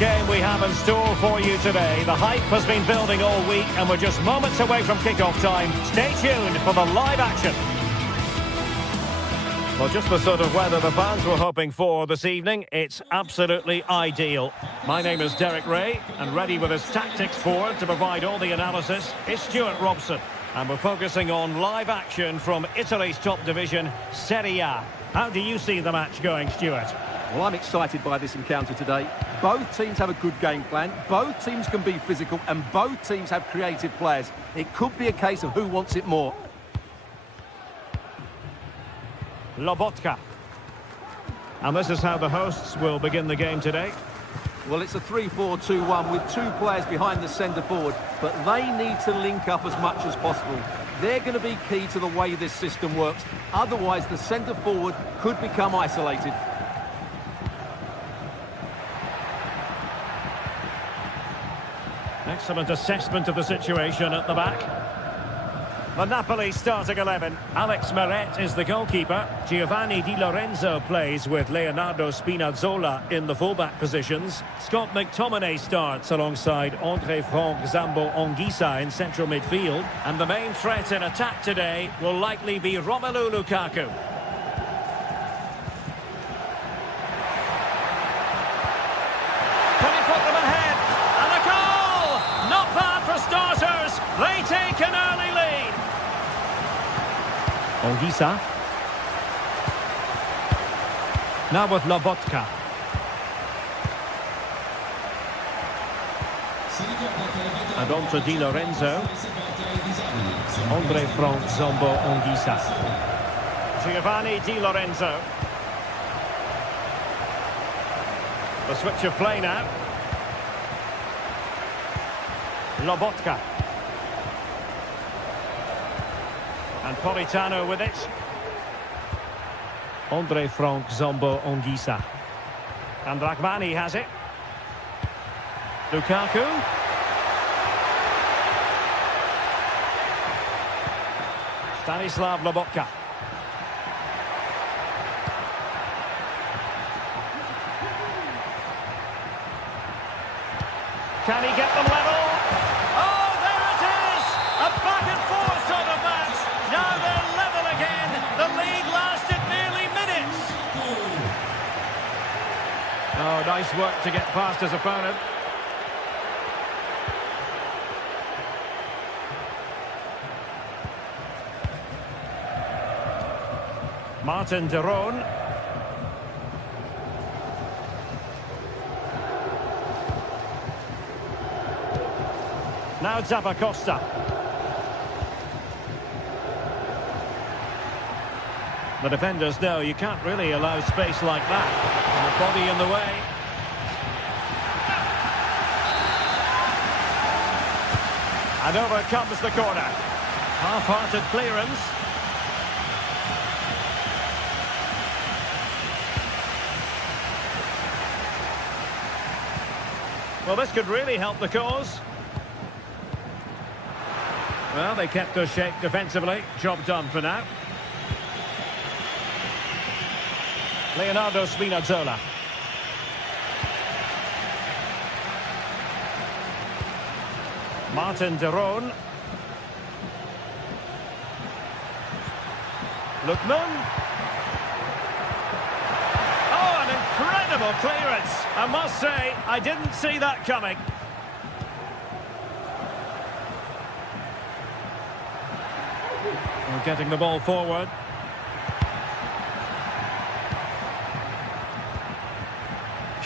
game we have in store for you today. The hype has been building all week and we're just moments away from kick-off time. Stay tuned for the live action. Well, just the sort of weather the fans were hoping for this evening. It's absolutely ideal. My name is Derek Ray, and ready with his tactics board to provide all the analysis is Stuart Robson. And we're focusing on live action from Italy's top division, Serie A. How do you see the match going, Stuart? Well, I'm excited by this encounter today. Both teams have a good game plan, both teams can be physical, and both teams have creative players. It could be a case of who wants it more. Lobotka. And this is how the hosts will begin the game today. Well, it's a 3-4-2-1 with two players behind the centre forward, but they need to link up as much as possible. They're going to be key to the way this system works. Otherwise, the centre forward could become isolated. Excellent assessment of the situation at the back. The Napoli starting 11. Alex Meret is the goalkeeper. Giovanni Di Lorenzo plays with Leonardo Spinazzola in the fullback positions. Scott McTominay starts alongside Andre Frank Zambo Anguissa in central midfield. And the main threat in attack today will likely be Romelu Lukaku. Can he put them ahead? And a goal! Not bad for starters. They take an early lead. Anguissa. Now with Lobotka. And on to Di Lorenzo. Andre Frank Zambo Anguissa. Giovanni Di Lorenzo. The switch of play now. Lobotka. And Politano with it. Andre Frank Zambo Anguissa. And Rahmani has it. Lukaku. Stanislav Lobotka. Can he get them level? Oh, there it is! A back and forth sort of match. Now they're level again. The lead lasted nearly minutes. Oh, nice work to get past his opponent. Martin de Roon. Now Zappacosta. The defenders know you can't really allow space like that. And the body in the way. And over comes the corner. Half-hearted clearance. Well, this could really help the cause. Well, they kept their shape defensively. Job done for now. Leonardo Spinazzola. Martin de Roon. Lookman. Oh, an incredible clearance. I must say, I didn't see that coming. We're getting the ball forward.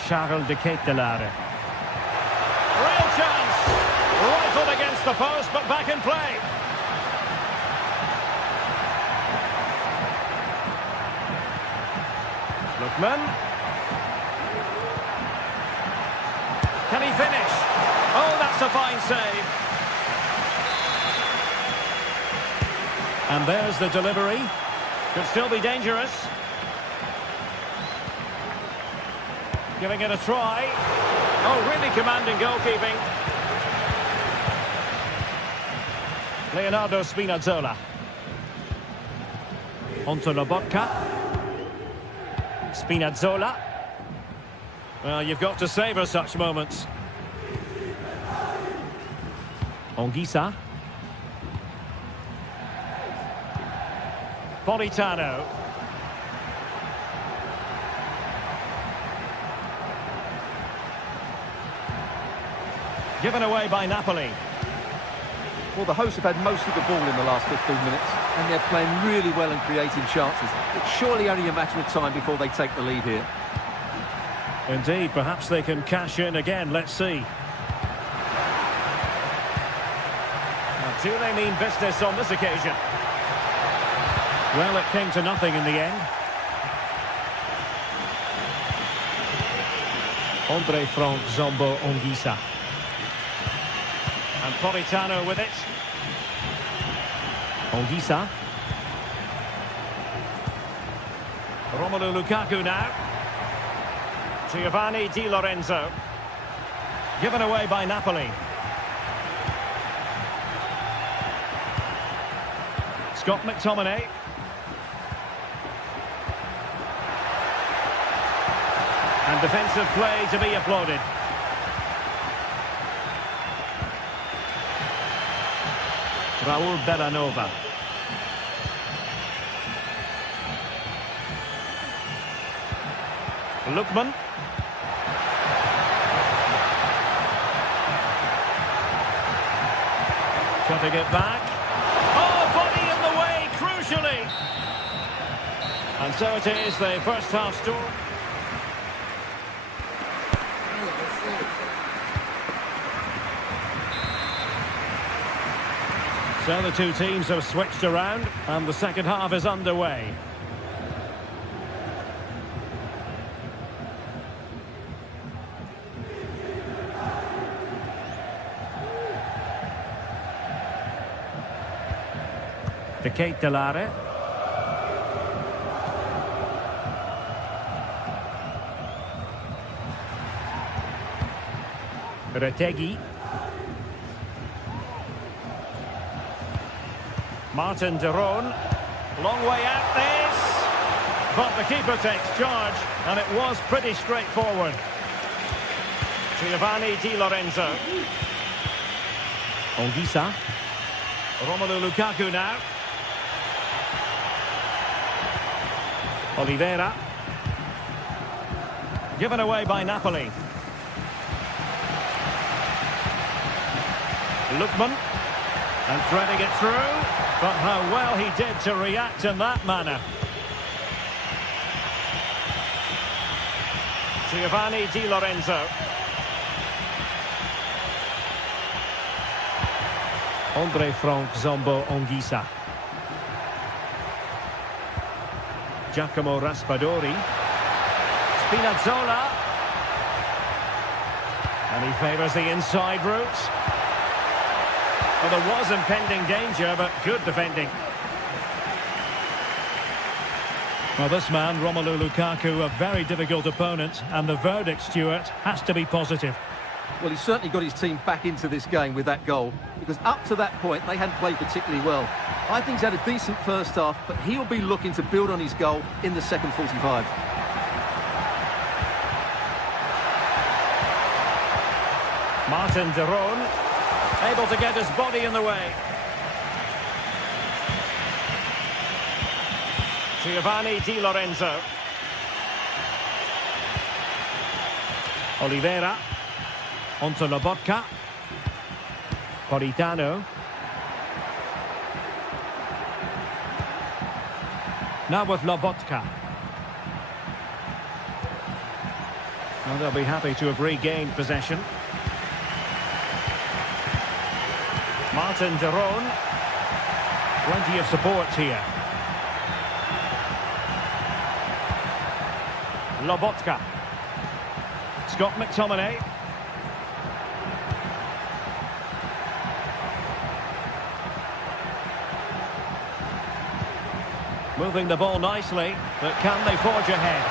Charles de Ketelaere. Real chance. Rifled against the post, but back in play. Lookman. Can he finish? Oh, that's a fine save. And there's the delivery. Could still be dangerous. Giving it a try. Oh, really commanding goalkeeping. Leonardo Spinazzola. On to Lobotka. Spinazzola. Well, you've got to savour such moments. Anguissa. Politano. Given away by Napoli. Well, the hosts have had most of the ball in the last 15 minutes, and they're playing really well and creating chances. It's surely only a matter of time before they take the lead here. Indeed, perhaps they can cash in again. Let's see. Now, do they mean business on this occasion? Well, it came to nothing in the end. Andre Frank Zombo Anguissa. And Politano with it. Anguissa. Romelu Lukaku now. Giovanni Di Lorenzo. Given away by Napoli. Scott McTominay. And defensive play to be applauded. Raul Bellanova. Lookman. Cutting it back. Oh, body in the way, crucially. And so it is, the first half score. So the two teams have switched around and the second half is underway. De Ketelare. Retegui. Martin de Roon. Long way out this. But the keeper takes charge, and it was pretty straightforward. Giovanni Di Lorenzo. Anguissa. Romelu Lukaku now. Oliveira. Given away by Napoli. Lookman. And threading it through. But how well he did to react in that manner. Giovanni Di Lorenzo. Andre Frank Zombo Anguissa. Giacomo Raspadori. Spinazzola. And he favours the inside route. Well, there was impending danger, but good defending. Well, this man, Romelu Lukaku, a very difficult opponent, and the verdict, Stuart, has to be positive. Well, he's certainly got his team back into this game with that goal, because up to that point, they hadn't played particularly well. I think he's had a decent first half, but he'll be looking to build on his goal in the second 45. Martin de Roon. Able to get his body in the way. Giovanni Di Lorenzo. Oliveira. Onto Lobotka. Politano. Now with Lobotka. Well, they'll be happy to have regained possession. Martin de Roon. Plenty of support here. Lobotka. Scott McTominay. Moving the ball nicely, but can they forge ahead?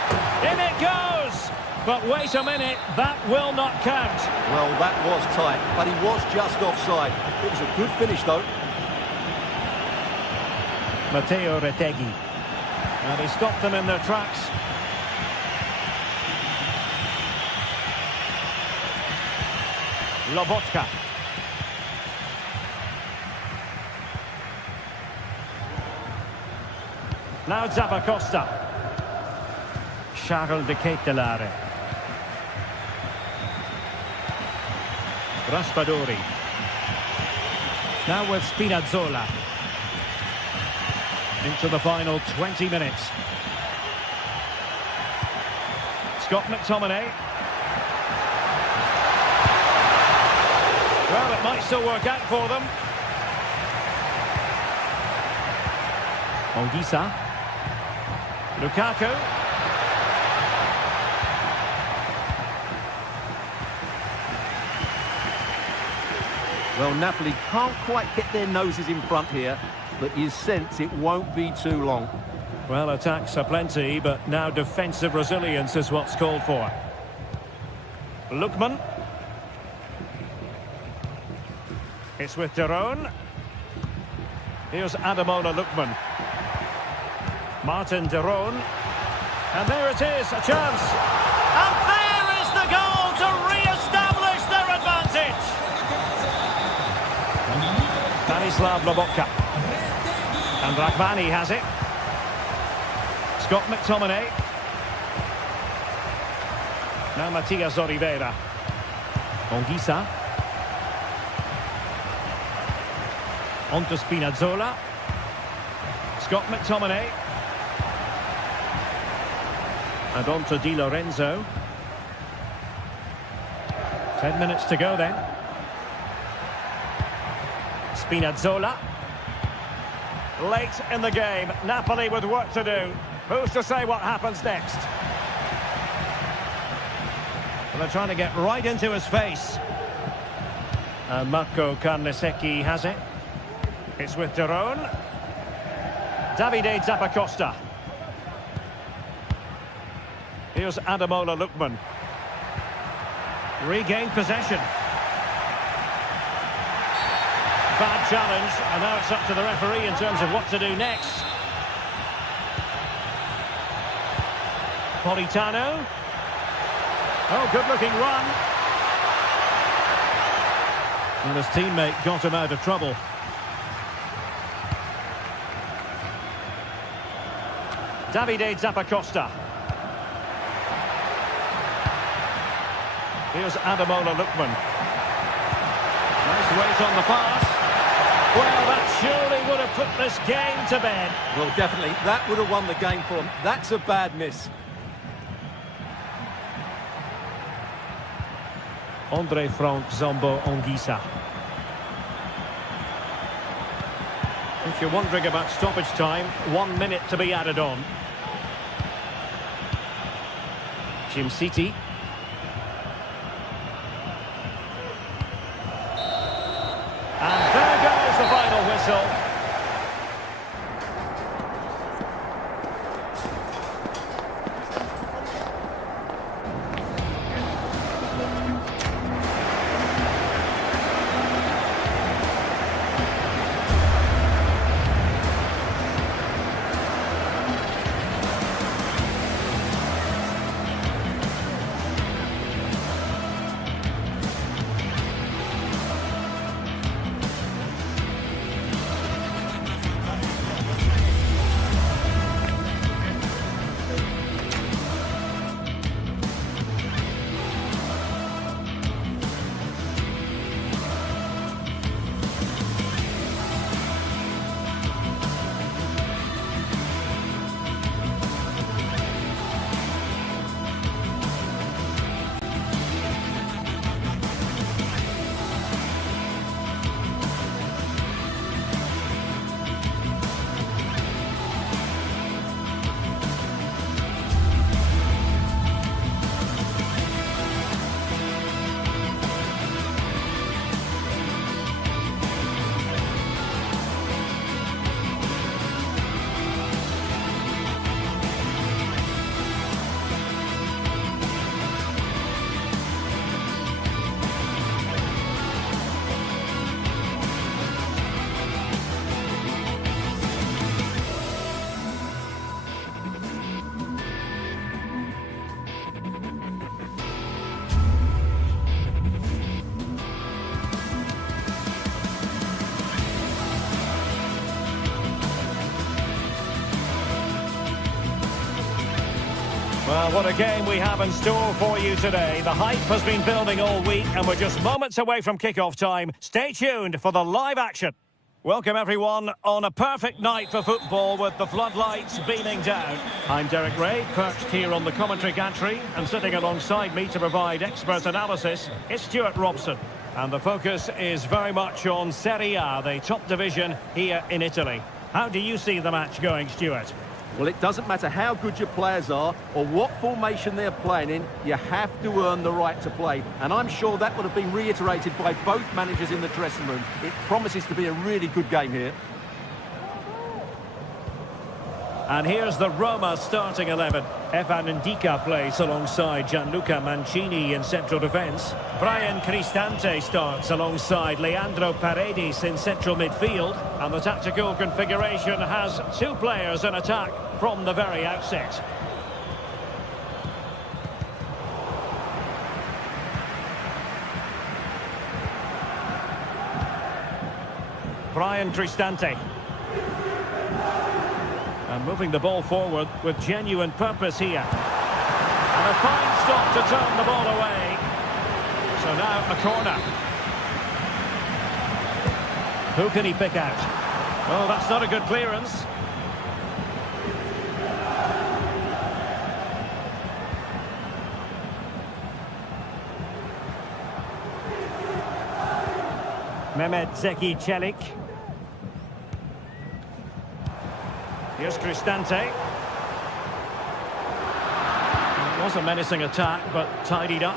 In it goes! But wait a minute, that will not count. Well, that was tight, but he was just offside. It was a good finish, though. Matteo Retegui. And he stopped them in their tracks. Lobotka. Now Zappacosta. Charles de Ketelare. Raspadori. Now with Spinazzola. Into the final 20 minutes. Scott McTominay. Well, it might still work out for them. Onguisa. Lukaku. Well, Napoli can't quite get their noses in front here, but you sense it won't be too long. Well, attacks are plenty, but now defensive resilience is what's called for. Lookman. It's with Derone. Here's Ademola Lookman. Martin Derone. And there it is, a chance. And there is the goal to re-establish their advantage. Stanislav Lobotka. And Rakhmani has it. Scott McTominay. Now Matias Oliveira. Onguisa. On to Spinazzola. Scott McTominay. And on to Di Lorenzo. 10 minutes to go then. Spinazzola. Late in the game. Napoli with work to do. Who's to say what happens next? Well, they're trying to get right into his face. And Marco Carnesecchi has it. It's with Derone. Davide Zappacosta. Here's Ademola Lookman. Regained possession. Bad challenge, and now it's up to the referee in terms of what to do next. Politano. Oh, good-looking run. And his teammate got him out of trouble. Davide Zappacosta. Here's Ademola Lookman. Nice weight on the pass. Well, that surely would have put this game to bed. Well, definitely. That would have won the game for them. That's a bad miss. Andre Frank Zombo Onguisa. If you're wondering about stoppage time, 1 minute to be added on. Jim City. And there goes the final whistle. What a game we have in store for you today. The hype has been building all week and we're just moments away from kick-off time. Stay tuned for the live action. Welcome everyone on a perfect night for football with the floodlights beaming down. I'm Derek Ray, perched here on the commentary gantry, and sitting alongside me to provide expert analysis is Stuart Robson. And the focus is very much on Serie A, the top division here in Italy. How do you see the match going, Stuart? Well, it doesn't matter how good your players are or what formation they're playing in, you have to earn the right to play. And I'm sure that would have been reiterated by both managers in the dressing room. It promises to be a really good game here. And here's the Roma starting 11. Evan Ndika plays alongside Gianluca Mancini in central defence. Brian Cristante starts alongside Leandro Paredes in central midfield. And the tactical configuration has two players in attack from the very outset. Brian Cristante. And moving the ball forward with genuine purpose here. And a fine stop to turn the ball away. So now a corner. Who can he pick out? Oh, that's not a good clearance. Mehmet Zeki Çelik. Here's Cristante. It was a menacing attack, but tidied up.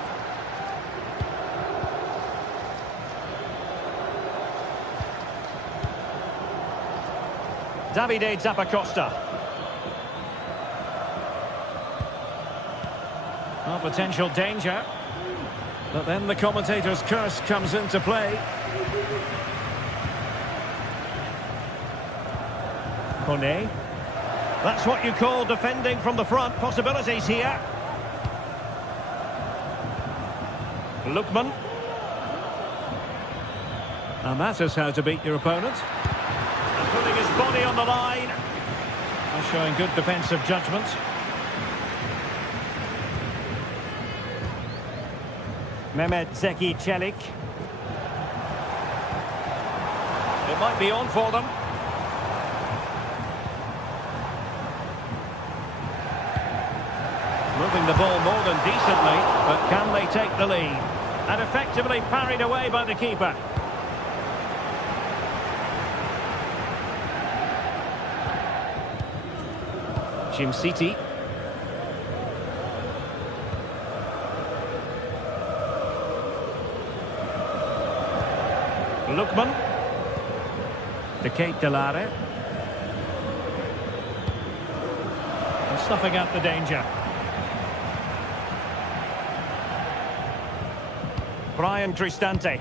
Davide Zappacosta. Well, potential danger. But then the commentator's curse comes into play. Kone. That's what you call defending from the front. Possibilities here. Lookman. And that is how to beat your opponent. And putting his body on the line. And showing good defensive judgment. Mehmet Zeki Çelik. It might be on for them. Moving the ball more than decently, but can they take the lead? And effectively parried away by the keeper. Jim City. Lookman. De Ketelare. And snuffing out the danger. Brian Cristante.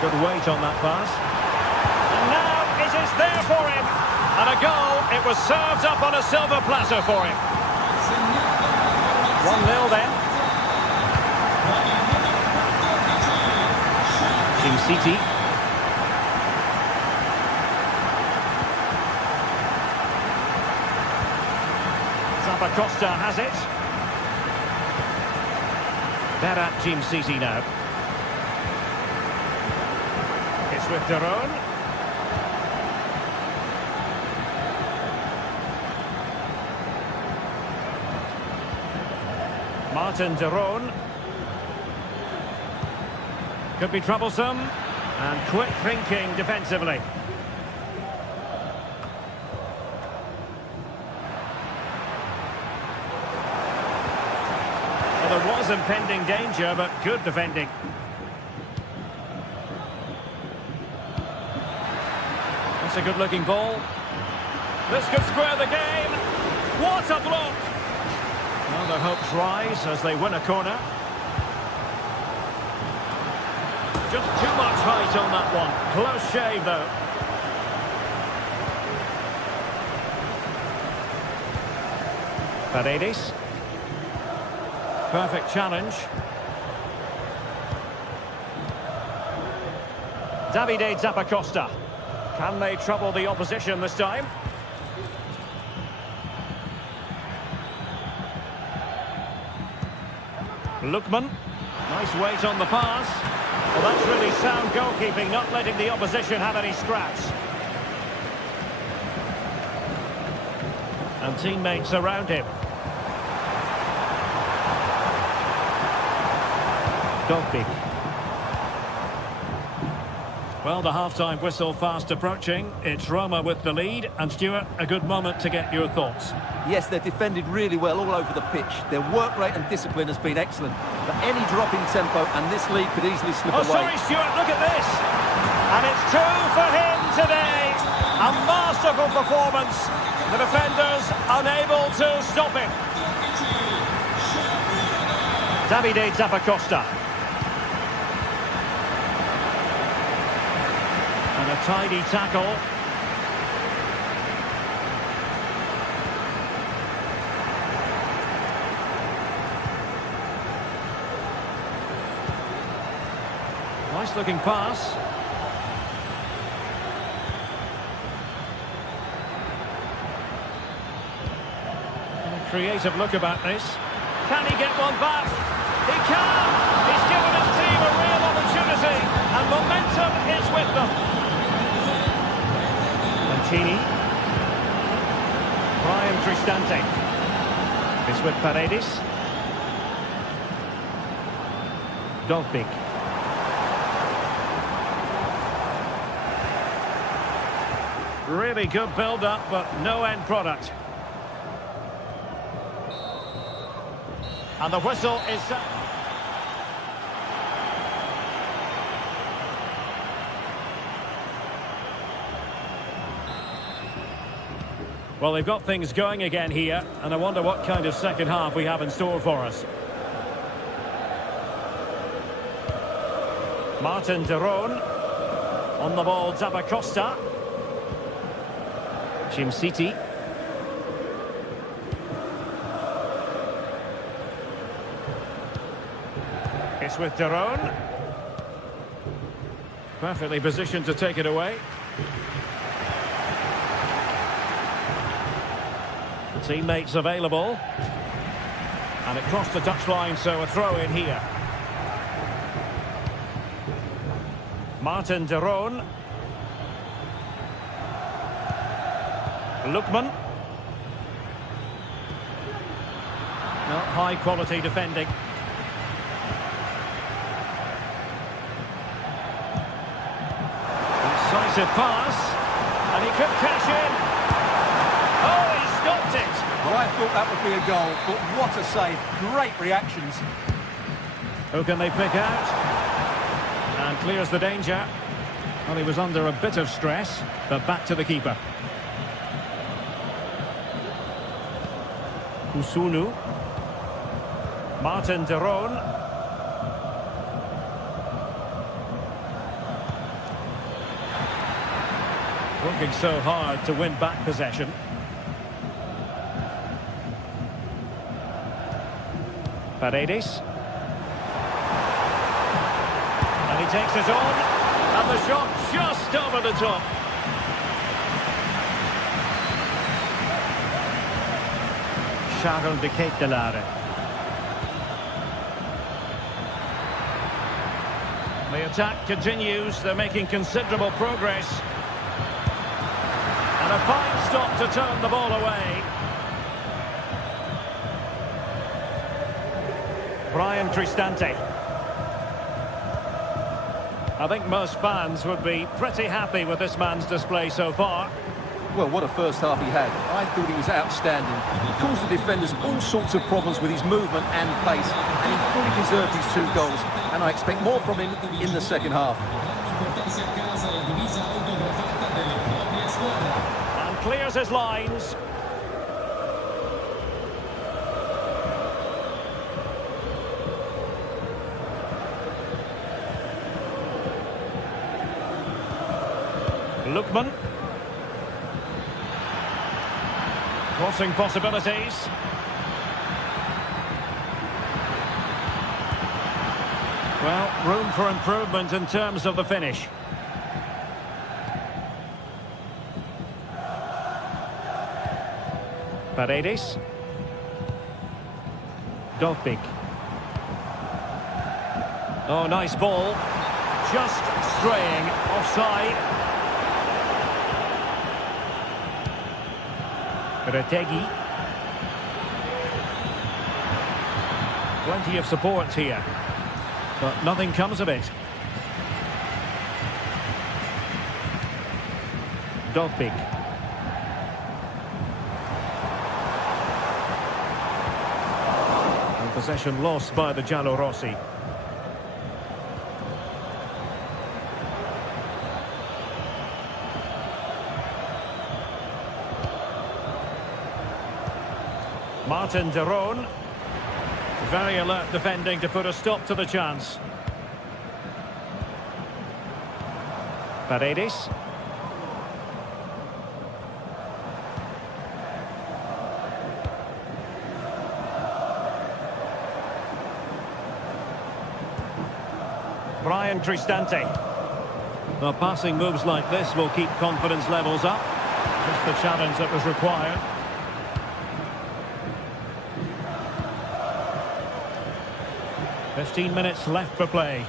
Good weight on that pass. And now it is there for him. And a goal. It was served up on a silver platter for him. 1-0 then. Jim City. Zappacosta has it. Better Jim City now. It's with Daron. Martin Daron. Could be troublesome. And quick thinking defensively. Well, there was impending danger, but good defending. That's a good-looking ball. This could square the game. What a block! Well, their hopes rise as they win a corner. Just too much height on that one. Close shave, though. Paredes. Perfect challenge. Davide Zappacosta. Can they trouble the opposition this time? Lookman. Nice weight on the pass. Well, that's really sound goalkeeping, not letting the opposition have any scraps. And teammates around him. Dogbig. Well, the half-time whistle fast approaching. It's Roma with the lead. And Stuart, a good moment to get your thoughts. Yes, they've defended really well all over the pitch. Their work rate and discipline has been excellent. But any drop in tempo and this lead could easily slip away. Oh, sorry, Stuart, look at this. And it's 2 for him today. A masterful performance. The defenders unable to stop him. Davide Zappacosta. And a tidy tackle. Nice looking pass. And a creative look about this. Can he get one back? He can! He's given his team a real opportunity, and momentum is with them. Mancini. Brian Cristante. It's with Paredes. Dogbig. Really good build-up, but no end product. And the whistle is... Well, they've got things going again here, and I wonder what kind of second half we have in store for us. Martin de Roon. On the ball, Zappacosta. Jim City. It's with de Roon. Perfectly positioned to take it away. Teammates available. And it crossed the touchline, so a throw in here. Martin de Roon. Lookman. No, high quality defending. Decisive pass. And he could cash in. Oh, he stopped it. Well, I thought that would be a goal, but what a save. Great reactions. Who can they pick out? And clears the danger. Well, he was under a bit of stress, but back to the keeper. Kusunu. Martin de Roon. Working so hard to win back possession. Paredes. And he takes it on. And the shot just over the top. Charles de Ketelaere. The attack continues. They're making considerable progress. And a fine stop to turn the ball away. Brian Cristante. I think most fans would be pretty happy with this man's display so far. Well, what a first half he had. I thought he was outstanding. He caused the defenders all sorts of problems with his movement and pace, and he fully deserved his 2 goals. And I expect more from him in the second half. And clears his lines. Lookman. Crossing possibilities. Well, room for improvement in terms of the finish. Paredes. Dogbig. Oh, nice ball. Just straying offside. Retegi. Plenty of support here, but nothing comes of it. Dovbik. And possession lost by the Giallorossi. Martin de Roon. Very alert defending to put a stop to the chance. Paredes. Brian Cristante. Well, passing moves like this will keep confidence levels up. Just the challenge that was required. "15 minutes left for play."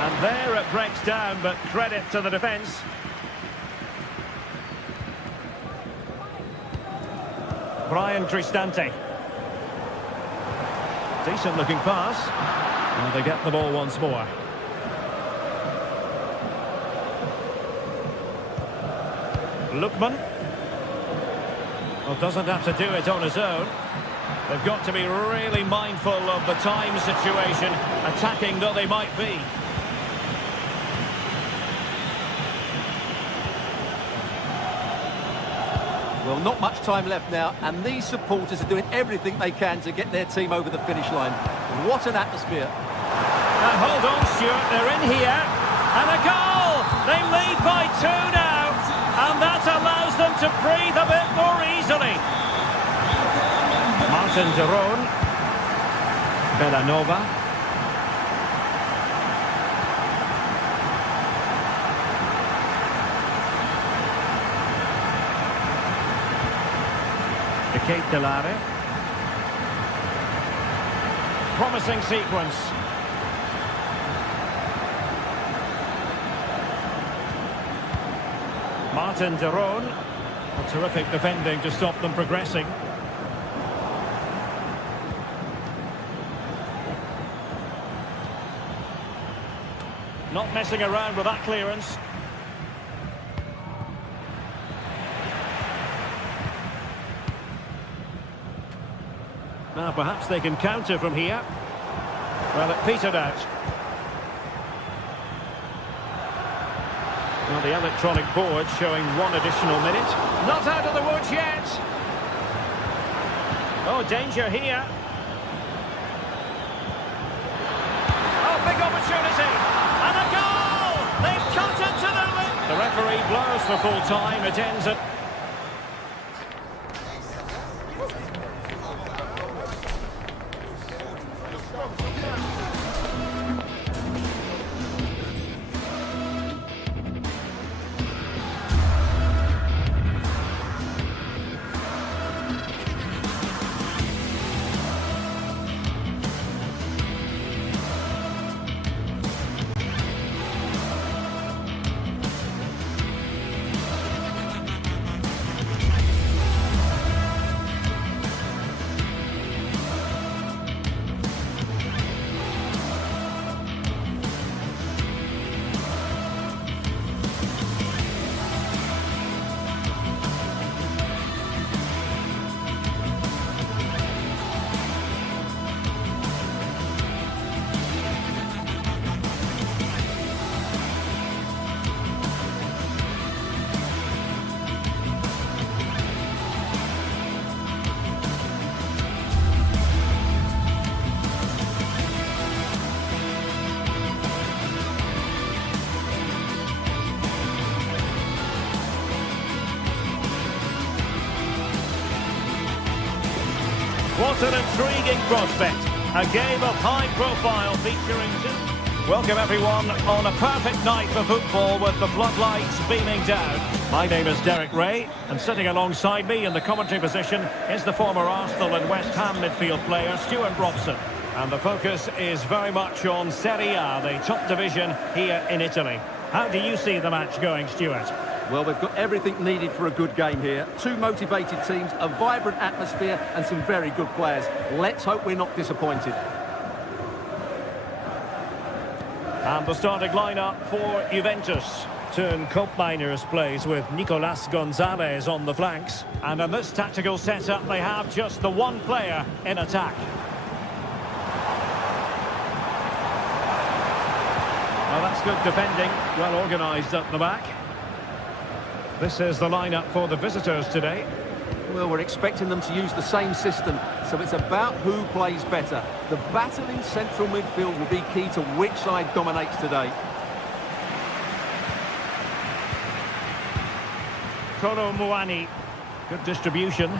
And there it breaks down, but credit to the defence. Brian Cristante. Decent looking pass. And they get the ball once more. Lookman. Well, doesn't have to do it on his own. They've got to be really mindful of the time situation, attacking though they might be. Well, not much time left now, and these supporters are doing everything they can to get their team over the finish line. What an atmosphere. Now hold on, Stuart, they're in here. And a goal! They lead by 2 now. And that allows them to breathe a bit more easily. Martin de Roon. Bellanova. Kate Delare. Promising sequence. Martin de Roon. A terrific defending to stop them progressing. Not messing around with that clearance. Now perhaps they can counter from here. Well, it petered out. Well, the electronic board showing 1 additional minute. Not out of the woods yet. Oh, danger here. Oh, big opportunity. And a goal! They've cut it to the limit. The referee blows for full time. It ends at... What an intriguing prospect. A game of high profile featuring two. Welcome everyone on a perfect night for football with the floodlights beaming down. My name is Derek Ray, and sitting alongside me in the commentary position is the former Arsenal and West Ham midfield player Stuart Robson. And the focus is very much on Serie A, the top division here in Italy. How do you see the match going, Stuart? Well, we've got everything needed for a good game here. Two motivated teams, a vibrant atmosphere and some very good players. Let's hope we're not disappointed. And the starting lineup for Juventus. Turn Koopmeiners plays with Nicolas Gonzalez on the flanks. And in this tactical setup, they have just the one player in attack. Well, that's good defending, well organised at the back. This is the lineup for the visitors today. Well, we're expecting them to use the same system, so it's about who plays better. The battle in central midfield will be key to which side dominates today. Kolo Muani, good distribution.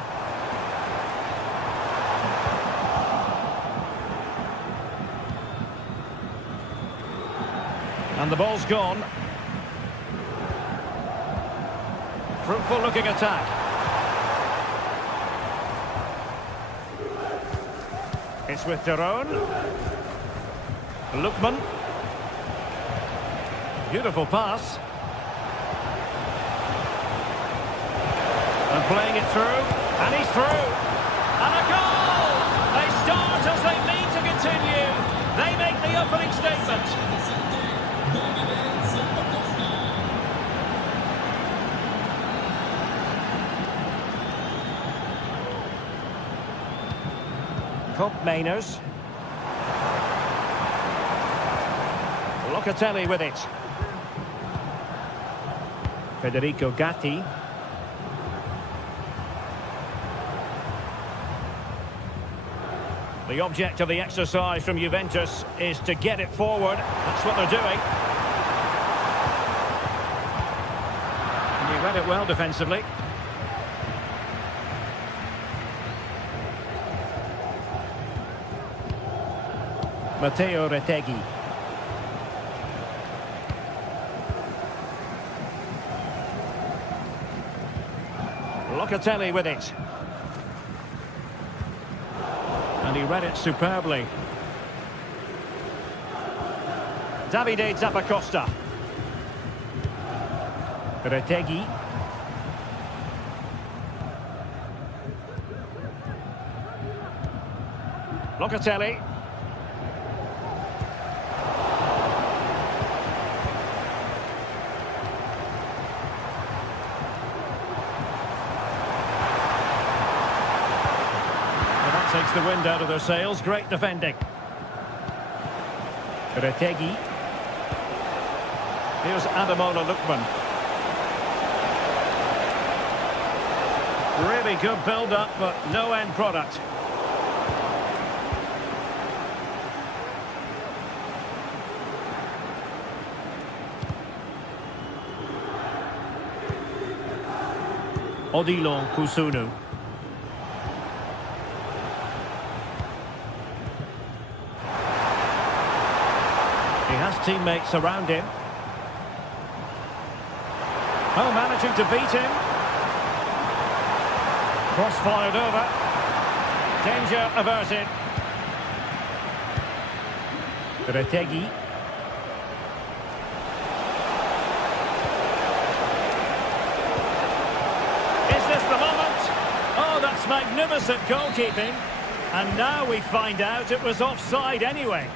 And the ball's gone. Fruitful looking attack. It's with Daron. Lookman. Beautiful pass. And playing it through, and he's through. And a goal! They start as they mean to continue. They make the opening statement. Koopmeiners. Locatelli with it. Federico Gatti. The object of the exercise from Juventus is to get it forward. That's what they're doing. And he read it well defensively. Matteo Retegui. Locatelli with it. And he read it superbly. Davide Zappacosta. Retegui. Locatelli. Takes the wind out of their sails. Great defending. Retegui. Here's Ademola Lookman. Really good build-up, but no end product. Odilon Kusunu. He has teammates around him. Oh, managing to beat him. Cross fired over. Danger averted. Retegui. Is this the moment? Oh, that's magnificent goalkeeping. And now we find out it was offside anyway.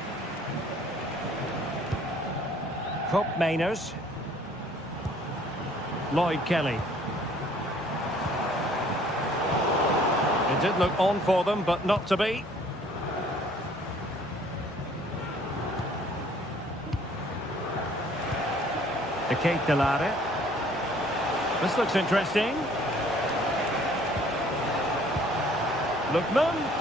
Koopmeiners. Lloyd Kelly. It did look on for them, but not to be. De Ketelare. This looks interesting. Lookman.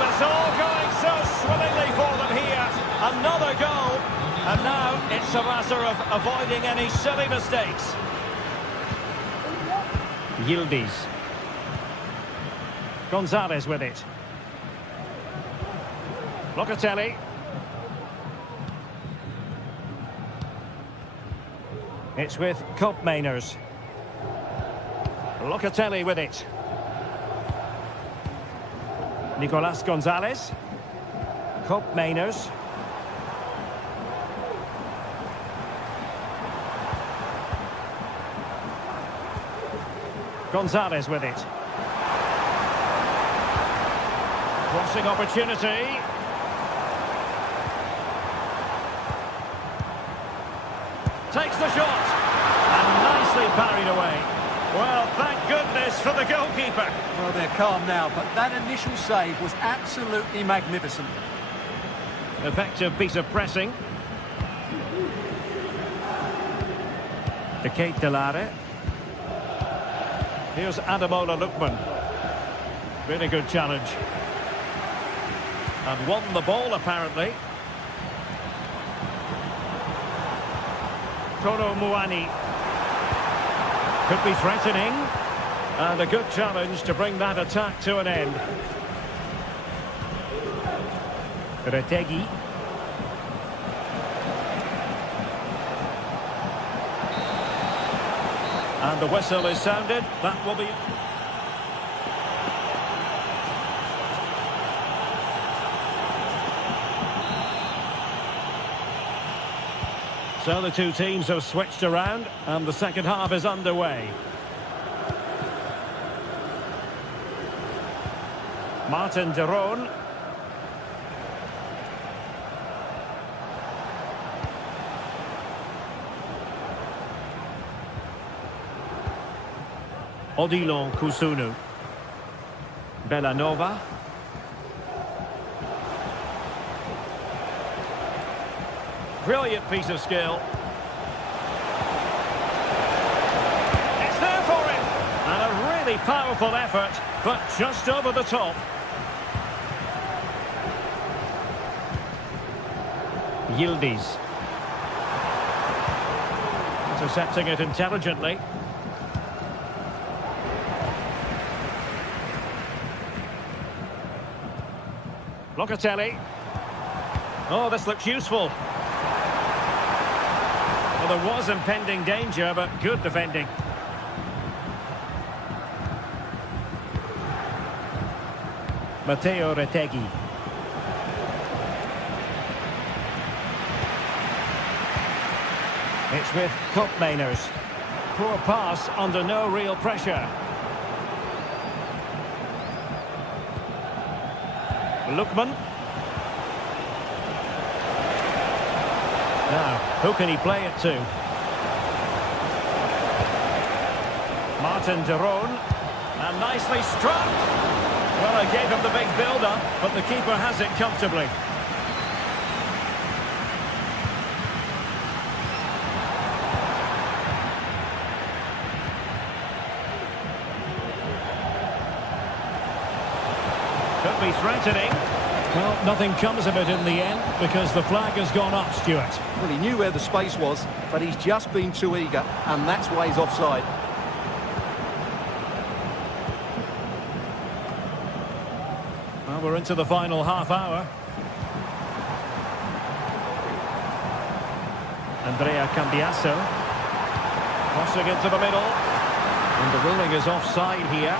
It's all going so swimmingly for them here. Another goal. And now it's a matter of avoiding any silly mistakes. Yildiz. Gonzalez with it. Locatelli. It's with Koopmeiners. Locatelli with it. Nicolas Gonzalez. Koopmeiners. Gonzalez with it. Crossing opportunity. Takes the shot. And nicely parried away. Well, thank goodness for the goalkeeper. Well, they're calm now, but that initial save was absolutely magnificent. Effective piece of pressing. De Ketelare. Here's Ademola Lookman. Really good challenge. And won the ball, apparently. Toro Muani. Could be threatening. And a good challenge to bring that attack to an end. Retegi. And the whistle is sounded. That will be... So the two teams have switched around and the second half is underway. Martin de Roon. Odilon Kusunu. Bellanova. Brilliant piece of skill. It's there for him. And a really powerful effort, but just over the top. Yildiz. Intercepting it intelligently. Locatelli. Oh, this looks useful. Well, there was impending danger, but good defending. Matteo Retegi. It's with Koopmeiners. Poor pass under no real pressure. Lookman. Now, who can he play it to? Martin de Roon. And nicely struck. Well, I gave him the big build-up, but the keeper has it comfortably. Could be threatening. Well, nothing comes of it in the end because the flag has gone up, Stuart. Well, he knew where the space was, but he's just been too eager, and that's why he's offside. Well, we're into the final half hour. Andrea Cambiasso. Crossing into the middle. And the ruling is offside here.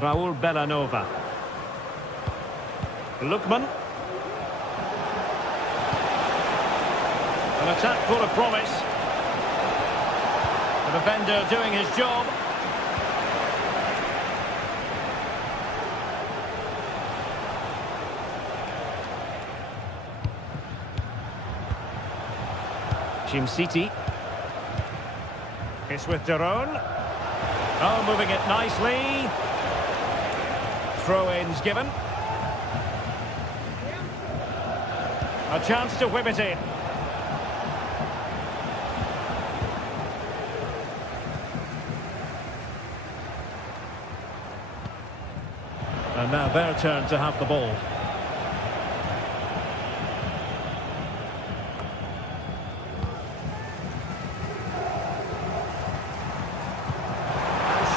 Raul Bellanova. Lookman. An attack full of promise. The defender doing his job. City. It's with de Roon. Oh, moving it nicely. Throw-ins given. A chance to whip it in. And now their turn to have the ball.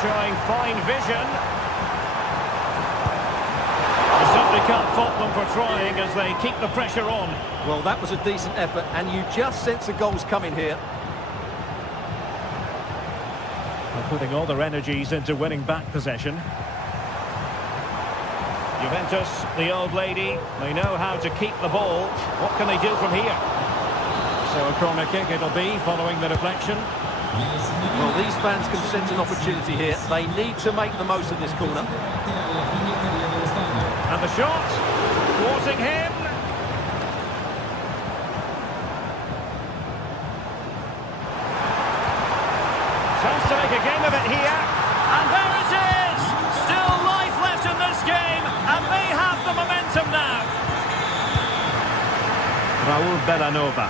showing fine vision. They certainly can't fault them for trying as they keep the pressure on. Well, that was a decent effort, and you just sense the goals coming here. They're putting all their energies into winning back possession. Juventus, the old lady, they know how to keep the ball. What can they do from here? So a corner kick it'll be, following the deflection. Well, these fans can sense an opportunity here. They need to make the most of this corner. And the shot, thwarting him. Chance to make a game of it here. And there it is! Still life left in this game, and they have the momentum now. Raul Bellanova.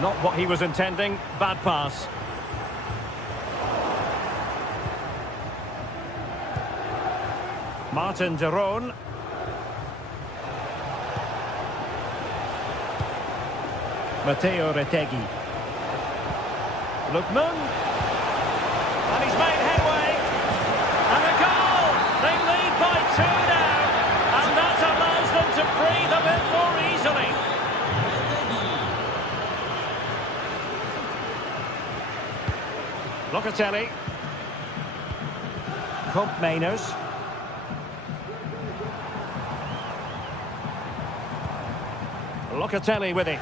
Not what he was intending. Bad pass. Martin de Roon. Matteo Retegui. Lookman. And he's made headway. And a goal! They lead by 2 now. And that allows them to breathe a bit more easily. Locatelli. Koopmeiners. Locatelli with it.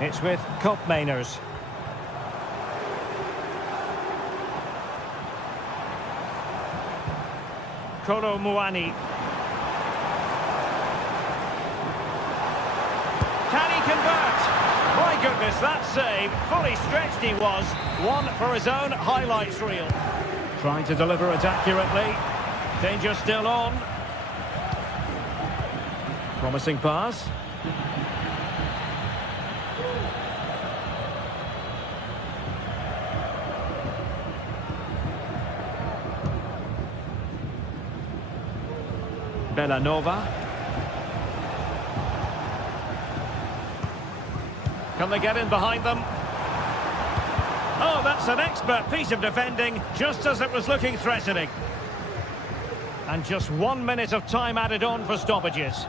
It's with Koopmeiners. Kolo Muani. Can he convert? My goodness, that save. Fully stretched he was. One for his own highlights reel. Trying to deliver it accurately. Danger still on. Promising pass. Bellanova. Can they get in behind them? Oh, that's an expert piece of defending, just as it was looking threatening. And just 1 minute of time added on for stoppages.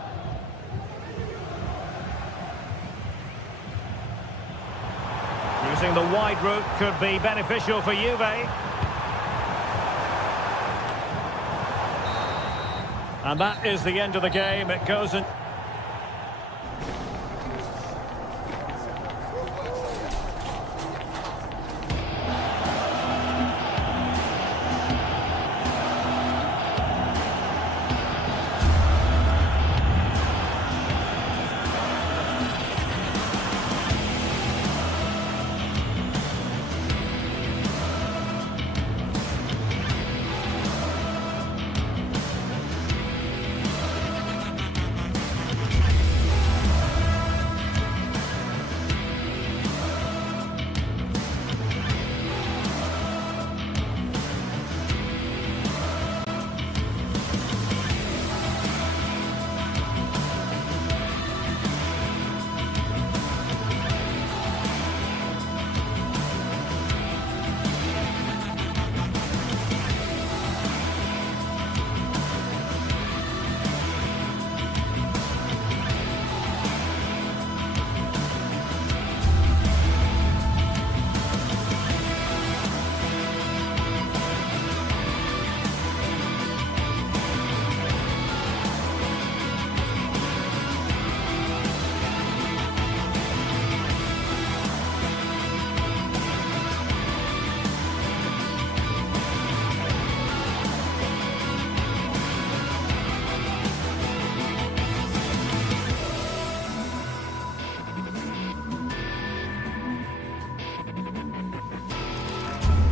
Using the wide route could be beneficial for Juve. And that is the end of the game. It goes in.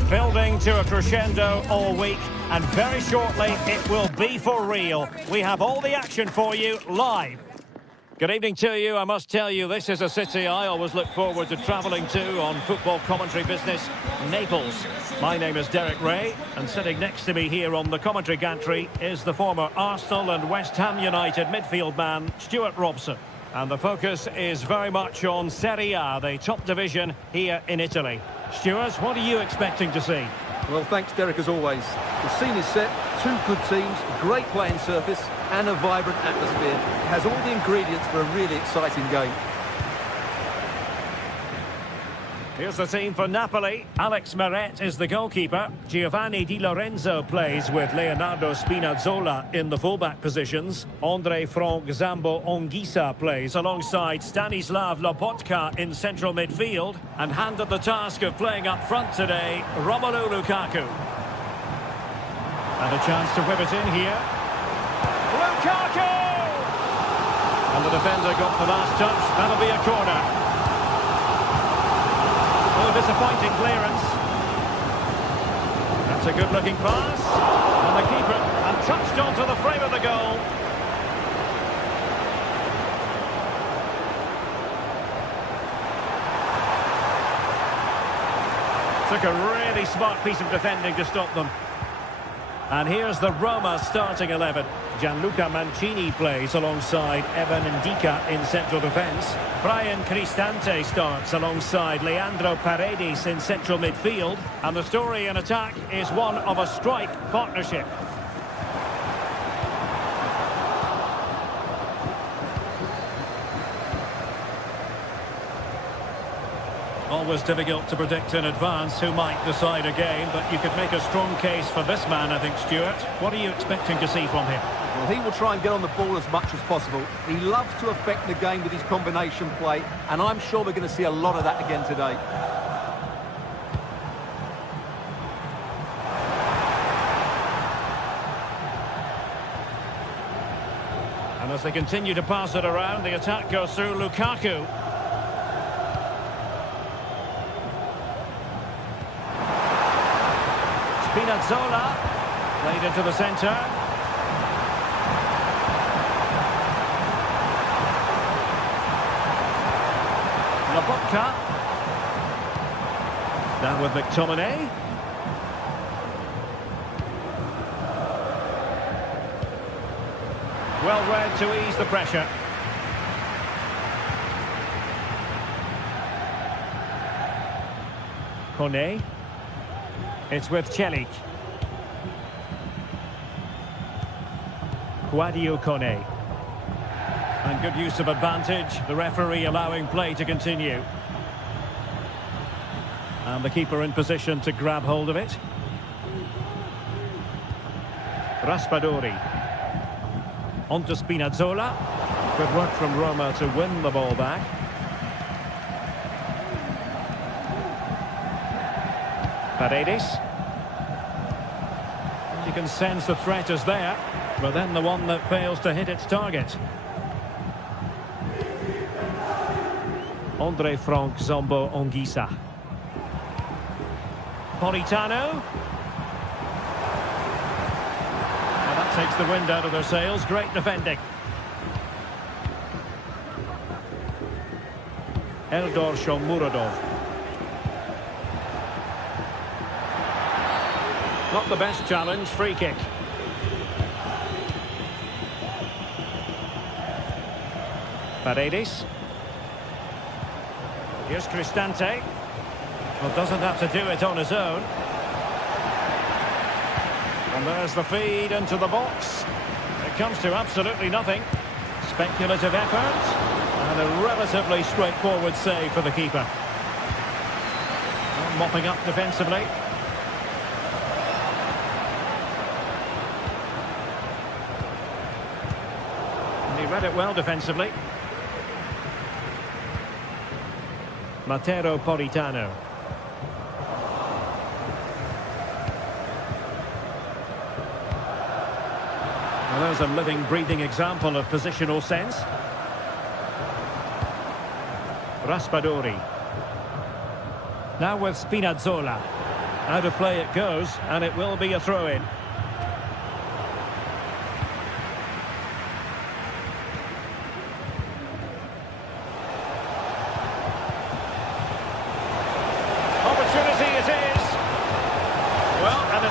Building to a crescendo all week, and very shortly it will be for real. We have all the action for you live. Good evening to you. I must tell you, this is a city I always look forward to travelling to on football commentary business, Naples. My name is Derek Ray, and sitting next to me here on the commentary gantry is the former Arsenal and West Ham United midfield man, Stuart Robson. And the focus is very much on Serie A, the top division here in Italy. Stuart, what are you expecting to see? Well, thanks, Derek, as always. The scene is set, two good teams, great playing surface, and a vibrant atmosphere. It has all the ingredients for a really exciting game. Here's the team for Napoli. Alex Meret is the goalkeeper. Giovanni Di Lorenzo plays with Leonardo Spinazzola in the fullback positions. Andre Frank Zambo Anguissa plays alongside Stanislav Lobotka in central midfield. And handed the task of playing up front today, Romelu Lukaku. And a chance to whip it in here. Lukaku! And the defender got the last touch. That'll be a corner. Disappointing clearance. That's a good-looking pass. And the keeper touched onto the frame of the goal. Took a really smart piece of defending to stop them. And here's the Roma starting 11. Gianluca Mancini plays alongside Evan Ndika in central defence. Brian Cristante starts alongside Leandro Paredes in central midfield. And the story in attack is one of a strike partnership. Always difficult to predict in advance who might decide a game, but you could make a strong case for this man, I think, Stuart. What are you expecting to see from him? Well, he will try and get on the ball as much as possible. He loves to affect the game with his combination play, and I'm sure we're going to see a lot of that again today. And as they continue to pass it around, the attack goes through Lukaku. Spinazzola, played into the centre. Lobotka. Down with McTominay. Well read to ease the pressure. Kone. It's with Celik. Guadio Kone. And good use of advantage. The referee allowing play to continue. And the keeper in position to grab hold of it. Raspadori. On to Spinazzola. Good work from Roma to win the ball back. Paredes. You can sense the threat is there, but then the one that fails to hit its target. Andre Frank Zambo Anguissa. Politano. Well, that takes the wind out of their sails. Great defending. Eldor Shomurodov. Not the best challenge, free kick. Paredes. Here's Cristante. Well, doesn't have to do it on his own. And there's the feed into the box. It comes to absolutely nothing. Speculative effort. And a relatively straightforward save for the keeper. Mopping up defensively. Read it well defensively. Matteo Politano. Well, there's a living, breathing example of positional sense. Raspadori. Now with Spinazzola. Out of play it goes, and it will be a throw-in.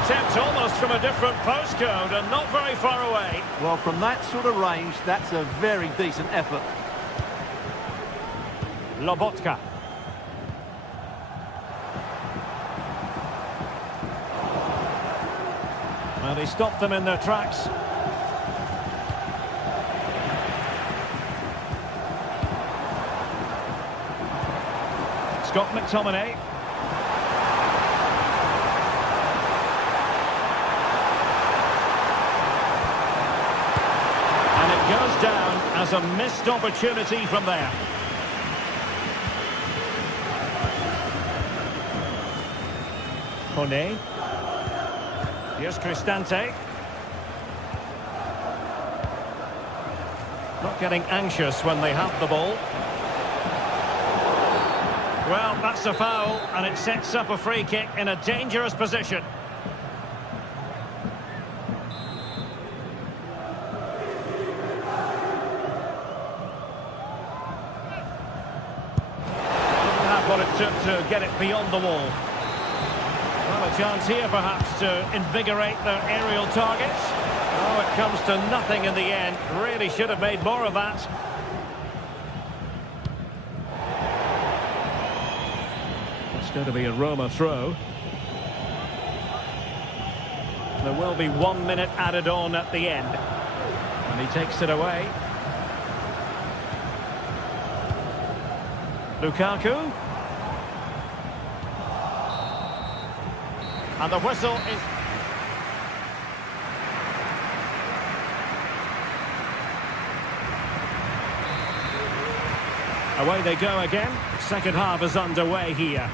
attempt almost from a different postcode and not very far away. Well, from that sort of range, that's a very decent effort. Lobotka. Well, he stopped them in their tracks. Scott McTominay. And it goes down as a missed opportunity from there. Kone. Here's Cristante. Not getting anxious when they have the ball. Well, that's a foul, and it sets up a free kick in a dangerous position. Didn't have what it took to get it beyond the wall. Well, a chance here perhaps to invigorate their aerial targets. Oh, it comes to nothing in the end. Really should have made more of that. It's going to be a Roma throw. There will be 1 minute added on at the end. And he takes it away. Lukaku. And the whistle is... Away they go again. Second half is underway here.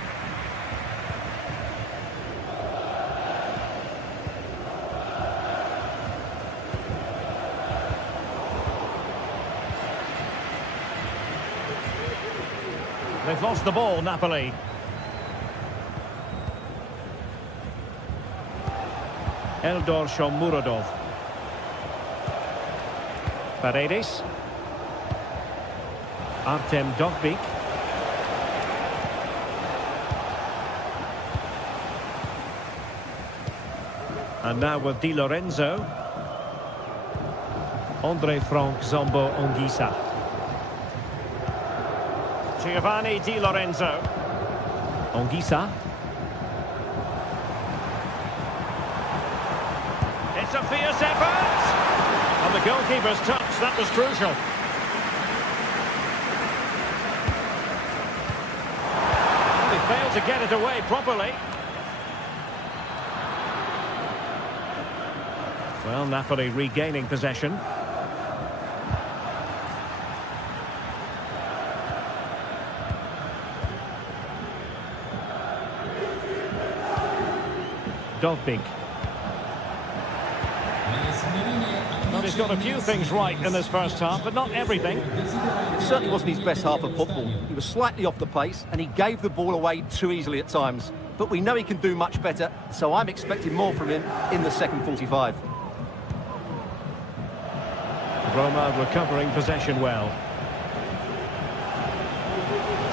They've lost the ball, Napoli. Eldor Shomurodov. Paredes. Artem Dovbyk. And now with Di Lorenzo. Andre Frank Zombo Anguissa. Giovanni Di Lorenzo. Anguissa. It's a fierce effort! And the goalkeeper's touch, that was crucial. Well, he failed to get it away properly. Well, Napoli regaining possession. Dovbyk. Well, he's got a few things right in this first half, but not everything. It certainly wasn't his best half of football. He was slightly off the pace, and he gave the ball away too easily at times. But we know he can do much better, so I'm expecting more from him in the second 45. Roma recovering possession well.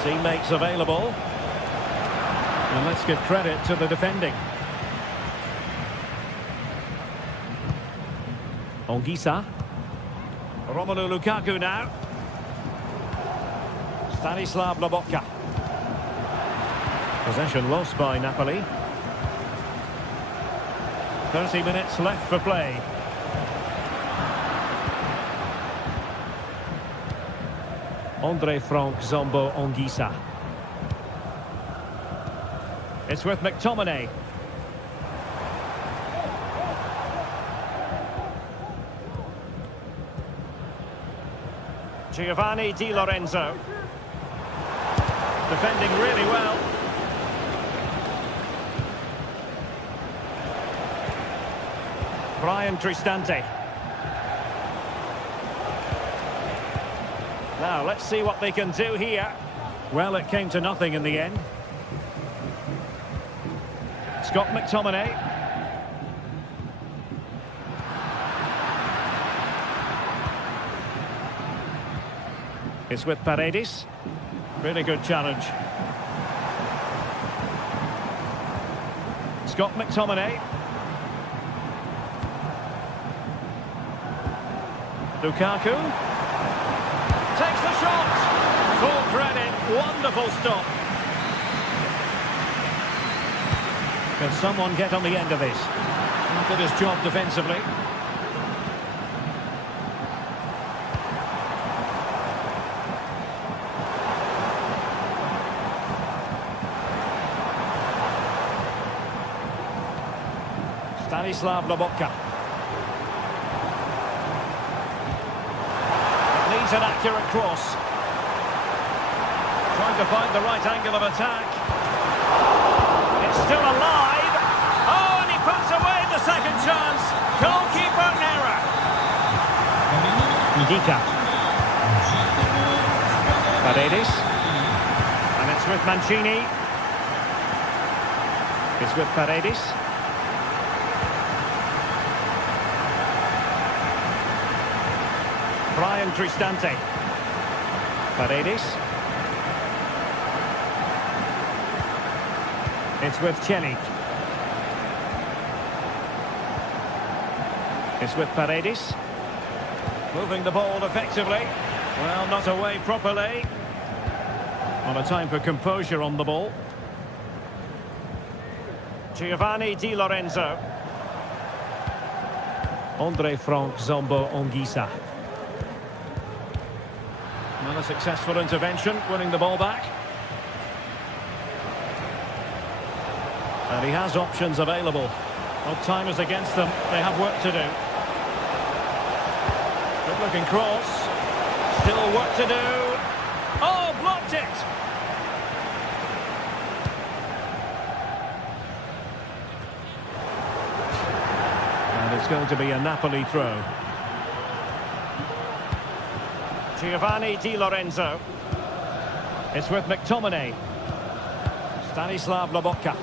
Teammates available. And let's give credit to the defending. Anguissa. Romelu Lukaku now. Stanislav Lobotka. Possession lost by Napoli. 30 minutes left for play. Andre Frank Zombo Anguissa. It's with McTominay. Giovanni Di Lorenzo. Defending really well. Brian Cristante. Now, let's see what they can do here. Well, it came to nothing in the end. Scott McTominay. It's with Paredes. Really good challenge. Scott McTominay. Lukaku takes the shot. Full credit, wonderful stop. Can someone get on the end of this? Did his job defensively. Stanislav Lobotka. It needs an accurate cross. Trying to find the right angle of attack. It's still alive. Oh, and he puts away the second chance. Goalkeeper error. Ndika. Paredes. And it's with Mancini. It's with Paredes. Brian Cristante. Paredes. It's with Celik. It's with Paredes. Moving the ball effectively. Well, not away properly. On a time for composure on the ball. Giovanni Di Lorenzo. Andre Frank Zombo Ongisa. Not a successful intervention, winning the ball back. And he has options available. Well, time is against them. They have work to do. Good looking cross. Still work to do. Oh, blocked it! And it's going to be a Napoli throw. Giovanni Di Lorenzo. It's with McTominay. Stanislav Lobotka.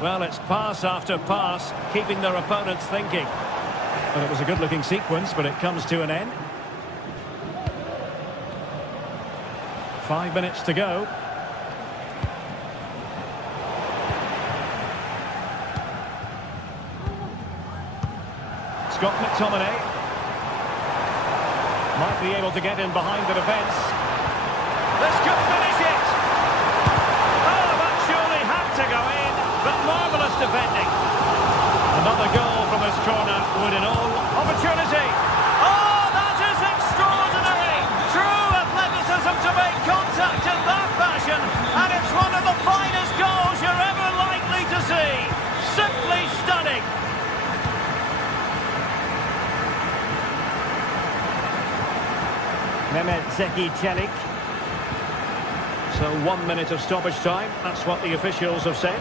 Well, it's pass after pass, keeping their opponents thinking. Well, it was a good-looking sequence, but it comes to an end. 5 minutes to go. Scott McTominay. Might be able to get in behind the defence. This could finish it! Oh, that surely had to go in, but marvellous defending. Another goal from his corner would in all opportunity. Oh, that is extraordinary! True athleticism to make contact in that fashion, and it's one of the finest goals you're ever likely to see. Simply stunning. Mehmet Zeki Celik. So 1 minute of stoppage time. That's what the officials have said.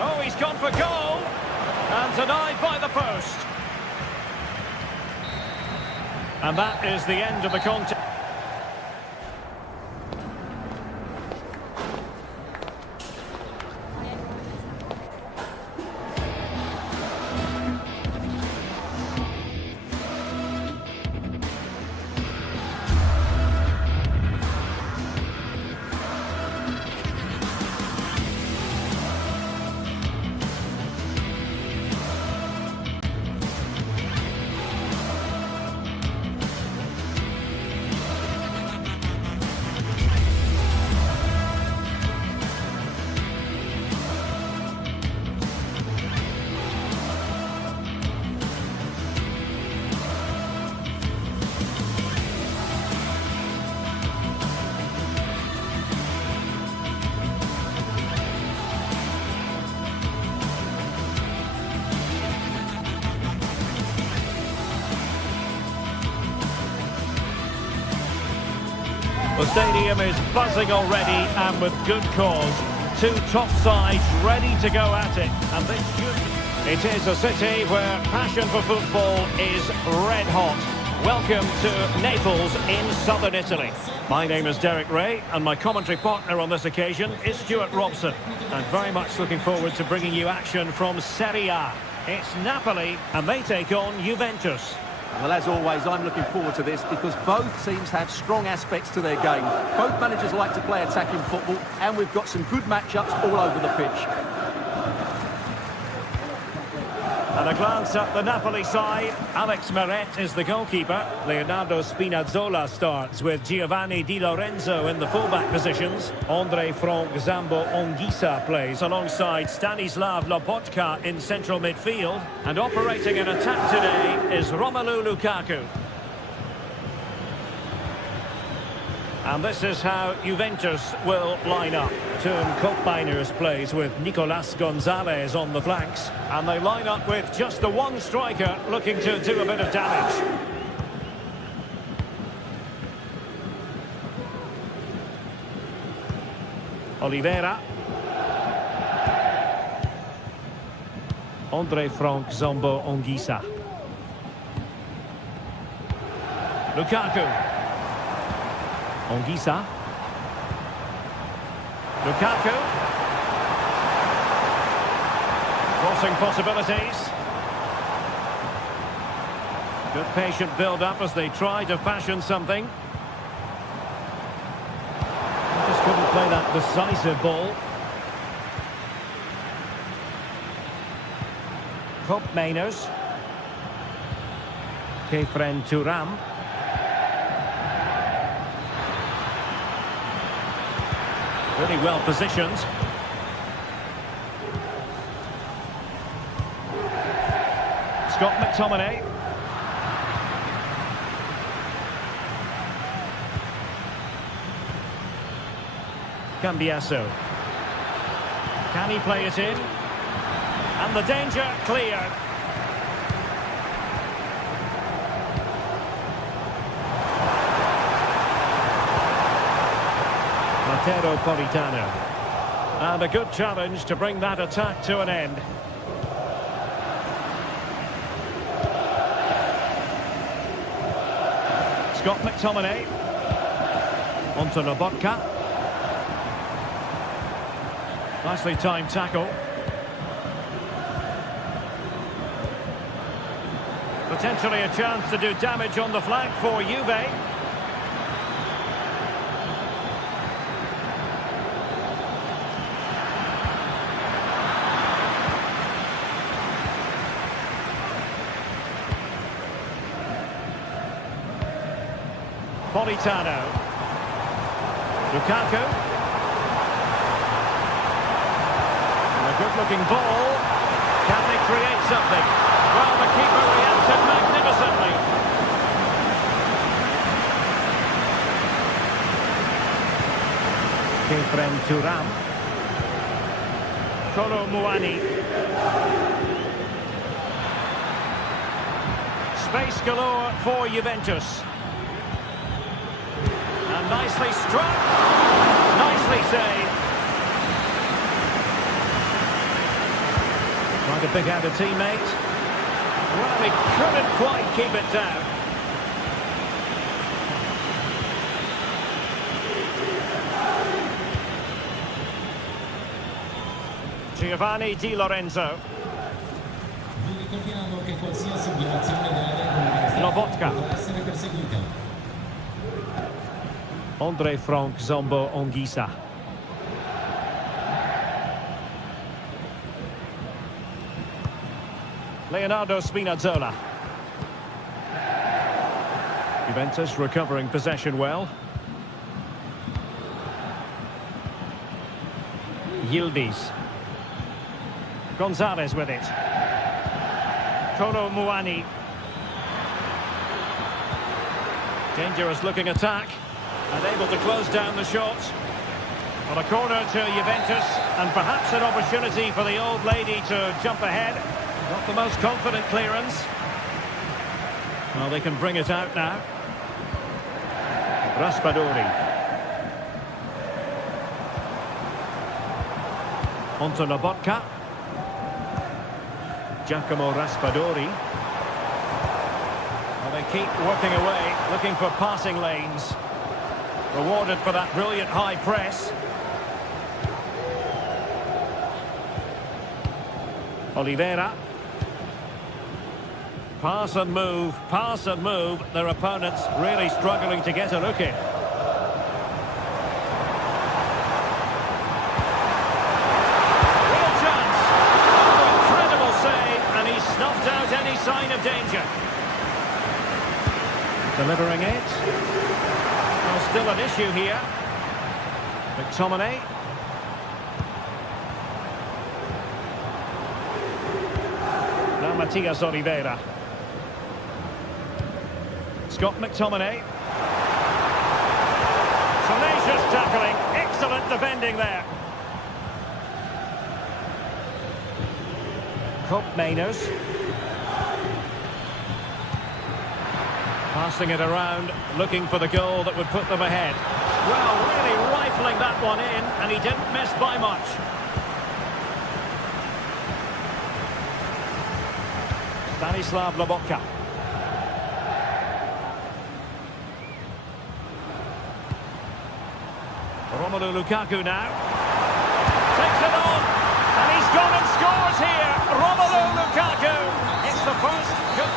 Oh, he's gone for goal. And denied by the post. And that is the end of the contest. The stadium is buzzing already, and with good cause. Two top sides ready to go at it. And it is a city where passion for football is red hot. Welcome to Naples in southern Italy. My name is Derek Ray, and my commentary partner on this occasion is Stuart Robson. And very much looking forward to bringing you action from Serie A. It's Napoli, and they take on Juventus. Well, as always, I'm looking forward to this because both teams have strong aspects to their game. Both managers like to play attacking football, and we've got some good matchups all over the pitch. And a glance at the Napoli side. Alex Meret is the goalkeeper. Leonardo Spinazzola starts with Giovanni Di Lorenzo in the fullback positions. Andre Frank Zambo Anguissa plays alongside Stanislav Lobotka in central midfield. And operating in attack today is Romelu Lukaku. And this is how Juventus will line up. Teun Koopmeiners plays with Nicolas Gonzalez on the flanks. And they line up with just the one striker looking to do a bit of damage. Oliveira. Andre Frank Zambo Anguissa. Lukaku. Anguissa. Lukaku. Crossing possibilities. Good patient build-up as they try to fashion something. Just couldn't play that decisive ball. Koopmeiners. Kefren Thuram. Really well positioned. Scott McTominay. Cambiasso. Can he play it in? And the danger cleared. Matteo Politano. And a good challenge to bring that attack to an end. Scott McTominay. Onto Lobotka. Nicely timed tackle. Potentially a chance to do damage on the flank for Juve. Politano. Lukaku. And a good-looking ball. Can they create something? Well, the keeper reacted magnificently. Kefren Thuram. Kolo Muani. Space galore for Juventus. And nicely struck. Nicely saved. Trying to pick out a teammate. Well, he couldn't quite keep it down. Giovanni Di Lorenzo. Lobotka. Andre Frank Zambo Anguissa. Leonardo Spinazzola. Juventus recovering possession well. Yildiz. Gonzalez with it. Kolo Muani. Dangerous looking attack. And able to close down the shot. On a corner to Juventus. And perhaps an opportunity for the old lady to jump ahead. Not the most confident clearance. Well, they can bring it out now. Raspadori. Onto Lobotka. Giacomo Raspadori. Well, they keep working away, looking for passing lanes. Rewarded for that brilliant high press. Oliveira. Pass and move, pass and move. Their opponents really struggling to get a look in. Real chance. Oh, incredible save, and he snuffed out any sign of danger. Delivering it. Well, still an issue here. McTominay. Now Matias Oliveira. Scott McTominay. Tenacious tackling. Excellent defending there. Cope Mainers. Passing it around, looking for the goal that would put them ahead. Well, really rifling that one in, and he didn't miss by much. Stanislav Lobotka. Romelu Lukaku now. Takes it on, and he's gone and scores here. Romelu Lukaku. It's the first good.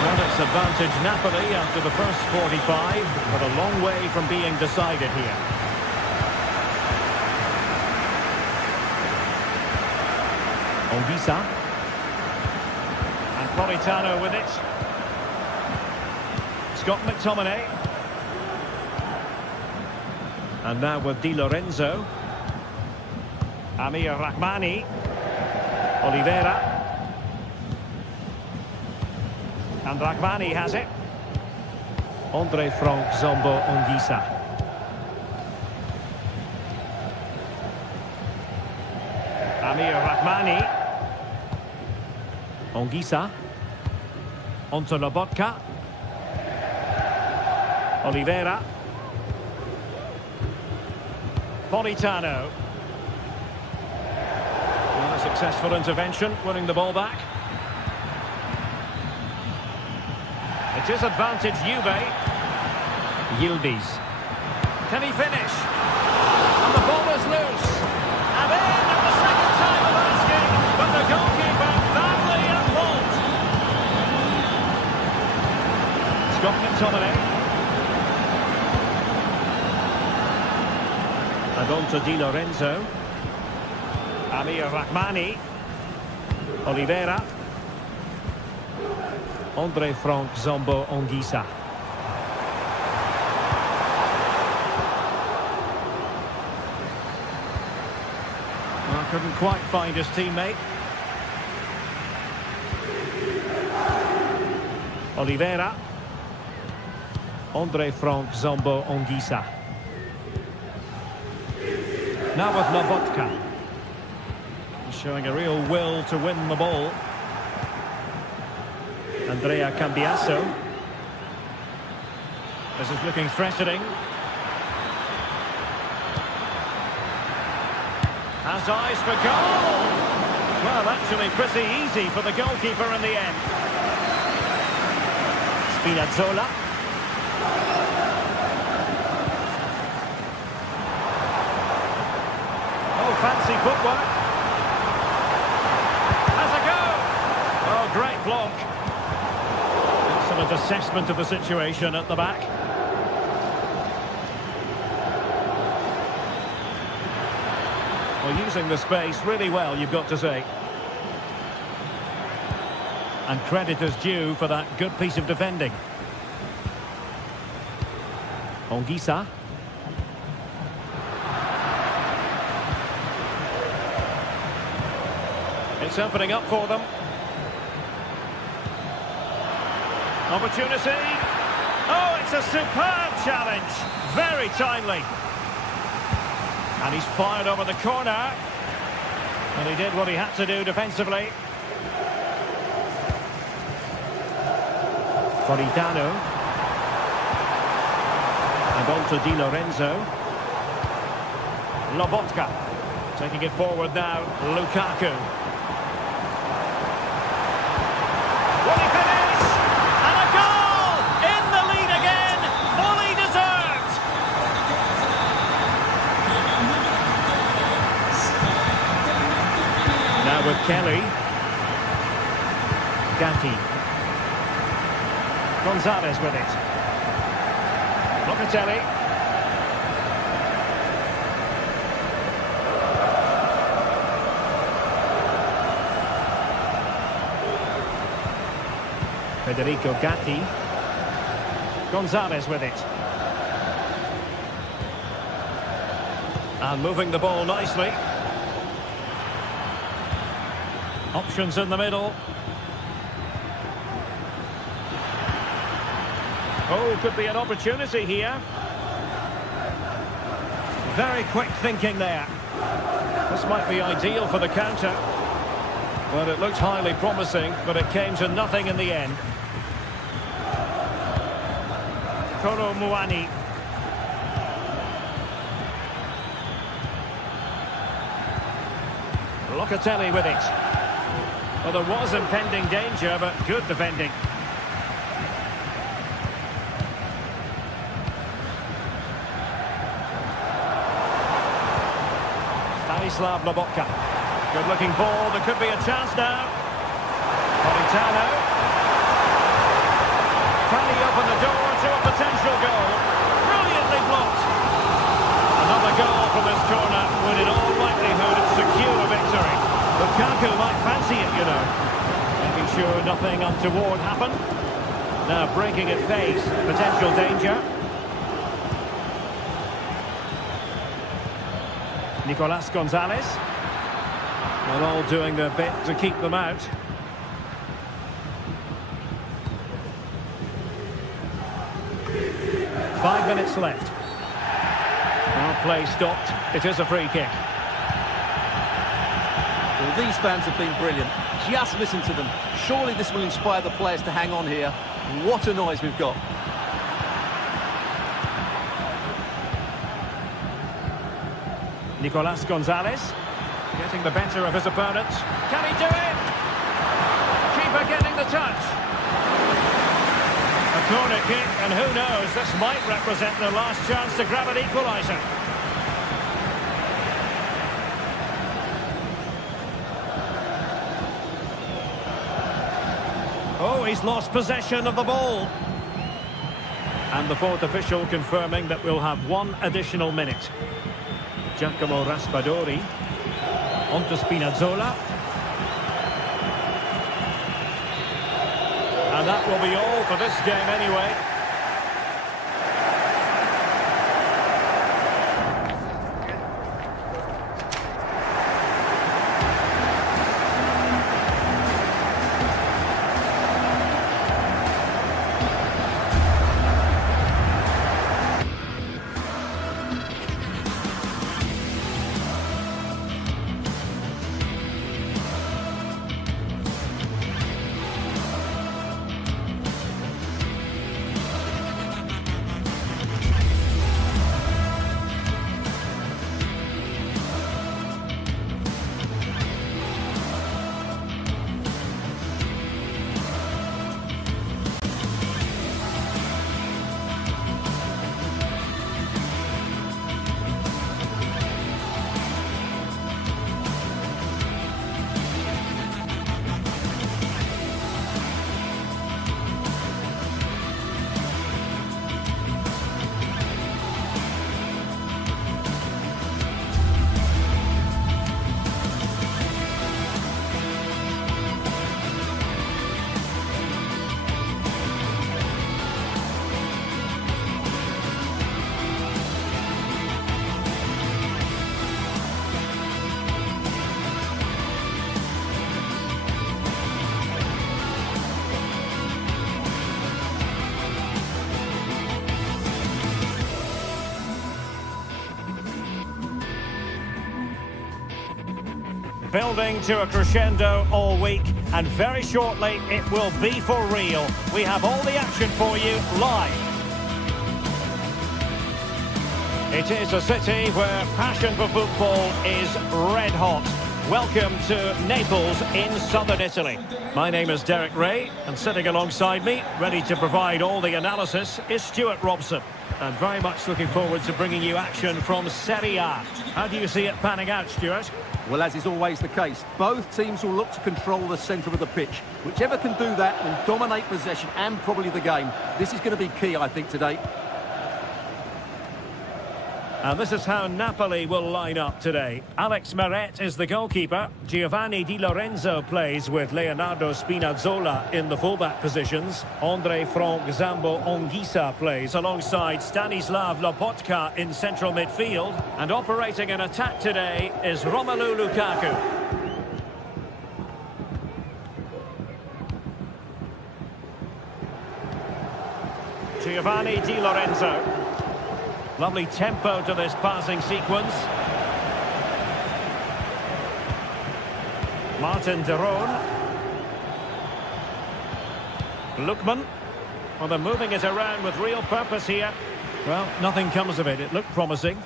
Well, it's advantage Napoli after the first 45, but a long way from being decided here. Onguisa. And Politano with it. Scott McTominay. And now with Di Lorenzo. Amir Rahmani. Oliveira. And Rahmani has it. Andre Frank Zombo Onguisa. Amir Rahmani. Onguisa. Onto Lobotka. Oliveira. Politano. Well, a successful intervention, winning the ball back. It is advantage Juve. Yildiz. Can he finish? And the ball is loose. And in at the second time of asking, but the goalkeeper badly at fault. Scott McTominay. And on to Di Lorenzo. Amir Rahmani. Oliveira. Andre Frank Zombo Onguisa. Well, couldn't quite find his teammate. Oliveira. Andre Frank Zombo Onguisa. Now with Lobotka. He's showing a real will to win the ball. Andrea Cambiasso. This is looking threatening. Has eyes for goal. Well, actually pretty easy for the goalkeeper in the end. Spinazzola. Oh, fancy footwork. Has a go. Oh, great block. Excellent assessment of the situation at the back. Well, using the space really well, you've got to say. And credit is due for that good piece of defending. Onguisa. It's opening up for them. Opportunity. Oh, it's a superb challenge. Very timely. And he's fired over the corner. And he did what he had to do defensively. Politano. And on to Di Lorenzo. Lobotka. Taking it forward now. Lukaku. Will he finish? And a goal! In the lead again! Fully deserved! Kelly. Gatti. Gonzalez with it. Locatelli. Federico Gatti. Gonzalez with it. And moving the ball nicely. Options in the middle. Oh, could be an opportunity here. Very quick thinking there. This might be ideal for the counter. Well, it looked highly promising, but it came to nothing in the end. Kolo Muani. Locatelli with it. Well, there was impending danger, but good defending. Stanislav Lobotka. Good looking ball, there could be a chance now. Politano. Can he open the door to a potential goal? Brilliantly blocked. Another goal from this corner would in all likelihood secure a victory. Lukaku might fancy it, you know. Making sure nothing untoward happened. Now breaking at pace, potential danger. Nicolas Gonzalez. They're all doing their bit to keep them out. Five minutes left. Our play stopped. It is a free kick. Well, these fans have been brilliant. Just listen to them. Surely this will inspire the players to hang on here. What a noise we've got. Nicolas Gonzalez getting the better of his opponent. Can he do it? Keeper getting the touch. A corner kick, and who knows, this might represent their last chance to grab an equaliser. Oh, he's lost possession of the ball. And the fourth official confirming that we'll have one additional minute. Giacomo Raspadori. On to Spinazzola. And that will be all for this game anyway. Building to a crescendo all week, and very shortly it will be for real. We have all the action for you live. It is a city where passion for football is red hot. Welcome to Naples in southern Italy. My name is Derek Ray, and sitting alongside me, ready to provide all the analysis, is Stuart Robson. And very much looking forward to bringing you action from Serie A. How do you see it panning out, Stuart? Well, as is always the case, both teams will look to control the centre of the pitch. Whichever can do that will dominate possession and probably the game. This is going to be key, I think, today. And this is how Napoli will line up today. Alex Meret is the goalkeeper. Giovanni Di Lorenzo plays with Leonardo Spinazzola in the fullback positions. Andre Frank Zambo Anguissa plays alongside Stanislav Lobotka in central midfield. And operating an attack today is Romelu Lukaku. Giovanni Di Lorenzo. Lovely tempo to this passing sequence. Martin de Roon. Lookman. Well, they're moving it around with real purpose here. Well, nothing comes of it. It looked promising.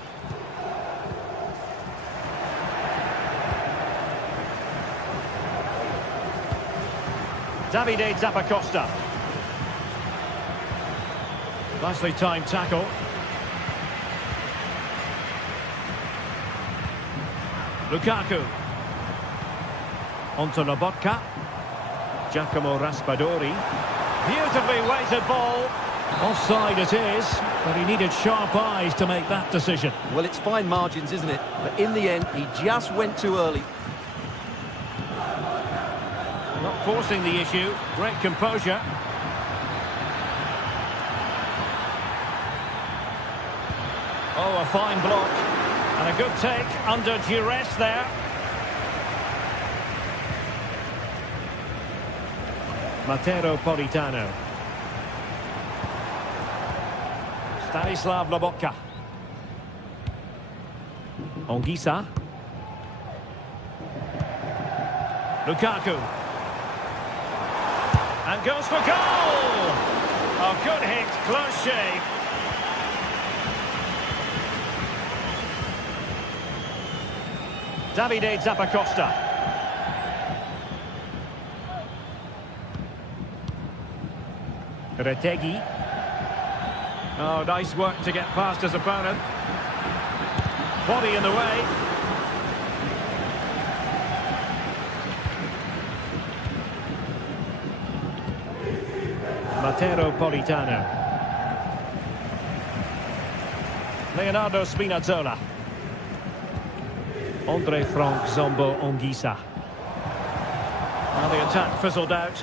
Davide Zappacosta. Nicely timed tackle. Lukaku. Onto Lobotka. Giacomo Raspadori. Beautifully weighted ball. Offside it is, but he needed sharp eyes to make that decision. Well, it's fine margins, isn't it? But in the end, he just went too early. Not forcing the issue. Great composure. Oh, a fine block. And a good take under duress there. Matteo Politano. Stanislav Lobotka. Anguissa. Lukaku. And goes for goal! Oh, good hit, close shave. Davide Zappacosta. Retegui. Oh, nice work to get past his opponent. Body in the way. Matteo Politano. Leonardo Spinazzola. Andre Frank Zambo Anguissa. Now the attack fizzled out.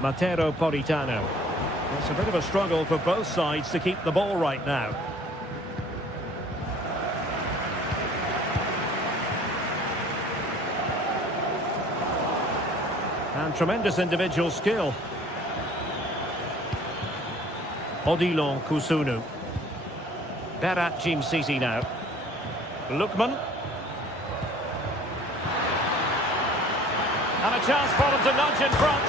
Matteo Politano. It's a bit of a struggle for both sides to keep the ball right now. And tremendous individual skill. Odilon Kusunu. Berat Jimsisi now. Lookman. And a chance for them to nudge in front.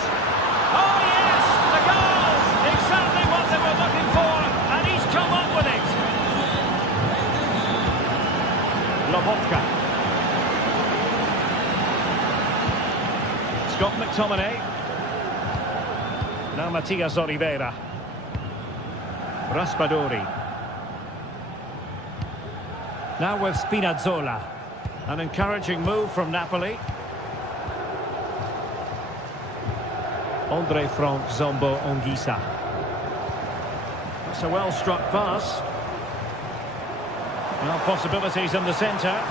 Oh yes, the goal! Exactly what they were looking for, and he's come up with it. Lobotka. Scott McTominay. Now Matias Oliveira. Raspadori. Now with Spinazzola. An encouraging move from Napoli. Andre Frank Zambo Anguissa. That's a well-struck pass. Well, possibilities in the centre.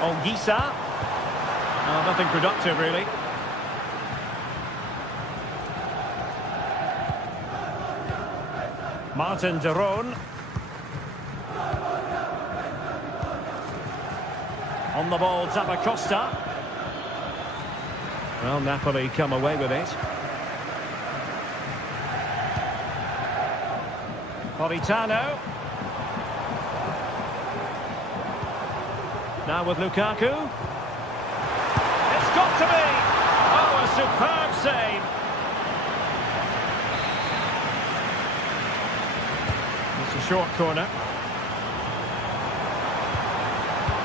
Anguissa. Oh, nothing productive, really. Martin de Roon. On the ball, Zappacosta. Well, Napoli come away with it. Politano. Now with Lukaku. to be. Oh, a superb save. It's a short corner.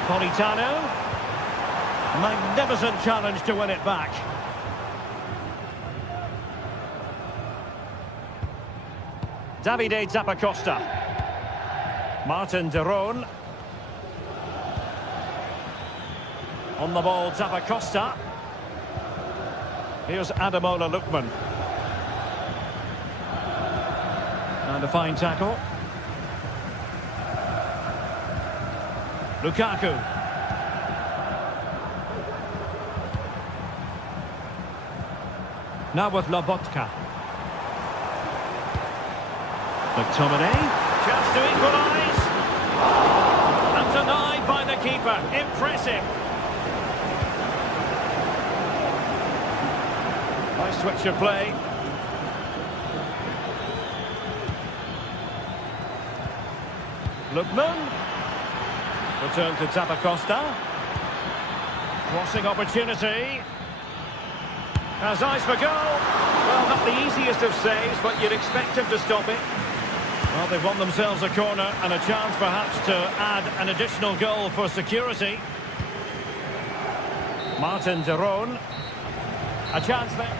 Politano. Magnificent challenge to win it back. Davide Zappacosta. Martin de Roon. On the ball, Zappacosta. Here's Ademola Lookman. And a fine tackle. Lukaku. Now with Lobotka. McTominay. Chance to equalise. And denied by the keeper. Impressive. Nice switch of play. Lookman. Return to Zappacosta. Crossing opportunity. Has eyes for goal. Well, not the easiest of saves, but you'd expect him to stop it. Well, they've won themselves a corner and a chance perhaps to add an additional goal for security. Martin de Roon. A chance there.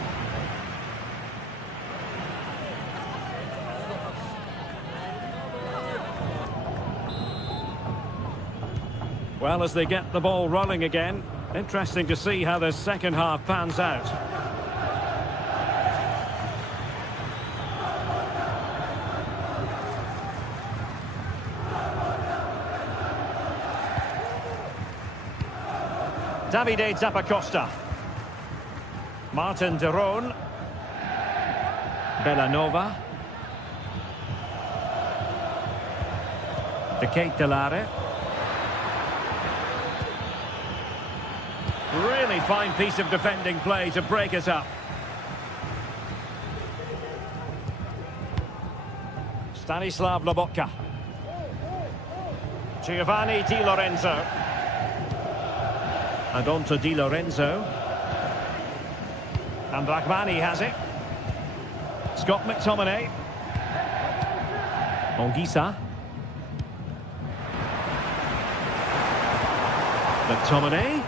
Well, as they get the ball rolling again, interesting to see how the second half pans out. Davide Zappacosta. Martin de Roon. Bellanova. De Ketelare. Really fine piece of defending play to break it up. Stanislav Lobotka. Giovanni Di Lorenzo. And on to Di Lorenzo. And Rahmani has it. Scott McTominay. Ongisa. McTominay.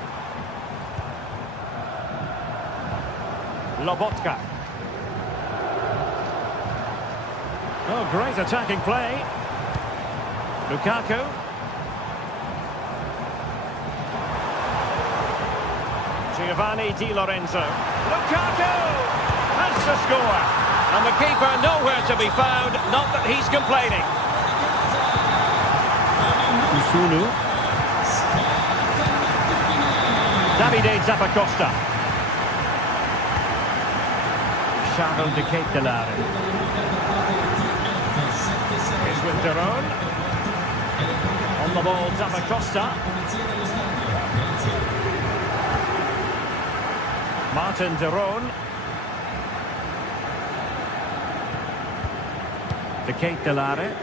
Lobotka. Oh, great attacking play. Lukaku. Giovanni Di Lorenzo. Lukaku has to score. And the keeper nowhere to be found. Not that he's complaining. Usunu. Davide Zappacosta. Charles de Ketelare. Here's with de Roon. On the ball, Zappacosta. Martin de Roon. De Ketelare.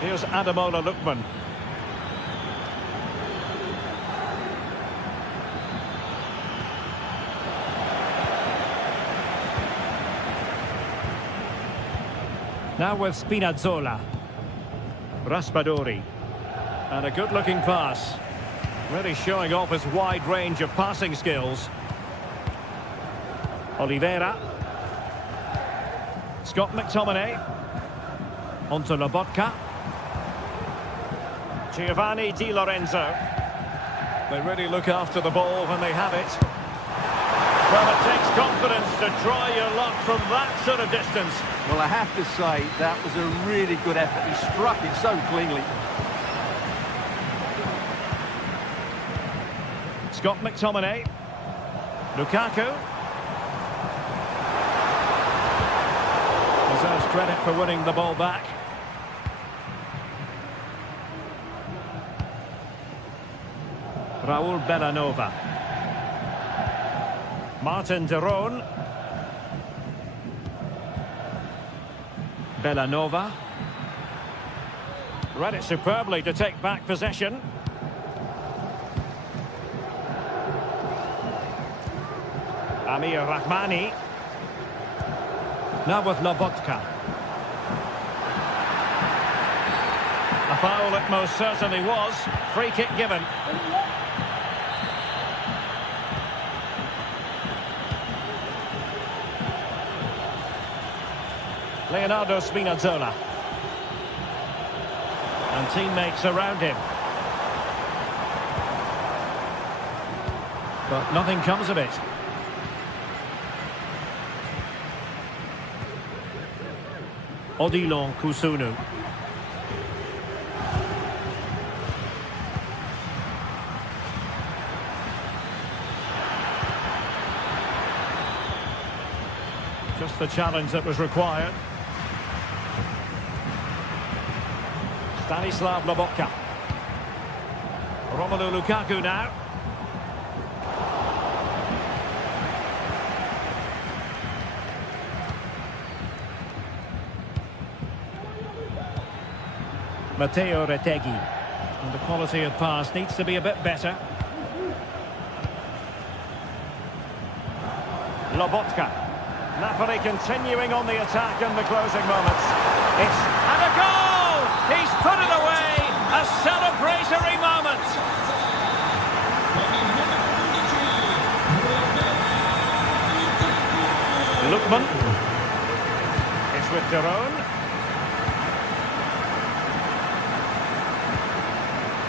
Here's Ademola Lookman. Now with Spinazzola. Raspadori. And a good-looking pass. Really showing off his wide range of passing skills. Oliveira. Scott McTominay. Onto Lobotka. Giovanni Di Lorenzo. They really look after the ball when they have it. Well, it takes confidence to try your luck from that sort of distance. Well, I have to say, that was a really good effort. He struck it so cleanly. Scott McTominay. Lukaku. Deserves credit for winning the ball back. Raul Bellanova. Martin de Roon. Bellanova. Read it superbly to take back possession. Amir Rahmani. Now with Lobotka. A foul it most certainly was. Free kick given. Leonardo Spinazzola. And teammates around him. But nothing comes of it. Odilon Kusunu. Just the challenge that was required. Stanislav Lobotka. Romelu Lukaku now. Matteo Retegui. And the quality of pass needs to be a bit better. Lobotka. Napoli continuing on the attack in the closing moments. And a goal! He's put it away! A celebratory moment! Lookman. It's with Derone.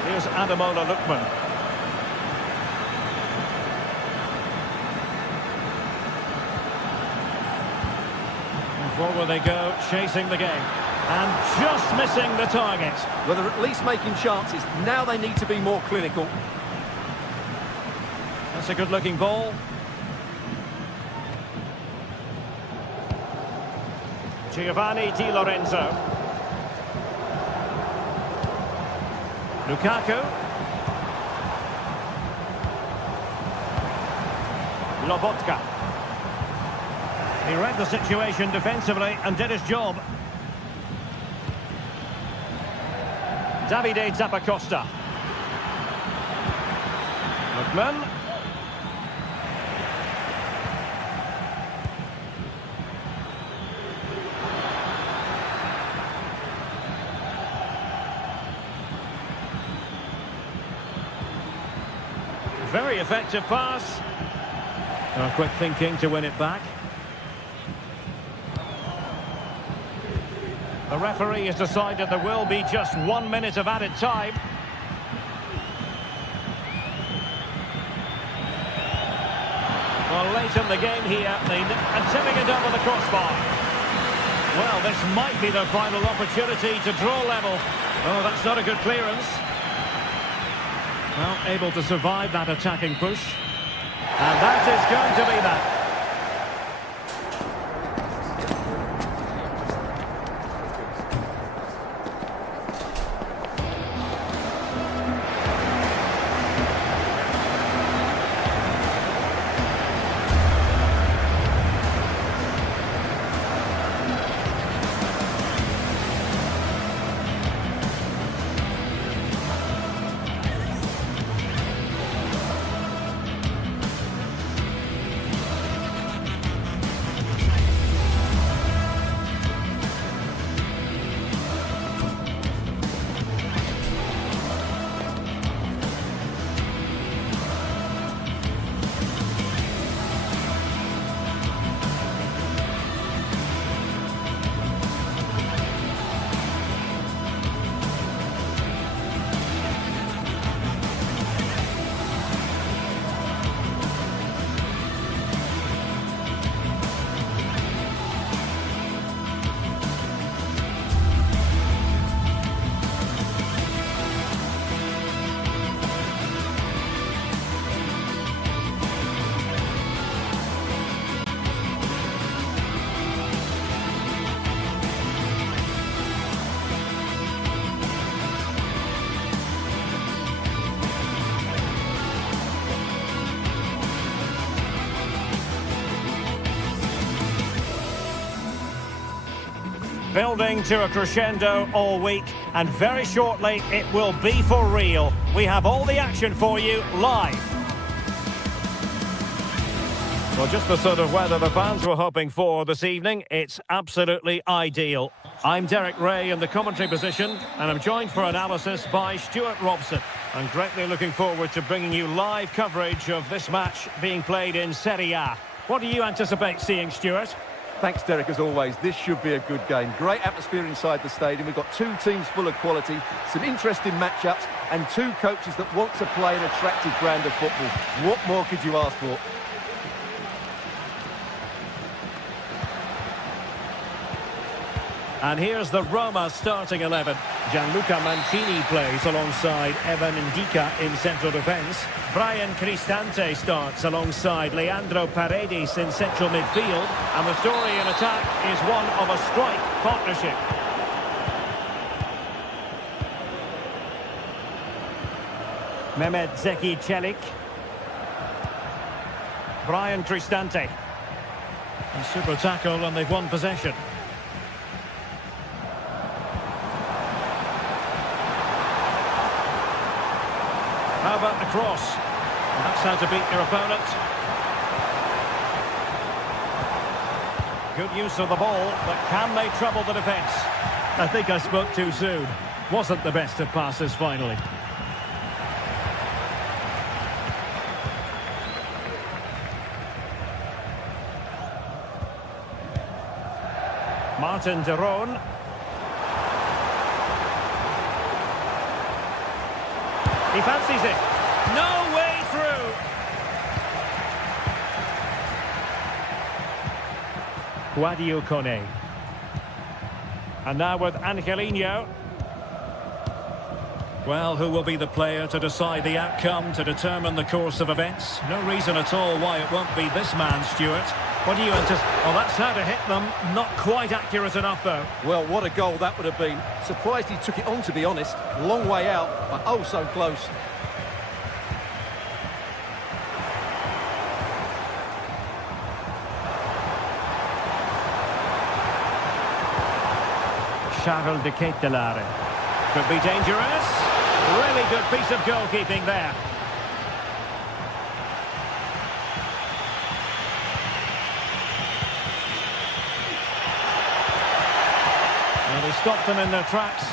Here's Ademola Lookman. And forward they go, chasing the game. And just missing the target. Well, they're at least making chances. Now they need to be more clinical. That's a good-looking ball. Giovanni Di Lorenzo. Lukaku. Lobotka. He read the situation defensively and did his job. Davide Zappacosta. Lookman. Very effective pass. Quick thinking to win it back. The referee has decided there will be just 1 minute of added time. Well, late in the game here, and tipping it over the crossbar. Well, this might be the final opportunity to draw level. Oh, that's not a good clearance. Well, able to survive that attacking push. And that is going to be that. Building to a crescendo all week, and very shortly it will be for real. We have all the action for you live. Well, just the sort of weather the fans were hoping for this evening. It's absolutely ideal. I'm Derek Ray in the commentary position, and I'm joined for analysis by Stuart Robson. I'm greatly looking forward to bringing you live coverage of this match being played in Serie A. What do you anticipate seeing, Stuart? Thanks, Derek, as always. This should be a good game. Great atmosphere inside the stadium. We've got two teams full of quality, some interesting matchups, and two coaches that want to play an attractive brand of football. What more could you ask for? And here's the Roma starting 11. Gianluca Mancini plays alongside Evan Ndika in central defence. Brian Cristante starts alongside Leandro Paredes in central midfield. And the story in attack is one of a strike partnership. Mehmet Zeki Çelik. Brian Cristante. A super tackle and they've won possession. How about the cross? That's how to beat your opponent. Good use of the ball, but can they trouble the defence? I think I spoke too soon. Wasn't the best of passes finally. Martin de Roon. He fancies it. No way through. Guadio Kone. And now with Angelino. Well, who will be the player to decide the outcome, to determine the course of events? No reason at all why it won't be this man, Stuart. What do you anticipate? Well, that's how to hit them. Not quite accurate enough, though. Well, what a goal that would have been. Surprised he took it on, to be honest. Long way out, but oh so close. Charles de Ketelaere. Could be dangerous. Really good piece of goalkeeping there. And he stopped them in their tracks.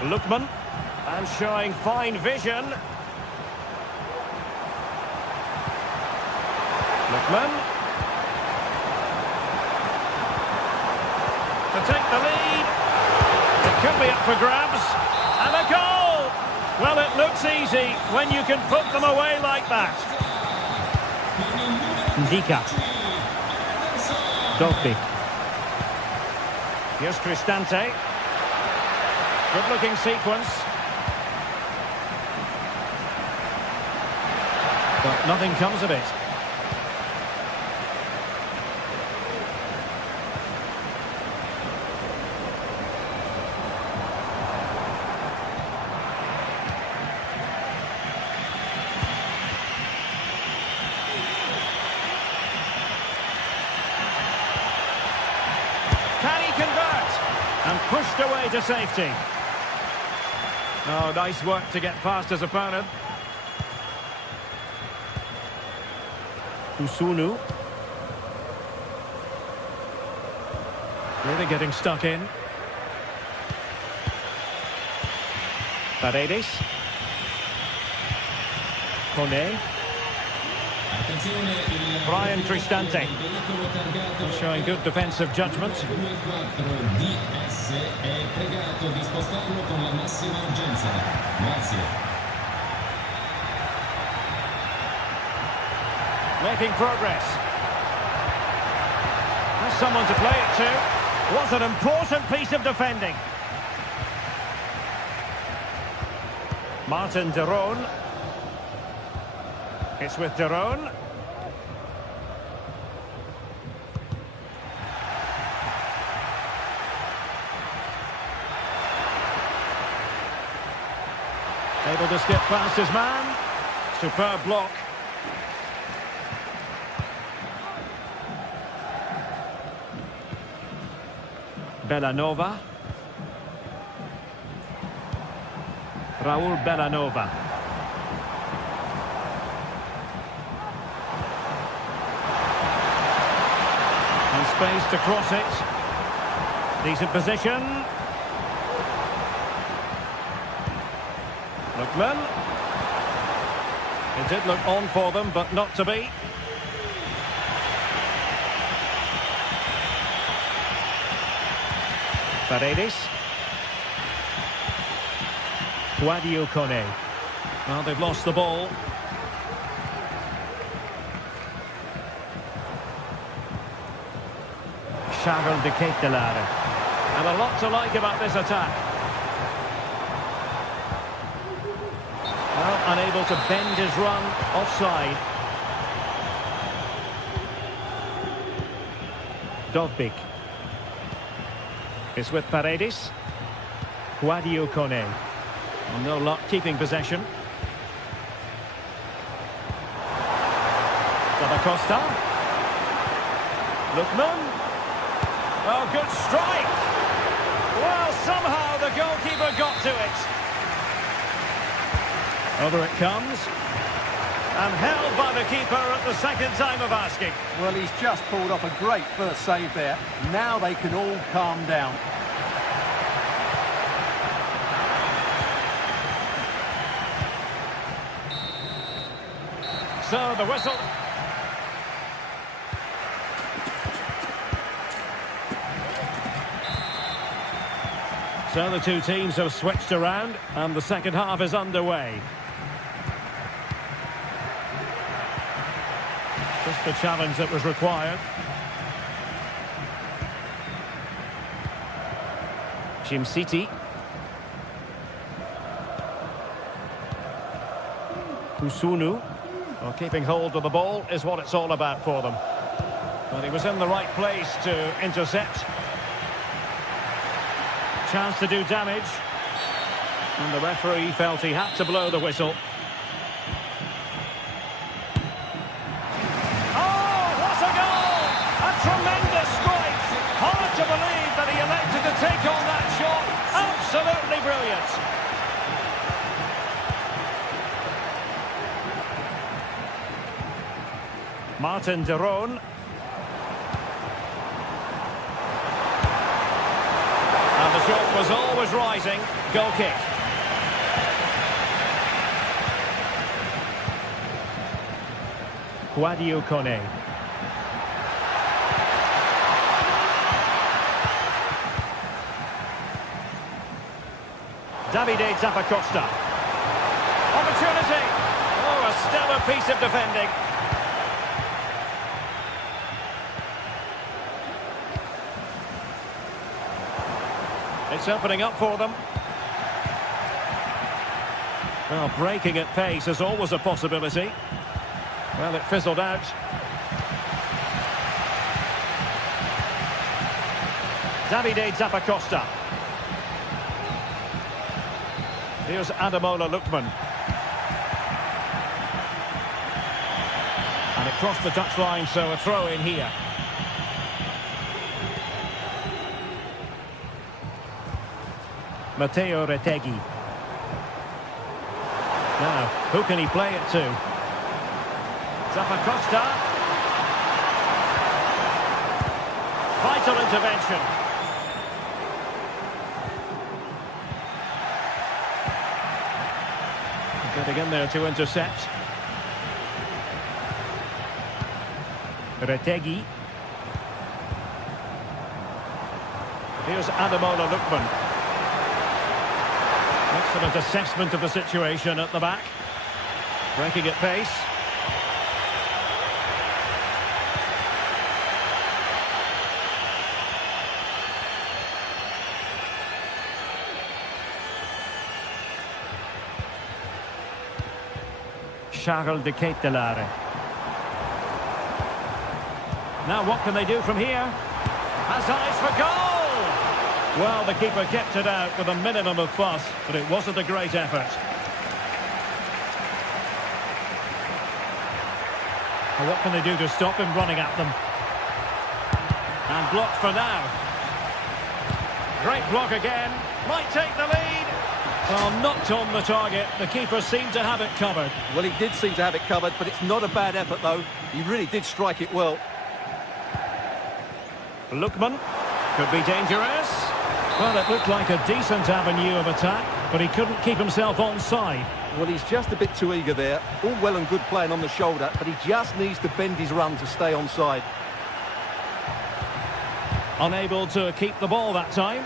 Lookman. And showing fine vision. Lookman. To take the lead. It could be up for grabs. And a goal! Well, it looks easy when you can put them away like that. Ndika. Dolby. Here's Cristante. Good-looking sequence. But nothing comes of it. Can he convert? And pushed away to safety. Oh, nice work to get past his opponent. Usunu. Really getting stuck in. Paredes. Kone. Brian Cristante. Showing good defensive judgment. Making progress. There's someone to play it to. What an important piece of defending. Martin de Roon. It's with de Roon. Able to skip past his man. Superb block. Bellanova. Raul Bellanova. space to cross it. Decent position. Lookman. It did look on for them, but not to be. Paredes. Guadio Kone. Well, they've lost the ball. Charles de Ketelaere. And a lot to like about this attack. Well, unable to bend his run offside. Dovbik. It's with Paredes. Guadio Kone. Well, no luck keeping possession. Costa. Lookman. Oh, good strike. Well, somehow the goalkeeper got to it. Over it comes. And held by the keeper at the second time of asking. Well, he's just pulled off a great first save there. Now they can all calm down. So the whistle. So the two teams have switched around and the second half is underway. Just the challenge that was required. Jim City. Kusunu. Well, keeping hold of the ball is what it's all about for them. But he was in the right place to intercept. Chance to do damage. And the referee felt he had to blow the whistle. Oh, what a goal! A tremendous strike! Hard to believe that he elected to take on that shot. Absolutely brilliant. Martin de Roon. And the shot was always rising. Goal kick. Guadio Kone. Davide Zappacosta. Opportunity. Oh, a stellar piece of defending. It's opening up for them. Well, breaking at pace is always a possibility. Well, it fizzled out. Davide Zappacosta. Here's Ademola Lookman. And it crossed the touchline, so a throw in here. Matteo Retegui. Now, who can he play it to? Zappacosta. Vital intervention. Getting in there to intercept. Retegui. Here's Ademola Lookman. Excellent assessment of the situation at the back. Breaking at pace. Charles de Ketelaere. Now what can they do from here? Has eyes for goal! Well, the keeper kept it out with a minimum of fuss, but it wasn't a great effort. Well, what can they do to stop him running at them? And blocked for now. Great block again. Might take the lead. Well, not on the target. The keeper seemed to have it covered. Well, he did seem to have it covered, but it's not a bad effort, though. He really did strike it well. Lookman could be dangerous. Well, it looked like a decent avenue of attack, but he couldn't keep himself onside. Well, he's just a bit too eager there. All well and good playing on the shoulder, but he just needs to bend his run to stay onside. Unable to keep the ball that time.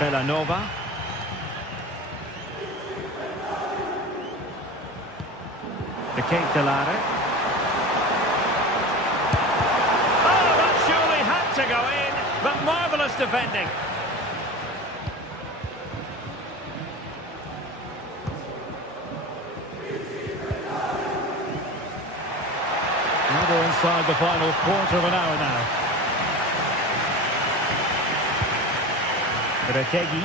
Bellanova. De Ketelare. Oh, that surely had to go in, but marvellous defending. Another inside the final quarter of an hour now. Retegui.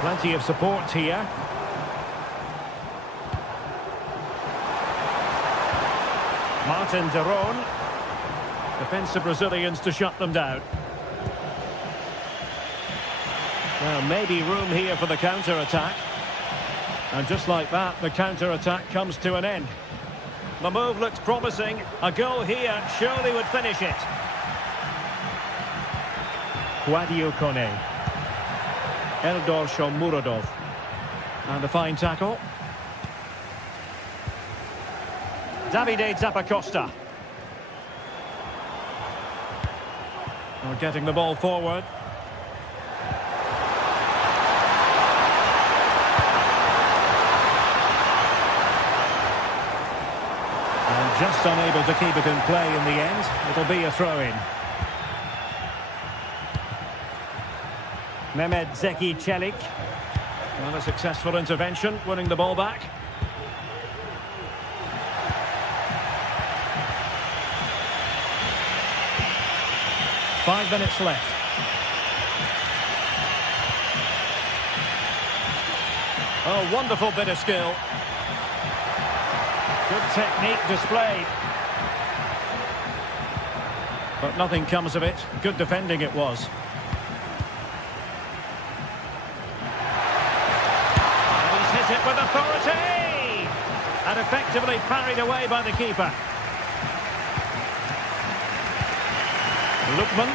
Plenty of support here. Martin de Roon. Defensive Brazilians to shut them down. Well, maybe room here for the counter-attack. And just like that, the counter-attack comes to an end. The move looks promising. A goal here surely would finish it. Guadio Kone. Eldor Shomurodov. And a fine tackle. Davide Zappacosta. Well, getting the ball forward. And just unable to keep it in play in the end. It'll be a throw-in. Mehmet Zeki Çelik. Well, a successful intervention, winning the ball back. Five minutes left. Oh, wonderful bit of skill. Good technique displayed. But nothing comes of it. Good defending it was. It with authority and effectively parried away by the keeper. Lookman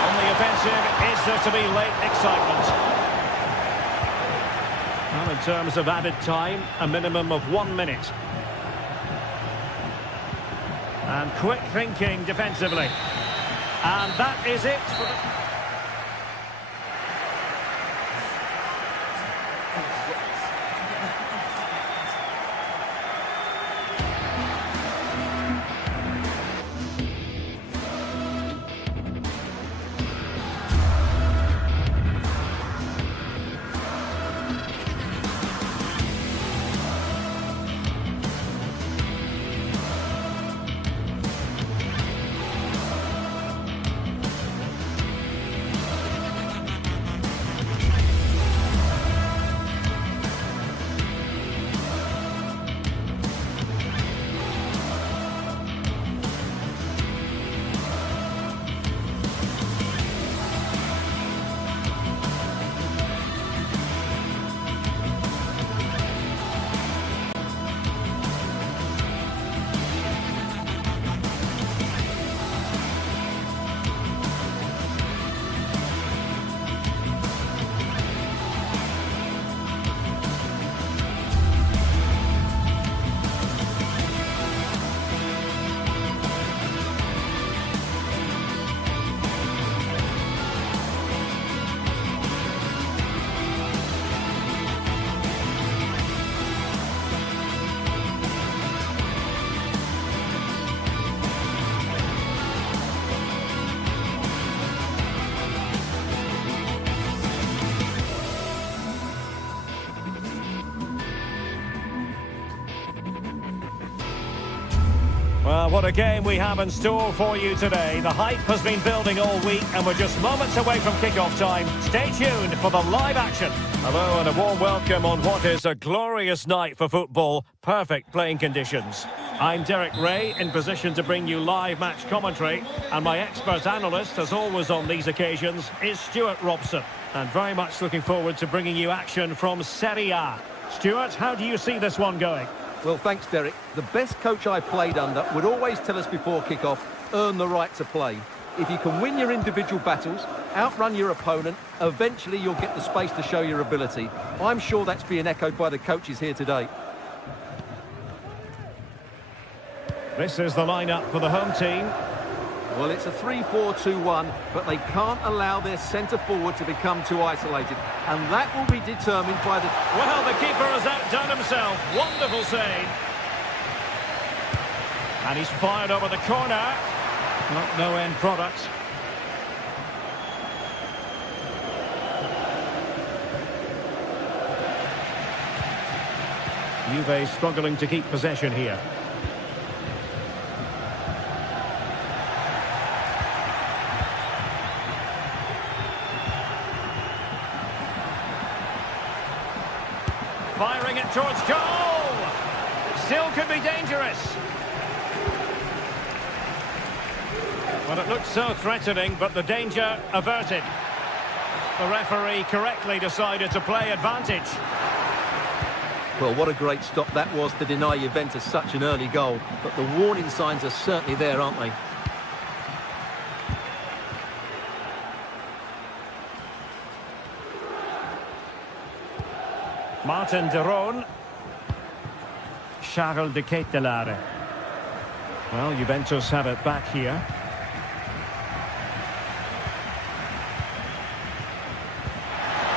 on the offensive. Is there to be late excitement? Well, in terms of added time, a minimum of 1 minute. And quick thinking defensively, and that is it for the... Well, what a game we have in store for you today. The hype has been building all week and we're just moments away from kick-off time. Stay tuned for the live action. Hello and a warm welcome on what is a glorious night for football. Perfect playing conditions. I'm Derek Ray, in position to bring you live match commentary, and my expert analyst, as always on these occasions, is Stuart Robson, and very much looking forward to bringing you action from Serie A. Stuart, how do you see this one going? Well, thanks, Derek. The best coach I played under would always tell us before kick-off, earn the right to play. If you can win your individual battles, outrun your opponent, eventually you'll get the space to show your ability. I'm sure that's being echoed by the coaches here today. This is the lineup for the home team. Well, it's a 3-4-2-1, but they can't allow their centre-forward to become too isolated. And that will be determined by the... Well, the keeper has outdone himself. Wonderful save. And he's fired over the corner. Not no end product. Juve struggling to keep possession here. Firing it towards goal. Still could be dangerous. Well, it looked so threatening, but the danger averted. The referee correctly decided to play advantage. Well, what a great stop that was to deny Juventus such an early goal. But the warning signs are certainly there, aren't they? Martin de Roon. Charles de Ketelaere. Well, Juventus have it back here.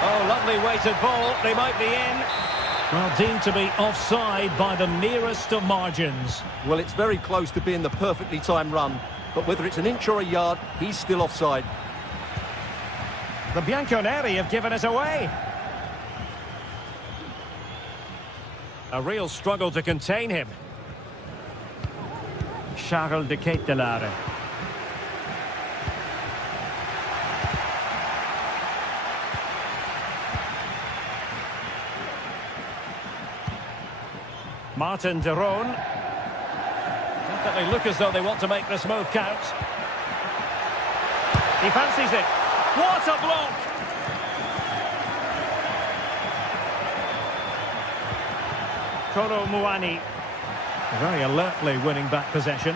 Oh, lovely weighted ball. They might be in. Well, deemed to be offside by the merest of margins. Well, it's very close to being the perfectly timed run. But whether it's an inch or a yard, he's still offside. The Bianconeri have given it away. A real struggle to contain him. Charles de Ketelaere. Martin de Roon. Definitely look as though they want to make this move count. He fancies it. What a block! Kolo Muani. Very alertly winning back possession.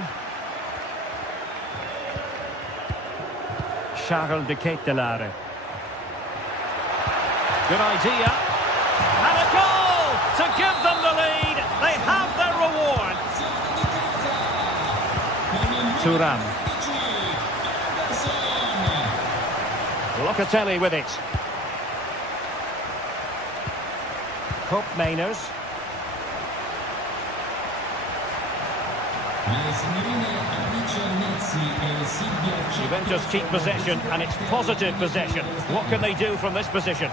Charles de Ketelaere. Good idea. And a goal to give them the lead. They have their reward. Thuram. Locatelli with it. Hope Mainers. Juventus keep possession, and it's positive possession. What can they do from this position?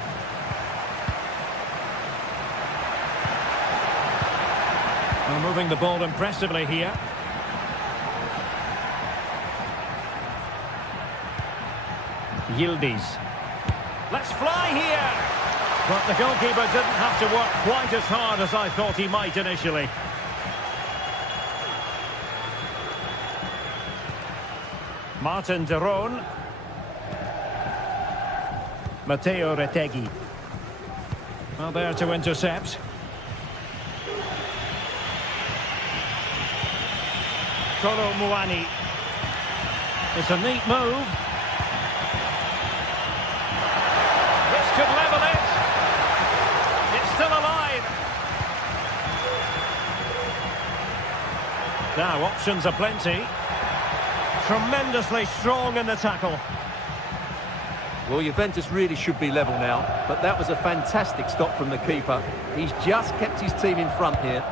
Well, moving the ball impressively here. Yildiz. Let's fly here! But the goalkeeper didn't have to work quite as hard as I thought he might initially. Martin de Roon. Matteo Retegui. Well, there to intercept. Kolo Muani. It's a neat move. This could level it. It's still alive. Now, options are plenty. Tremendously strong in the tackle. Well, Juventus really should be level now, but that was a fantastic stop from the keeper. He's just kept his team in front here.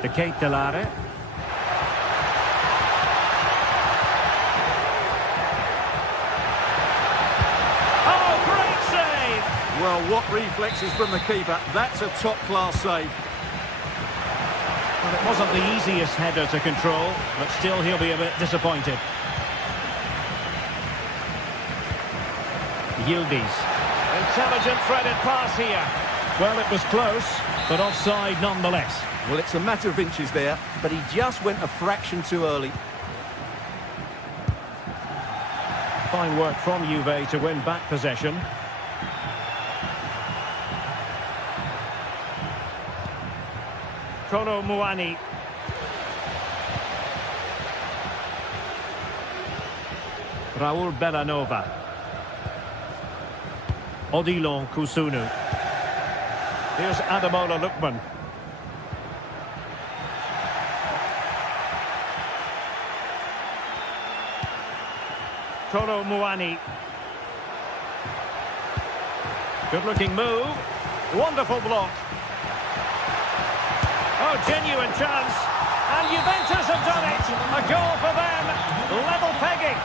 De Ketelaere. Oh, great save! Well, what reflexes from the keeper. That's a top-class save. Well, it wasn't the easiest header to control, but still he'll be a bit disappointed. Yildiz. Intelligent threaded pass here. Well, it was close, but offside nonetheless. Well, it's a matter of inches there, but he just went a fraction too early. Fine work from Juve to win back possession. Kolo Muani. Raul Bellanova. Odilon Kusunu. Here's Ademola Lookman. Kolo Muani. Good looking move. Wonderful block. Oh, genuine chance. And Juventus have done it. A goal for them. Level pegging.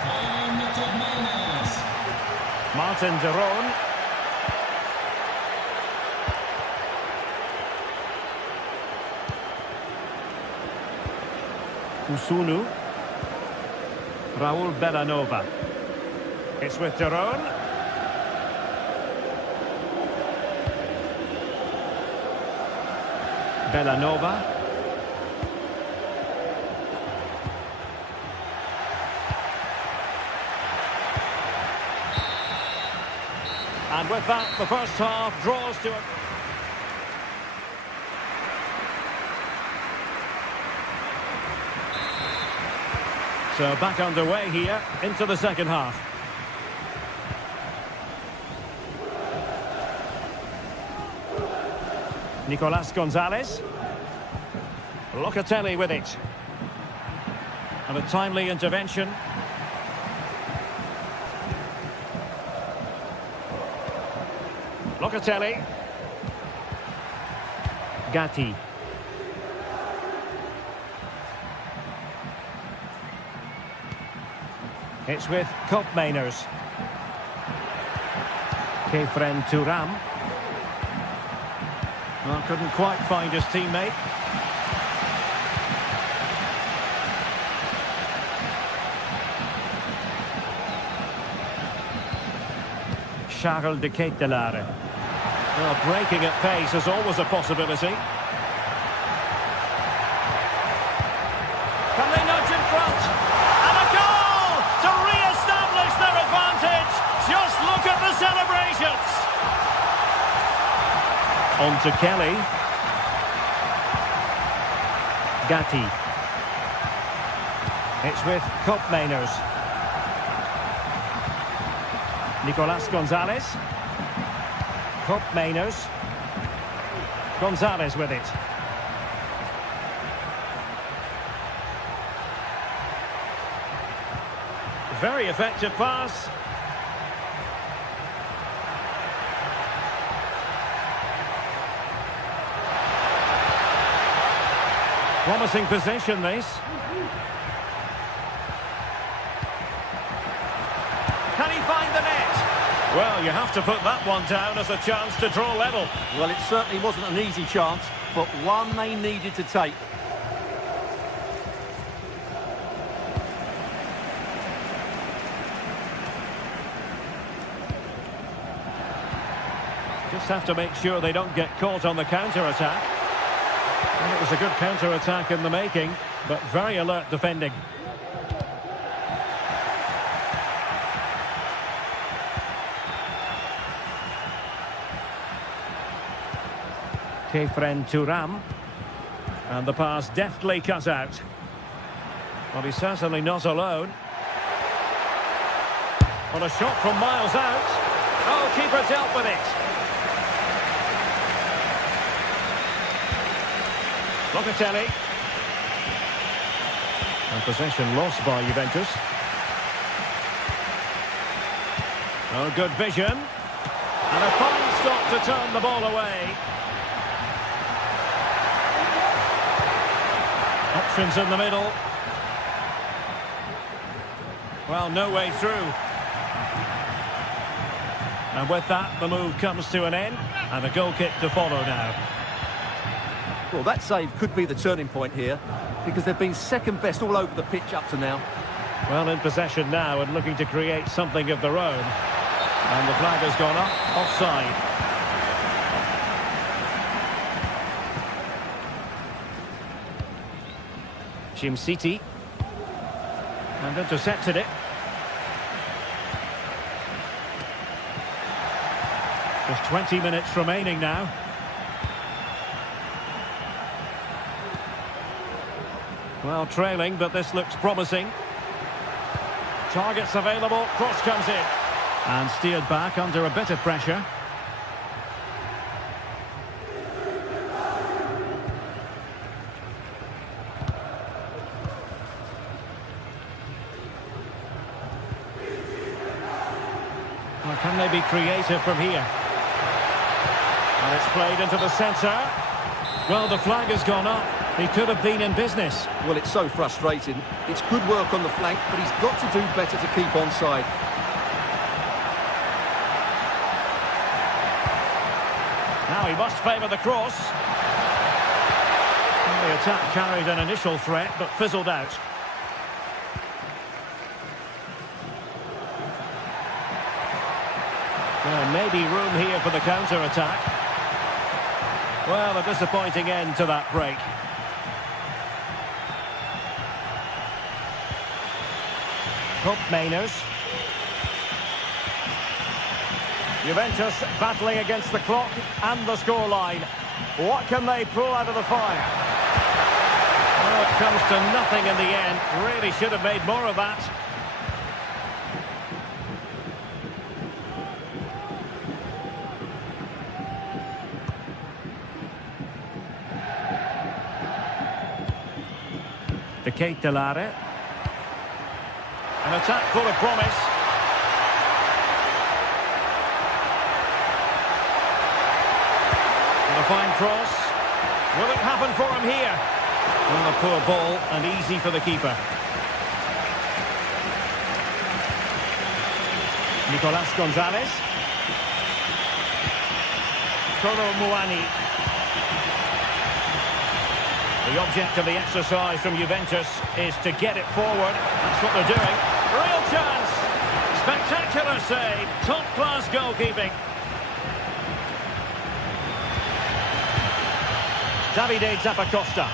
Martin de Roon. Kusunu. Raul Bellanova. It's with de Roon. Bellanova. And with that, the first half draws to a... So back underway here into the second half. Nicolas Gonzalez. Locatelli with it. And a timely intervention. Locatelli. Gatti. It's with Koopmeiners. Kefren Thuram. Well, couldn't quite find his teammate. Charles de Ketelaere. Well, breaking at pace is always a possibility. Can they nudge in front? And a goal to re-establish their advantage. Just look at the celebrations. On to Kelly. Gatti. It's with Koopmeiners. Nicolas Gonzalez. Koopmeiners. Gonzalez with it. Very effective pass. Promising possession, this. Can he find the net? Well, you have to put that one down as a chance to draw level. Well, it certainly wasn't an easy chance, but one they needed to take. Just have to make sure they don't get caught on the counter-attack. Well, it was a good counter-attack in the making, but very alert defending. Kefren Thuram. And the pass deftly cut out. Well, he's certainly not alone. On a shot from miles out. Oh, keeper dealt with it. Locatelli. And possession lost by Juventus. Oh, good vision. And a fine stop to turn the ball away. Options in the middle. Well, no way through. And with that, the move comes to an end. And a goal kick to follow now. Well, that save could be the turning point here, because they've been second best all over the pitch up to now. Well, in possession now and looking to create something of their own. And the flag has gone up, offside. City. And intercepted it. Just 20 minutes remaining now. Well, trailing, but this looks promising. Targets available, cross comes in. And steered back under a bit of pressure. Well, can they be creative from here? And it's played into the centre. Well, the flag has gone up. He could have been in business. Well, it's so frustrating. It's good work on the flank, but he's got to do better to keep onside. Now he must favour the cross. Well, the attack carried an initial threat, but fizzled out. Well, maybe room here for the counter-attack. Well, a disappointing end to that break. Mainers. Juventus battling against the clock and the scoreline. What can they pull out of the fire? Well, it comes to nothing in the end. Really should have made more of that. De Ketelare. An attack full of promise. And a fine cross. Will it happen for him here? Well, a poor ball and easy for the keeper. Nicolas Gonzalez. Kolo Muani. The object of the exercise from Juventus is to get it forward. That's what they're doing. Real chance. Spectacular save. Top-class goalkeeping. Davide Zappacosta.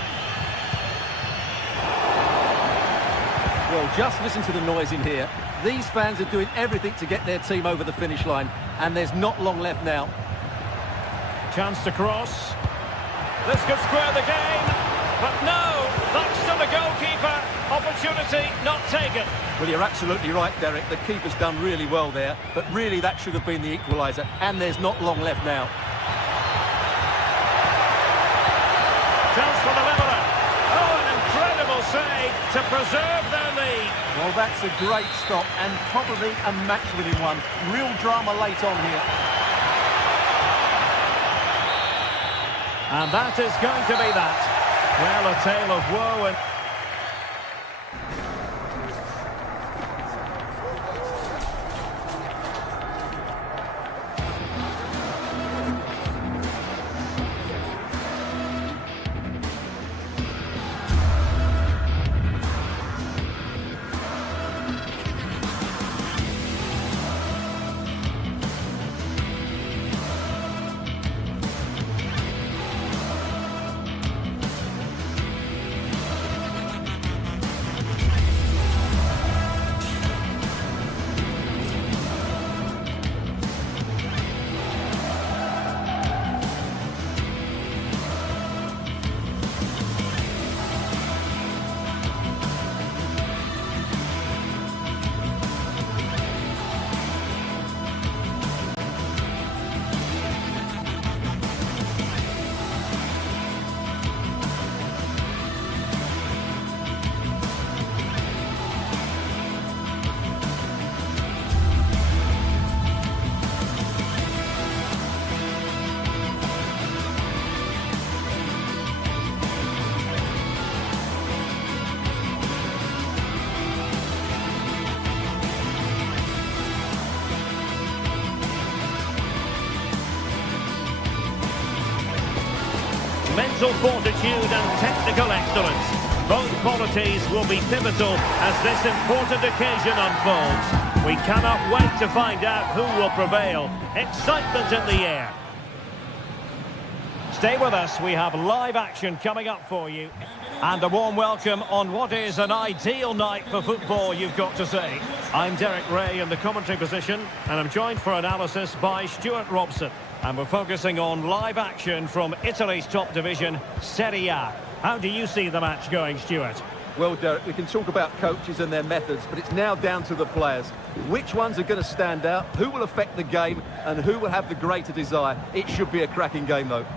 Well, just listen to the noise in here. These fans are doing everything to get their team over the finish line, and there's not long left now. Chance to cross. This could square the game. But no, thanks to the goalkeeper, opportunity not taken. Well, you're absolutely right, Derek. The keeper's done really well there, but really that should have been the equaliser, and there's not long left now. Chance for the leveller. Oh, an incredible save to preserve their lead. Well, that's a great stop, and probably a match-winning one. Real drama late on here. And that is going to be that. Well, a tale of woe and... mental fortitude and technical excellence. Both qualities will be pivotal as this important occasion unfolds. We cannot wait to find out who will prevail. Excitement in the air. Stay with us, we have live action coming up for you. And a warm welcome on what is an ideal night for football, you've got to say. I'm Derek Ray in the commentary position, and I'm joined for analysis by Stuart Robson. And we're focusing on live action from Italy's top division, Serie A. How do you see the match going, Stuart? Well, Derek, we can talk about coaches and their methods, but it's now down to the players. Which ones are going to stand out, who will affect the game, and who will have the greater desire? It should be a cracking game, though.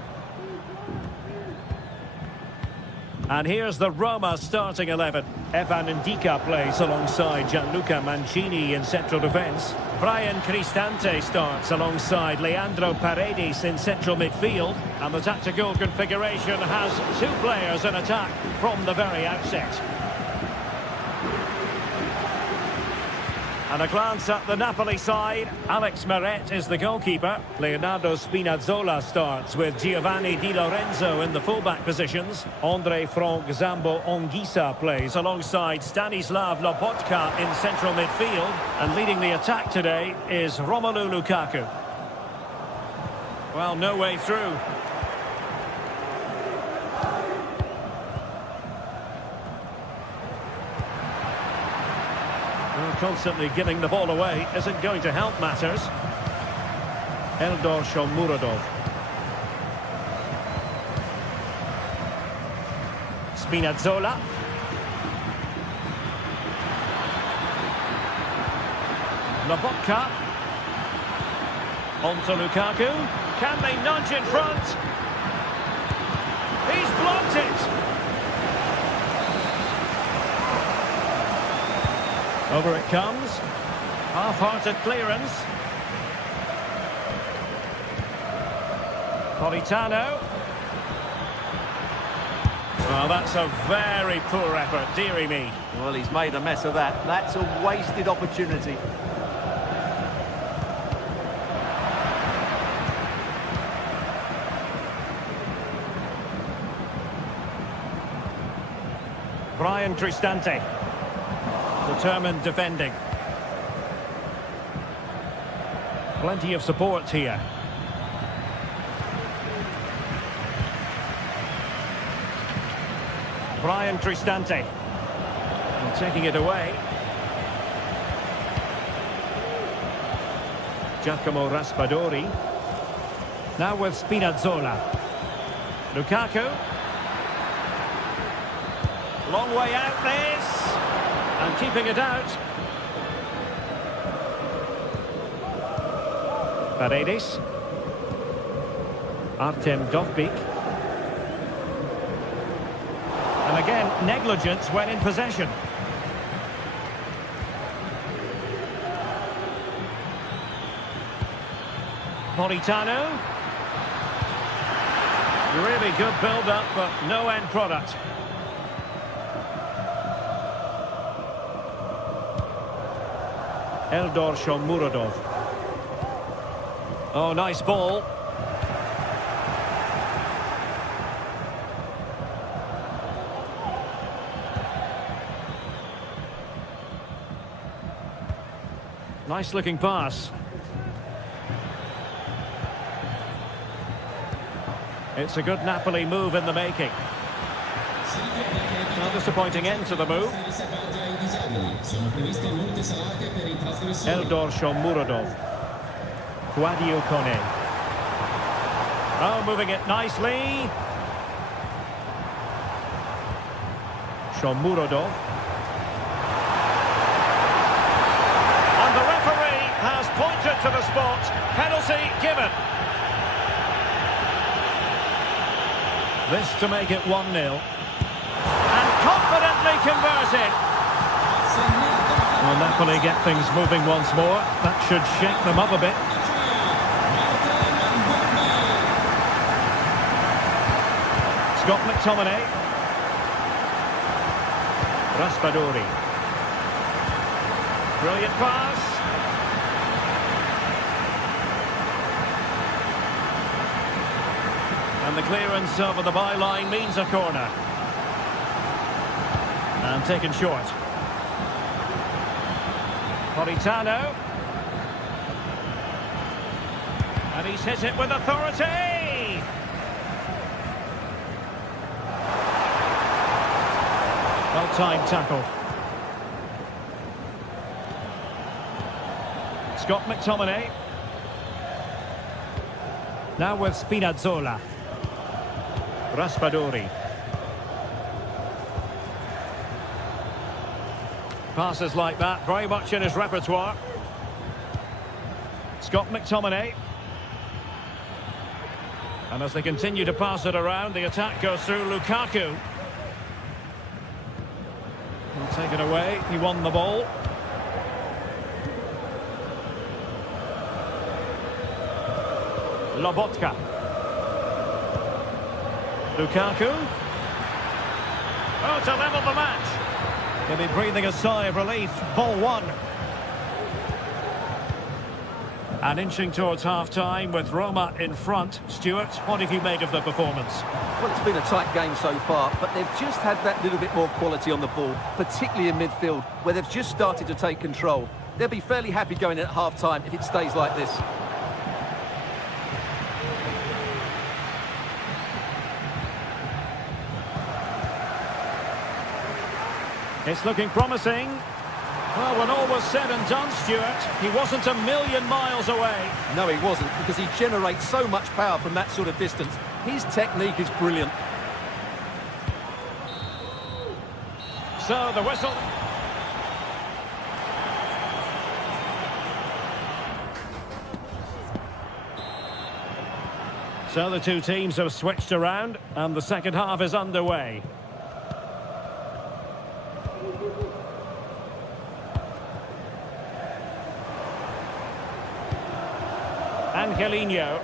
And here's the Roma starting 11. Evan Ndika plays alongside Gianluca Mancini in central defence. Brian Cristante starts alongside Leandro Paredes in central midfield. And the tactical configuration has two players in attack from the very outset. And a glance at the Napoli side. Alex Meret is the goalkeeper. Leonardo Spinazzola starts with Giovanni Di Lorenzo in the fullback positions. Andre Frank Zambo Anguissa plays alongside Stanislav Lobotka in central midfield. And leading the attack today is Romelu Lukaku. Well, no way through. Constantly giving the ball away isn't going to help matters. Eldor Shomurodov. Spinazzola. Lobotka. On to Lukaku. Can they nudge in front? He's blocked it. Over it comes. Half-hearted clearance. Politano. Well, that's a very poor effort, dearie me. Well, he's made a mess of that. That's a wasted opportunity. Brian Cristante. Determined defending. Plenty of support here. Brian Cristante. And taking it away. Giacomo Raspadori. Now with Spinazzola. Lukaku. Long way out this. And keeping it out. Paredes. Artem Dovbyk. And again, negligence when in possession. Politano. Really good build-up, but no end product. Eldor Shomurodov. Oh, nice ball. Nice looking pass. It's a good Napoli move in the making. Not disappointing end to the move. Eldor Shomurodov. Quadio Kone. Oh, moving it nicely. Shomurodov. And the referee has pointed to the spot. Penalty given. This to make it 1-0. And confidently converted. Well, Napoli get things moving once more. That should shake them up a bit. Scott McTominay. Raspadori. Brilliant pass. And the clearance over the byline means a corner. And taken short. Politano. And he's hit it with authority. Well-timed tackle. Scott McTominay. Now with Spinazzola. Raspadori. Passes like that, very much in his repertoire. Scott McTominay. And as they continue to pass it around, the attack goes through Lukaku. He'll take it away, he won the ball. Lobotka. Lukaku. Oh, to level the match. He'll be breathing a sigh of relief. Ball one. And inching towards half-time with Roma in front. Stuart, what have you made of the performance? Well, it's been a tight game so far, but they've just had that little bit more quality on the ball, particularly in midfield, where they've just started to take control. They'll be fairly happy going in at half-time if it stays like this. It's looking promising. Well, when all was said and done, Stuart, he wasn't a million miles away. No, he wasn't, because he generates so much power from that sort of distance. His technique is brilliant. So, the whistle. So, the two teams have switched around, and the second half is underway. Angelino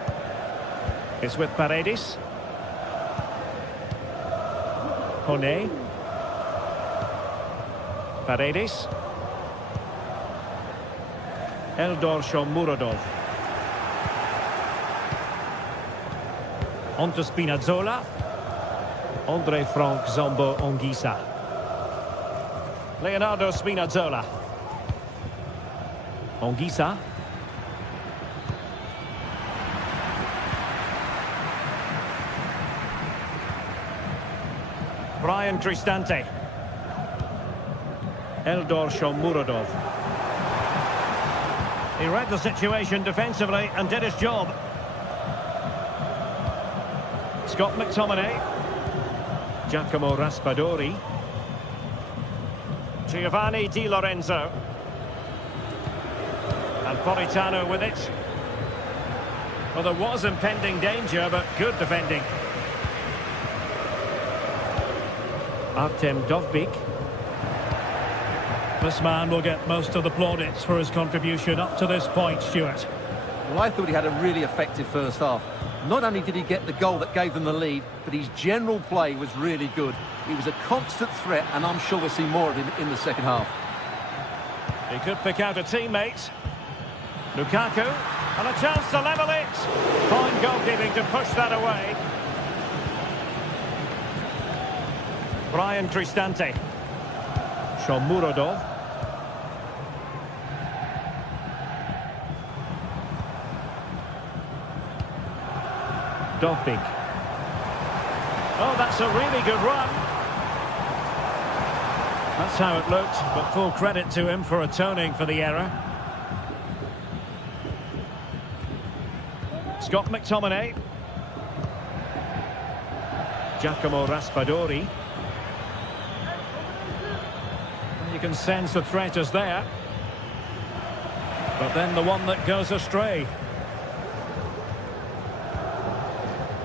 is with Paredes. Hone. Paredes. Eldor Shomurodov. On to Spinazzola. Andre Frank Zombo Ongisa. Leonardo Spinazzola. Ongisa. Brian Cristante. Eldor Shomurodov. He read the situation defensively and did his job. Scott McTominay. Giacomo Raspadori. Giovanni Di Lorenzo. And Politano with it. Well, there was impending danger, but good defending. Artem Dovbyk. This man will get most of the plaudits for his contribution up to this point, Stuart. Well, I thought he had a really effective first half. Not only did he get the goal that gave them the lead, but his general play was really good. He was a constant threat, and I'm sure we'll see more of him in the second half. He could pick out a teammate. Lukaku, and a chance to level it. Fine goalkeeping to push that away. Brian Cristante. Shomurodov. Dovbyk. Oh, that's a really good run. That's how it looked, but full credit to him for atoning for the error. Scott McTominay. Giacomo Raspadori. You can sense the threat is there. But then the one that goes astray.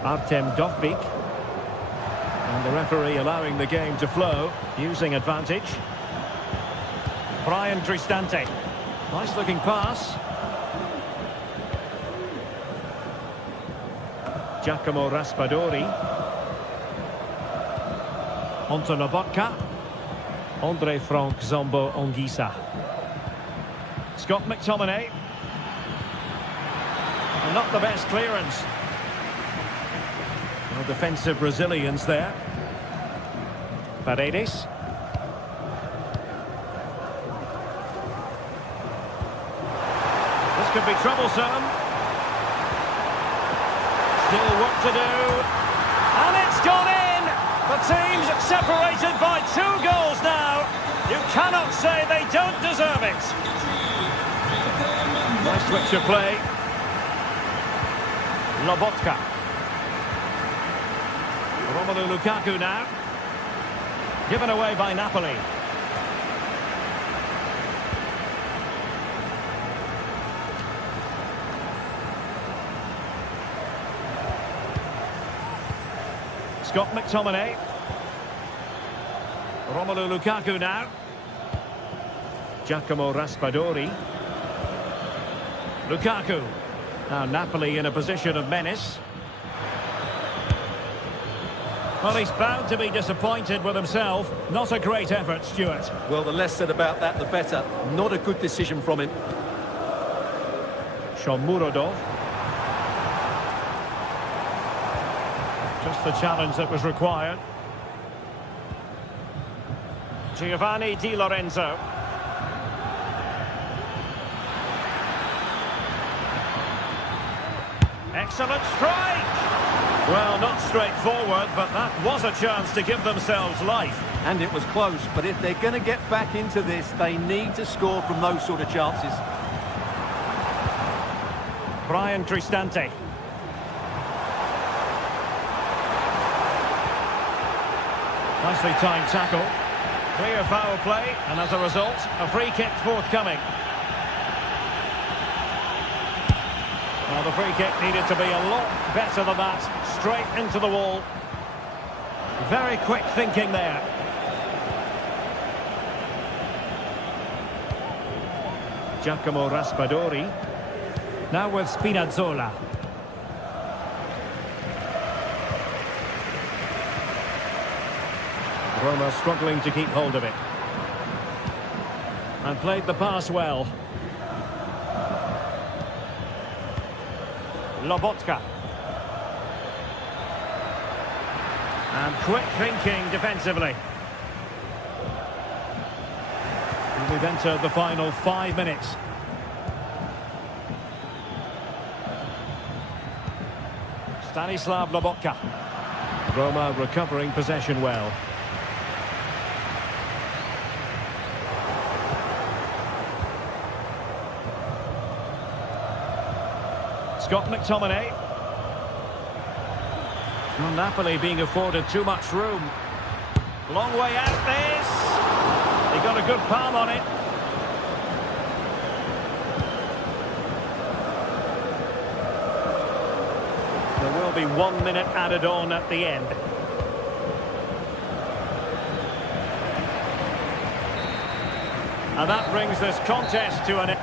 Artem Dovbyk. And the referee allowing the game to flow, using advantage. Brian Cristante. Nice looking pass. Giacomo Raspadori. Onto Lobotka. Andre Frank Zombo Ongisa. Scott McTominay. And not the best clearance. No defensive resilience there. Paredes. This could be troublesome. Still work to do. And it's gone in! The team's separated by 2 goals now. cannot say they don't deserve it. Nice switch of play. Lobotka. Romelu Lukaku now. Given away by Napoli. Scott McTominay. Romelu Lukaku now. Giacomo Raspadori. Lukaku. Now Napoli in a position of menace. Well, he's bound to be disappointed with himself. Not a great effort, Stuart. Well, the less said about that, the better. Not a good decision from him. Shomurodov. Just the challenge that was required. Giovanni Di Lorenzo. Excellent strike! Well, not straightforward, but that was a chance to give themselves life. And it was close, but if they're going to get back into this, they need to score from those sort of chances. Brian Cristante. Nicely timed tackle. Clear foul play, and as a result, a free kick forthcoming. Well, the free kick needed to be a lot better than that. Straight into the wall. Very quick thinking there. Giacomo Raspadori. Now with Spinazzola. Roma struggling to keep hold of it. And played the pass well. Lobotka. And quick thinking defensively. We've entered the final 5 minutes. Stanislav Lobotka. Roma recovering possession well. Scott McTominay. Well, Napoli being afforded too much room. Long way out this. They got a good palm on it. There will be 1 minute added on at the end. And that brings this contest to an end.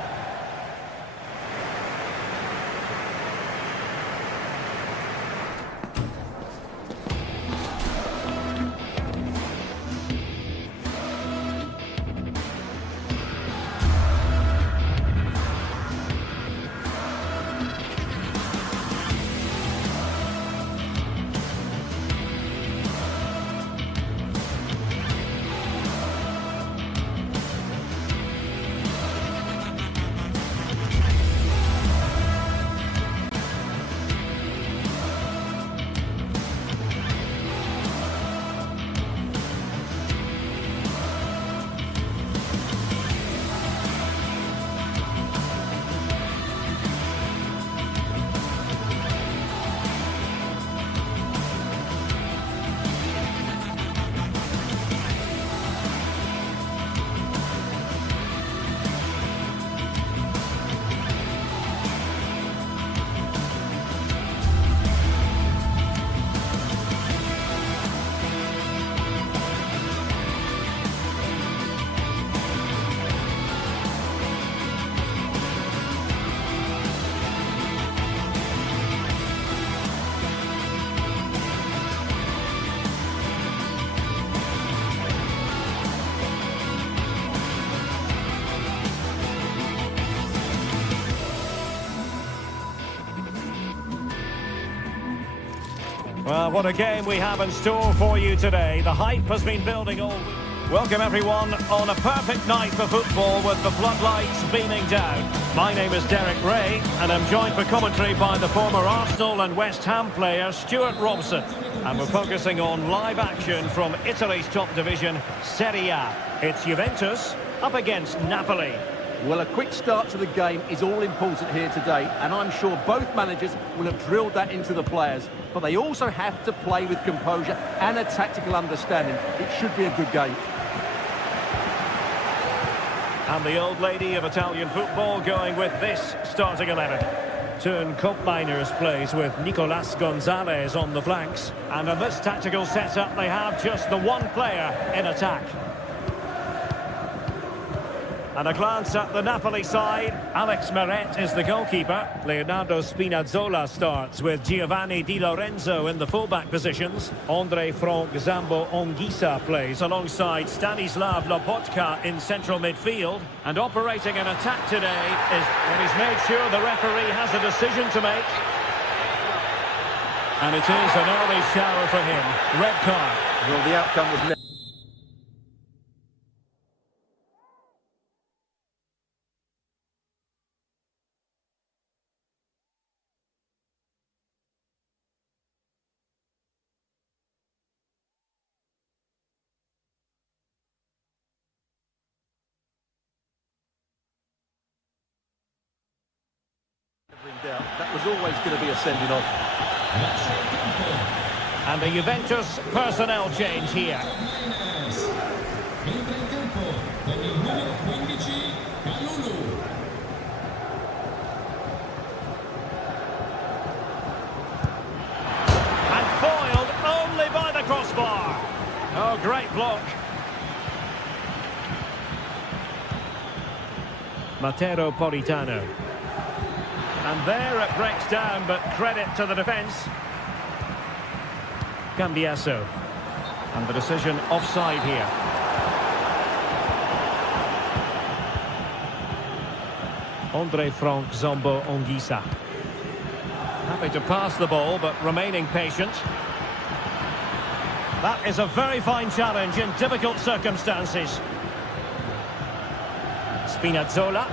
Well, what a game we have in store for you today. The hype has been building all week. Welcome everyone on a perfect night for football with the floodlights beaming down. My name is Derek Ray and I'm joined for commentary by the former Arsenal and West Ham player Stuart Robson. And we're focusing on live action from Italy's top division, Serie A. It's Juventus up against Napoli. Well, a quick start to the game is all important here today, and I'm sure both managers will have drilled that into the players. But they also have to play with composure and a tactical understanding. It should be a good game. And the old lady of Italian football going with this starting 11. Turn Koopmeiners plays with Nicolas Gonzalez on the flanks. And in this tactical setup, they have just the one player in attack. And a glance at the Napoli side. Alex Meret is the goalkeeper. Leonardo Spinazzola starts with Giovanni Di Lorenzo in the fullback positions. Andre Frank Zambo Anguissa plays alongside Stanislav Lobotka in central midfield. And operating an attack today is when he's made sure the referee has a decision to make. And it is an early shower for him. Red card. Well, the outcome was doubt. That was always going to be a sending off. And a Juventus personnel change here. And foiled only by the crossbar. Oh, great block. Matteo Politano. And there it breaks down, but credit to the defence. Cambiaso. And the decision offside here. Andre Frank Zambo Anguissa. Happy to pass the ball, but remaining patient. That is a very fine challenge in difficult circumstances. Spinazzola.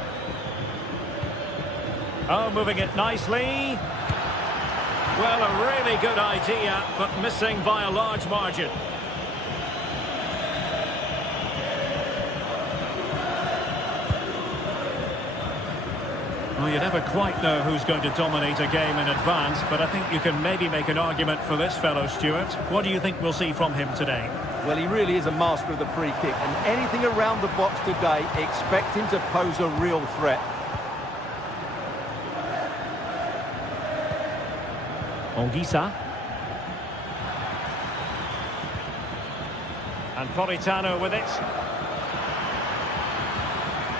Oh, moving it nicely. Well, a really good idea, but missing by a large margin. Well, you never quite know who's going to dominate a game in advance, but I think you can maybe make an argument for this fellow, Stuart. What do you think we'll see from him today? Well, he really is a master of the free kick, and anything around the box today, expect him to pose a real threat. Anguissa. And Politano with it.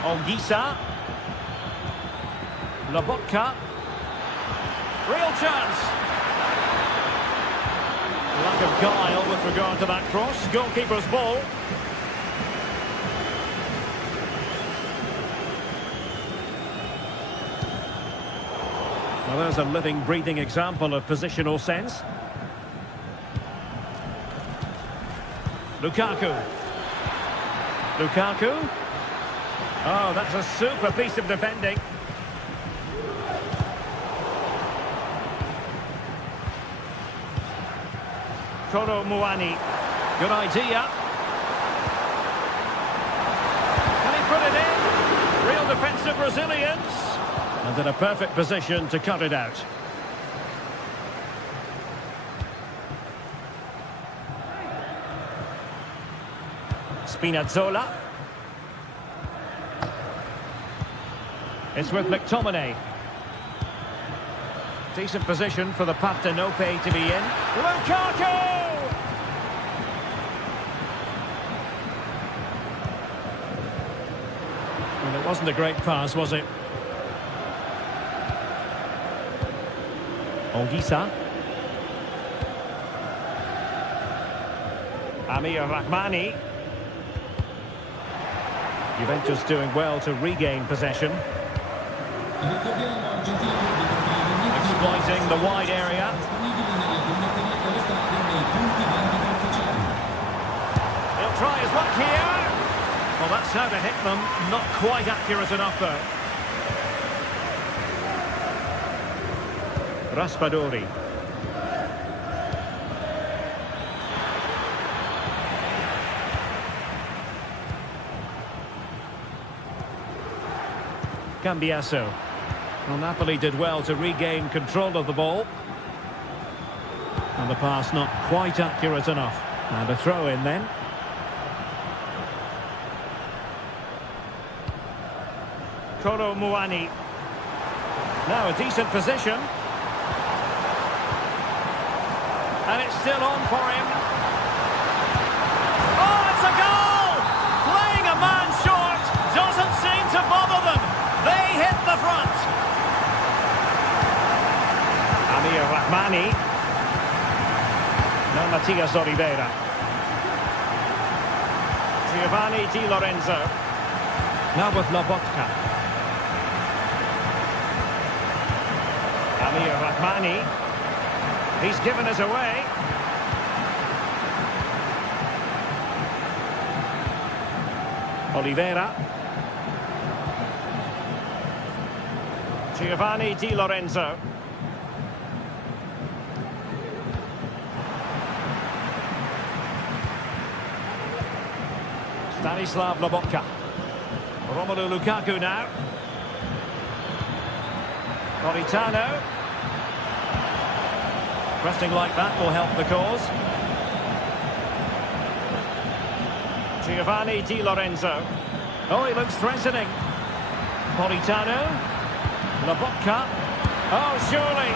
Anguissa. Lobotka. Real chance. Lack of guile with regard to that cross. Goalkeeper's ball. Well, there's a living, breathing example of positional sense. Lukaku. Lukaku. Oh, that's a super piece of defending. Kolo Muani. Good idea. Can he put it in? Real defensive resilience. And in a perfect position to cut it out. Spinazzola. It's with McTominay. Decent position for the Partenope to be in. Lukaku! Well, it wasn't a great pass, was it? Anguissa. Amir Rahmani. Juventus doing well to regain possession. Exploiting the wide area. He'll try his luck here. Well, that's how to hit them. Not quite accurate enough, though. Raspadori. Cambiasso. Well, Napoli did well to regain control of the ball. And the pass not quite accurate enough. And a throw in then. Kolo Muani. Now a decent position. And it's still on for him. Oh, it's a goal! Playing a man short doesn't seem to bother them. They hit the front. Amir Rahmani. Now Matias Oliveira. Giovanni Di Lorenzo. Now with Lobotka. Amir Rahmani. He's given us away. Oliveira. Giovanni Di Lorenzo. Stanislav Lobotka. Romelu Lukaku now. Politano. Pressing like that will help the cause. Giovanni Di Lorenzo. Oh, he looks threatening. Politano. Lobotka. Oh, surely.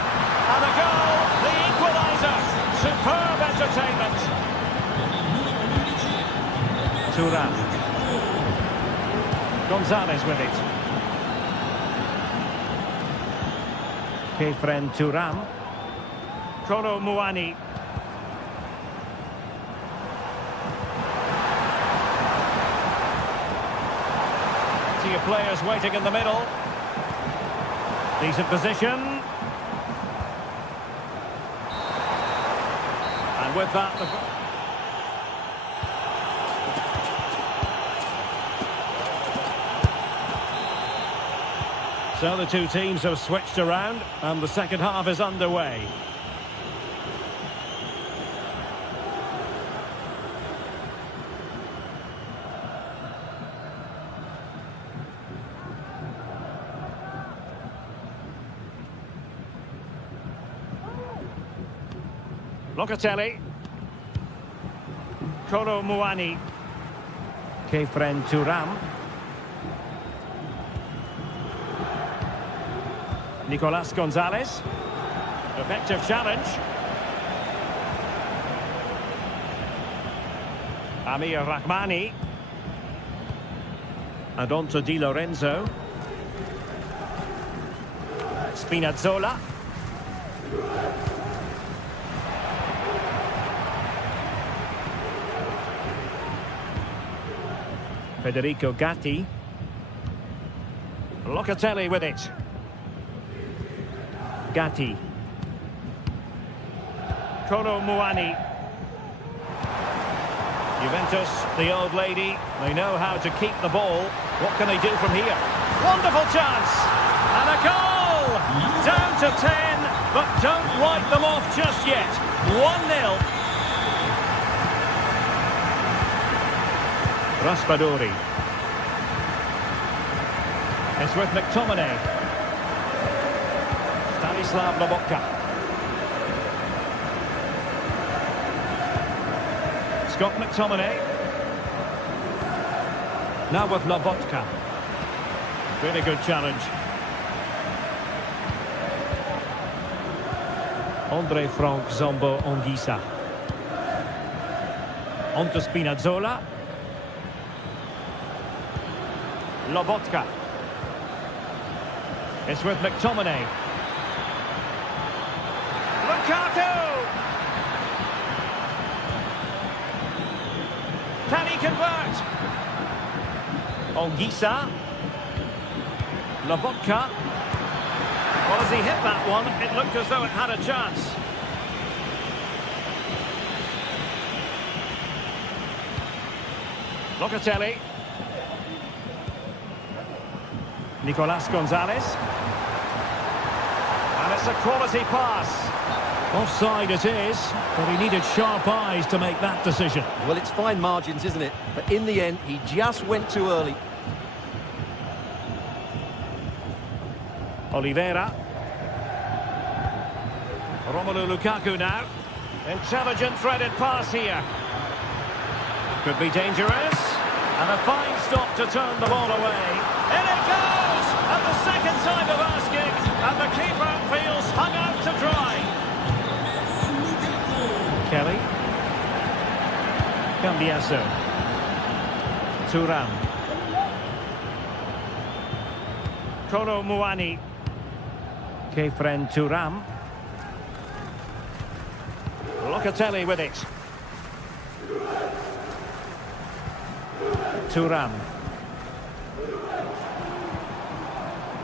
And a goal. The equaliser. Superb entertainment. Thuram. Gonzalez with it. Kefren Thuram. Kolo Muani. See your players waiting in the middle. Decent position. And with that, so the two teams have switched around and the second half is underway. Locatelli. Kolo Muani. Kefren Thuram. Nicolas Gonzalez. Effective challenge. Amir Rahmani. And on to Di Lorenzo. Spinazzola. Federico Gatti. Locatelli with it. Gatti. Kolo Muani. Juventus, the old lady, they know how to keep the ball. What can they do from here? Wonderful chance! And a goal! Down to 10, but don't write them off just yet. 1-0. Raspadori. It's with McTominay. Stanislav Lobotka. Scott McTominay. Now with Lobotka. Really good challenge. Andre Frank Zombo Anguissa. On to Spinazzola. Lobotka. It's with McTominay. Lukaku! Can he convert? Anguissa. Lobotka. Well, as he hit that one, it looked as though it had a chance. Locatelli. Nicolas Gonzalez. And it's a quality pass. Offside it is, but he needed sharp eyes to make that decision. Well, it's fine margins, isn't it? But in the end, he just went too early. Oliveira. Romelu Lukaku now. Intelligent threaded pass here. Could be dangerous. And a fine stop to turn the ball away. In it goes! At the second time of asking. And the keeper feels hung out to dry. Kelly. Cambiaso. Thuram. Kolo Muani. Kefren Thuram. Locatelli with it. Thuram.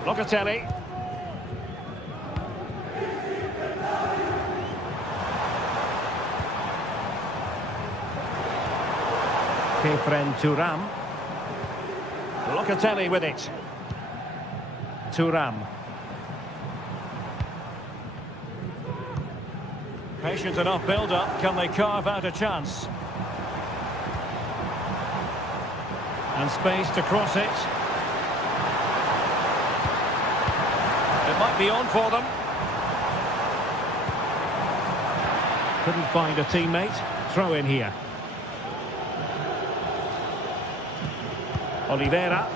Locatelli. Kefren Thuram. Locatelli with it. Thuram. Patient enough build-up. Can they carve out a chance? And space to cross it. It might be on for them. Couldn't find a teammate. Throw in here. Oliveira.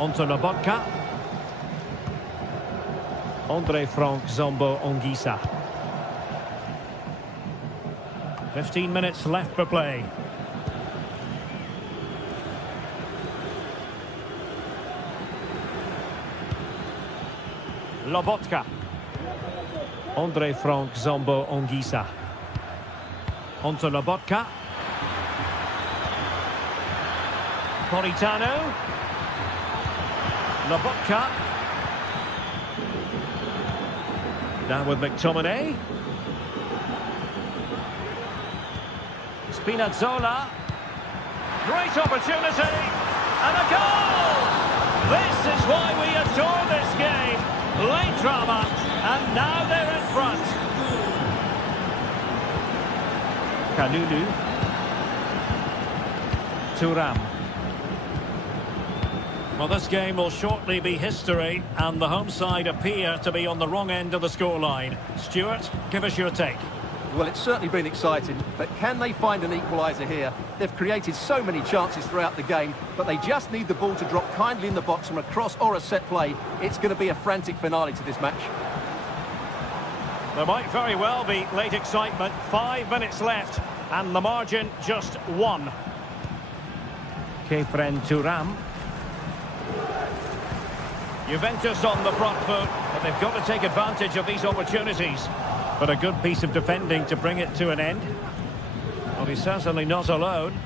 Onto Lobotka. Andre Frank Zombo Ongisa. 15 minutes left for play. Lobotka. Andre Frank Zombo Ongisa. Onto Lobotka. Politano. Lobotka. Now with McTominay. Spinazzola. Great opportunity. And a goal! This is why we adore this game. Late drama. And now they're in front. Kalulu. Thuram. Well, this game will shortly be history, and the home side appear to be on the wrong end of the scoreline. Stuart, give us your take. Well, it's certainly been exciting, but can they find an equaliser here? They've created so many chances throughout the game, but they just need the ball to drop kindly in the box from a cross or a set play. It's going to be a frantic finale to this match. There might very well be late excitement. 5 minutes left, and the margin just 1. Kefren Thuram. Juventus on the front foot, but they've got to take advantage of these opportunities. But a good piece of defending to bring it to an end. Well, he's certainly not alone.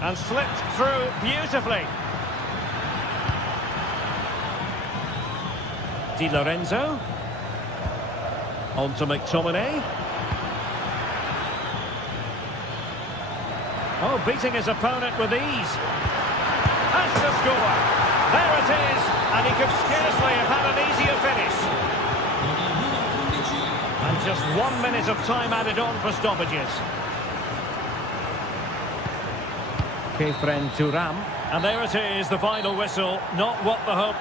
And slipped through beautifully. Di Lorenzo. On to McTominay. Oh, beating his opponent with ease. Has to score. There it is, and he could scarcely have had an easier finish. And just 1 minute of time added on for stoppages. Kefren Thuram. And there it is, the final whistle. Not what the hope.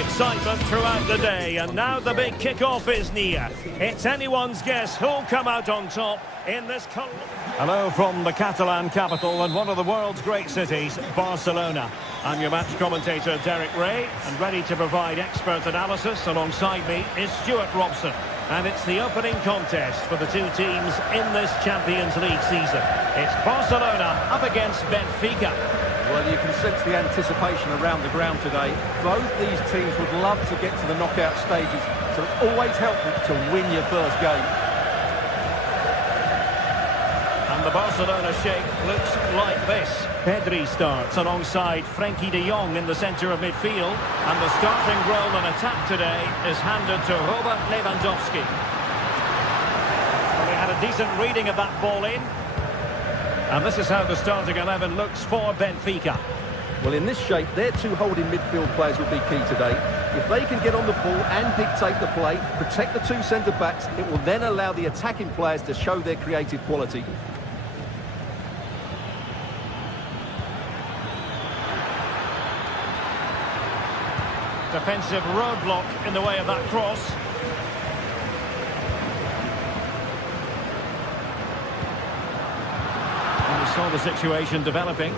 excitement throughout the day, and now the big kick-off is near. It's anyone's guess who'll come out on top in this... Hello from the Catalan capital and one of the world's great cities, Barcelona. I'm your match commentator, Derek Ray, and ready to provide expert analysis alongside me is Stuart Robson. And it's the opening contest for the two teams in this Champions League season. It's Barcelona up against Benfica. Well, you can sense the anticipation around the ground today. Both these teams would love to get to the knockout stages, so it's always helpful to win your first game. And the Barcelona shape looks like this. Pedri starts alongside Frenkie de Jong in the centre of midfield. And the starting role in attack today is handed to Robert Lewandowski. Well, they had a decent reading of that ball in. And this is how the starting 11 looks for Benfica. Well, in this shape, their two holding midfield players will be key today. If they can get on the ball and dictate the play, protect the two centre-backs, it will then allow the attacking players to show their creative quality. Defensive roadblock in the way of that cross. And we saw the situation developing.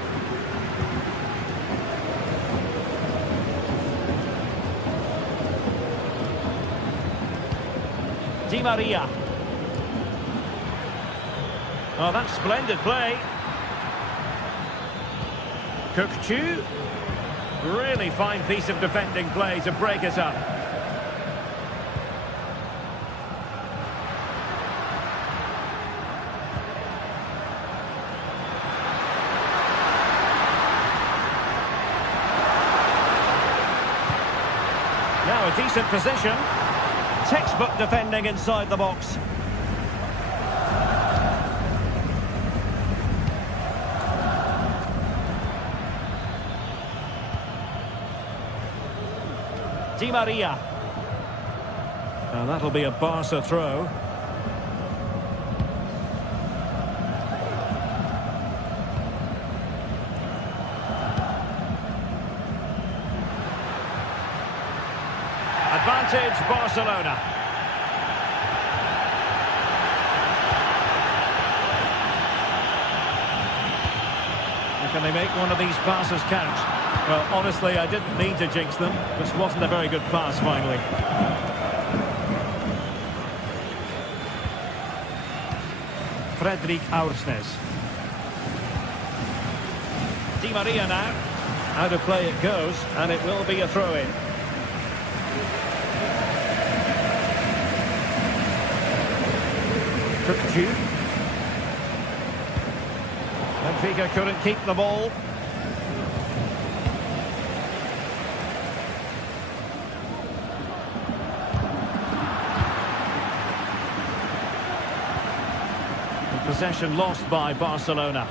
Di Maria. Oh, that's splendid play. Cook-Chu. Really fine piece of defending play to break it up. Now a decent position. Textbook defending inside the box. Di Maria. And that'll be a Barca throw. Advantage Barcelona. And can they make one of these passes count? Well, honestly, I didn't mean to jinx them. This wasn't a very good pass, finally. Frederic Aursnes. Di Maria now. Out of play it goes, and it will be a throw-in. Cook-Chu. Benfica couldn't keep the ball. Possession lost by Barcelona.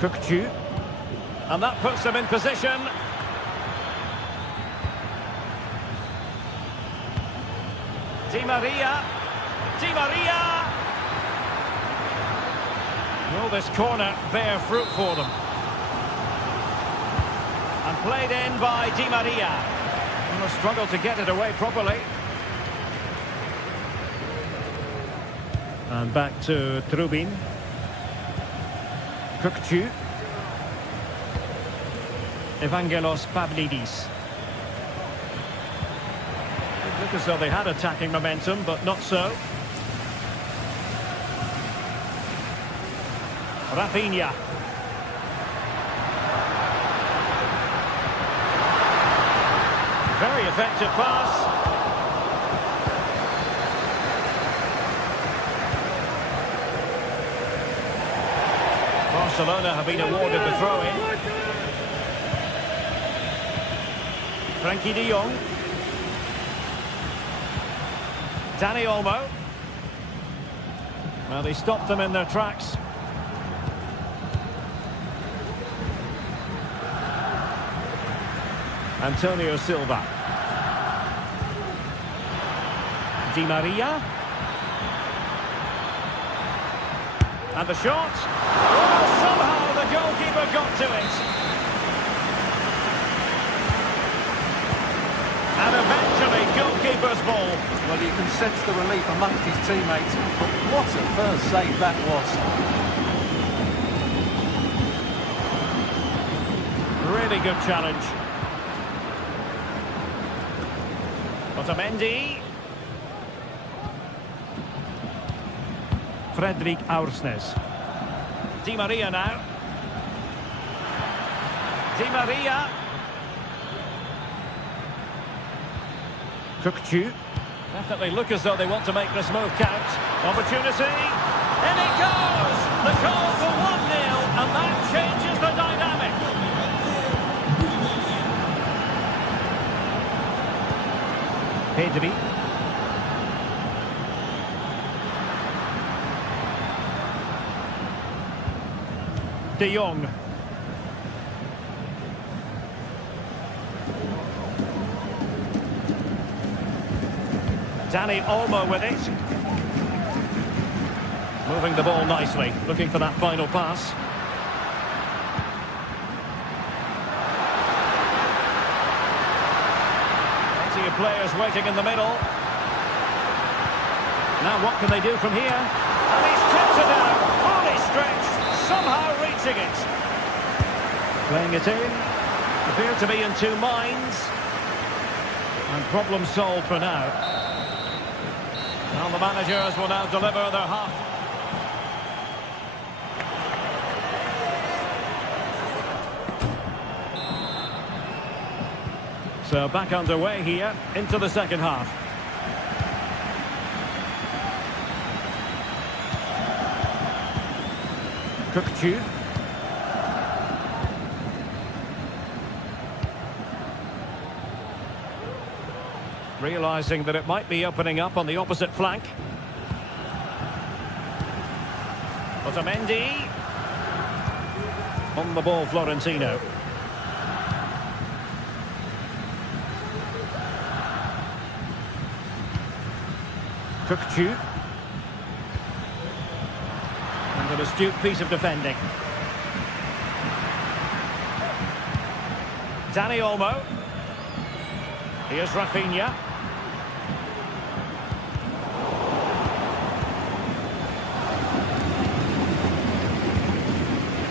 Cook-Chu. And that puts them in position. Di Maria. Di Maria. Will this corner bear fruit for them? And played in by Di Maria. And a struggle to get it away properly. And back to Trubin. Cook-Chu. Evangelos Pavlidis. It looked as though they had attacking momentum, but not so. Rafinha. Very effective pass. Barcelona have been awarded the throw-in. Frenkie de Jong. Dani Olmo. Well, they stopped them in their tracks. Antonio Silva. Di Maria. And the shot. Oh, somehow the goalkeeper got to it. dangerous ball. Well, you can sense the relief amongst his teammates. But what a first save that was. Really good challenge. Otamendi. Fredrik Aursnes. Di Maria now. Di Maria. Cookchu. Definitely look as though they want to make this move count. Opportunity. In it goes! The goal for 1-0, and that changes the dynamic. Pedri. De Jong. Dani Olmo with it. Moving the ball nicely, looking for that final pass. Plenty of players waiting in the middle. Now what can they do from here? And he's tipped it out, fully stretched, somehow reaching it. Playing it in. Appear to be in two minds. And problem solved for now. Now the managers will now deliver their half. So back underway here into the second half. Cookchu. Realising that it might be opening up on the opposite flank. Otamendi. On the ball, Florentino. Cookchu. And an astute piece of defending. Dani Olmo. Here's Rafinha.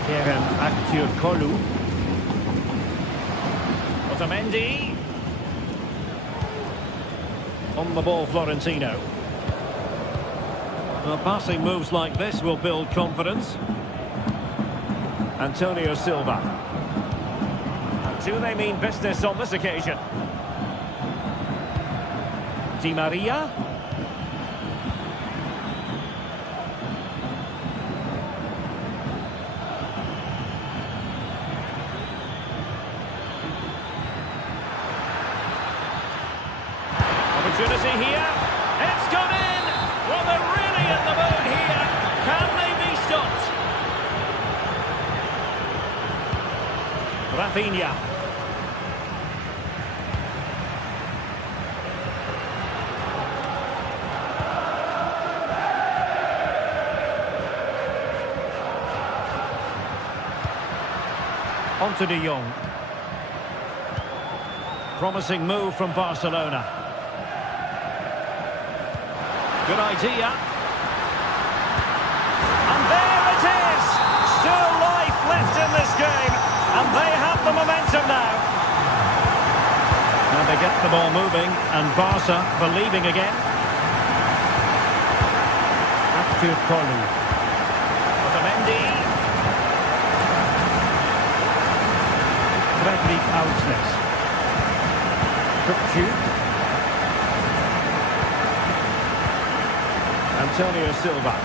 Kerem Aktürkoğlu. Otamendi. On the ball, Florentino. Well, passing moves like this will build confidence. Antonio Silva. And do they mean business on this occasion? Di Maria. Opportunity here. It's gone in. Well, they're really in the mood here. Can they be stopped? Rafinha. On to De Jong. Promising move from Barcelona. Good idea. And there it is! Still life left in this game. And they have the momentum now. And they get the ball moving. And Barca believing again. Aktürkoğlu. Otamendi. Fredrik Aursnes. Cookchu. Antonio Silva.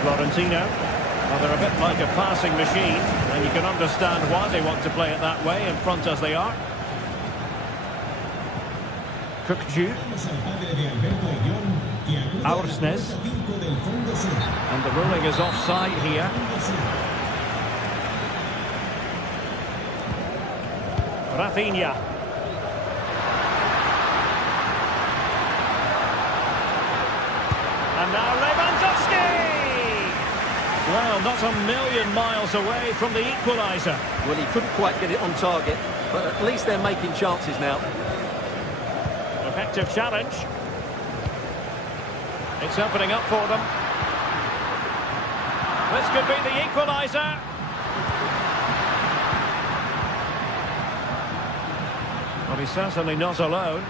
Florentino. Well, they're a bit like a passing machine, and you can understand why they want to play it that way, in front as they are. Cookchu. Aursnes. And the ruling is offside here. Rafinha. And now Lewandowski! Well, not a million miles away from the equaliser. Well, he couldn't quite get it on target, but at least they're making chances now. Effective challenge. It's opening up for them. This could be the equaliser. Well, he's certainly not alone.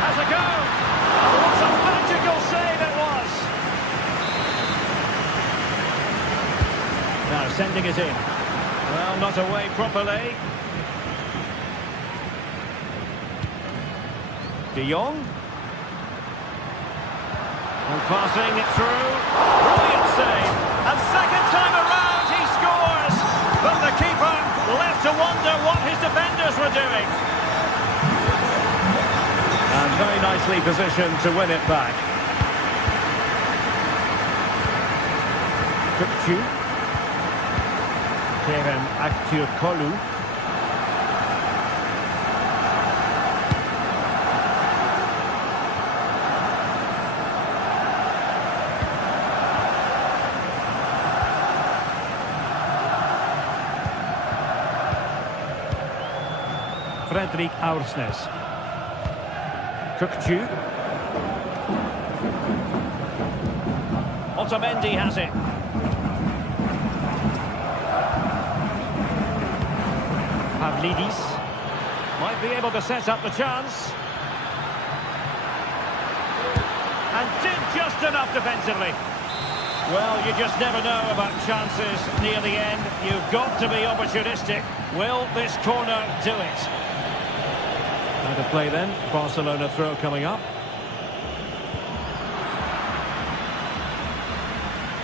Has a go! Oh, what a magical save it was! Now sending it in. Well, not away properly. De Jong. And passing it through. Brilliant save. And second time around he scores. But the keeper left to wonder what his defenders were doing. And very nicely positioned to win it back. Kukçu. Kerem Aktürkoğlu. Fredrik Aursnes. Kukçu. Otamendi has it. Pavlidis might be able to set up the chance. And did just enough defensively. Well, you just never know about chances near the end. You've got to be opportunistic. Will this corner do it? Out of play then. Barcelona throw coming up.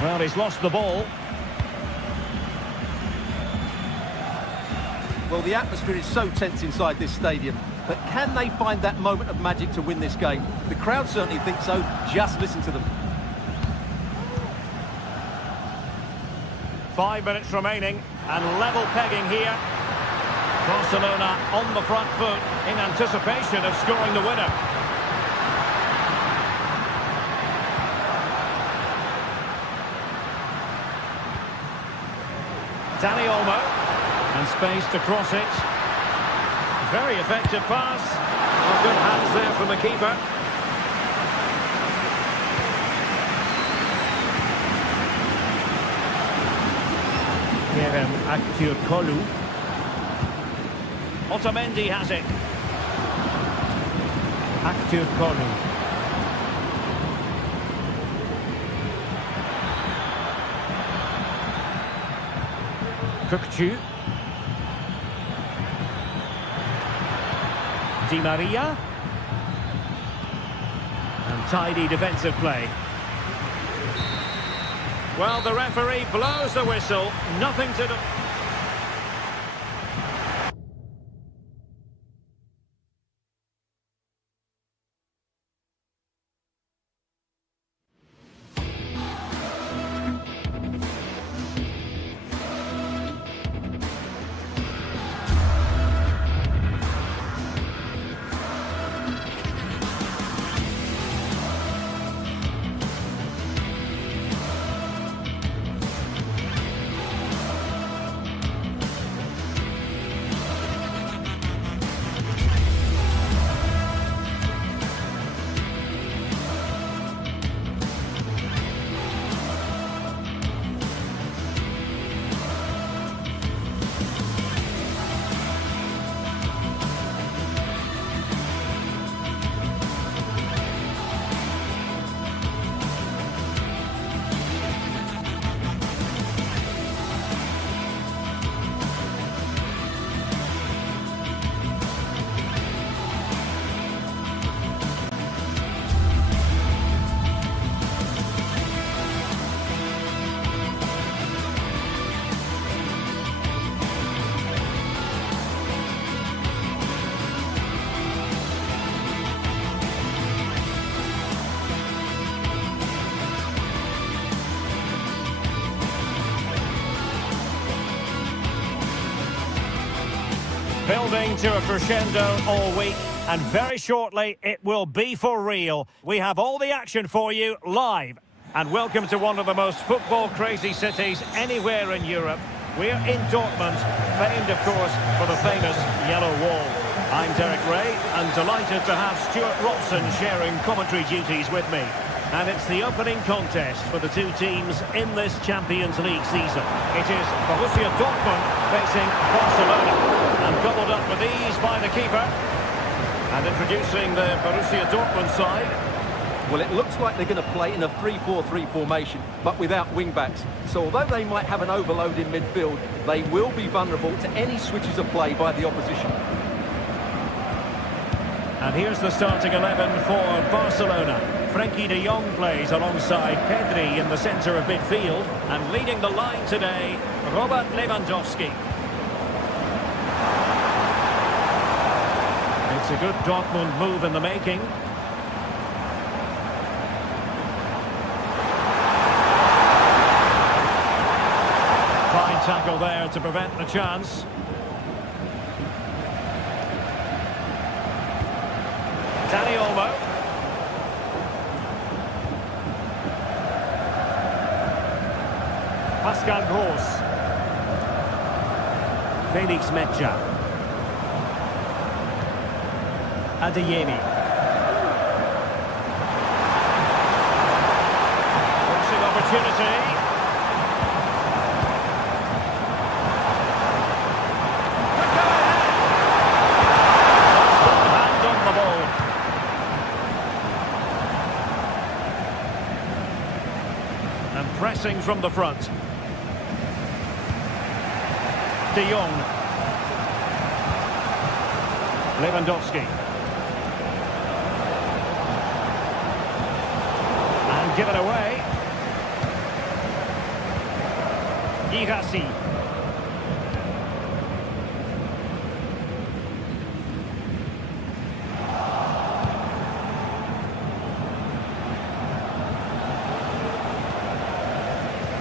Well, he's lost the ball. Well, the atmosphere is so tense inside this stadium, but can they find that moment of magic to win this game? The crowd certainly think so. Just listen to them. 5 minutes remaining and level pegging here. Barcelona on the front foot in anticipation of scoring the winner. Dani Olmo, and space to cross it. Very effective pass. Well, good hands there from the keeper. Kerem Aktürkoğlu. Otamendi has it. Aktürkoğlu. Kukçu. Di Maria. And tidy defensive play. Well, the referee blows the whistle. Nothing to do. Building to a crescendo all week. And very shortly, it will be for real. We have all the action for you live. And welcome to one of the most football-crazy cities anywhere in Europe. We're in Dortmund, famed, of course, for the famous Yellow Wall. I'm Derek Ray, and delighted to have Stuart Robson sharing commentary duties with me. And it's the opening contest for the two teams in this Champions League season. It is Borussia Dortmund facing Barcelona. And gobbled up with ease by the keeper. And introducing the Borussia Dortmund side. Well, it looks like they're going to play in a 3-4-3 formation, but without wing-backs. So although they might have an overload in midfield, they will be vulnerable to any switches of play by the opposition. And here's the starting 11 for Barcelona. Frenkie de Jong plays alongside Pedri in the centre of midfield. And leading the line today, Robert Lewandowski. It's a good Dortmund move in the making. Fine tackle there to prevent the chance. Dani Olmo. Pascal Gross. Felix Mecha. Adeyemi. Crossing opportunity. Could go ahead. That's one hand on the ball. And pressing from the front. De Jong. Lewandowski. Give it away. Girassi.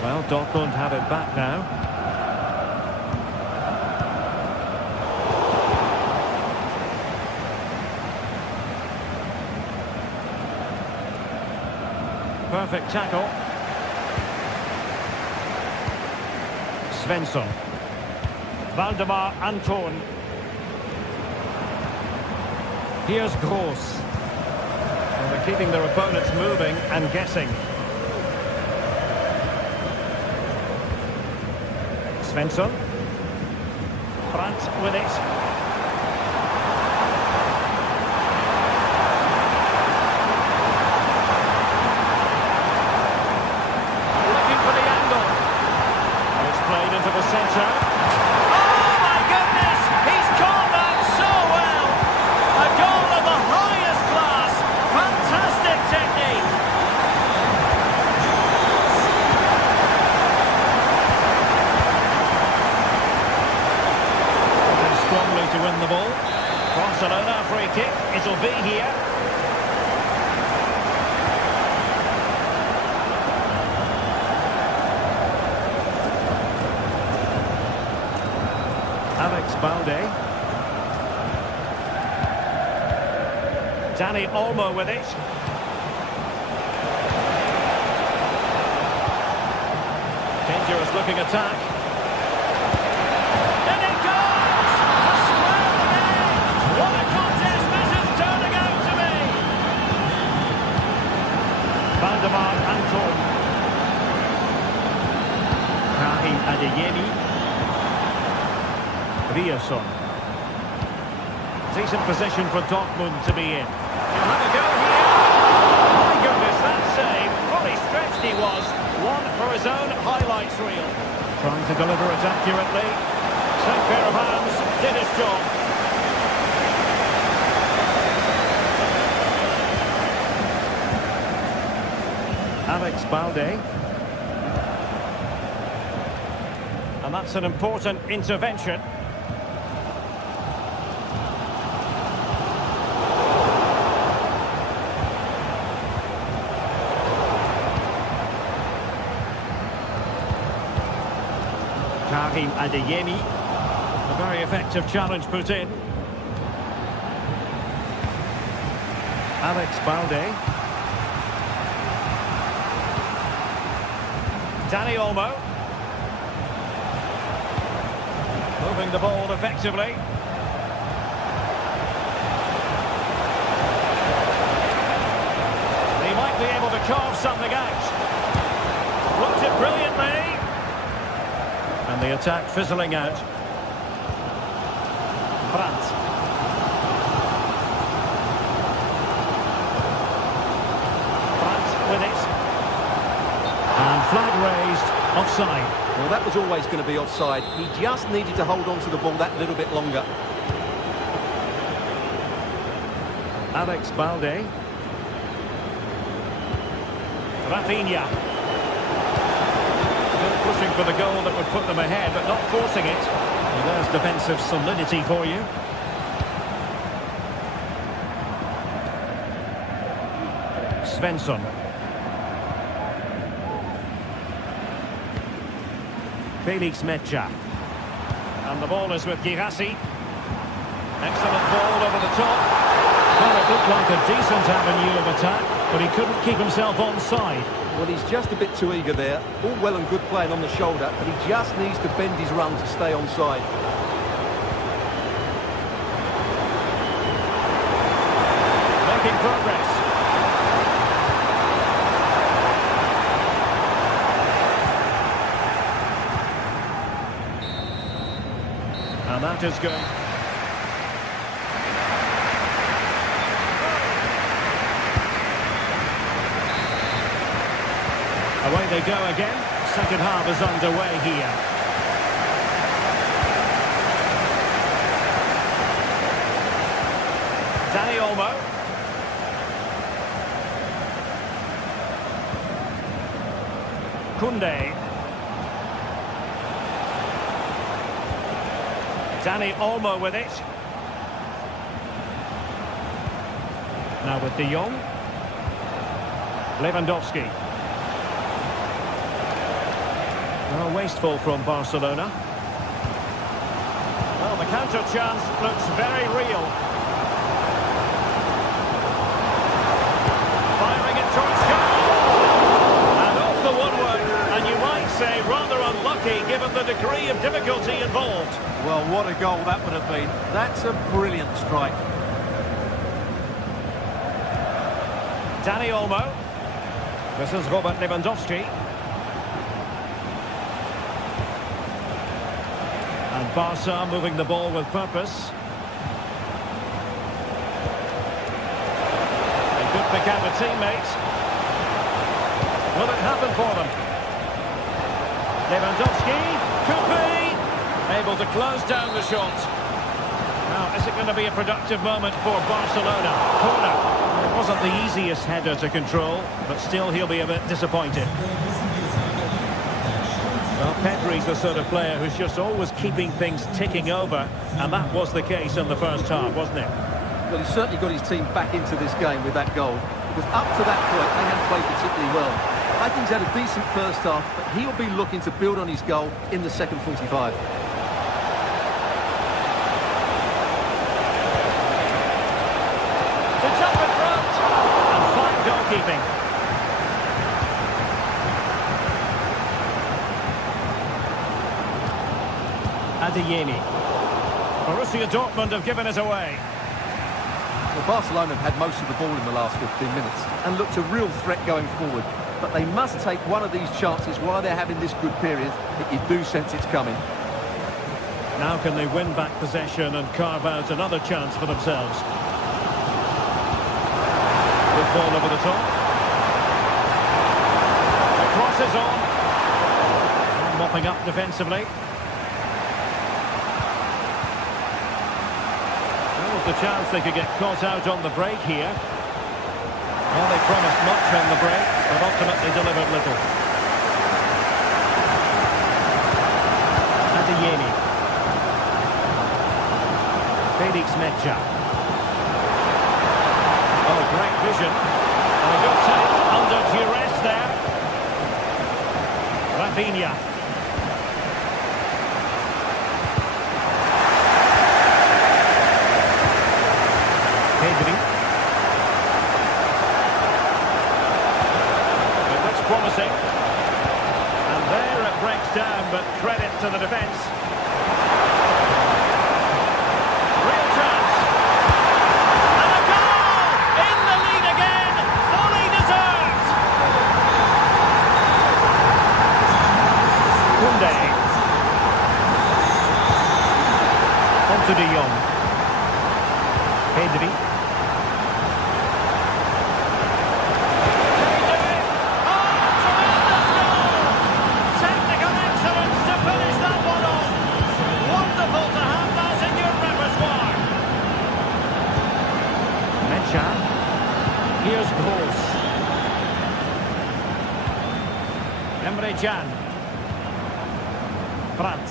Well, Dortmund have it back now. Perfect tackle. Svensson. Valdemar Anton. Here's Gross. Well, they're keeping their opponents moving and guessing. Svensson. Brandt with it. Into the centre. Oh my goodness! He's caught that so well! A goal of the highest class! Fantastic technique! Moving strongly to win the ball. Barcelona free kick. It'll be here. Alex Balde. Dani Olmo with it. Dangerous looking attack. And it goes! A square of the net! What a contest this is turning out to be! Valdemar Anton. Karim Adeyemi. Riasson. Decent position for Dortmund to be in. He'll have a go here. My goodness, that save. Fully stretched he was. One for his own highlights reel. Trying to deliver it accurately. Same pair of hands. Did his job. Alex Balde. And that's an important intervention. Karim Adeyemi. A very effective challenge put in. Alex Balde. Dani Olmo. Moving the ball effectively. He might be able to carve something out. Looked it brilliantly. And the attack fizzling out. Brandt. Brandt with it. And flag raised, offside. Well, that was always going to be offside. He just needed to hold on to the ball that little bit longer. Alex Balde. Rafinha. Still pushing for the goal that would put them ahead, but not forcing it. Well, there's defensive solidity for you. Svensson. Felix Mecha. And the ball is with Girassi. Excellent ball over the top. Well, it looked like a decent avenue of attack, but he couldn't keep himself onside. Well, he's just a bit too eager there. All well and good playing on the shoulder, but he just needs to bend his run to stay onside. Making progress. And that is good. Away they go again. Second half is underway here. Dani Olmo. Koundé. Dani Olmo with it. Now with De Jong. Lewandowski. Oh, wasteful from Barcelona. Well, the counter chance looks very real. Firing it towards goal. And off the woodwork. And you might say rather unlucky given the degree of difficulty involved. Well, what a goal that would have been. That's a brilliant strike. Dani Olmo. This is Robert Lewandowski. And Barca moving the ball with purpose. They could pick out a teammate. Will it happen for them? Lewandowski. Could be. Able to close down the shot. Now, is it going to be a productive moment for Barcelona? Corner. It wasn't the easiest header to control, but still he'll be a bit disappointed. Well, Pedri's the sort of player who's just always keeping things ticking over, and that was the case in the first half, wasn't it? Well, he's certainly got his team back into this game with that goal. Because up to that point, they hadn't played particularly well. I think he's had a decent first half, but he'll be looking to build on his goal in the second 45. It's up in front, and fine goalkeeping. Adeyemi. Borussia Dortmund have given it away. Well, Barcelona have had most of the ball in the last 15 minutes and looked a real threat going forward. But they must take one of these chances while they're having this good period that you do sense it's coming. Now can they win back possession and carve out another chance for themselves? Good ball over the top. The cross is on. And mopping up defensively. The chance they could get caught out on the break here. Well, they promised much on the break, but ultimately delivered little. Adeyemi. Felix Mecha. Oh, great vision. And a good take under duress there. Rafinha. to the defence. Real chance. And a goal! In the lead again! Fully deserved! Koundé. On to De Jong. Pedri. Here's Gross. Emre Can. Brandt.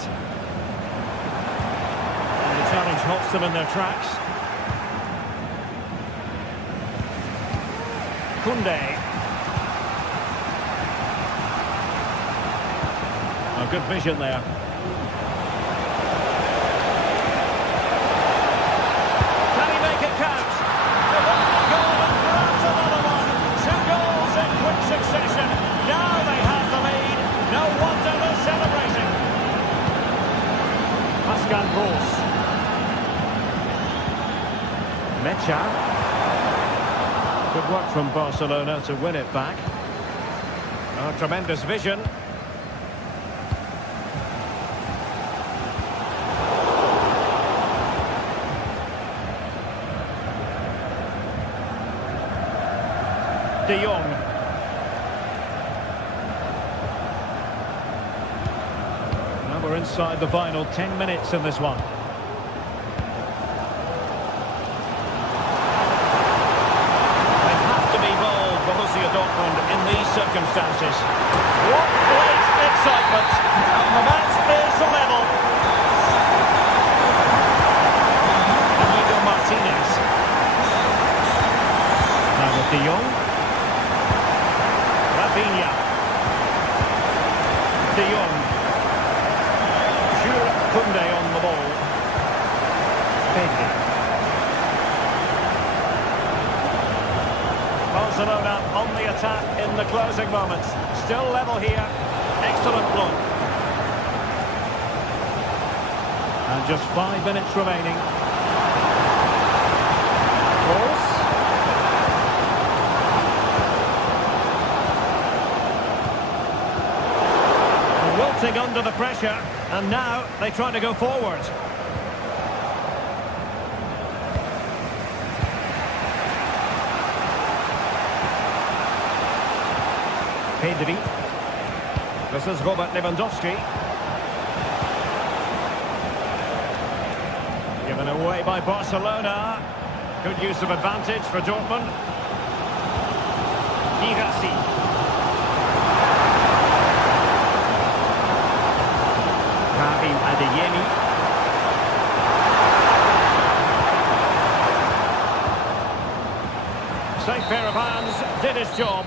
And the challenge halts them in their tracks. Koundé. A good vision there. Can he make it count? Succession. Now they have the lead. No wonder they're celebrating. Pascal Gross. Mecha. Good work from Barcelona to win it back. Oh, tremendous vision. De Jong. We're inside the final 10 minutes in this one. They have to be bold, Borussia Dortmund, in these circumstances. What great excitement! And the match is level. Inigo Martinez. Now with De Jong. Rafinha. De Jong. Koundé on the ball. Pedri. Barcelona on the attack in the closing moments. Still level here. Excellent block. And just 5 minutes remaining. Gross. Wilting under the pressure. And now they try to go forward. Pedri. This is Robert Lewandowski. Given away by Barcelona. Good use of advantage for Dortmund. Girassi. Adeyemi. Safe pair of hands, did his job.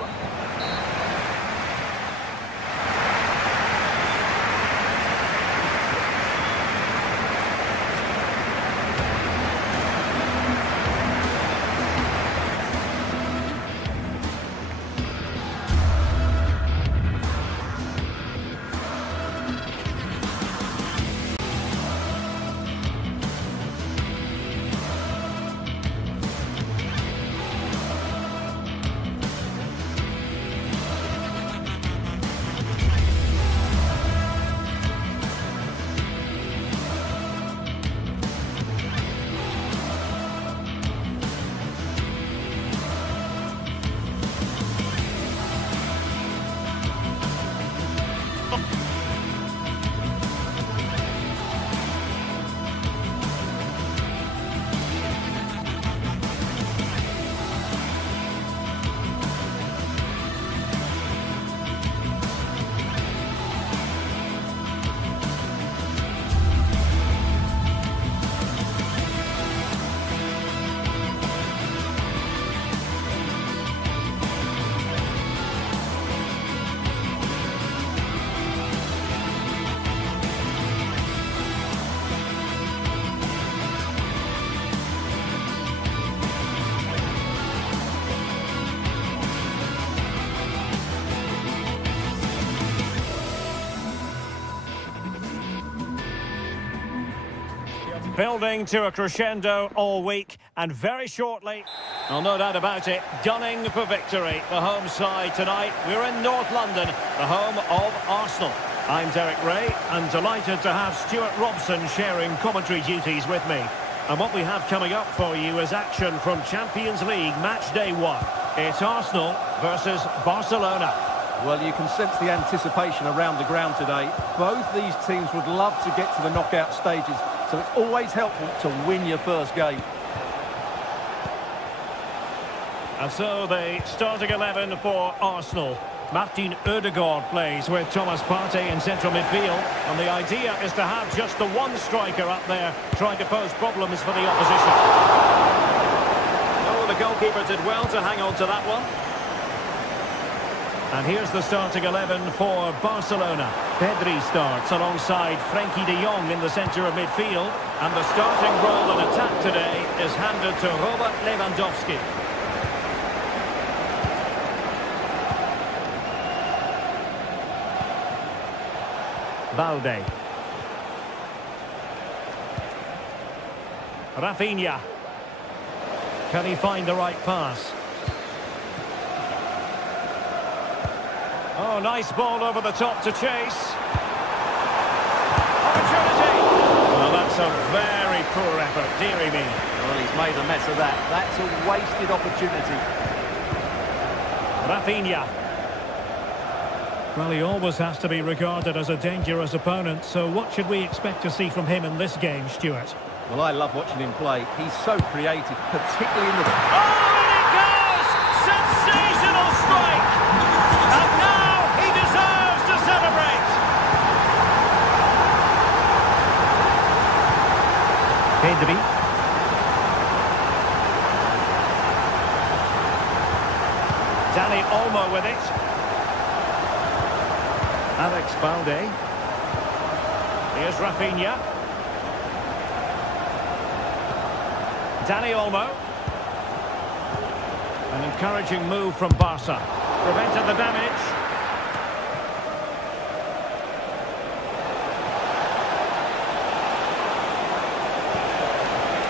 Building to a crescendo all week, and very shortly, well, no doubt about it, gunning for victory. The home side tonight, we're in North London, the home of Arsenal. I'm Derek Ray, and delighted to have Stuart Robson sharing commentary duties with me. And what we have coming up for you is action from Champions League match day 1. It's Arsenal versus Barcelona. Well, you can sense the anticipation around the ground today. Both these teams would love to get to the knockout stages, so it's always helpful to win your first game. And so the starting 11 for Arsenal. Martin Ødegaard plays with Thomas Partey in central midfield, and the idea is to have just the one striker up there trying to pose problems for the opposition. Oh, the goalkeeper did well to hang on to that one. And here's the starting 11 for Barcelona. Pedri starts alongside Frenkie de Jong in the centre of midfield. And the starting role in attack today is handed to Robert Lewandowski. Balde. Rafinha. Can he find the right pass? Oh, nice ball over the top to chase. Opportunity! Well, that's a very poor effort, dearie me. Well, he's made a mess of that. That's a wasted opportunity. Rafinha. Well, he always has to be regarded as a dangerous opponent, so what should we expect to see from him in this game, Stuart? Well, I love watching him play. He's so creative, particularly in the... Oh, and it goes! Sensational strike! And now he deserves to celebrate! Pedri. Dani Olmo with it. Alex Balde. Here's Rafinha. Dani Olmo. An encouraging move from Barca. Prevented the damage.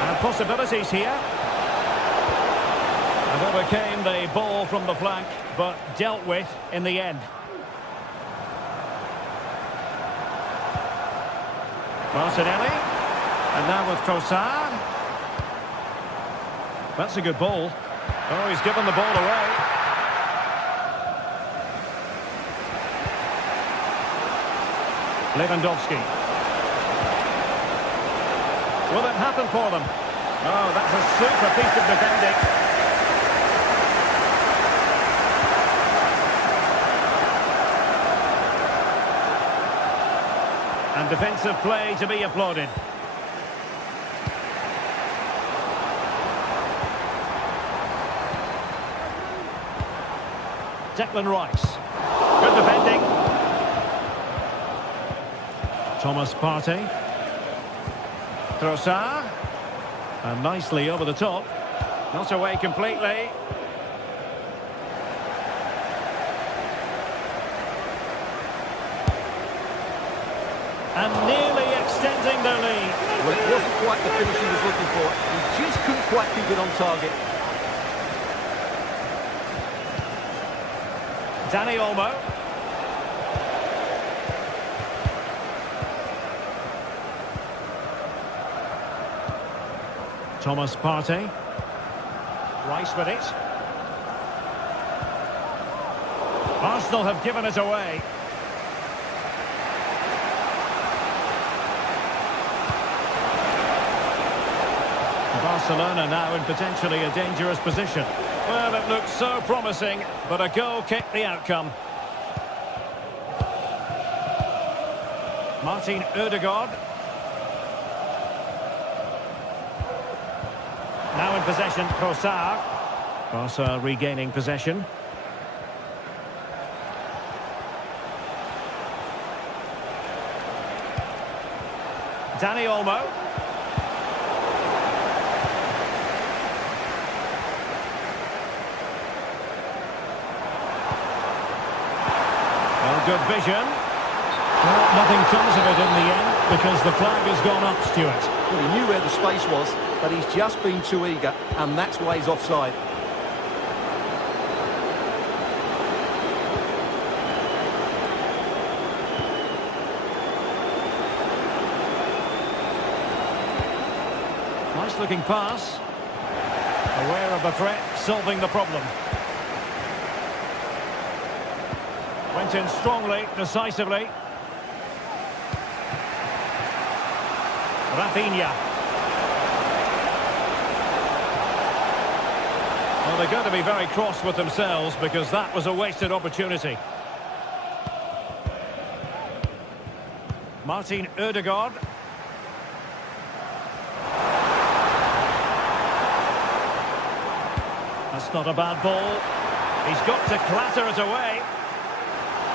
And possibilities here. And overcame the ball from the flank, but dealt with in the end. Martinelli, and now with Trossard. That's a good ball. Oh, he's given the ball away. Lewandowski. Will it happen for them? Oh, that's a super piece of defending. And defensive play to be applauded. Declan Rice. Good defending. Thomas Partey. Trossard. And nicely over the top. Not away completely. And nearly extending the lead. Well, it wasn't quite the finish he was looking for. He just couldn't quite keep it on target. Dani Olmo. Thomas Partey. Rice with it. Arsenal have given it away. Barcelona now in potentially a dangerous position. Well, it looks so promising, but a goal kicked the outcome. Martin Ødegaard. Now in possession, Trossard. Barca regaining possession. Dani Olmo. Well, good vision. Well, nothing comes of it in the end. because the flag has gone up, Stuart. Well, he knew where the space was, but he's just been too eager, and that's why he's offside. Nice looking pass. Aware of the threat, solving the problem. Went in strongly, decisively. Rafinha. Well, they're going to be very cross with themselves because that was a wasted opportunity. Martin Ødegaard. That's not a bad ball. He's got to clatter it away.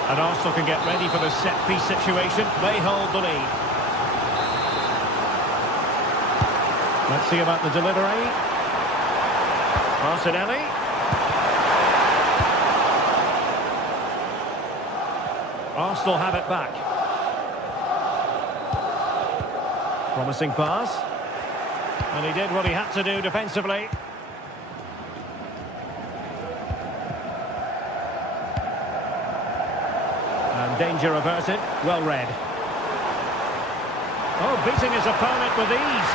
And Arsenal can get ready for the set-piece situation. They hold the lead. Let's see about the delivery. Martinelli. Arsenal have it back. Promising pass. And he did what he had to do defensively. And danger averted. Well read. Oh, beating his opponent with ease.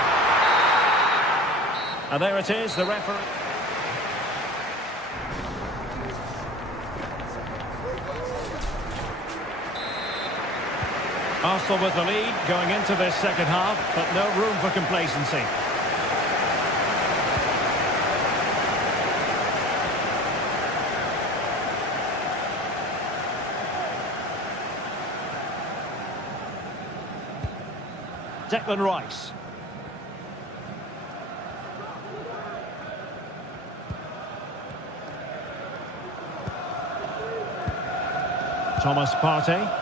And there it is, the referee. Arsenal with the lead going into this second half, but no room for complacency. Declan Rice. Thomas Partey.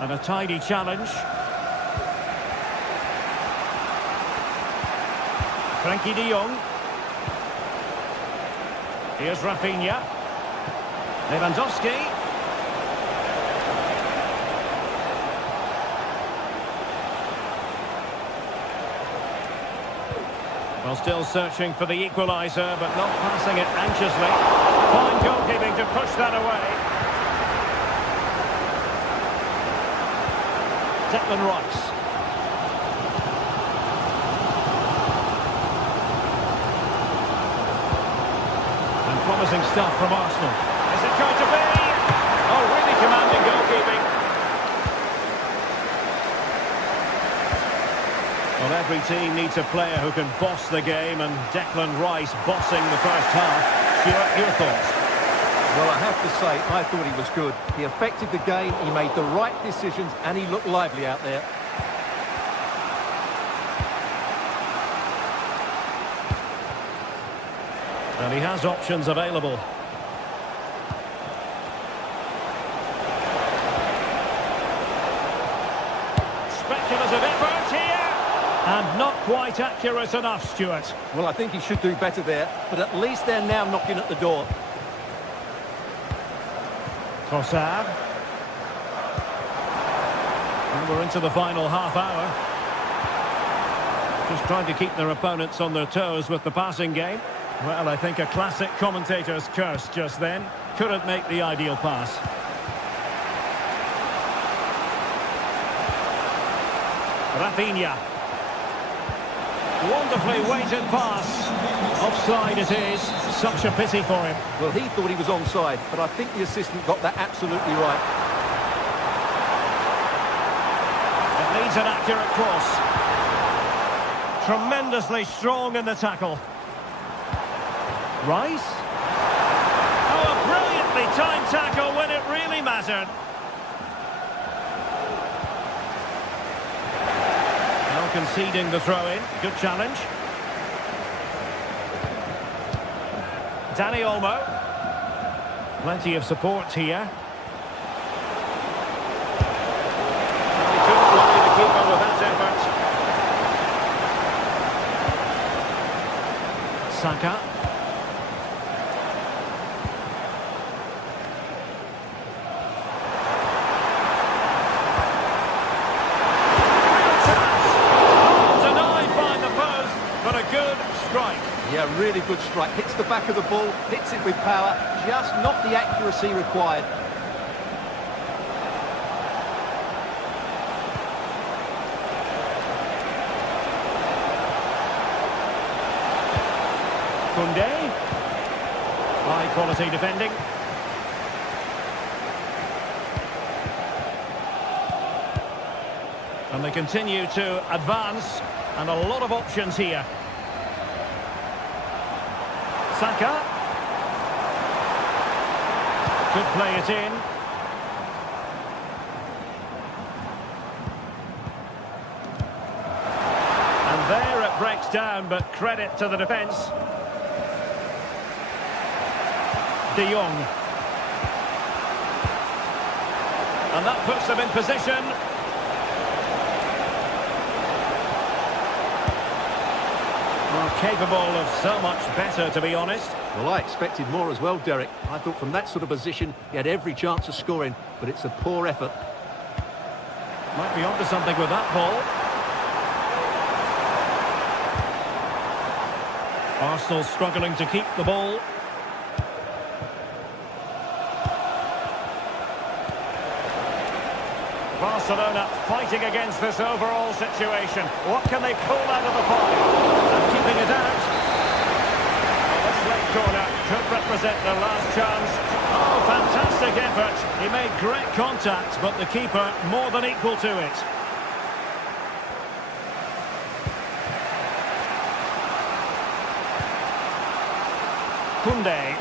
And a tidy challenge. Frankie de Jong. Here's Rafinha. Lewandowski. Well, still searching for the equaliser, but not passing it anxiously. Fine goalkeeping to push that away. Declan Rice. And promising stuff from Arsenal. Is it going to be? Oh, really commanding goalkeeping. Well, every team needs a player who can boss the game, and Declan Rice bossing the first half. Stuart, your thoughts? Well, I have to say, I thought he was good. He affected the game, he made the right decisions, and he looked lively out there. And he has options available. Speculative effort here. And not quite accurate enough, Stuart. Well, I think he should do better there, but at least they're now knocking at the door. Trossard. And we're into the final half hour. Just trying to keep their opponents on their toes with the passing game. Well, I think a classic commentator's curse just then. Couldn't make the ideal pass. Rafinha. Wonderfully weighted pass. Offside it is. Such a pity for him. Well, he thought he was onside, but I think the assistant got that absolutely right. It needs an accurate cross. Tremendously strong in the tackle. Rice. Oh, a brilliantly timed tackle when it really mattered. Now conceding the throw-in. Good challenge. Dani Olmo. Plenty of support here. He couldn't worry the keeper with that effort. Saka. Yeah, really good strike. Hits the back of the ball, hits it with power, just not the accuracy required. Koundé. High quality defending. And they continue to advance, and a lot of options here. Saka. Could play it in. And there it breaks down, but credit to the defence. De Jong. And that puts them in position. Well, capable of so much better, to be honest. Well, I expected more as well, Derek. I thought from that sort of position, he had every chance of scoring, but it's a poor effort. Might be onto something with that ball. Arsenal struggling to keep the ball. Barcelona fighting against this overall situation. What can they pull out of the fire? And keeping it out. This late corner could represent their last chance. Oh, fantastic effort. He made great contact, but the keeper more than equal to it. Koundé.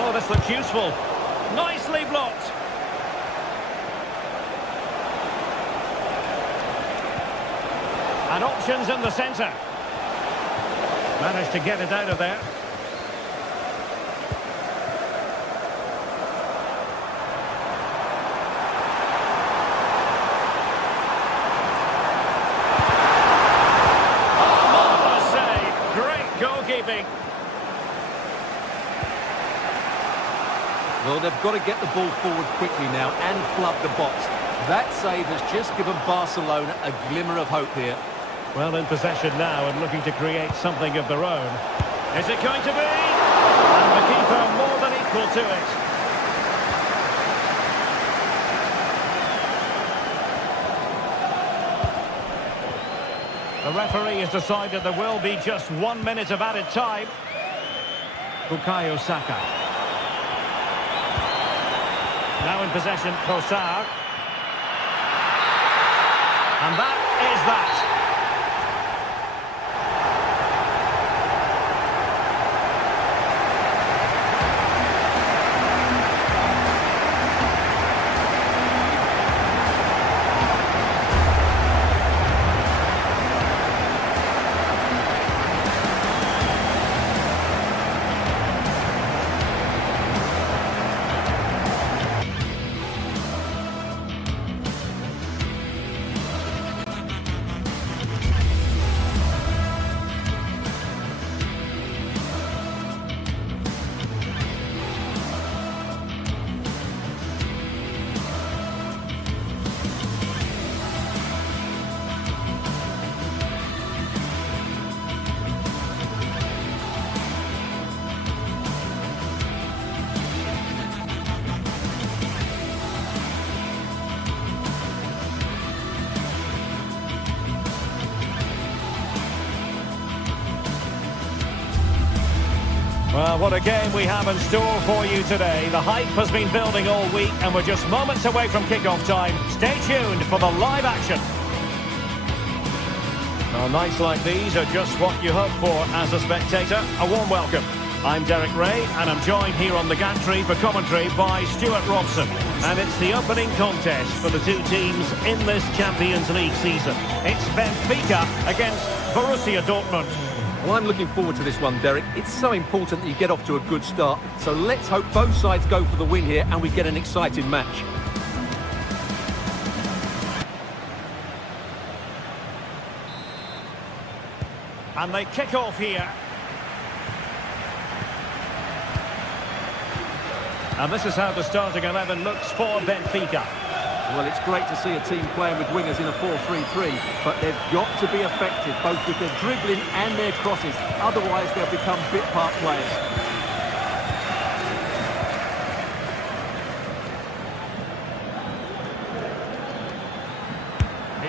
Oh, this looks useful. Nicely blocked. And options in the centre. Managed to get it out of there. Oh, marvellous save. Great goalkeeping. Well, they've got to get the ball forward quickly now and flood the box. That save has just given Barcelona a glimmer of hope here. Well, in possession now and looking to create something of their own. Is it going to be? And the keeper more than equal to it. The referee has decided there will be just 1 minute of added time. Bukayo Saka. Now in possession, Trossard. And that is that. Well, what a game we have in store for you today. The hype has been building all week and we're just moments away from kick-off time. Stay tuned for the live action. Well, nights like these are just what you hope for as a spectator. A warm welcome. I'm Derek Ray and I'm joined here on the gantry for commentary by Stuart Robson. And it's the opening contest for the two teams in this Champions League season. It's Benfica against Borussia Dortmund. Well, I'm looking forward to this one, Derek. It's so important that you get off to a good start. So let's hope both sides go for the win here and we get an exciting match. And they kick off here. And this is how the starting 11 looks for Benfica. Well, it's great to see a team playing with wingers in a 4-3-3, but they've got to be effective, both with their dribbling and their crosses. Otherwise, they'll become bit-part players.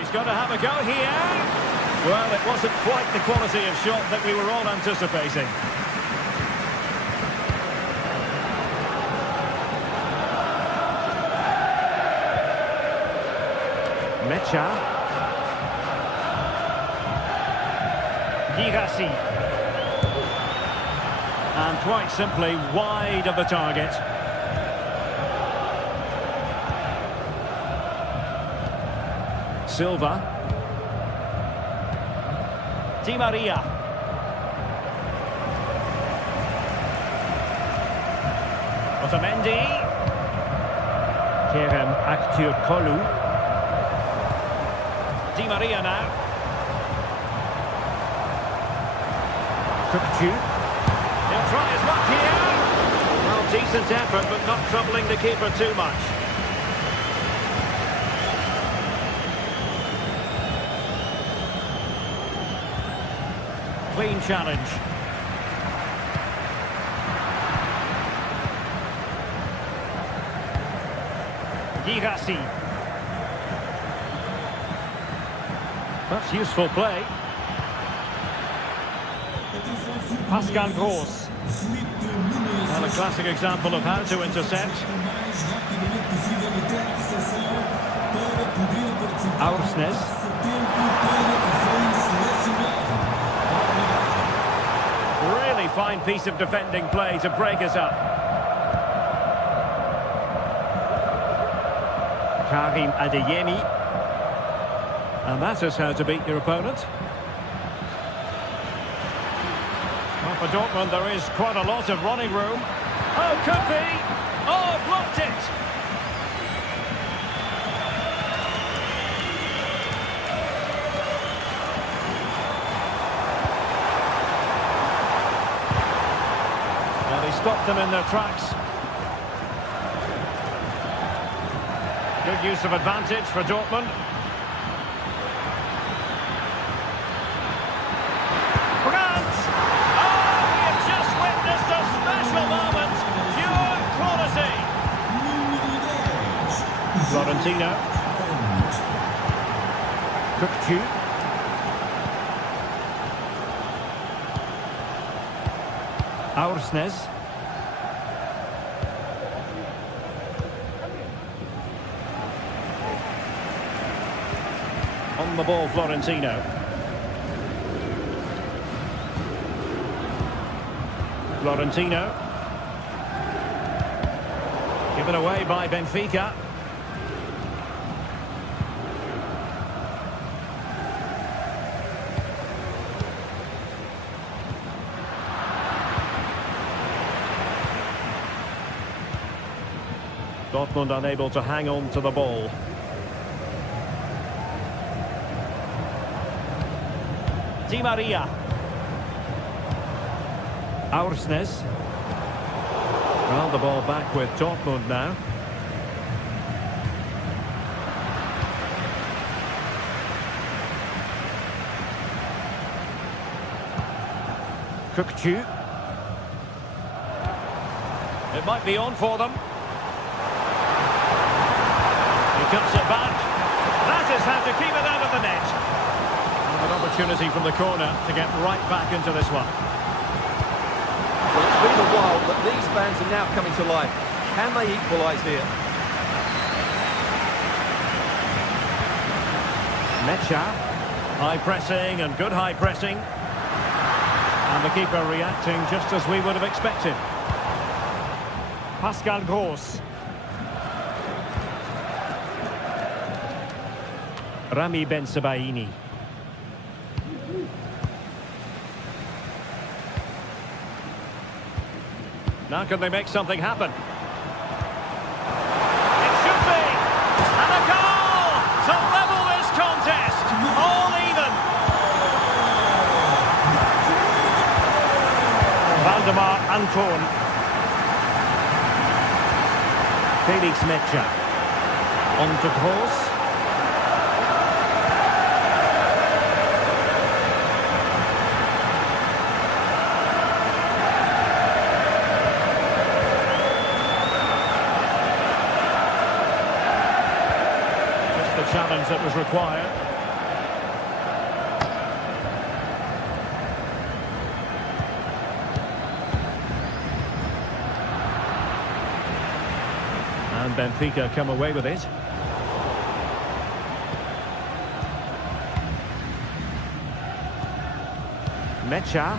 He's going to have a go here. Well, it wasn't quite the quality of shot that we were all anticipating. Mecha. Girassi. And quite simply wide of the target. Silva. Di Maria. Otamendi. Kerem Aktürkoğlu. Di Maria now. Kukçu. He'll try his luck here. Well, decent effort, but not troubling the keeper too much. Clean challenge. Girassi. That's useful play. Pascal Gross. Well, a classic example of how to intercept. Aursnes. Really fine piece of defending play to break us up. Karim Adeyemi. And that is how to beat your opponent. Well, for Dortmund, there is quite a lot of running room. Oh, could be! Oh, blocked it! Well, he stopped them in their tracks. Good use of advantage for Dortmund. Florentino. Kukçu. Aursnes. On the ball, Florentino. Florentino. Given away by Benfica. Dortmund unable to hang on to the ball. Di Maria. Aursnes. Well, the ball back with Dortmund now. Kukçu. It might be on for them. Cuts it back. That is how to keep it out of the net. And an opportunity from the corner to get right back into this one. Well, it's been a while, but these fans are now coming to life. Can they equalise here? Mecha. High pressing and good high pressing. And the keeper reacting just as we would have expected. Pascal Gross. Rami Bensebaini. Now can they make something happen? It should be! And a goal to level this contest! All even! Valdemar Anton. Felix Mecha. On to Kroos. Just the challenge that was required. And Benfica come away with it. Mecha.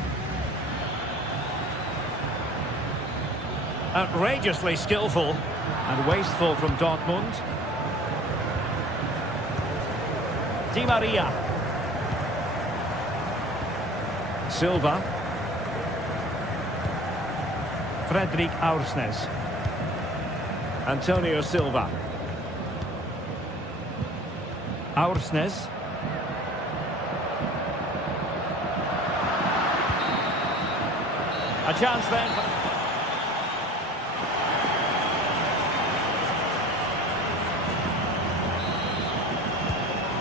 Outrageously skillful and wasteful from Dortmund. Di Maria. Silva. Fredrik Aursnes. Antonio Silva. Aursnes. A chance then.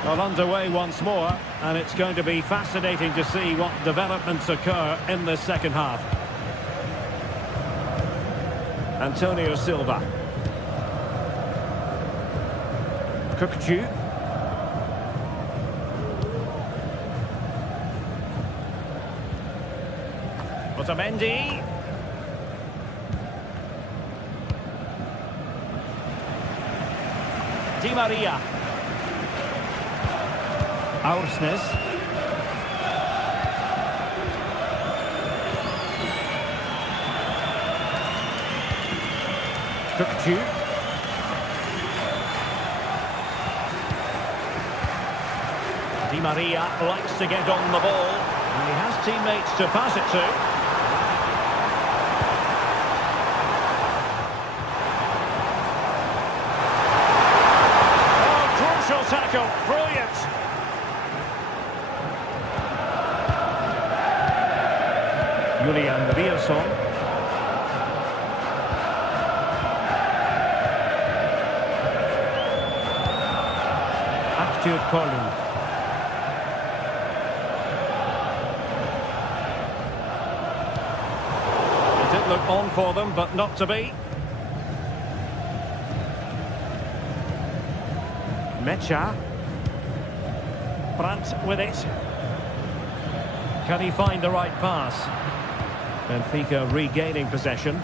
Well, underway once more, and it's going to be fascinating to see what developments occur in the second half. Antonio Silva. Kukcu. Otamendi. Di Maria. Aursnes. Kukcu. Di Maria likes to get on the ball, and he has teammates to pass it to. Tackle, brilliant. Julian Rierson. Acteur Kolu. It did look on for them, but not to be. Mecha. Brandt with it. Can he find the right pass? Benfica regaining possession.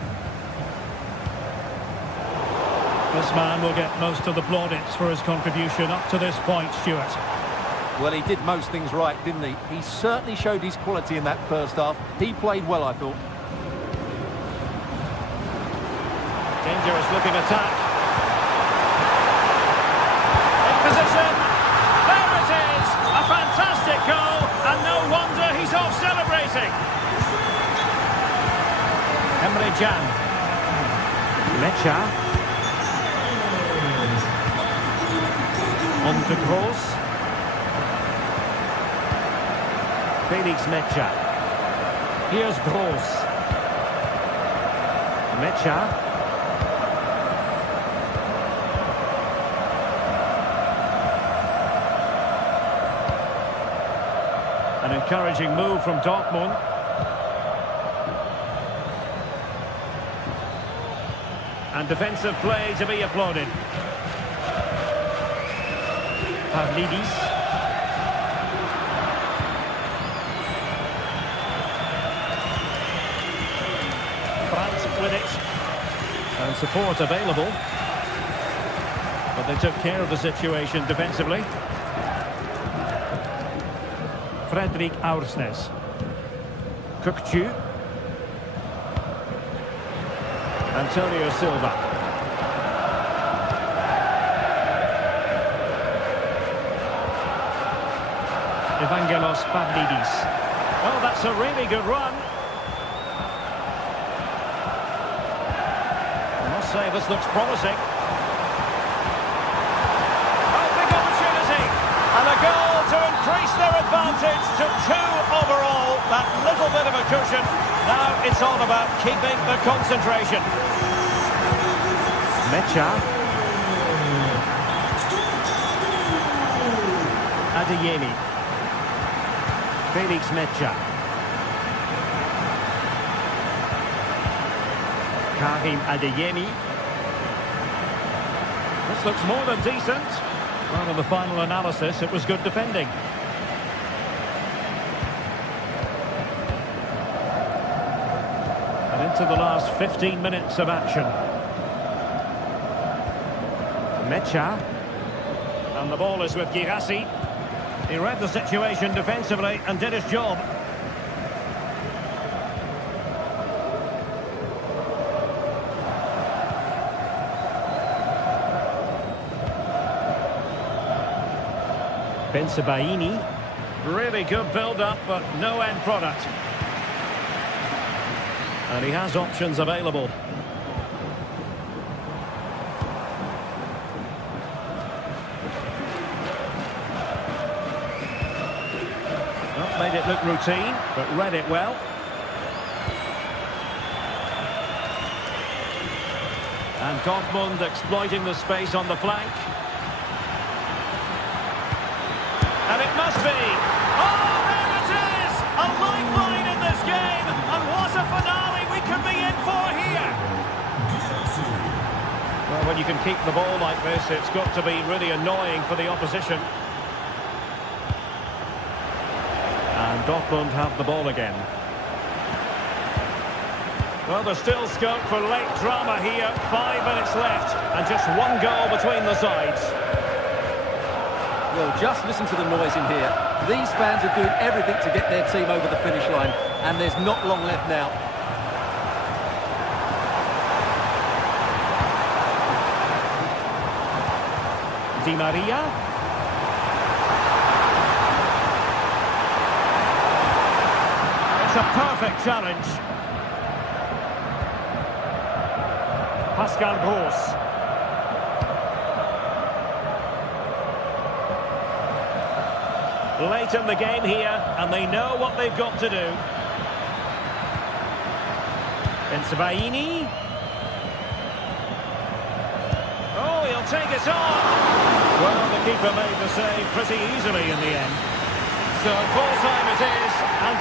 This man will get most of the plaudits for his contribution up to this point, Stuart. Well, he did most things right, didn't he? He certainly showed his quality in that first half. He played well, I thought. Dangerous looking attack. Position. There it is. A fantastic goal, and no wonder he's off celebrating. Emre Can. Mecha. On to Kroos. Felix Mecha. Here's Kroos. Mecha. An encouraging move from Dortmund. And defensive play to be applauded. Pavlidis. Brandt with it. And support available. But they took care of the situation defensively. Fredrik Aursnes. Kukcu. Antonio Silva. Evangelos Pavlidis. Oh, that's a really good run. I must say this looks promising. Oh, big opportunity. And a goal to increase their advantage to 2 overall. That little bit of a cushion. Now it's all about keeping the concentration. Mecha. Adeyemi. Felix Mecha. Karim Adeyemi. This looks more than decent. Well, in the final analysis, it was good defending. And into the last 15 minutes of action. Mecha. And the ball is with Girassi. He read the situation defensively and did his job. Bensebaini. Really good build-up, but no end product. And he has options available. Well, made it look routine, but read it well. And Dortmund exploiting the space on the flank. And it must be. Oh, there it is! A lifeline in this game. And what a finale we could be in for here. Well, when you can keep the ball like this, it's got to be really annoying for the opposition. And Dortmund have the ball again. Well, there's still scope for late drama here. 5 minutes left. And just one goal between the sides. Well, just listen to the noise in here. These fans are doing everything to get their team over the finish line, and there's not long left now. Di Maria. It's a perfect challenge. Pascal Gross. Late in the game here, and they know what they've got to do. Bensebaini. Oh, he'll take it on. Well, the keeper made the save pretty easily in the end. So full time it is, and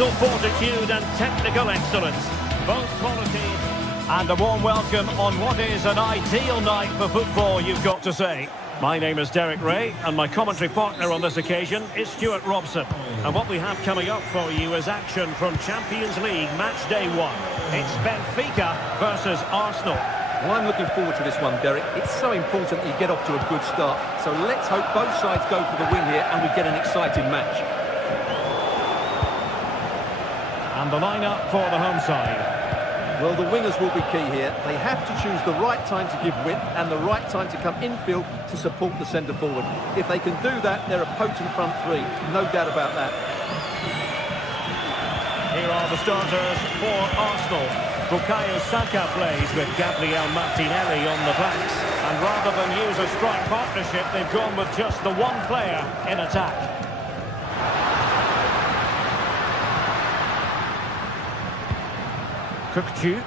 mental fortitude and technical excellence. Both qualities. And a warm welcome on what is an ideal night for football, you've got to say. My name is Derek Ray, and my commentary partner on this occasion is Stuart Robson. And what we have coming up for you is action from Champions League match day 1. It's Benfica versus Arsenal. Well, I'm looking forward to this one, Derek. It's so important that you get off to a good start. So let's hope both sides go for the win here and we get an exciting match. And the lineup for the home side. Well, the wingers will be key here. They have to choose the right time to give width and the right time to come infield to support the centre forward. If they can do that, they're a potent front three. No doubt about that. Here are the starters for Arsenal. Bukayo Saka plays with Gabriel Martinelli on the flanks. And rather than use a strike partnership, they've gone with just the one player in attack. Cookchu.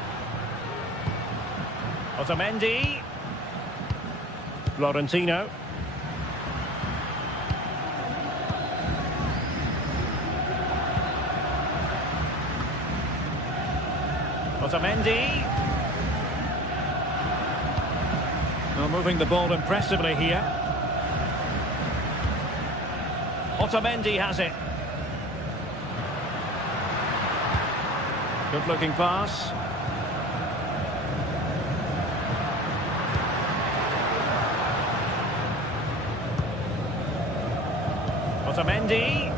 Otamendi. Florentino. Otamendi. Well, moving the ball impressively here. Otamendi has it. Good looking pass. Otamendi.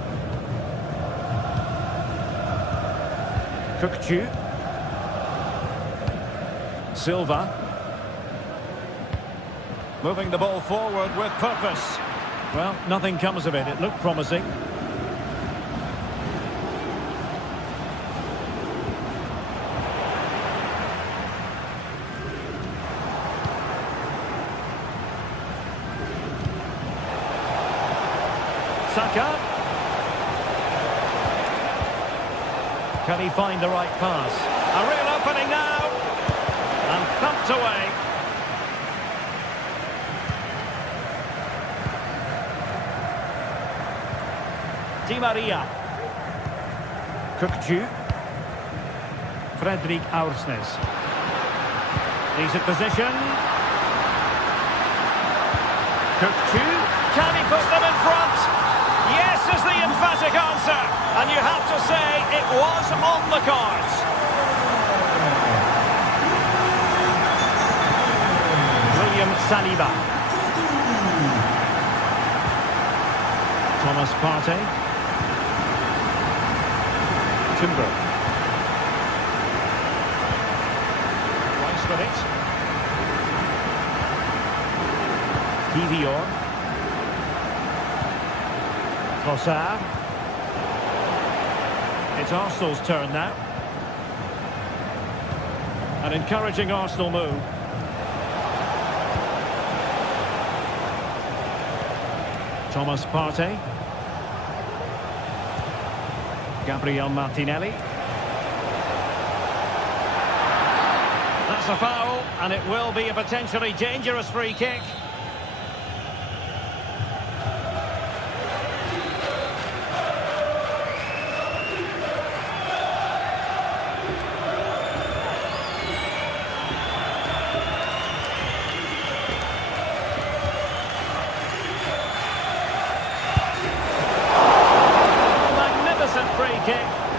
Cookchu. Silva. Moving the ball forward with purpose. Well, nothing comes of it. It looked promising. Saka. Can he find the right pass? A real opening now. And thumped away. Di Maria. Cookchu. Fredrik Aursnes. Decent position. Cookchu. Can he put them in front? Yes is the emphatic answer. And you have to say it was on the cards. William Saliba. Thomas Partey. Timber. Rice with it. Kivior. Trossard. It's Arsenal's turn now. An encouraging Arsenal move. Thomas Partey. Gabriel Martinelli. That's a foul, and it will be a potentially dangerous free kick.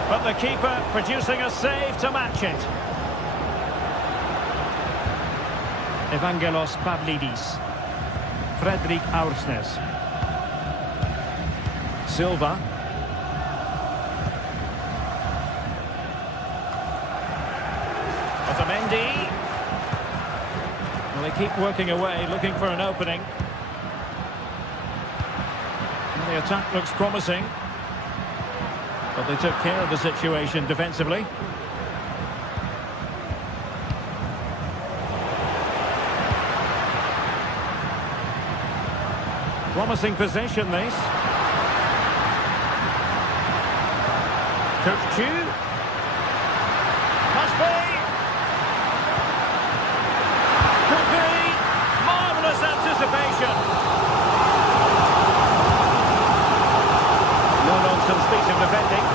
But the keeper producing a save to match it. Evangelos Pavlidis. Fredrik Aursnes. Silva. Otamendi. Well, they keep working away, looking for an opening. And the attack looks promising. But they took care of the situation defensively. Promising possession, this. Cookchu. Must be. Could be. Marvellous anticipation. No-nonsense piece of defending.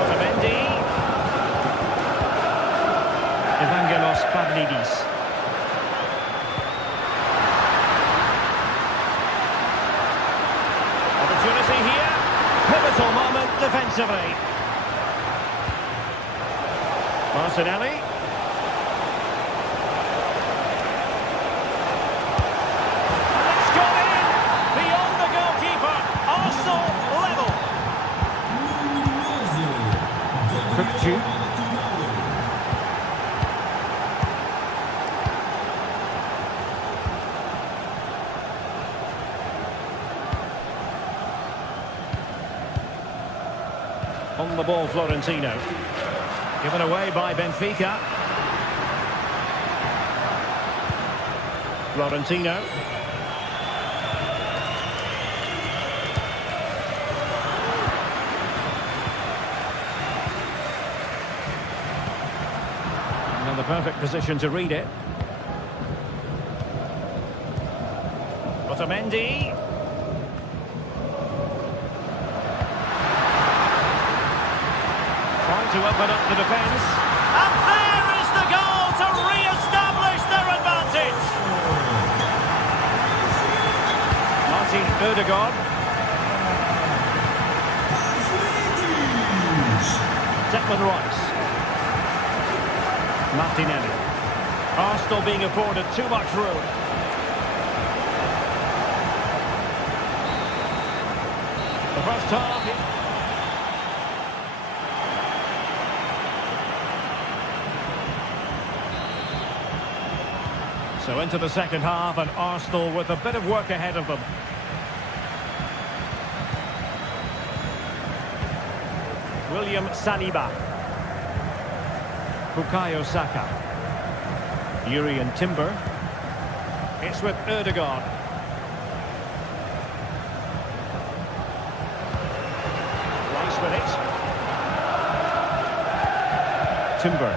Otamendi. Evangelos Pavlidis. Opportunity here. Pivotal moment defensively. Martinelli. It's gone in! Beyond the goalkeeper. Arsenal level. Kökçü. On the ball, Florentino. Given away by Benfica. Florentino. And the perfect position to read it. Otamendi. Trying to open up the defence. And there is the goal to re-establish their advantage. Martin Ødegaard. Declan Rice. Martinelli. Arsenal being afforded too much room. The first half. So into the second half, and Arsenal with a bit of work ahead of them. William Saliba. Bukayo Saka. Urian Timber. It's with Ødegaard. Rice with it. Timber.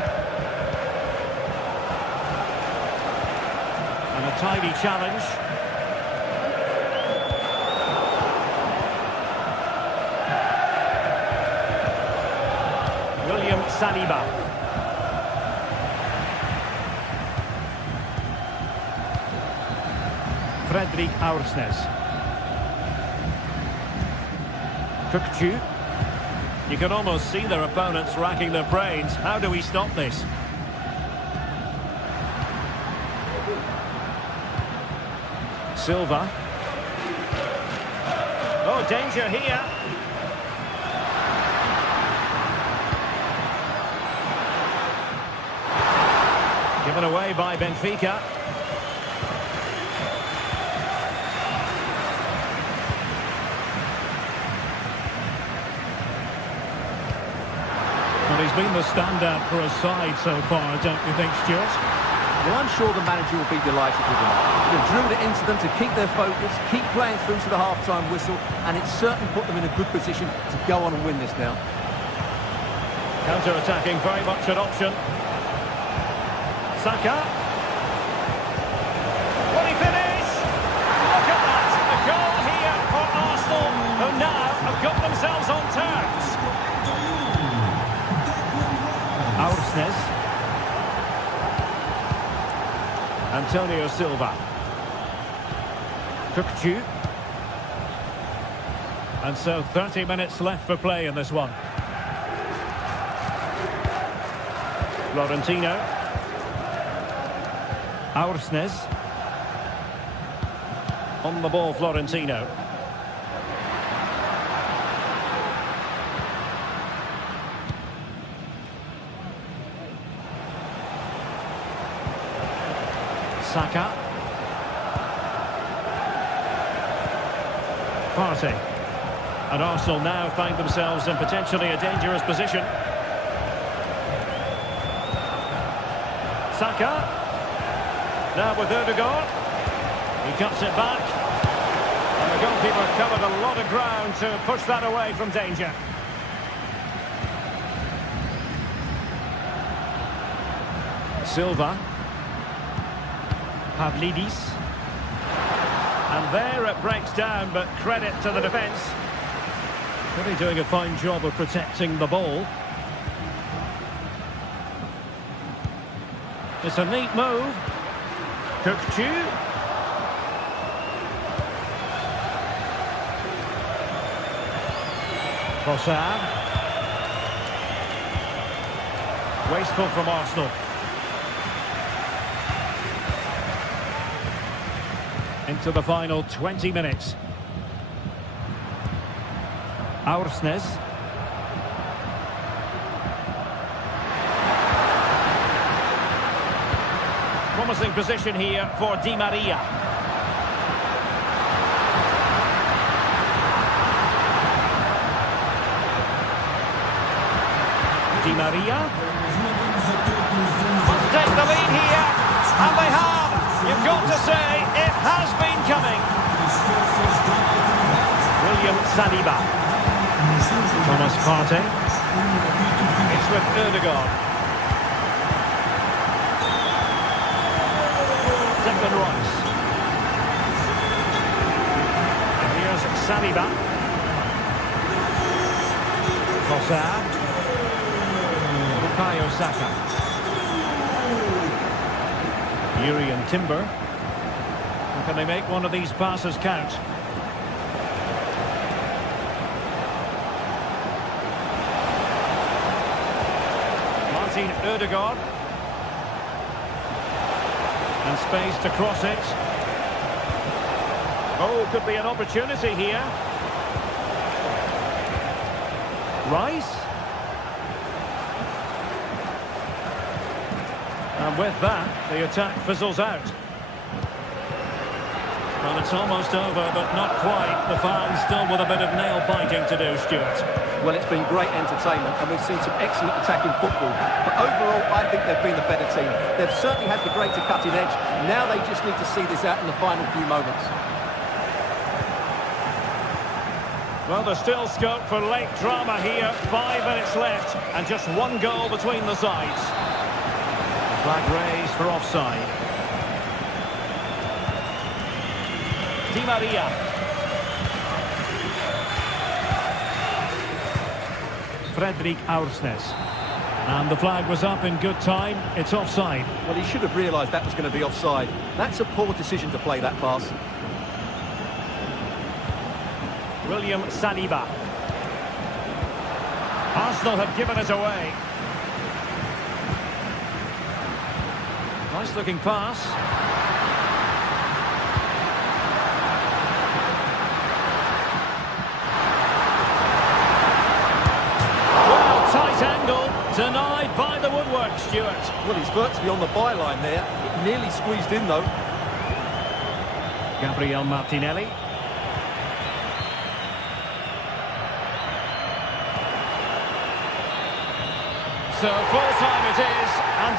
And a tidy challenge. William Saliba. Fredrik Aursnes. Kökçü. You can almost see their opponents racking their brains. How do we stop this? Silva. Oh, danger here. Given away by Benfica. Well, he's been the standout for his side so far, don't you think, Stuart? Well, I'm sure the manager will be delighted with him. They've drilled it into them to keep their focus, keep playing through to the half-time whistle, and it's certainly put them in a good position to go on and win this now. Counter-attacking, very much an option. Saka. Will he finish? Look at that! A goal here for Arsenal, who now have got themselves on terms. Aursnes. Antonio Silva. Kökçü. And so 30 minutes left for play in this one. Florentino. Aursnes. On the ball, Florentino. Saka. Partey. And Arsenal now find themselves in potentially a dangerous position. Saka. Now with Ødegaard. He cuts it back. And the goalkeeper covered a lot of ground to push that away from danger. Silva. Pavlidis. And there it breaks down, but credit to the defence. Really doing a fine job of protecting the ball. It's a neat move. Kökçü. Trossard. Wasteful from Arsenal. Into the final 20 minutes. Aursnes. promising position here for Di Maria. Di Maria. Must take the lead here. And they have. You've got to say, it has been coming. William Saliba. Thomas Partey. It's with Ødegaard. Declan Rice. And here's Saliba. Trossard. Bukayo Saka. Urian Timber. And can they make one of these passes count? Martin Ødegaard. And space to cross it. Oh, could be an opportunity here. Rice. And with that, the attack fizzles out. Well, it's almost over, but not quite. The fans still with a bit of nail-biting to do, Stuart. Well, it's been great entertainment, and we've seen some excellent attacking football. But overall, I think they've been the better team. They've certainly had the greater cutting edge. Now they just need to see this out in the final few moments. Well, there's still scope for late drama here. 5 minutes left, and just one goal between the sides. Flag raised for offside. Di Maria. Fredrik Aursnes. And the flag was up in good time. It's offside. Well, he should have realised that was going to be offside. That's a poor decision to play that pass. William Saliba. Arsenal have given it away. Nice looking pass. Well, tight angle. Denied by the woodwork, Stuart. Well, he's virtually on the byline there. It nearly squeezed in, though. Gabriel Martinelli. So full time it is, and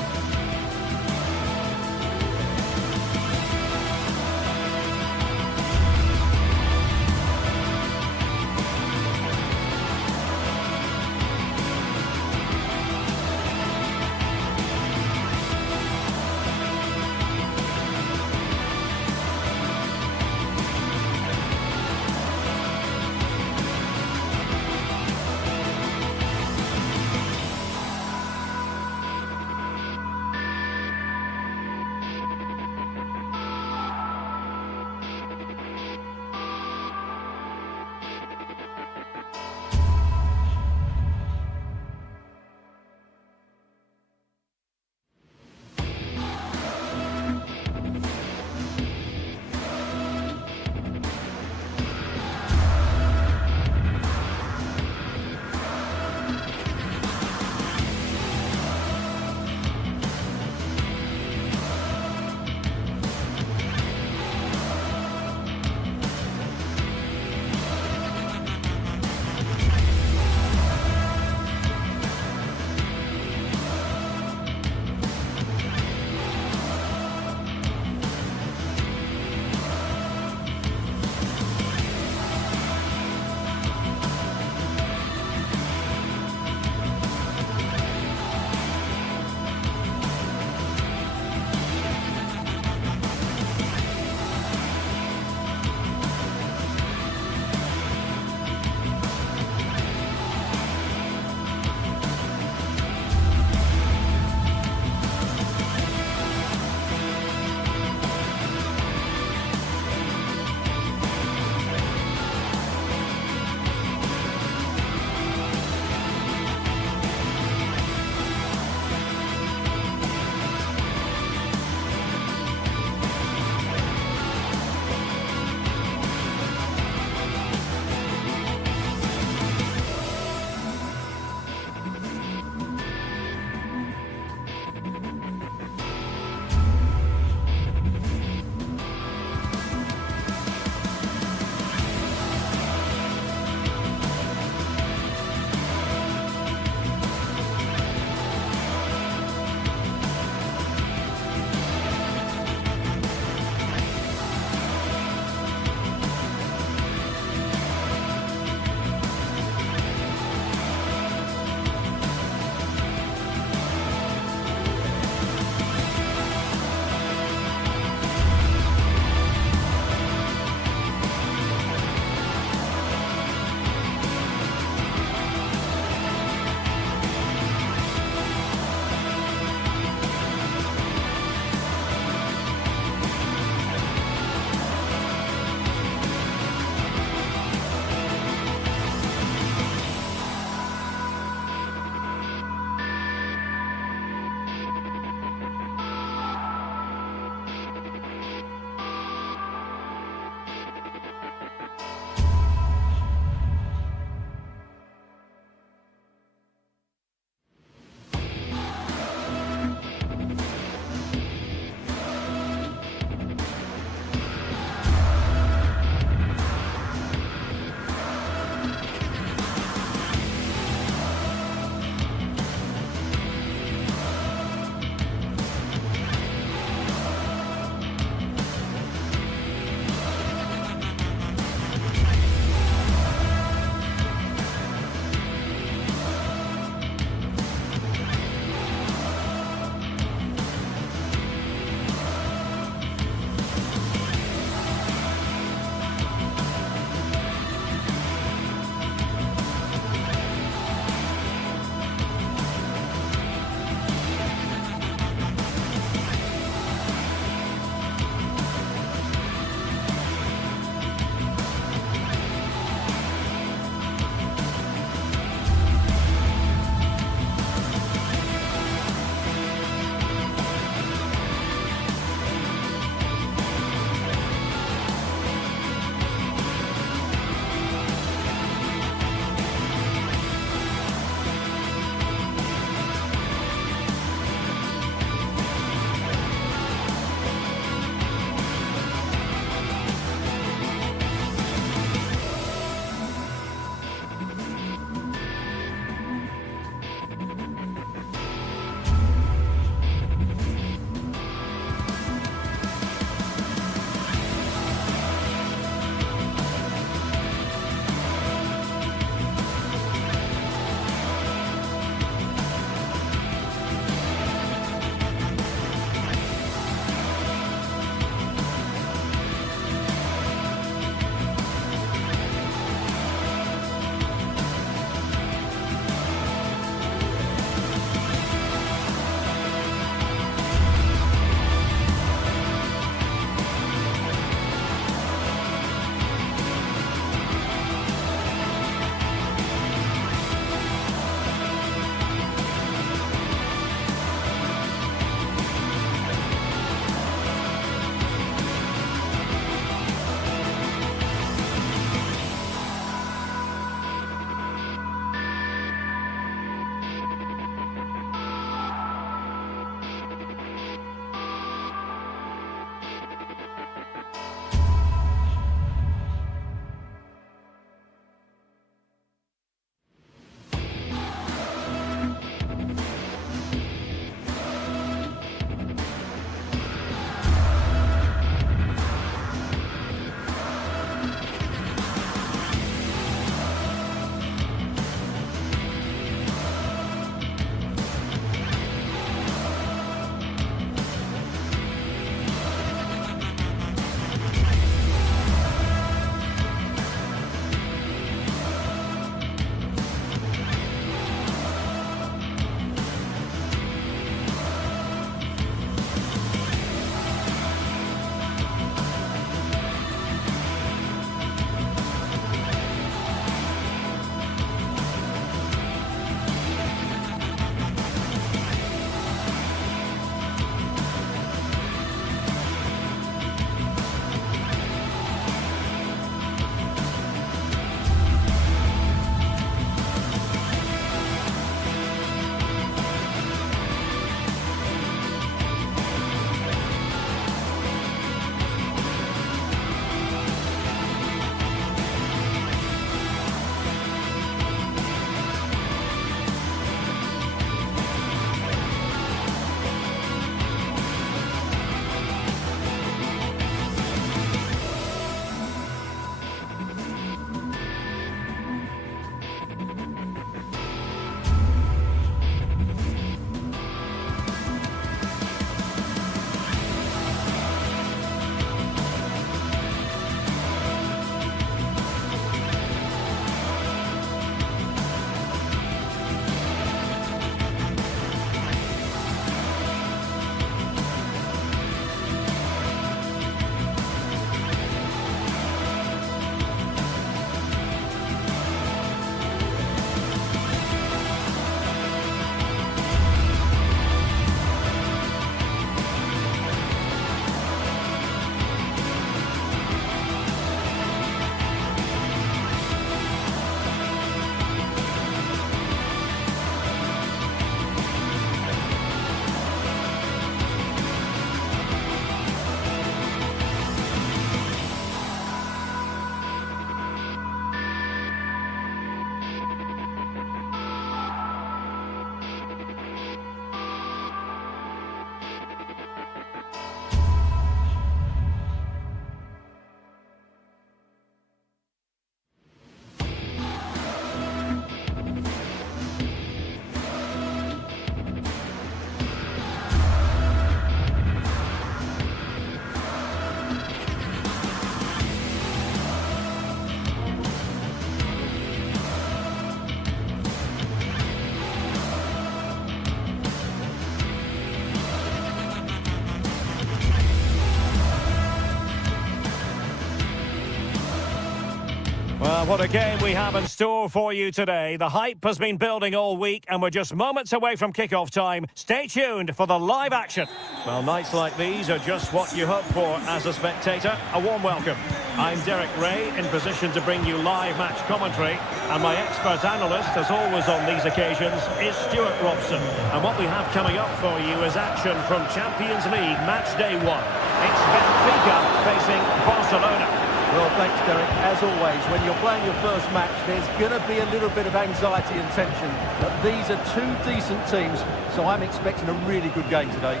what a game we have in store for you today. The hype has been building all week and we're just moments away from kick-off time. Stay tuned for the live action. Well, nights like these are just what you hope for as a spectator. A warm welcome. I'm Derek Ray, in position to bring you live match commentary. And my expert analyst, as always on these occasions, is Stuart Robson. And what we have coming up for you is action from Champions League match day 1. It's Benfica facing Barcelona. Well, thanks, Derek. As always, when you're playing your first match, there's going to be a little bit of anxiety and tension. But these are two decent teams, so I'm expecting a really good game today.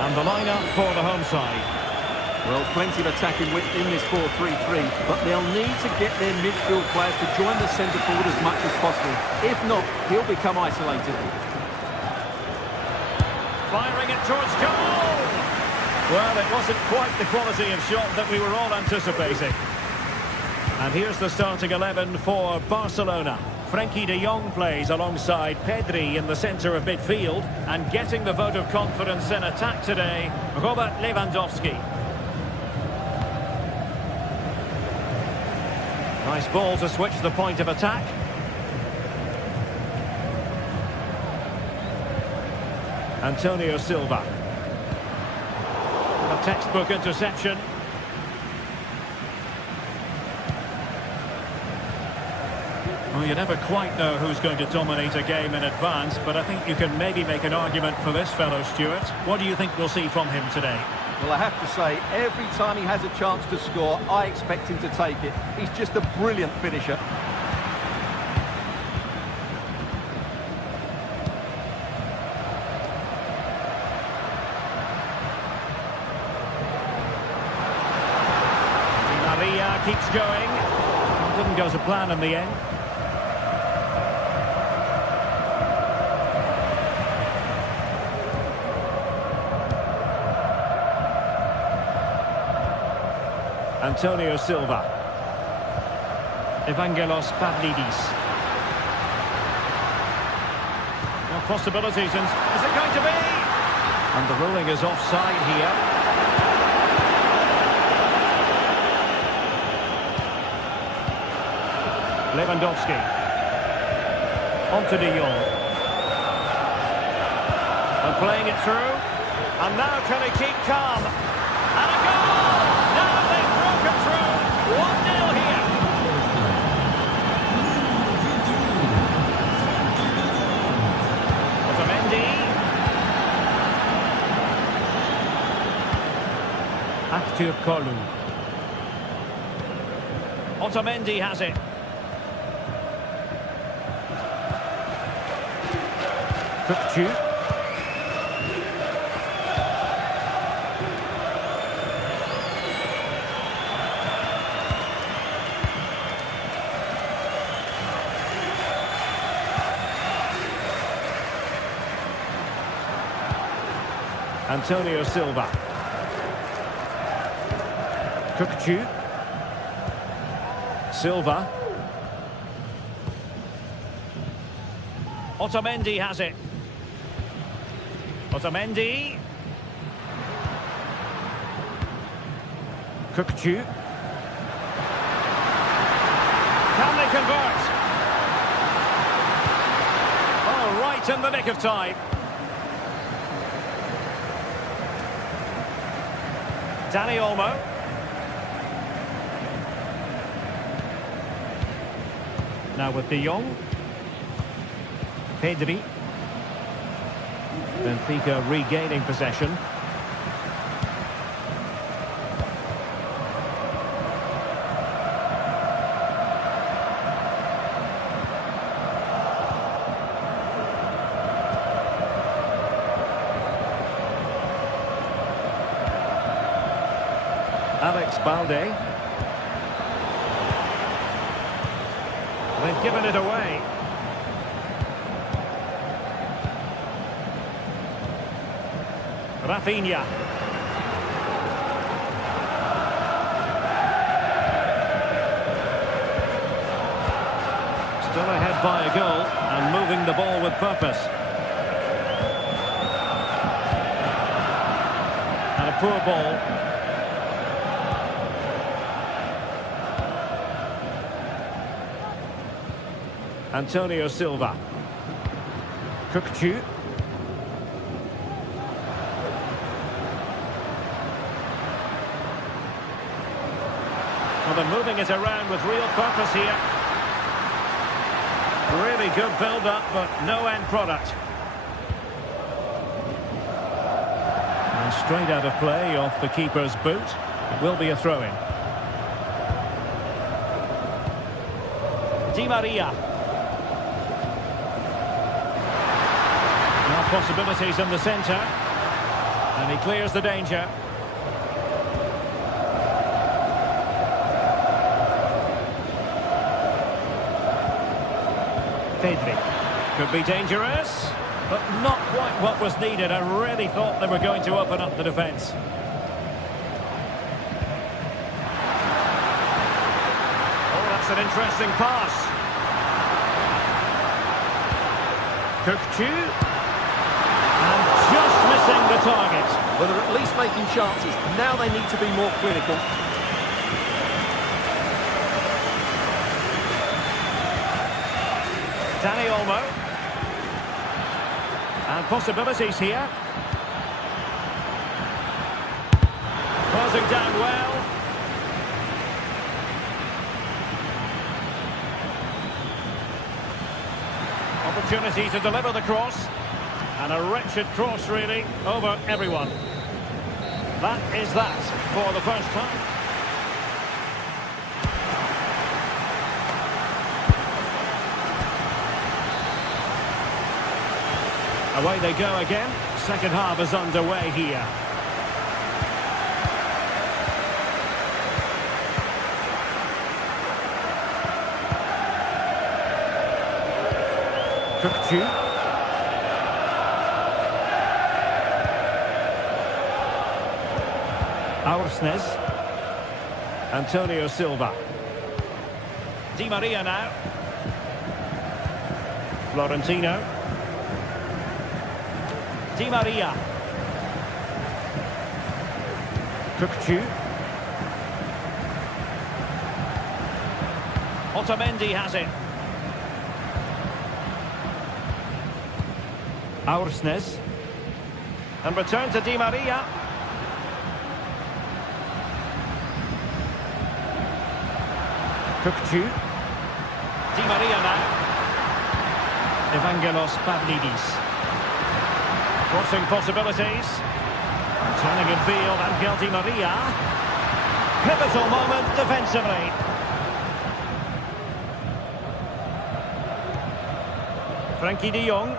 And the lineup for the home side. Well, plenty of attacking width in this 4-3-3, but they'll need to get their midfield players to join the centre forward as much as possible. If not, he'll become isolated. Firing it towards goal! Well, it wasn't quite the quality of shot that we were all anticipating. And here's the starting 11 for Barcelona. Frenkie de Jong plays alongside Pedri in the centre of midfield. And getting the vote of confidence in attack today, Robert Lewandowski. Nice ball to switch the point of attack. Antonio Silva. A textbook interception. Well, you never quite know who's going to dominate a game in advance, but I think you can maybe make an argument for this fellow, Stuart. What do you think we'll see from him today? Well, I have to say, every time he has a chance to score, I expect him to take it. He's just a brilliant finisher. Keeps going. Didn't go to plan in the end. Antonio Silva. Evangelos Pavlidis. No possibilities, and is it going to be? And the ruling is offside here. Lewandowski. On to de Jong. And playing it through. And now can he keep calm? And a goal! Now they've broken through. 1-0 here. Otamendi. Aktür Kolu. Otamendi has it. Antonio Silva. Kukçu. Silva. Otamendi has it. Otamendi. Kukçu. Can they convert? Oh, right in the nick of time. Dani Olmo. Now with de Jong. Pedri. Benfica regaining possession. Alex Balde. They've given it away. Rafinha. Still ahead by a goal and moving the ball with purpose. And a poor ball. Antonio Silva. Cook-Chu. Well, they're moving it around with real purpose here. Really good build-up, but no end product. And straight out of play off the keeper's boot. It will be a throw-in. Di Maria. Now possibilities in the centre. And he clears the danger. Pedri. Could be dangerous, but not quite what was needed. I really thought they were going to open up the defence. Oh, that's an interesting pass. Cook-Chu. And just missing the target. Well, they're at least making chances. Now they need to be more clinical. Dani Olmo. And possibilities here. Closing down well. Opportunity to deliver the cross. And a wretched cross, really, over everyone. That is that for the first time. Away they go again. Second half is underway here. Cook-Chu. Aursnes. Antonio Silva. Di Maria now. Florentino. Di Maria. Cook-Chu. Otamendi has it. Aursnes. And return to Di Maria. Cook-Chu. Di Maria now. Evangelos Pavlidis. Crossing possibilities. Turning in field, Angel Di Maria. Pivotal moment defensively. Frankie de Jong.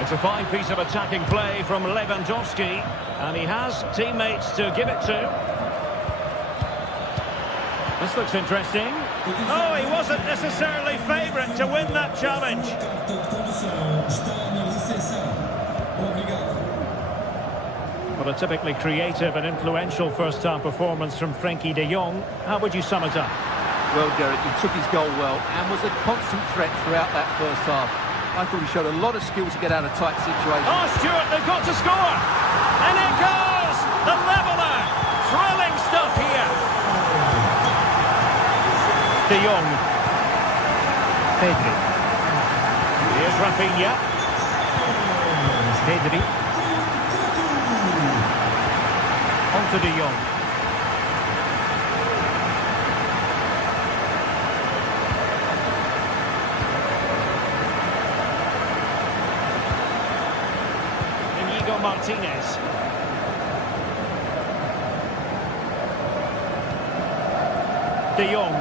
It's a fine piece of attacking play from Lewandowski. And he has teammates to give it to. This looks interesting. Oh, he wasn't necessarily favourite to win that challenge. Well, a typically creative and influential first-half performance from Frankie de Jong. How would you sum it up? Well, Derek, he took his goal well and was a constant threat throughout that first half. I thought he showed a lot of skill to get out of tight situations. Oh, Stuart, they've got to score! And it goes! The leveller! Thrilling stuff here! De Jong. Pedri. Here's Rafinha. Pedri. On to De Jong. Inigo Martinez. De Jong.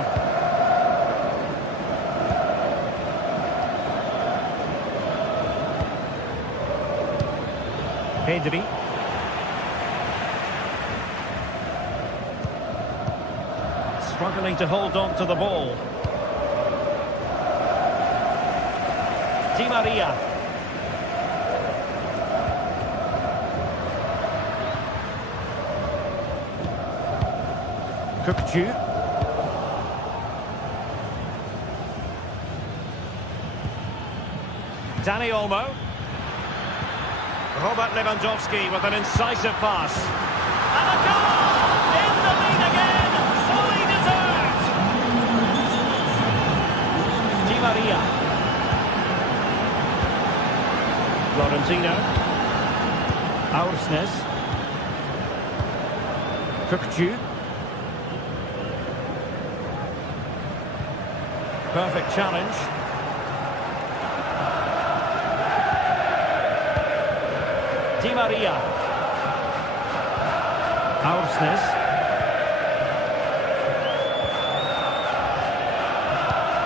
Pedri. Struggling to hold on to the ball. Di Maria. Cook-Chu. Dani Olmo. Robert Lewandowski with an incisive pass. And a goal! In the lead again! Fully deserved! Florentino. Aursnes. Kukcu. Perfect challenge. Di Maria. Aursnes.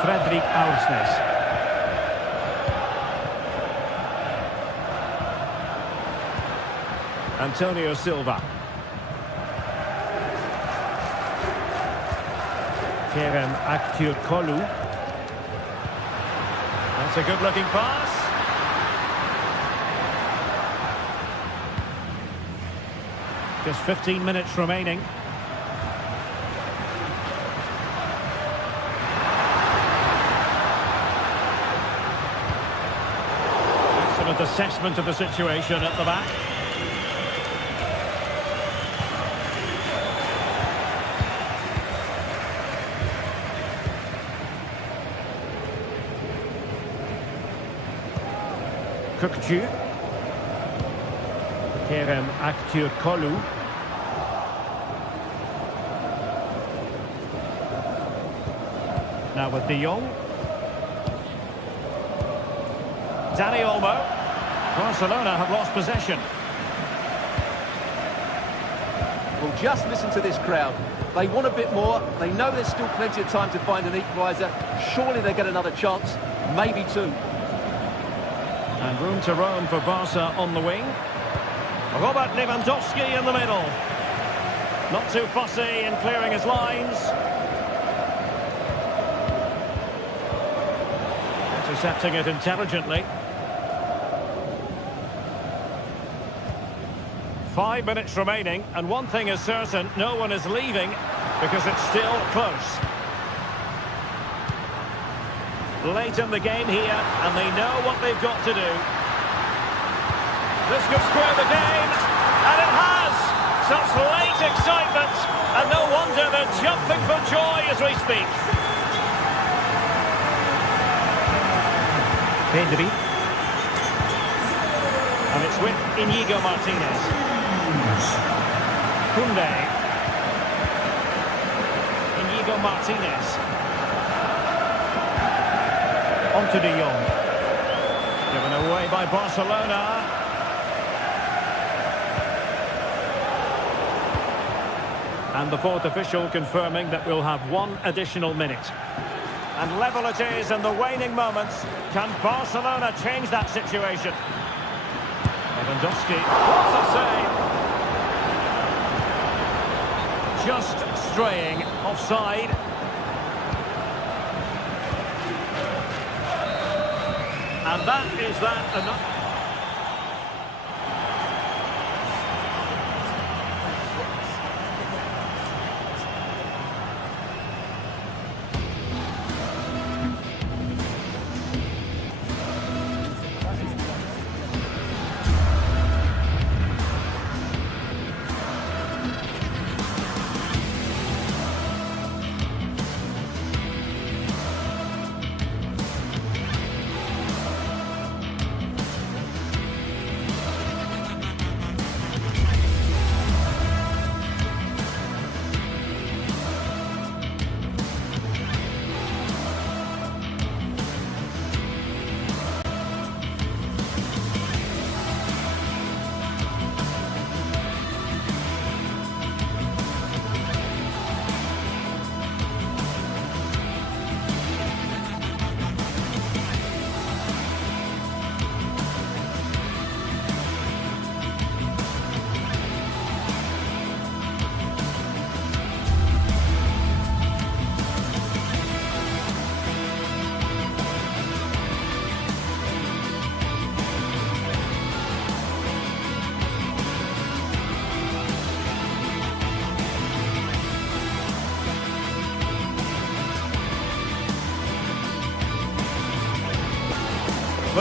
Fredrik Aursnes. Antonio Silva. Kerem Aktürkoğlu. That's a good-looking pass. Just 15 minutes remaining. Excellent assessment of the situation at the back. Kukcu. Kerem Aktürkoğlu. Now with De Jong. Dani Olmo. Barcelona have lost possession. Well, just listen to this crowd. They want a bit more. They know there's still plenty of time to find an equaliser. Surely they get another chance, maybe two. And room to roam for Barca on the wing. Robert Lewandowski in the middle. Not too fussy in clearing his lines. Intercepting it intelligently. 5 minutes remaining, and one thing is certain, no one is leaving because it's still close. Late in the game here, and they know what they've got to do. This could square the game, and it has! Such late excitement, and no wonder they're jumping for joy as we speak. Pedri. And it's with Inigo Martinez. Koundé. Inigo Martinez. On to De Jong. Given away by Barcelona. And the fourth official confirming that we'll have one additional minute. And level it is in the waning moments. Can Barcelona change that situation? Lewandowski, what a save! Just straying offside. And that is that enough.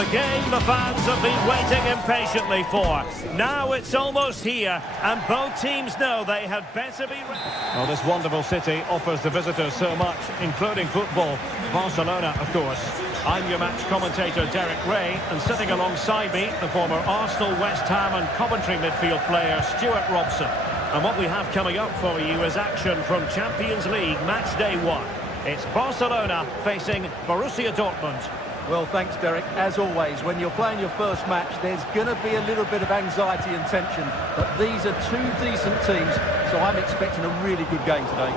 The game the fans have been waiting impatiently for. Now it's almost here, and both teams know they had better be ready. Well, this wonderful city offers the visitors so much, including football. Barcelona, of course. I'm your match commentator, Derek Ray, and sitting alongside me, the former Arsenal, West Ham and Coventry midfield player, Stuart Robson. And what we have coming up for you is action from Champions League match day 1. It's Barcelona facing Borussia Dortmund. Well, thanks, Derek. As always, when you're playing your first match, there's going to be a little bit of anxiety and tension. But these are two decent teams, so I'm expecting a really good game today.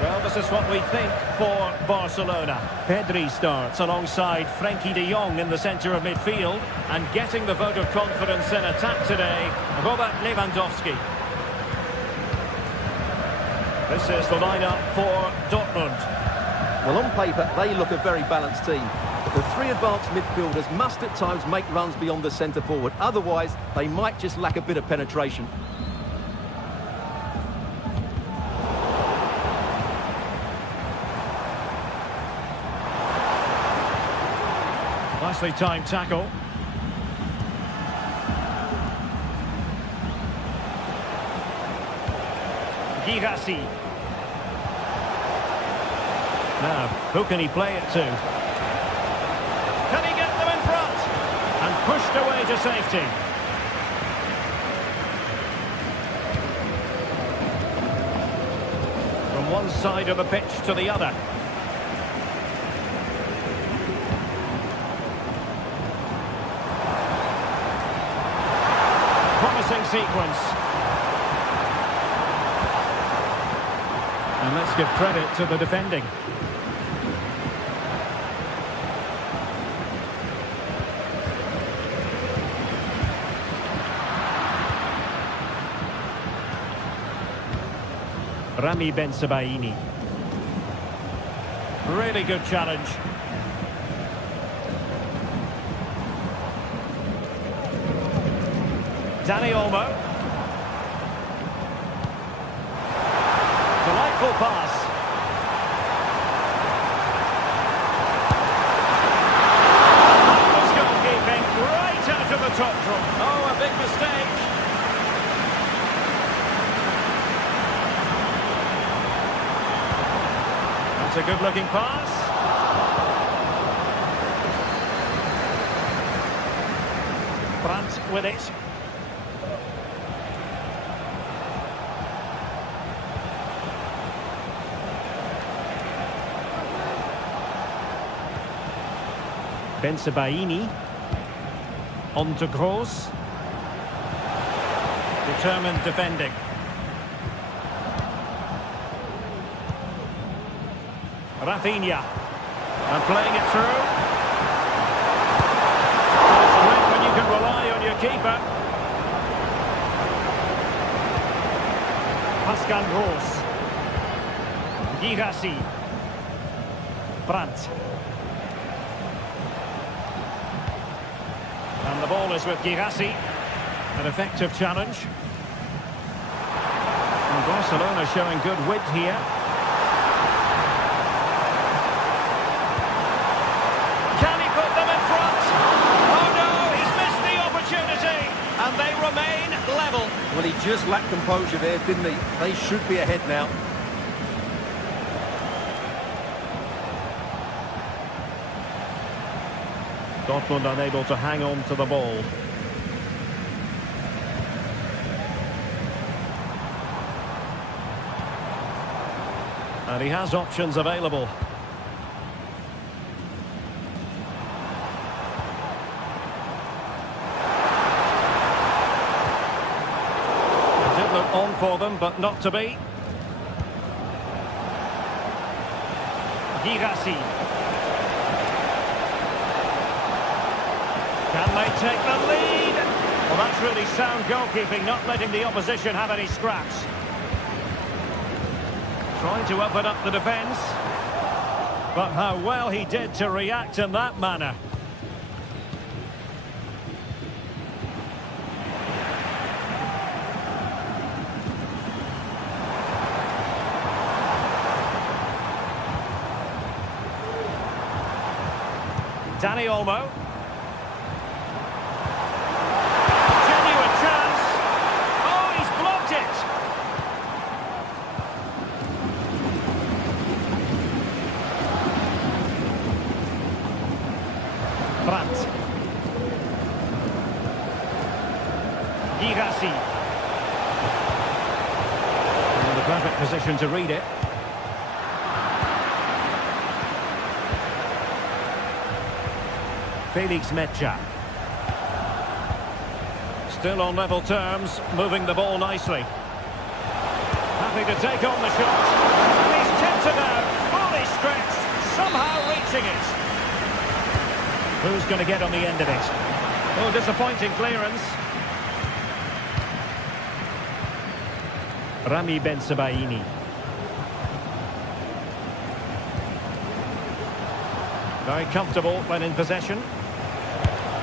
Well, this is what we think for Barcelona. Pedri starts alongside Frenkie de Jong in the centre of midfield. And getting the vote of confidence in attack today, Robert Lewandowski. This is the lineup for Dortmund. Well, on paper, they look a very balanced team. But the three advanced midfielders must at times make runs beyond the centre forward. Otherwise, they might just lack a bit of penetration. Nicely timed tackle. Girassi. Now, who can he play it to? Can he get them in front? And pushed away to safety. From one side of the pitch to the other. Promising sequence. And let's give credit to the defending. Rami Ben-Sebaini. Really good challenge. Dani Olmo. Delightful pass. That was goalkeeping right out of the top draw. Oh, a big mistake. That's a good-looking pass. Brandt with it. Ben-Sebaini. On to Kroos. Determined defending. Rafinha. And playing it through. It's great when you can rely on your keeper. Pascal Gross. Girassi. Brandt. And the ball is with Girassi. An effective challenge. And Barcelona showing good width here. Can he put them in front? Oh no, he's missed the opportunity. And they remain level. Well, he just lacked composure there, didn't he? They should be ahead now. Dortmund unable to hang on to the ball. And he has options available. It did look on for them, but not to be. Girassi. Can they take the lead? Well, that's really sound goalkeeping, not letting the opposition have any scraps. Trying to open up the defence. But how well he did to react in that manner. Danny Olmo. Genuine chance. Oh, he's blocked it. Brandt. Girassi. In the perfect position to read it. Felix Mecha. Still on level terms, moving the ball nicely. Happy to take on the shot. And he's tipped it out, fully stretched, somehow reaching it. Who's going to get on the end of it? Oh, disappointing clearance. Rami Bensebaini. Very comfortable when in possession.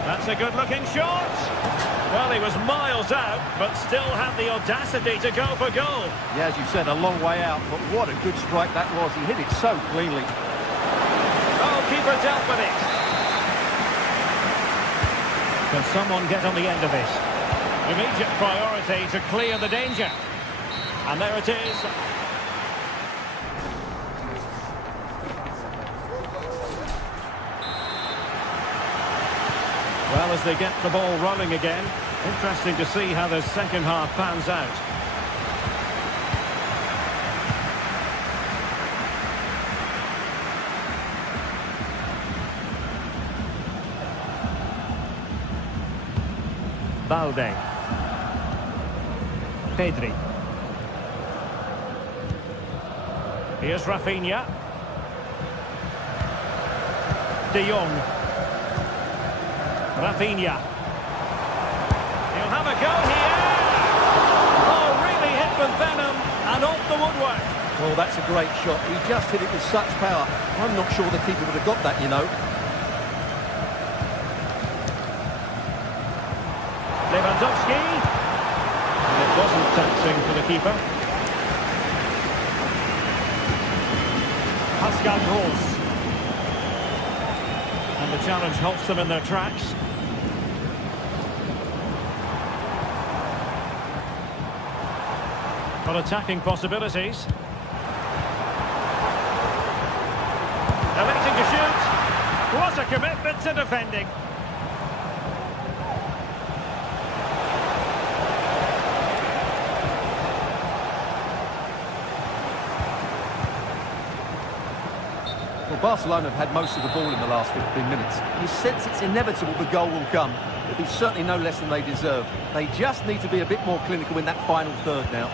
That's a good-looking shot. Well, he was miles out, but still had the audacity to go for goal. Yeah, as you said, a long way out, but what a good strike that was. He hit it so cleanly. Oh, keeper dealt with it. Can someone get on the end of it? Immediate priority to clear the danger. And there it is. Well, as they get the ball rolling again, interesting to see how the second half pans out. Balde. Pedri. Here's Rafinha. De Jong. Rafinha. He'll have a go here. Oh, really hit with venom and off the woodwork. Well, that's a great shot. He just hit it with such power. I'm not sure the keeper would have got that, you know. Lewandowski. And it wasn't taxing for the keeper. Pascal Gross. And the challenge halts them in their tracks. Well, attacking possibilities. Electing to shoot. What a commitment to defending. Well, Barcelona have had most of the ball in the last 15 minutes. You sense it's inevitable the goal will come. It'll be certainly no less than they deserve. They just need to be a bit more clinical in that final third now.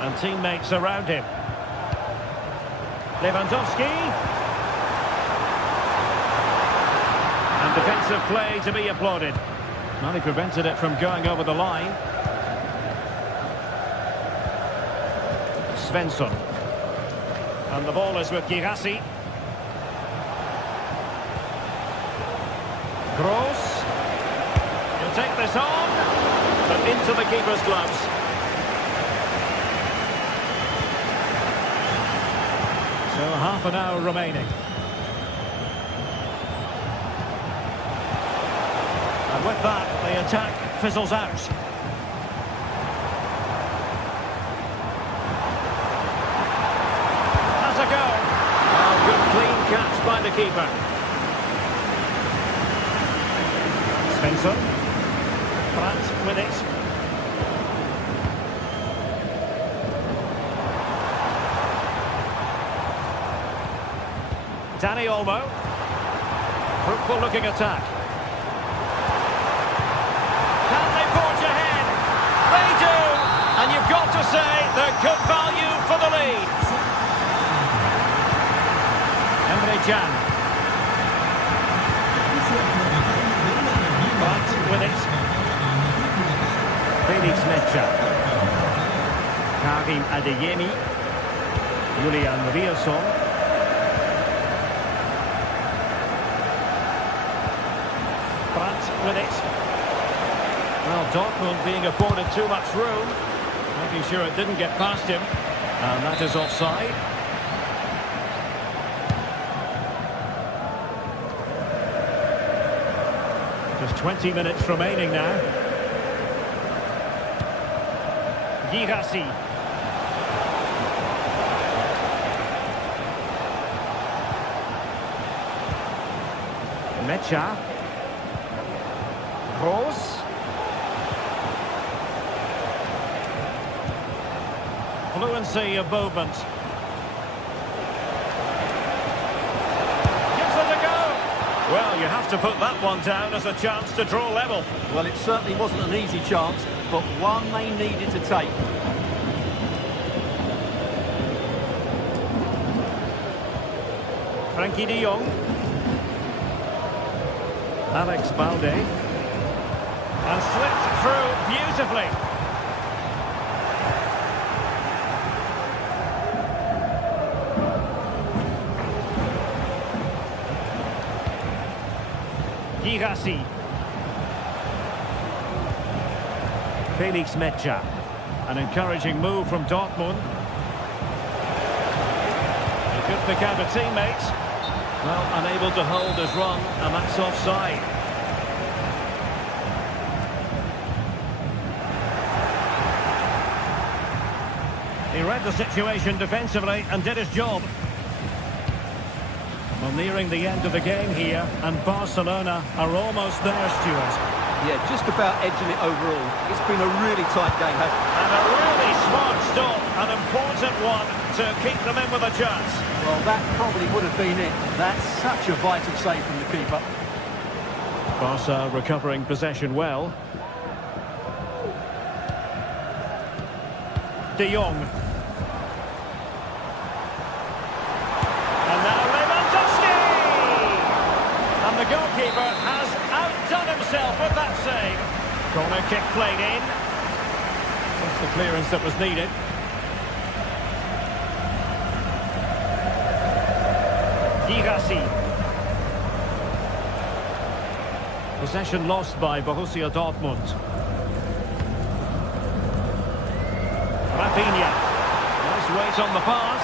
And teammates around him. Lewandowski. And defensive play to be applauded. Well, he prevented it from going over the line. Svensson. And the ball is with Girassi. Gross. He'll take this on. But into the keeper's gloves. So half an hour remaining. And with that, the attack fizzles out. Has a go. Oh, good clean catch by the keeper. Svensson. Brandt with it. Danny Olmo. Fruitful looking attack. Can they forge ahead? They do! And you've got to say they're good value for the lead. Emre Can. But with it. Felix Mecha. Karim Adeyemi. Julian Rierson. With it. Well, Dortmund being afforded too much room, making sure it didn't get past him, and that is offside. Just 20 minutes remaining now. Girassi. Mecha. Rose. Fluency of movement. Gives it a go. Well, you have to put that one down as a chance to draw level. Well, it certainly wasn't an easy chance, but one they needed to take. Frankie de Jong. Alex Balde. And slipped through beautifully. Girassi. Felix Mecha. An encouraging move from Dortmund. He could pick out a teammate. Well, unable to hold his run, and that's offside. He read the situation defensively and did his job. Well, nearing the end of the game here, and Barcelona are almost there, Stuart. Yeah, just about edging it overall. It's been a really tight game, hasn't it? And a really smart stop, an important one to keep them in with a chance. Well, that probably would have been it. That's such a vital save from the keeper. Barca recovering possession well. De Jong. And now Lewandowski! And the goalkeeper has outdone himself with that save. Corner kick played in. That's the clearance that was needed. Girassi. Possession lost by Borussia Dortmund. Rafinha. Nice weight on the pass.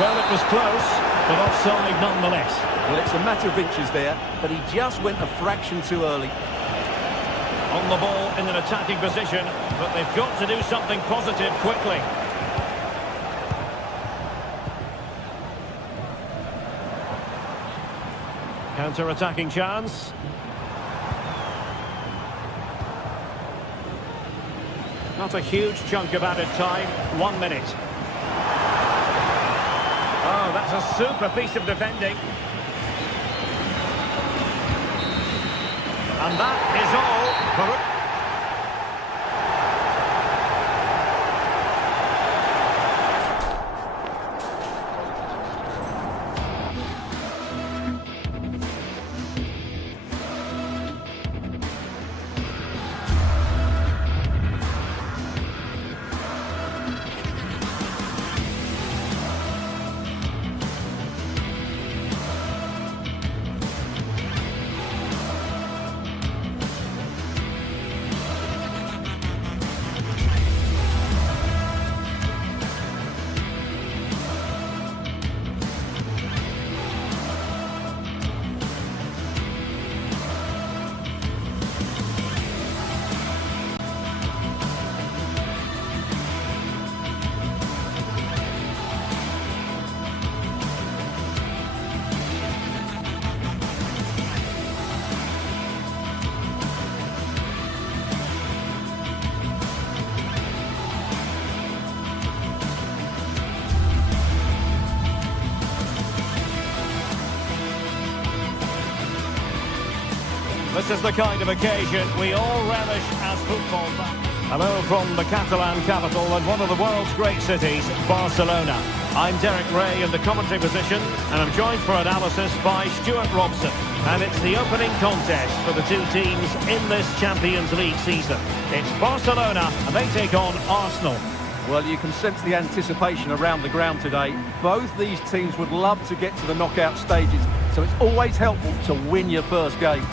Well, it was close, but offside nonetheless. Well, it's a matter of inches there, but he just went a fraction too early. On the ball in an attacking position, but they've got to do something positive quickly. Counter-attacking chance. Not a huge chunk of added time. 1 minute. Oh, that's a super piece of defending. And that is all. This is the kind of occasion we all relish as football fans. Hello from the Catalan capital and one of the world's great cities, Barcelona. I'm Derek Ray in the commentary position, and I'm joined for analysis by Stuart Robson. And it's the opening contest for the two teams in this Champions League season. It's Barcelona, and they take on Arsenal. Well, you can sense the anticipation around the ground today. Both these teams would love to get to the knockout stages, so it's always helpful to win your first game.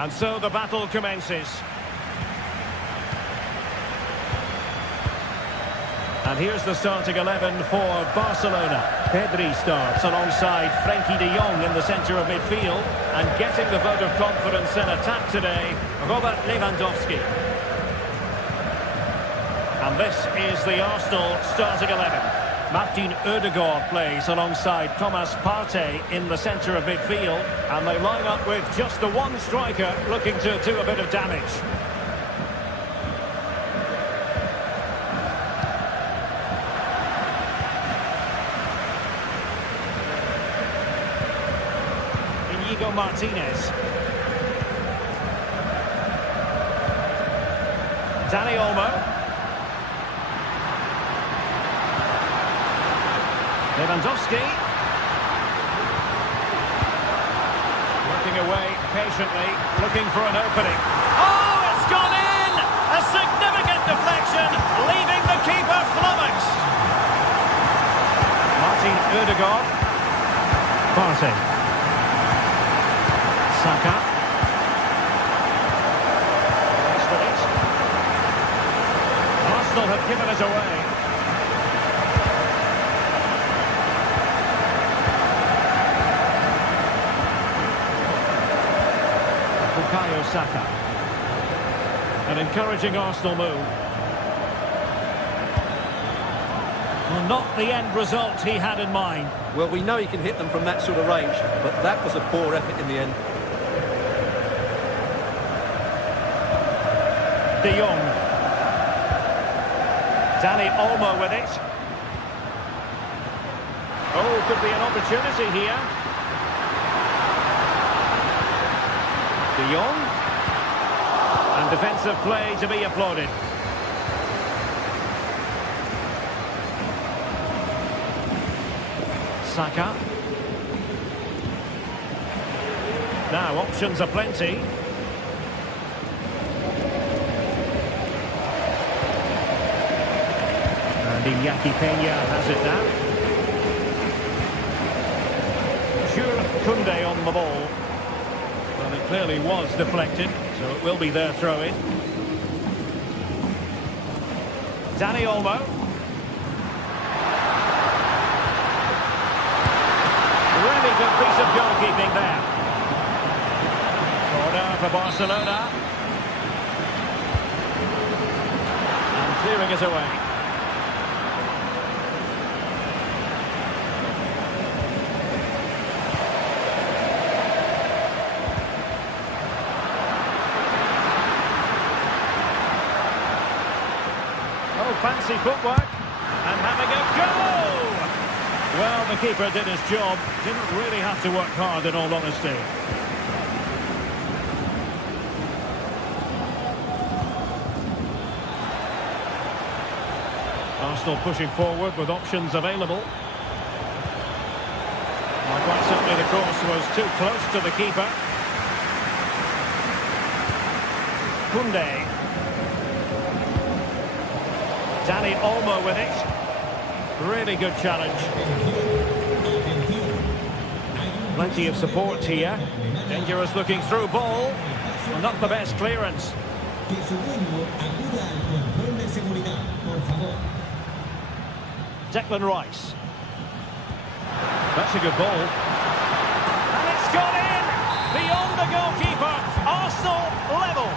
And so the battle commences. And here's the starting 11 for Barcelona. Pedri starts alongside Frenkie de Jong in the centre of midfield. And getting the vote of confidence in attack today, Robert Lewandowski. And this is the Arsenal starting 11. Martin Ødegaard plays alongside Thomas Partey in the centre of midfield. And they line up with just the one striker looking to do a bit of damage. Martinez. Dani Olmo. Lewandowski. Working away patiently, looking for an opening. Oh, it's gone in! A significant deflection, leaving the keeper flummoxed. Martin Ødegaard. Partey. Saka. Arsenal have given it away. Bukayo Saka. An encouraging Arsenal move. Well, not the end result he had in mind. Well, we know he can hit them from that sort of range, but that was a poor effort in the end. De Jong. Dani Olmo with it. Oh, could be an opportunity here. De Jong. And defensive play to be applauded. Saka. Now, options are plenty. Iñaki Peña has it now. Jules Koundé on the ball. Well, it clearly was deflected, so it will be their throw-in. Dani Olmo. Really good piece of goalkeeping there. Corner for Barcelona. And clearing it away. Fancy footwork, and having a go! Well, the keeper did his job. Didn't really have to work hard, in all honesty. Arsenal pushing forward with options available. Well, quite simply, the cross was too close to the keeper. Koundé. Dani Olmo with it. Really good challenge. Plenty of support here. Dangerous looking through ball. Well, not the best clearance. Declan Rice. That's a good ball. And it's gone in! Beyond the goalkeeper. Arsenal level.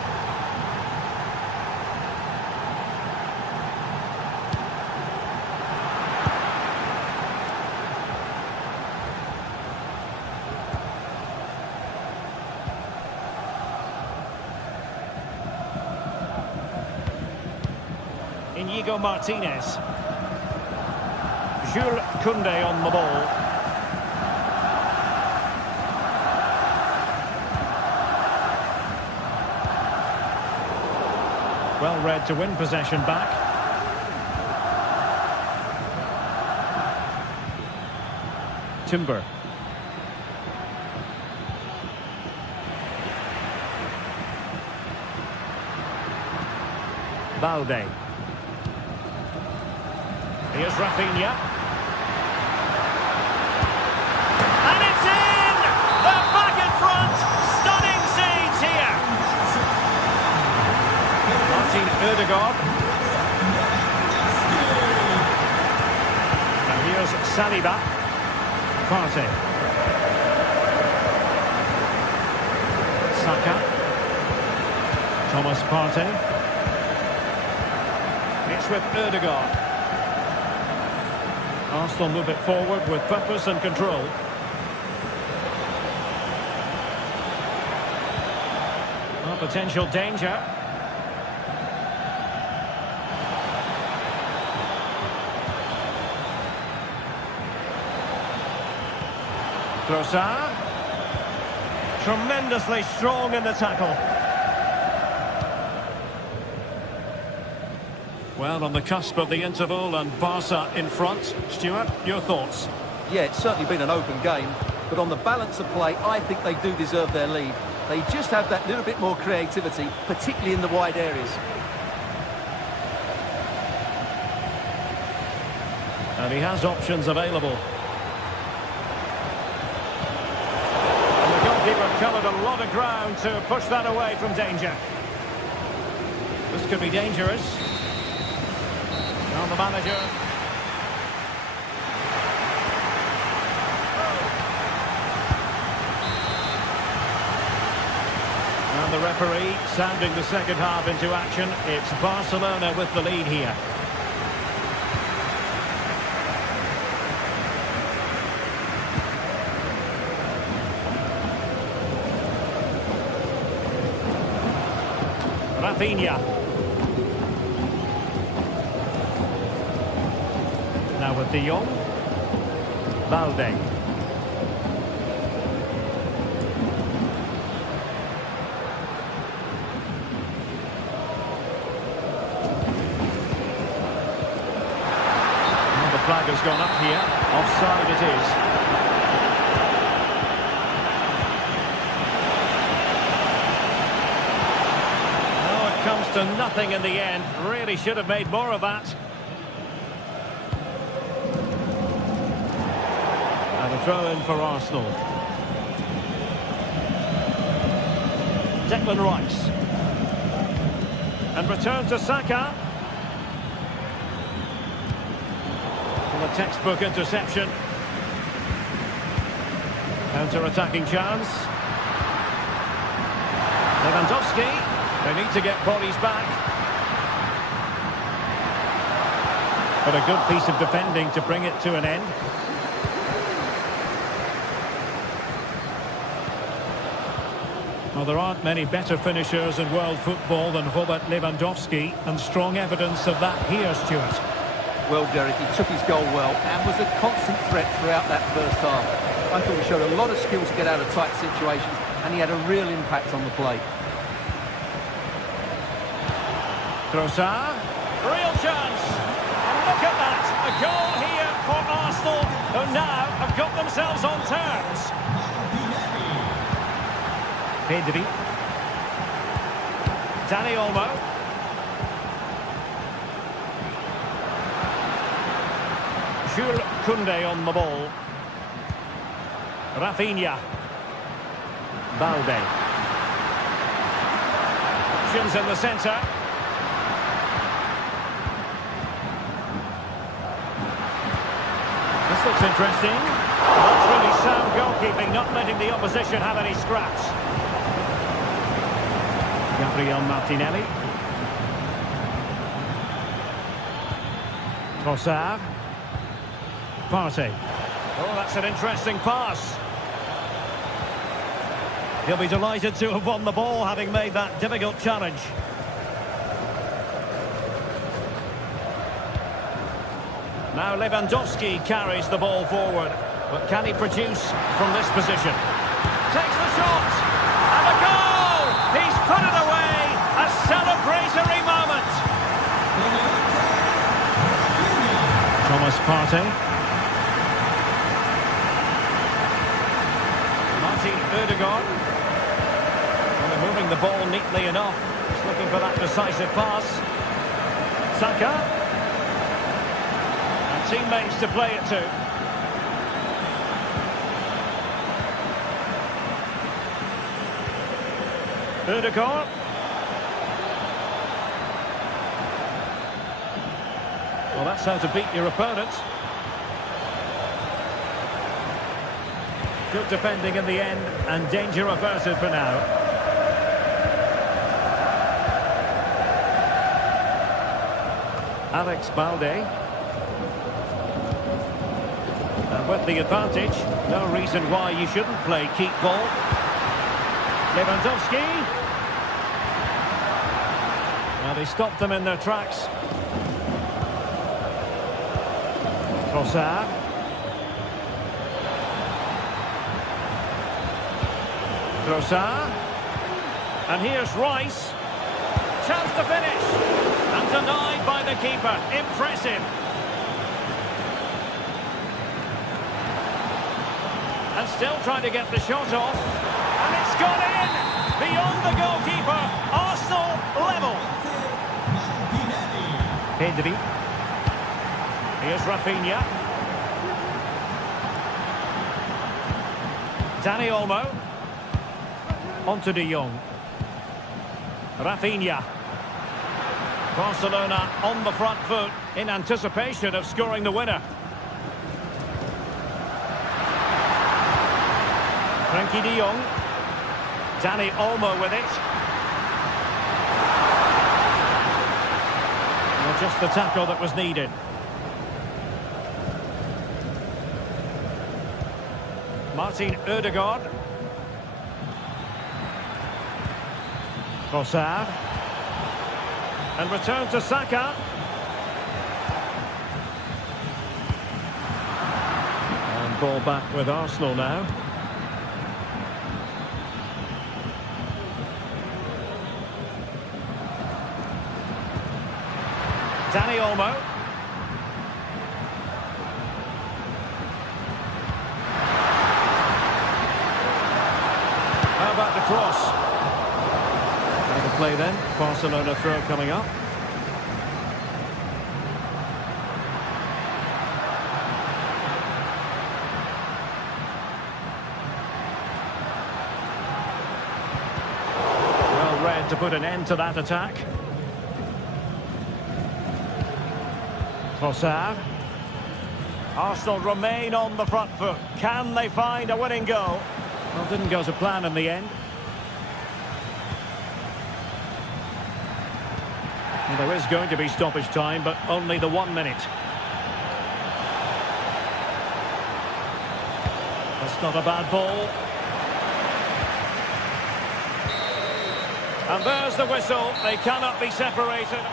Íñigo Martinez. Jules Koundé on the ball. Well read to win possession back. Timber. Balde. Here's Rafinha. And it's in! They're back in front! Stunning scenes here! Ødegaard. And here's Saliba. Partey. Saka. Thomas Partey. It's with Ødegaard. Arsenal move it forward with purpose and control. Well, potential danger. Trossard. Tremendously strong in the tackle. Well, on the cusp of the interval and Barca in front. Stuart, your thoughts? Yeah, it's certainly been an open game, but on the balance of play, I think they do deserve their lead. They just have that little bit more creativity, particularly in the wide areas. And he has options available. And the goalkeeper covered a lot of ground to push that away from danger. This could be dangerous. Now the manager. And the referee sounding the second half into action. It's Barcelona with the lead here. Rafinha. Now with De Jong. Balde. The flag has gone up here. Offside it is. Oh, it comes to nothing in the end. Really should have made more of that. And a throw in for Arsenal. Declan Rice. And return to Saka. A textbook interception. Counter-attacking chance. Lewandowski. They need to get bodies back. But a good piece of defending to bring it to an end. Well, there aren't many better finishers in world football than Robert Lewandowski, and strong evidence of that here, Stuart. Well, Derek, he took his goal well and was a constant threat throughout that first half. I thought he showed a lot of skill to get out of tight situations, and he had a real impact on the play. Trossard, real chance. And look at that, a goal here for Arsenal, who now have got themselves on terms. Pedri. Dani Olmo. Jules Koundé on the ball. Rafinha. Balde. Options in the centre. This looks interesting. That's really sound goalkeeping, not letting the opposition have any scraps. Gabriel Martinelli. Trossard. Partey. Oh, that's an interesting pass. He'll be delighted to have won the ball, having made that difficult challenge. Now Lewandowski carries the ball forward. But can he produce from this position? Takes the shot! And a goal! He's put it away! A celebratory moment! Thomas Partey. Ødegaard. Well, they're moving the ball neatly enough. Just looking for that decisive pass. Saka. And teammates to play it to. Ødegaard. Well, that's how to beat your opponent. Good defending in the end, and danger averted for now. Alex Balde. And with the advantage, no reason why you shouldn't play keep ball. Lewandowski. Now they stopped them in their tracks. Trossard. Trossard. And here's Rice. Chance to finish. And denied by the keeper. Impressive. And still trying to get the shot off. And it's gone in! Beyond the goalkeeper. Arsenal level. Pedri. Here's Rafinha. Dani Olmo. On to De Jong. Rafinha. Barcelona on the front foot in anticipation of scoring the winner. Frankie De Jong. Dani Olmo with it. Well, just the tackle that was needed. Martin Ødegaard. Trossard. And return to Saka. And ball back with Arsenal now. Dani Olmo. How about the cross? Now the play then. Barcelona throw coming up. Well read to put an end to that attack. Trossard. Arsenal remain on the front foot. Can they find a winning goal? Well, didn't go to plan in the end. Well, there is going to be stoppage time, but only the 1 minute. That's not a bad ball. And there's the whistle. They cannot be separated.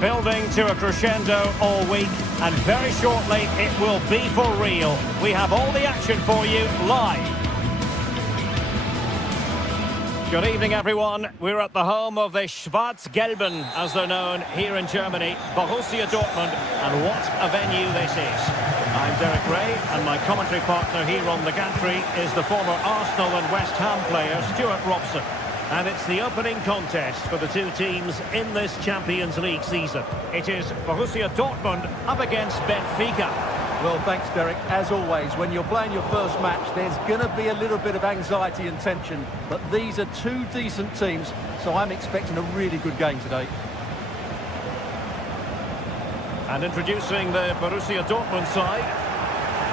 Building to a crescendo all week, and very shortly it will be for real. We have all the action for you live. Good evening, everyone. We're at the home of the Schwarz-Gelben, as they're known here in Germany, Borussia Dortmund, and what a venue this is. I'm Derek Ray, and my commentary partner here on the gantry is the former Arsenal and West Ham player, Stuart Robson. And it's the opening contest for the two teams in this Champions League season. It is Borussia Dortmund up against Benfica. Well, thanks, Derek. As always, when you're playing your first match, there's going to be a little bit of anxiety and tension. But these are two decent teams, so I'm expecting a really good game today. And introducing the Borussia Dortmund side.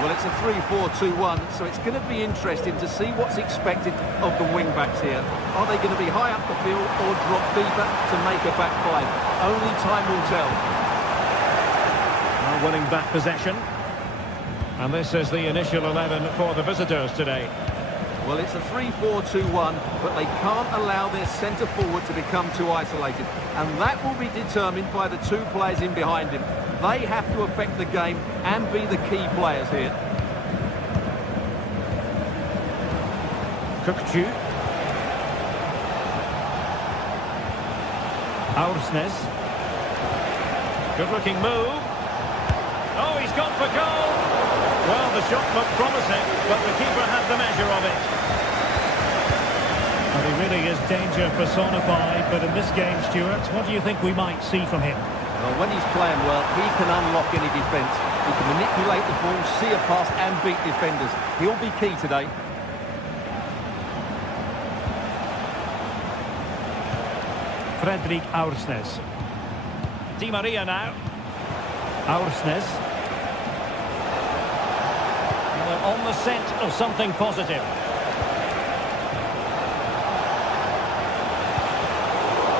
Well, it's a 3-4-2-1, so it's going to be interesting to see what's expected of the wing-backs here. Are they going to be high up the field or drop deeper to make a back five? Only time will tell. Now winning back possession. And this is the initial 11 for the visitors today. Well, it's a 3-4-2-1, but they can't allow their centre-forward to become too isolated. And that will be determined by the two players in behind him. They have to affect the game and be the key players here. Kukçu. Aursnes. Good-looking move. Oh, he's gone for goal. Well, the shot looked promising, but the keeper had the measure of it. And he really is danger personified, but in this game, Stuart, what do you think we might see from him? Well, when he's playing well, he can unlock any defence. He can manipulate the ball, see a pass and beat defenders. He'll be key today. Fredrik Aursnes. Di Maria now. Aursnes. On the scent of something positive.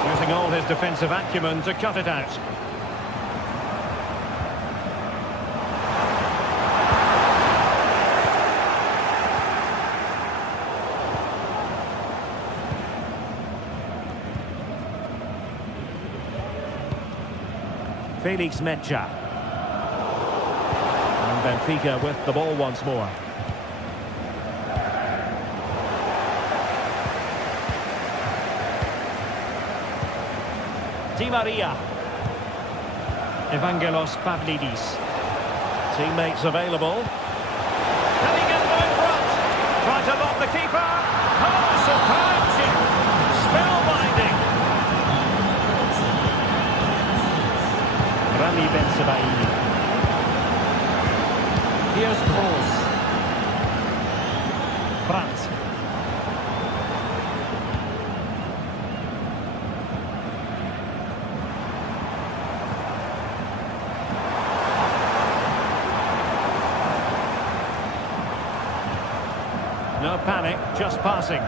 Using all his defensive acumen to cut it out. Felix Mecha. Benfica with the ball once more. Di Maria. Evangelos Pavlidis. Teammates available. Can he get them in front? Trying to lock the keeper. Oh, superb chip. Spellbinding. Rami Ben-Sebaini. Here's Kroos. Brandt. No panic, just passing.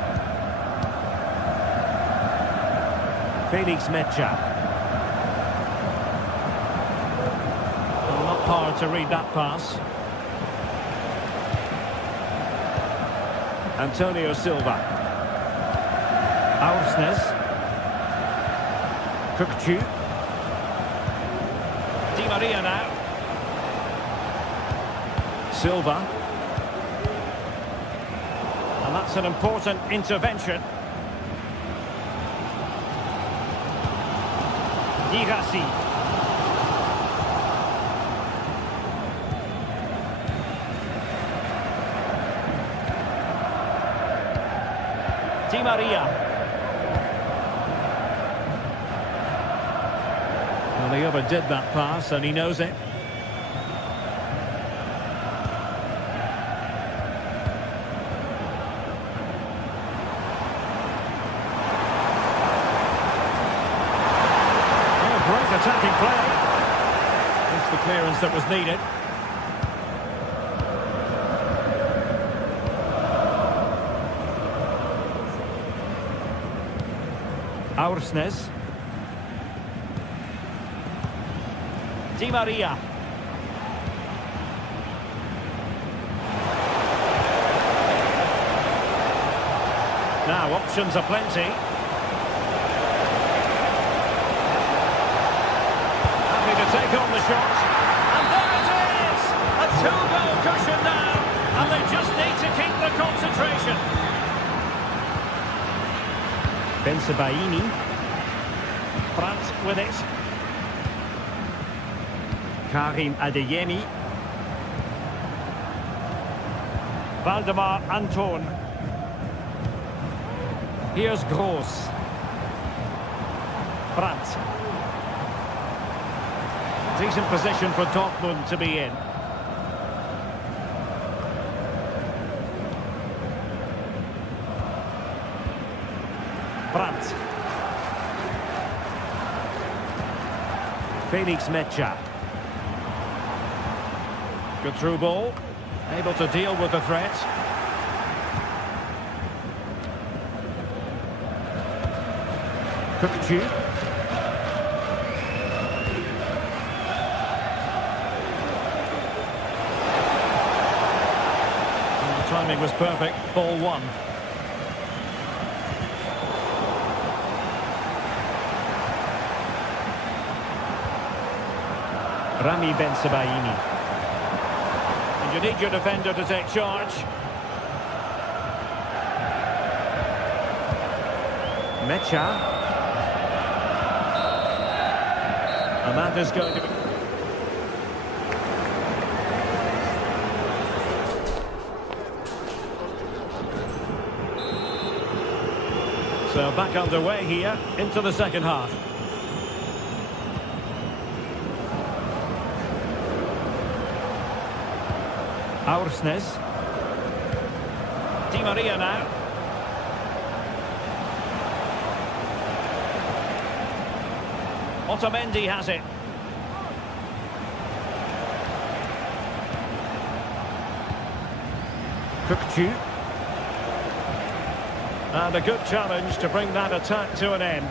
Felix Mecha. Well, not hard to read that pass. Antonio Silva. Aursnes. Kukçu. Di Maria now. Silva. And that's an important intervention. Girassi. Di Maria. Well, he overdid that pass and he knows it. Oh, great attacking play. That's the clearance that was needed. Aursnes. Di Maria. Now options are plenty. Happy to take on the shot. And there it is! A two-goal cushion now. And they just need to keep the concentration. Bensebaini. Brandt with it. Karim Adeyemi. Valdemar Anton. Here's Gross. Brandt. Decent position for Dortmund to be in. Brandt. Felix Mecha. Good through ball. Able to deal with the threat. Kukcu. The timing was perfect. Ball one. Rami Bensebaini. And you need your defender to take charge. Mecha. And that is going to be... So back underway here into the second half. Aursnes. Di Maria now. Otamendi has it. Kukcu. And a good challenge to bring that attack to an end.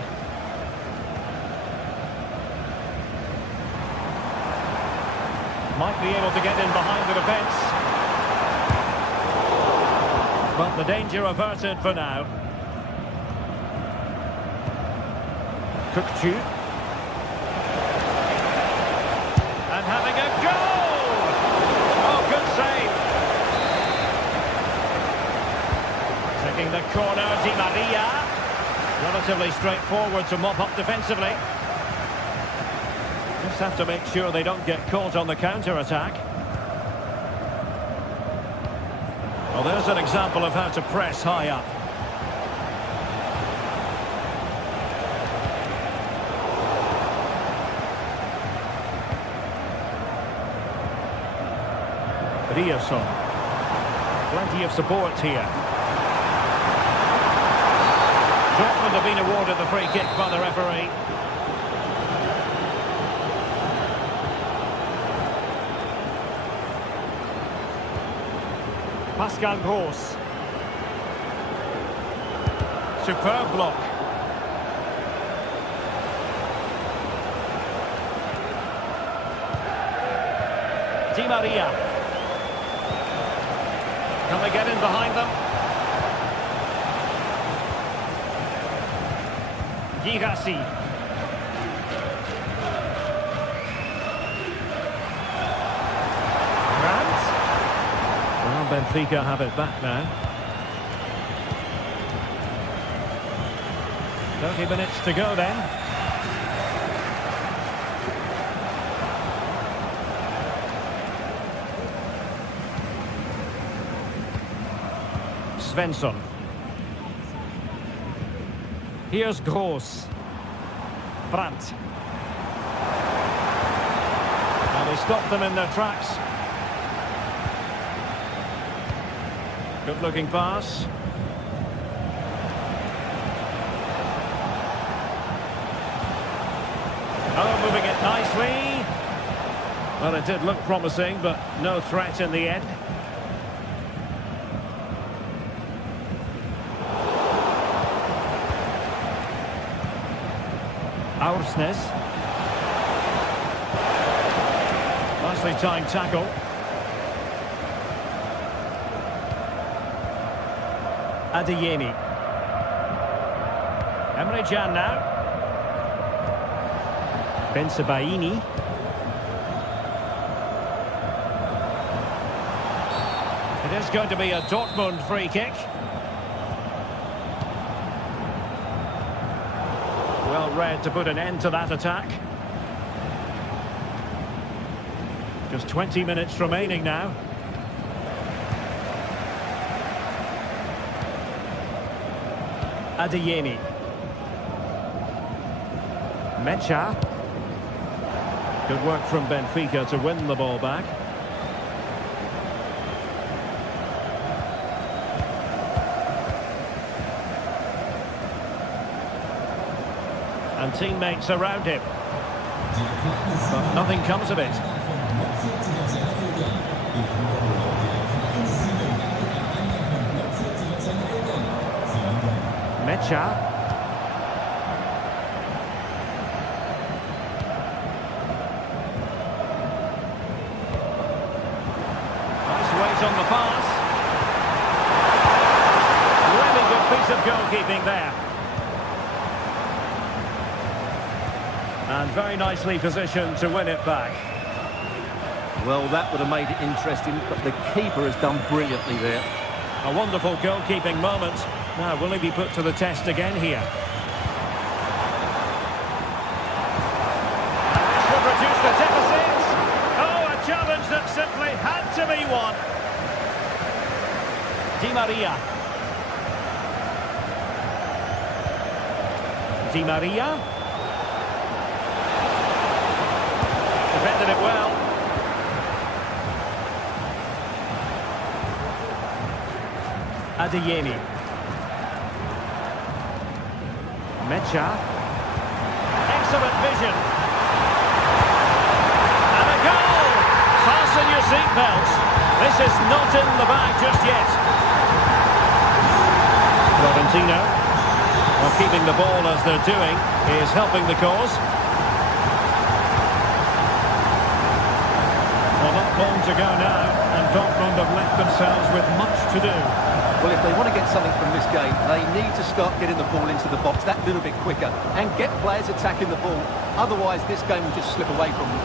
Might be able to get in behind the defence. But the danger averted for now. Kukcu. And having a goal! Oh, good save. Taking the corner, Di Maria. Relatively straightforward to mop up defensively. Just have to make sure they don't get caught on the counter-attack. Well, there's an example of how to press high up. Riasson. Plenty of support here. Dortmund have been awarded the free kick by the referee. Pascal Gross. Superb block. Di Maria. Can they get in behind them? Girassi. Brandt. Well, Benfica have it back now. 30 minutes to go then. Svensson. Here's Gross. Brandt. Now they stop them in their tracks. Good looking pass. Oh, moving it nicely. Well, it did look promising, but no threat in the end. Aursnes. Nicely timed tackle. Adeyemi. Emre Can now. Bensebaini. It is going to be a Dortmund free kick. Well read to put an end to that attack. Just 20 minutes remaining now. Adeyemi. Mecha. Good work from Benfica to win the ball back. And teammates around him. But nothing comes of it. Mecha. Nice weight on the pass. Really good piece of goalkeeping there. And very nicely positioned to win it back. Well, that would have made it interesting, but the keeper has done brilliantly there. A wonderful goalkeeping moment. Now, will he be put to the test again here? This would reduce the deficit. Oh, a challenge that simply had to be won. Di Maria. Di Maria. Defended it well. Adeyemi. Mecha. Excellent vision. And a goal! Fasten your seatbelts. This is not in the bag just yet. Florentino, while keeping the ball as they're doing, is helping the cause. Well, not long to go now, and Dortmund have left themselves with much to do. Well, if they want to get something from this game, they need to start getting the ball into the box that little bit quicker and get players attacking the ball. Otherwise, this game will just slip away from them.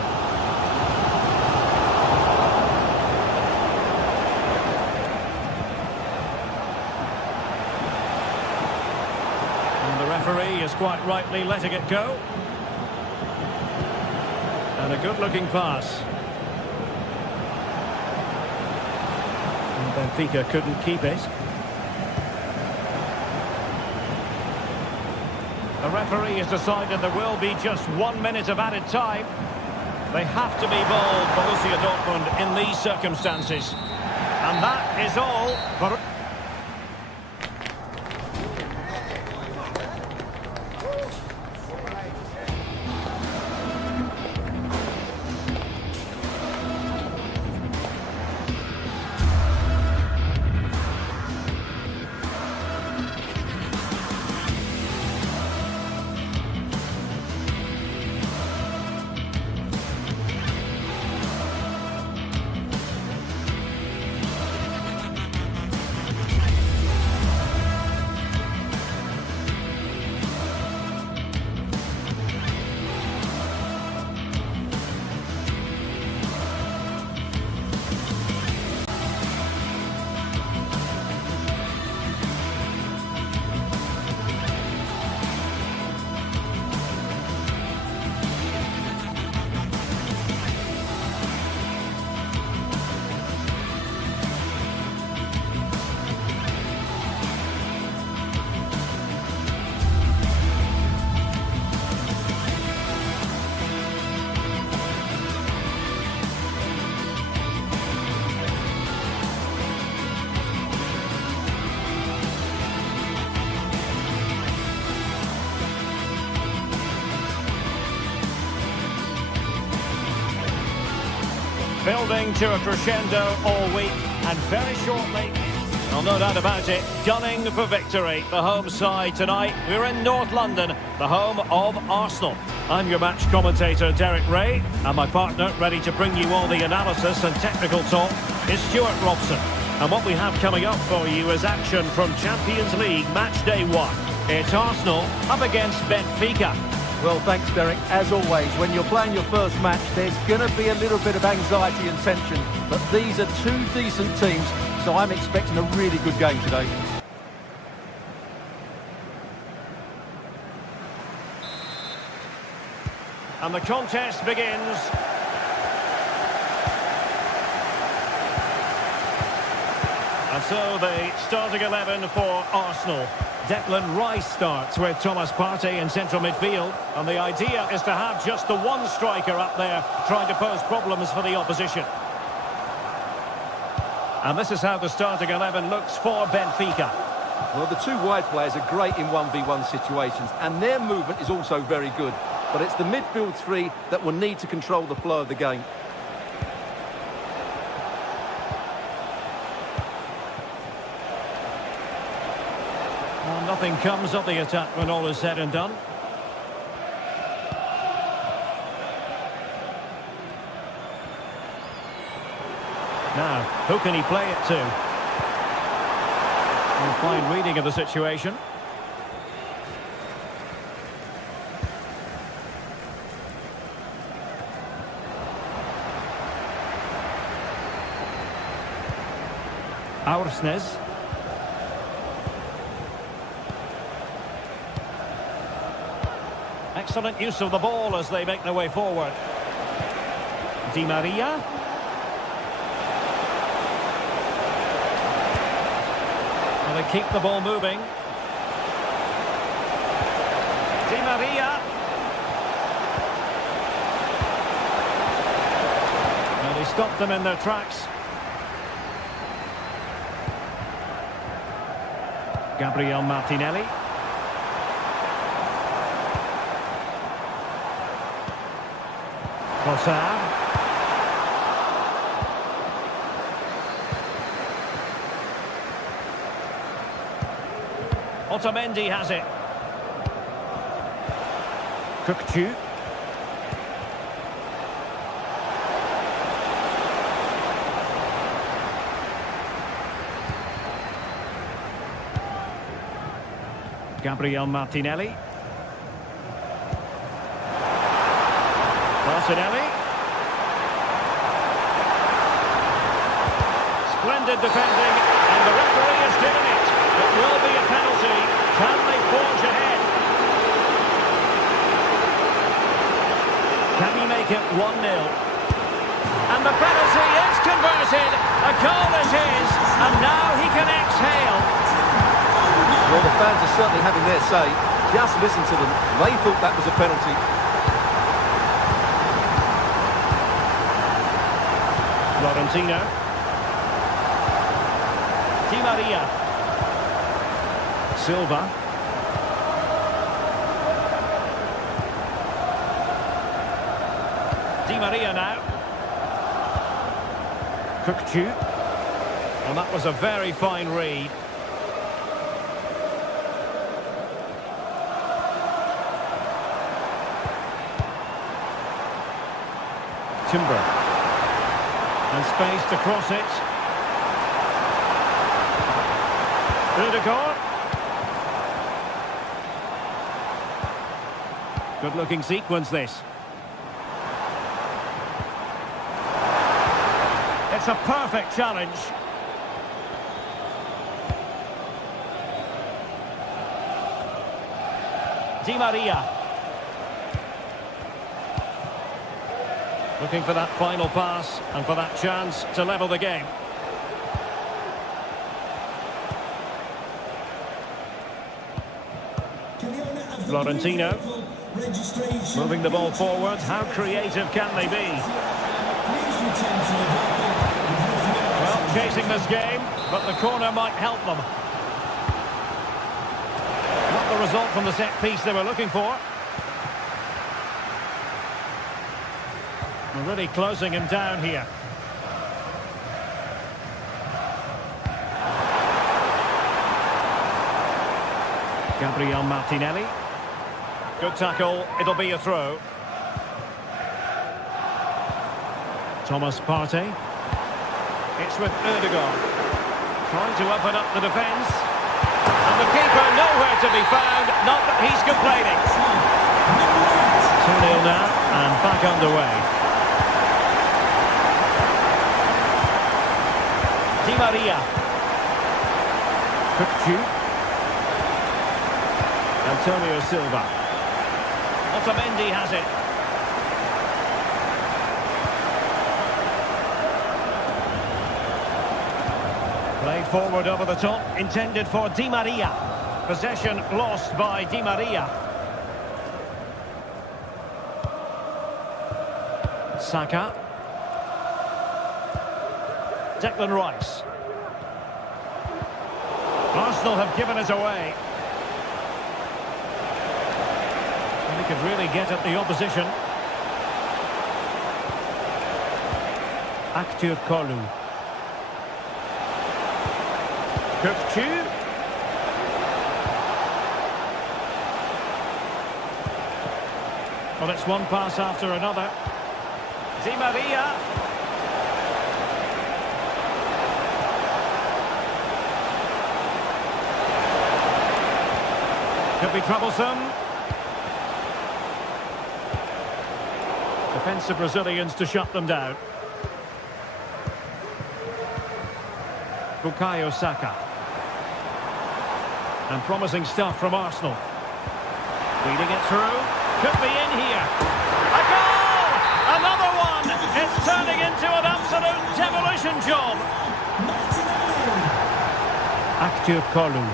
And the referee is quite rightly letting it go. And a good-looking pass. And Benfica couldn't keep it. The referee has decided there will be just 1 minute of added time. They have to be bold, Borussia Dortmund, in these circumstances. And that is all. Building to a crescendo all week, and very shortly, well, no doubt about it, gunning for victory. The home side tonight, we're in North London, the home of Arsenal. I'm your match commentator, Derek Ray, and my partner, ready to bring you all the analysis and technical talk, is Stuart Robson. And what we have coming up for you is action from Champions League Match Day 1. It's Arsenal up against Benfica. Well, thanks, Derek. As always, when you're playing your first match, there's going to be a little bit of anxiety and tension. But these are two decent teams, so I'm expecting a really good game today. And the contest begins. And so the starting 11 for Arsenal. Declan Rice starts with Thomas Partey in central midfield. And the idea is to have just the one striker up there trying to pose problems for the opposition. And this is how the starting 11 looks for Benfica. Well, the two wide players are great in 1v1 situations, and their movement is also very good. But it's the midfield three that will need to control the flow of the game. Well, nothing comes of the attack when all is said and done. Now, who can he play it to? A fine reading of the situation. Aursnes. Excellent use of the ball as they make their way forward. Di Maria. And they keep the ball moving. Di Maria. And he stopped them in their tracks. Gabriel Martinelli. Trossard. Otamendi has it. Kukçu. Gabriel Martinelli. Martinelli. Splendid defending, and the referee has given it. It will be a penalty. Can they forge ahead? Can he make it 1-0? And the penalty is converted. A goal is his, and now he can exhale. Well, the fans are certainly having their say. Just listen to them. They thought that was a penalty. Florentino. Di Maria. Silva. Di Maria now. Kukçu. And that was a very fine read. Timber. And space to cross it. Rudiger. Good looking sequence this. It's a perfect challenge. Di Maria. Looking for that final pass and for that chance to level the game. Florentino. Moving the ball forward. How creative can they be? Well, chasing this game, but the corner might help them. Not the result from the set piece they were looking for. We're really closing him down here. Gabriel Martinelli. Good tackle. It'll be a throw. Thomas Partey. It's with Rudiger. Trying to open up the defence. And the keeper nowhere to be found. Not that he's complaining. 2-0 now and back underway. Di Maria. Kukçu. Antonio Silva. Otamendi has it. forward over the top, intended for Di Maria. Possession lost by Di Maria. Saka. Declan Rice. Arsenal have given it away. And he could really get at the opposition. Aktür Kolu. Kökçü. Well, it's one pass after another. Di Maria. Could be troublesome. Defensive Brazilians to shut them down. Bukayo Saka. And promising stuff from Arsenal. Feeding it through. Could be in here. A goal! Another one! It's turning into an absolute demolition job. Aktür Kolu.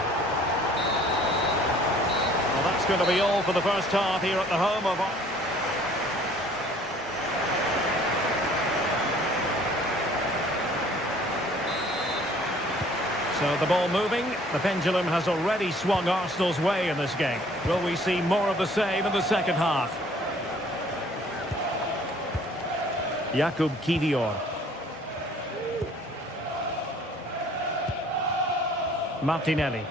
Well, that's going to be all for the first half here at the home of... So the ball moving, the pendulum has already swung Arsenal's way in this game. Will we see more of the same in the second half? Jakub Kiwior. Martinelli.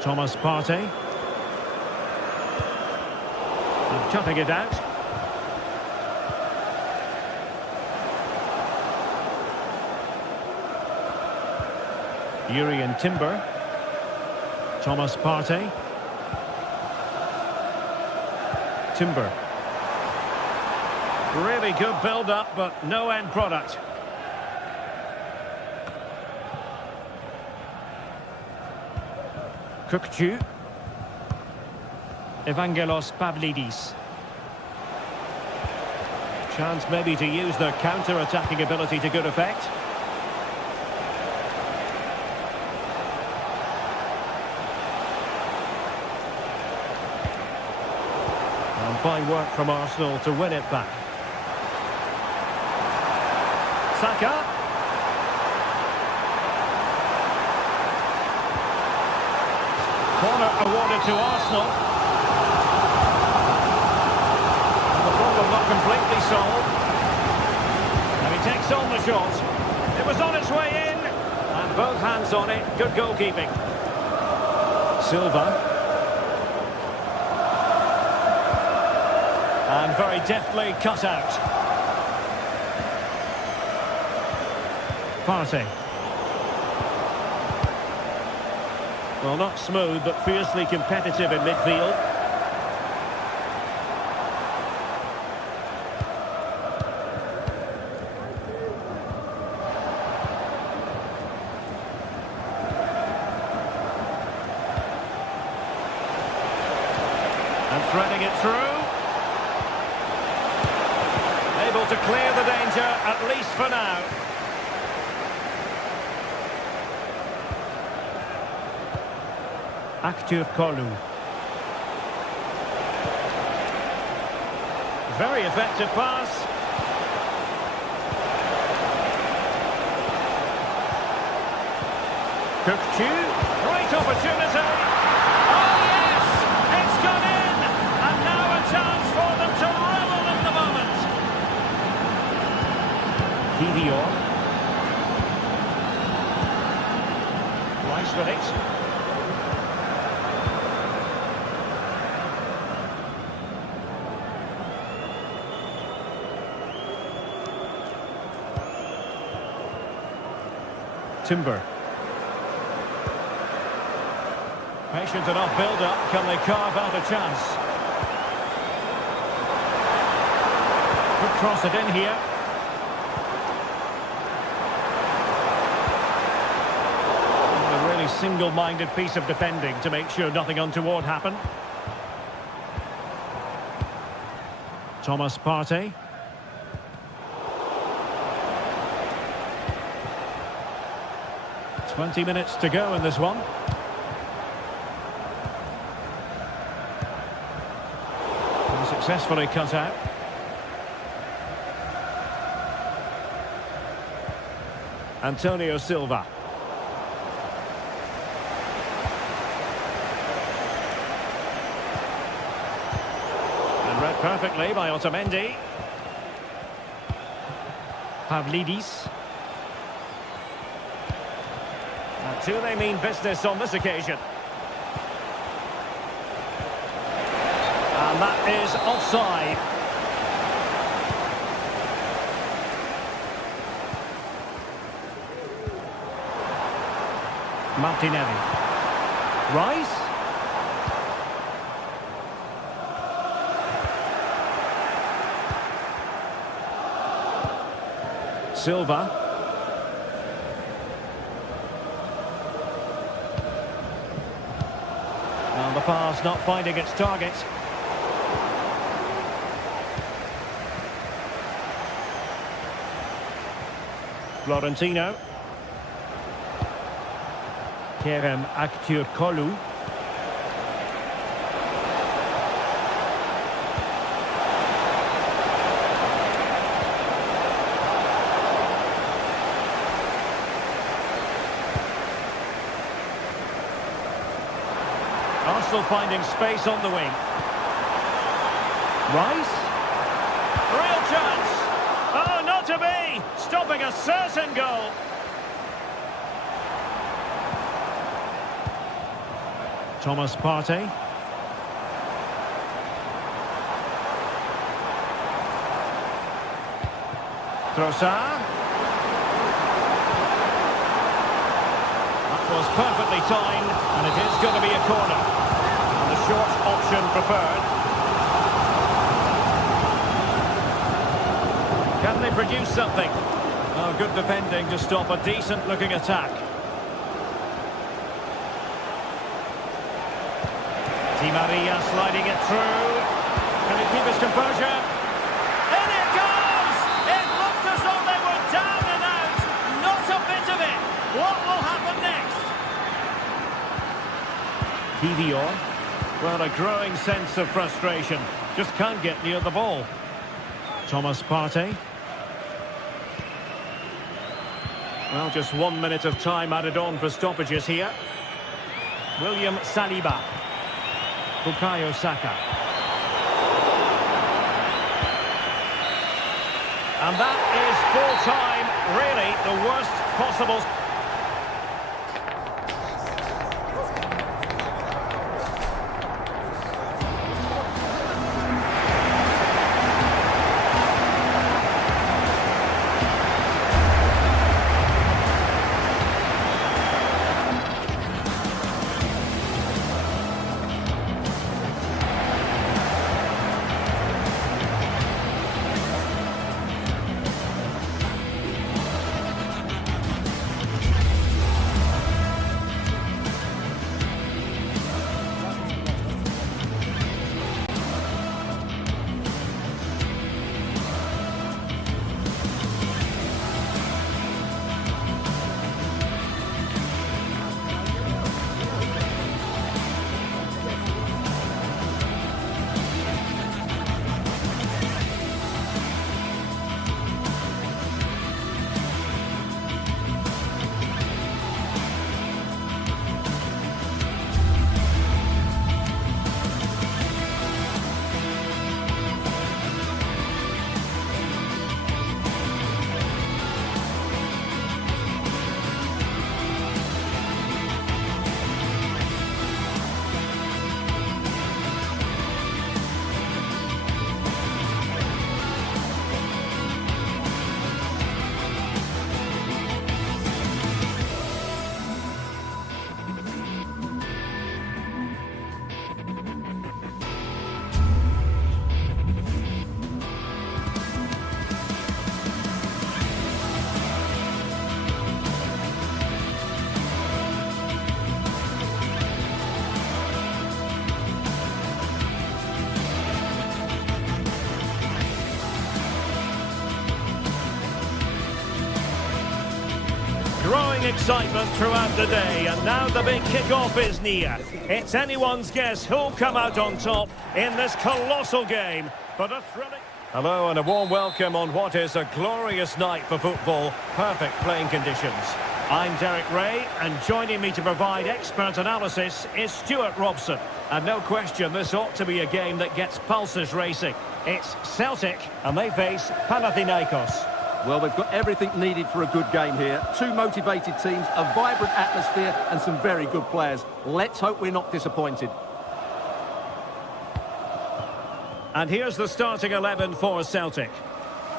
Thomas Partey. And chopping it out. Yuri and Timber. Thomas Partey. Timber. Really good build-up, but no end product. Kökçü. Evangelos Pavlidis. Chance maybe to use their counter-attacking ability to good effect. And fine work from Arsenal to win it back. Saka. Corner awarded to Arsenal. And the problem not completely solved. And he takes on the shot. It was on its way in. And both hands on it. Good goalkeeping. Silva. And very deftly cut out. Partey. Well, not smooth, but fiercely competitive in midfield. And threading it through. Able to clear the danger, at least for now. Aktür Kolu. Very effective pass. Kökçü. Great opportunity. Oh yes! It's gone in! And now a chance for them to revel in the moment. Kiwior. Rice with it. Timber. Patient enough build-up. Can they carve out a chance? Could cross it in here. A really single-minded piece of defending to make sure nothing untoward happened. Thomas Partey. 20 minutes to go in this one. And successfully cut out. Antonio Silva. And read perfectly by Otamendi. Pavlidis. And do they mean business on this occasion? And that is offside. Martinelli. Rice. Silva. And the pass not finding its target. Florentino. Kerem Aktürkoğlu. Arsenal finding space on the wing. Rice. Real chance. Oh, not to be. Stopping a certain goal. Thomas Partey. Trossard. That was perfectly timed, and it is going to be a corner. And the short option preferred. Can they produce something? Oh, good defending to stop a decent-looking attack. Di Maria sliding it through. Can he keep his composure? In it goes! It looked as though they were down and out. Not a bit of it. What will happen next? Kivior. Well, a growing sense of frustration. Just can't get near the ball. Thomas Partey. Well, just 1 minute of time added on for stoppages here. William Saliba. Bukayo Saka. And that is full time, really the worst possible. growing excitement throughout the day, and now the big kick-off is near. It's anyone's guess who'll come out on top in this colossal game, but a thrilling... Hello and a warm welcome on what is a glorious night for football. Perfect playing conditions. I'm Derek Ray, and joining me to provide expert analysis is Stuart Robson. And no question, this ought to be a game that gets pulses racing. It's Celtic, and they face Panathinaikos. Well, they've got everything needed for a good game here. Two motivated teams, a vibrant atmosphere, and some very good players. Let's hope we're not disappointed. And here's the starting 11 for Celtic.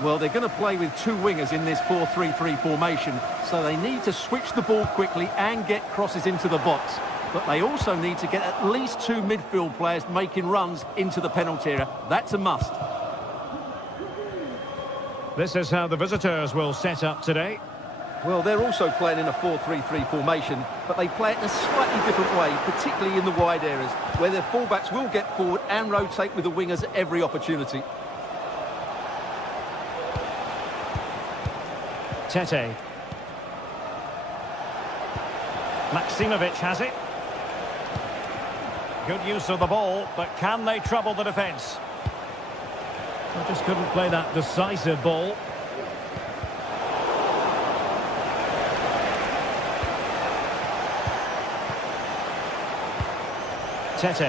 Well, they're going to play with two wingers in this 4-3-3 formation, so they need to switch the ball quickly and get crosses into the box. But they also need to get at least two midfield players making runs into the penalty area. That's a must. This is how the visitors will set up today. Well, they're also playing in a 4-3-3 formation, but they play it in a slightly different way, particularly in the wide areas, where their fullbacks will get forward and rotate with the wingers at every opportunity. Tete. Maksimovic has it. Good use of the ball, but can they trouble the defence? They just couldn't play that decisive ball. Tete.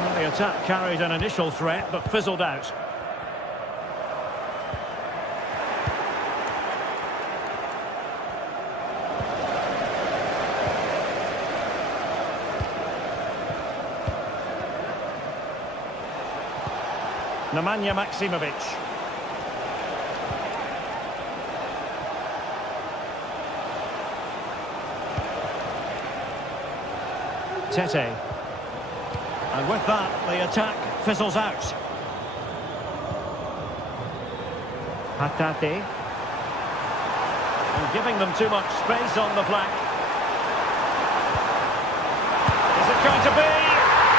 Well, the attack carried an initial threat, but fizzled out. Nemanja Maksimovic. Tete. And with that, the attack fizzles out. Hatate. And giving them too much space on the flank. Is it going to be?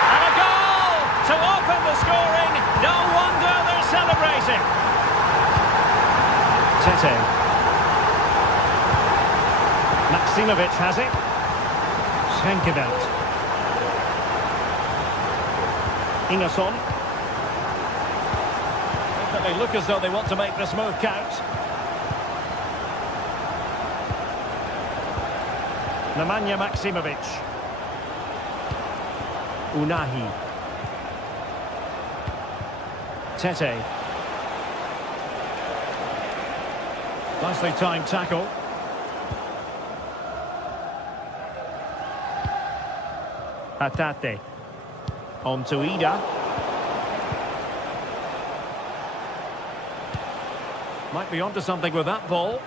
And a goal to open the scoring. No wonder they're celebrating. Tete. Maksimovic has it. Schenkeveldt. Ingerson. They look as though they want to make this move count. Nemanja Maksimovic. Unahi. Tete. Nicely timed tackle. Hatate. On to Ida. Might be onto something with that ball.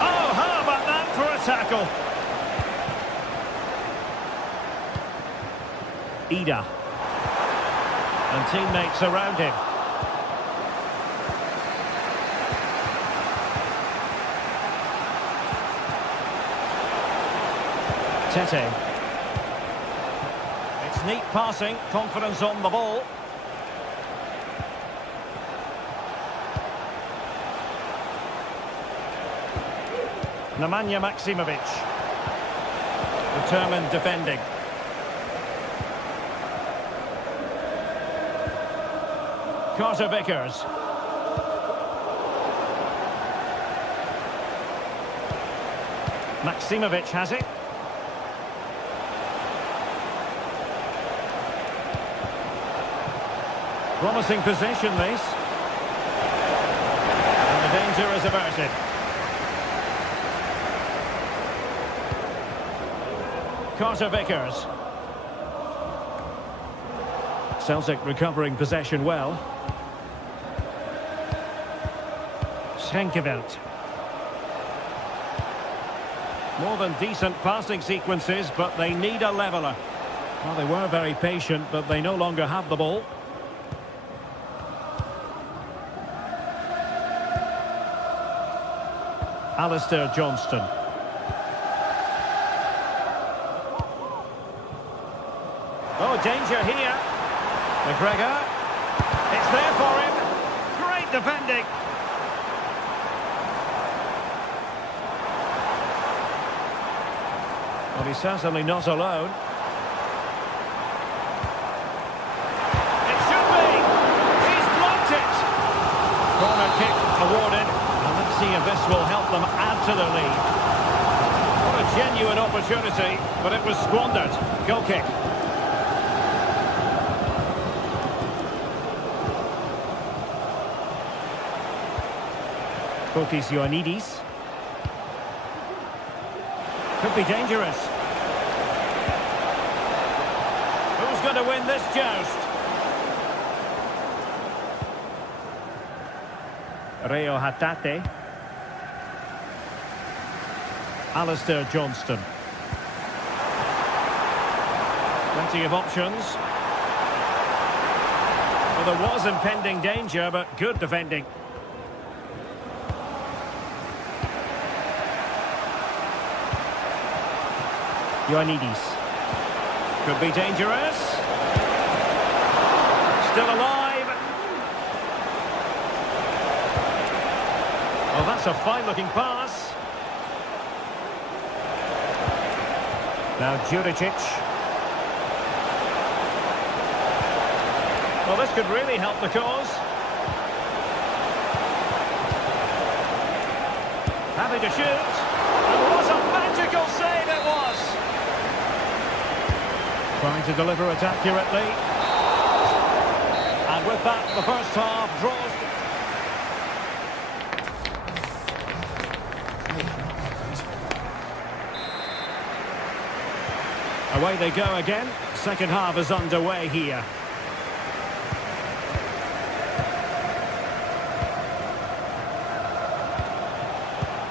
Oh, how about that for a tackle? Ida. And teammates around him. Tete. It's neat passing, confidence on the ball. Nemanja Maksimovic. Determined defending. Carter Vickers. Maksimovic has it. Promising possession, this. And the danger is averted. Carter Vickers. Celtic recovering possession well. Schenkeveldt. More than decent passing sequences, but they need a leveller. Well, they were very patient, but they no longer have the ball. Alistair Johnston. Oh, danger here. McGregor. It's there for him. Great defending. Well, he's certainly not alone. It should be. He's blocked it. Corner kick awarded. And let's see if this will help them add to the lead. What a genuine opportunity, but it was squandered. Goal kick. Fotis Ioannidis. Could be dangerous. Who's going to win this joust? Reo Hatate. Alistair Johnston. Plenty of options. Well, there was impending danger, but good defending. Ioannidis. Could be dangerous. Still alive. Well, that's a fine-looking pass. Now Juricic. Well, this could really help the cause. Having to shoot. And what a magical save it was! Trying to deliver it accurately. And with that, the first half draws. Away they go again. Second half is underway here.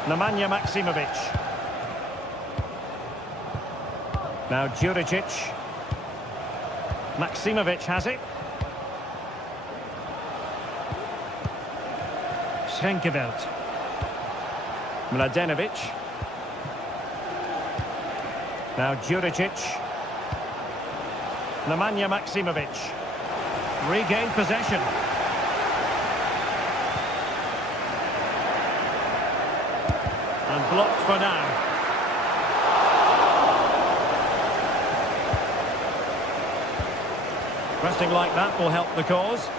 Nemanja Maksimovic. Now Juricic. Maksimovic has it. Schenkeveld. Mladenovic. Now Juricic. Nemanja Maksimovic. Regained possession. And blocked for now. Pressing like that will help the cause.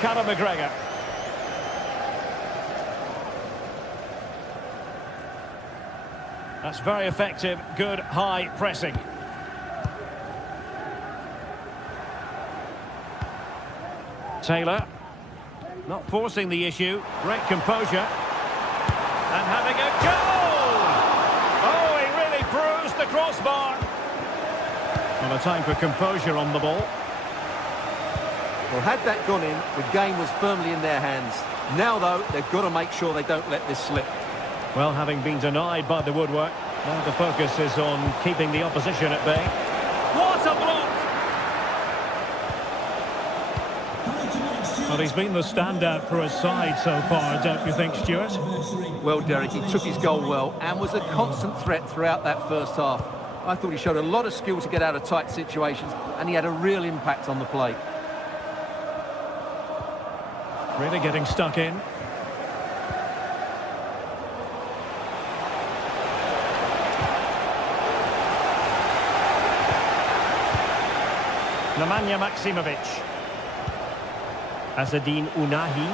Conor McGregor. That's very effective, good high pressing. Taylor. Not forcing the issue, great composure. And having a goal! Oh, he really bruised the crossbar. Well, a time for composure on the ball. Well, had that gone in, the game was firmly in their hands. Now, though, they've got to make sure they don't let this slip. Well, having been denied by the woodwork, now the focus is on keeping the opposition at bay. What a block! Well, he's been the standout for his side so far, don't you think, Stuart? Well, Derek, he took his goal well and was a constant threat throughout that first half. I thought he showed a lot of skill to get out of tight situations, and he had a real impact on the play. Really getting stuck in. Nemanja Maksimovic. Azzedine Ounahi.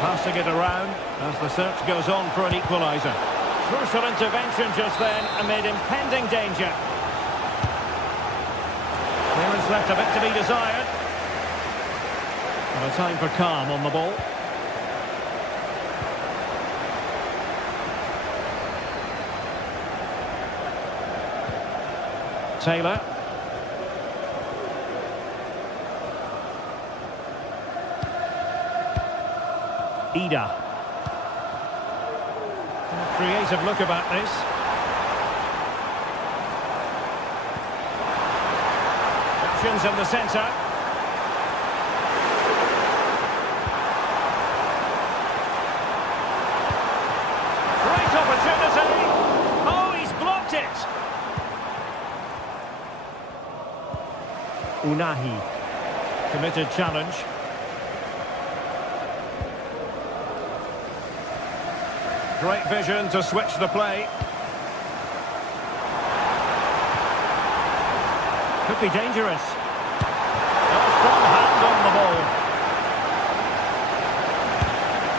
Passing it around as the search goes on for an equaliser. Crucial intervention just then amid impending danger. Clearance left a bit to be desired. And a time for calm on the ball. Taylor. Ida. Creative look about this. Options in the centre. Unahi. Committed challenge. Great vision to switch the play. Could be dangerous. A strong hand on the ball.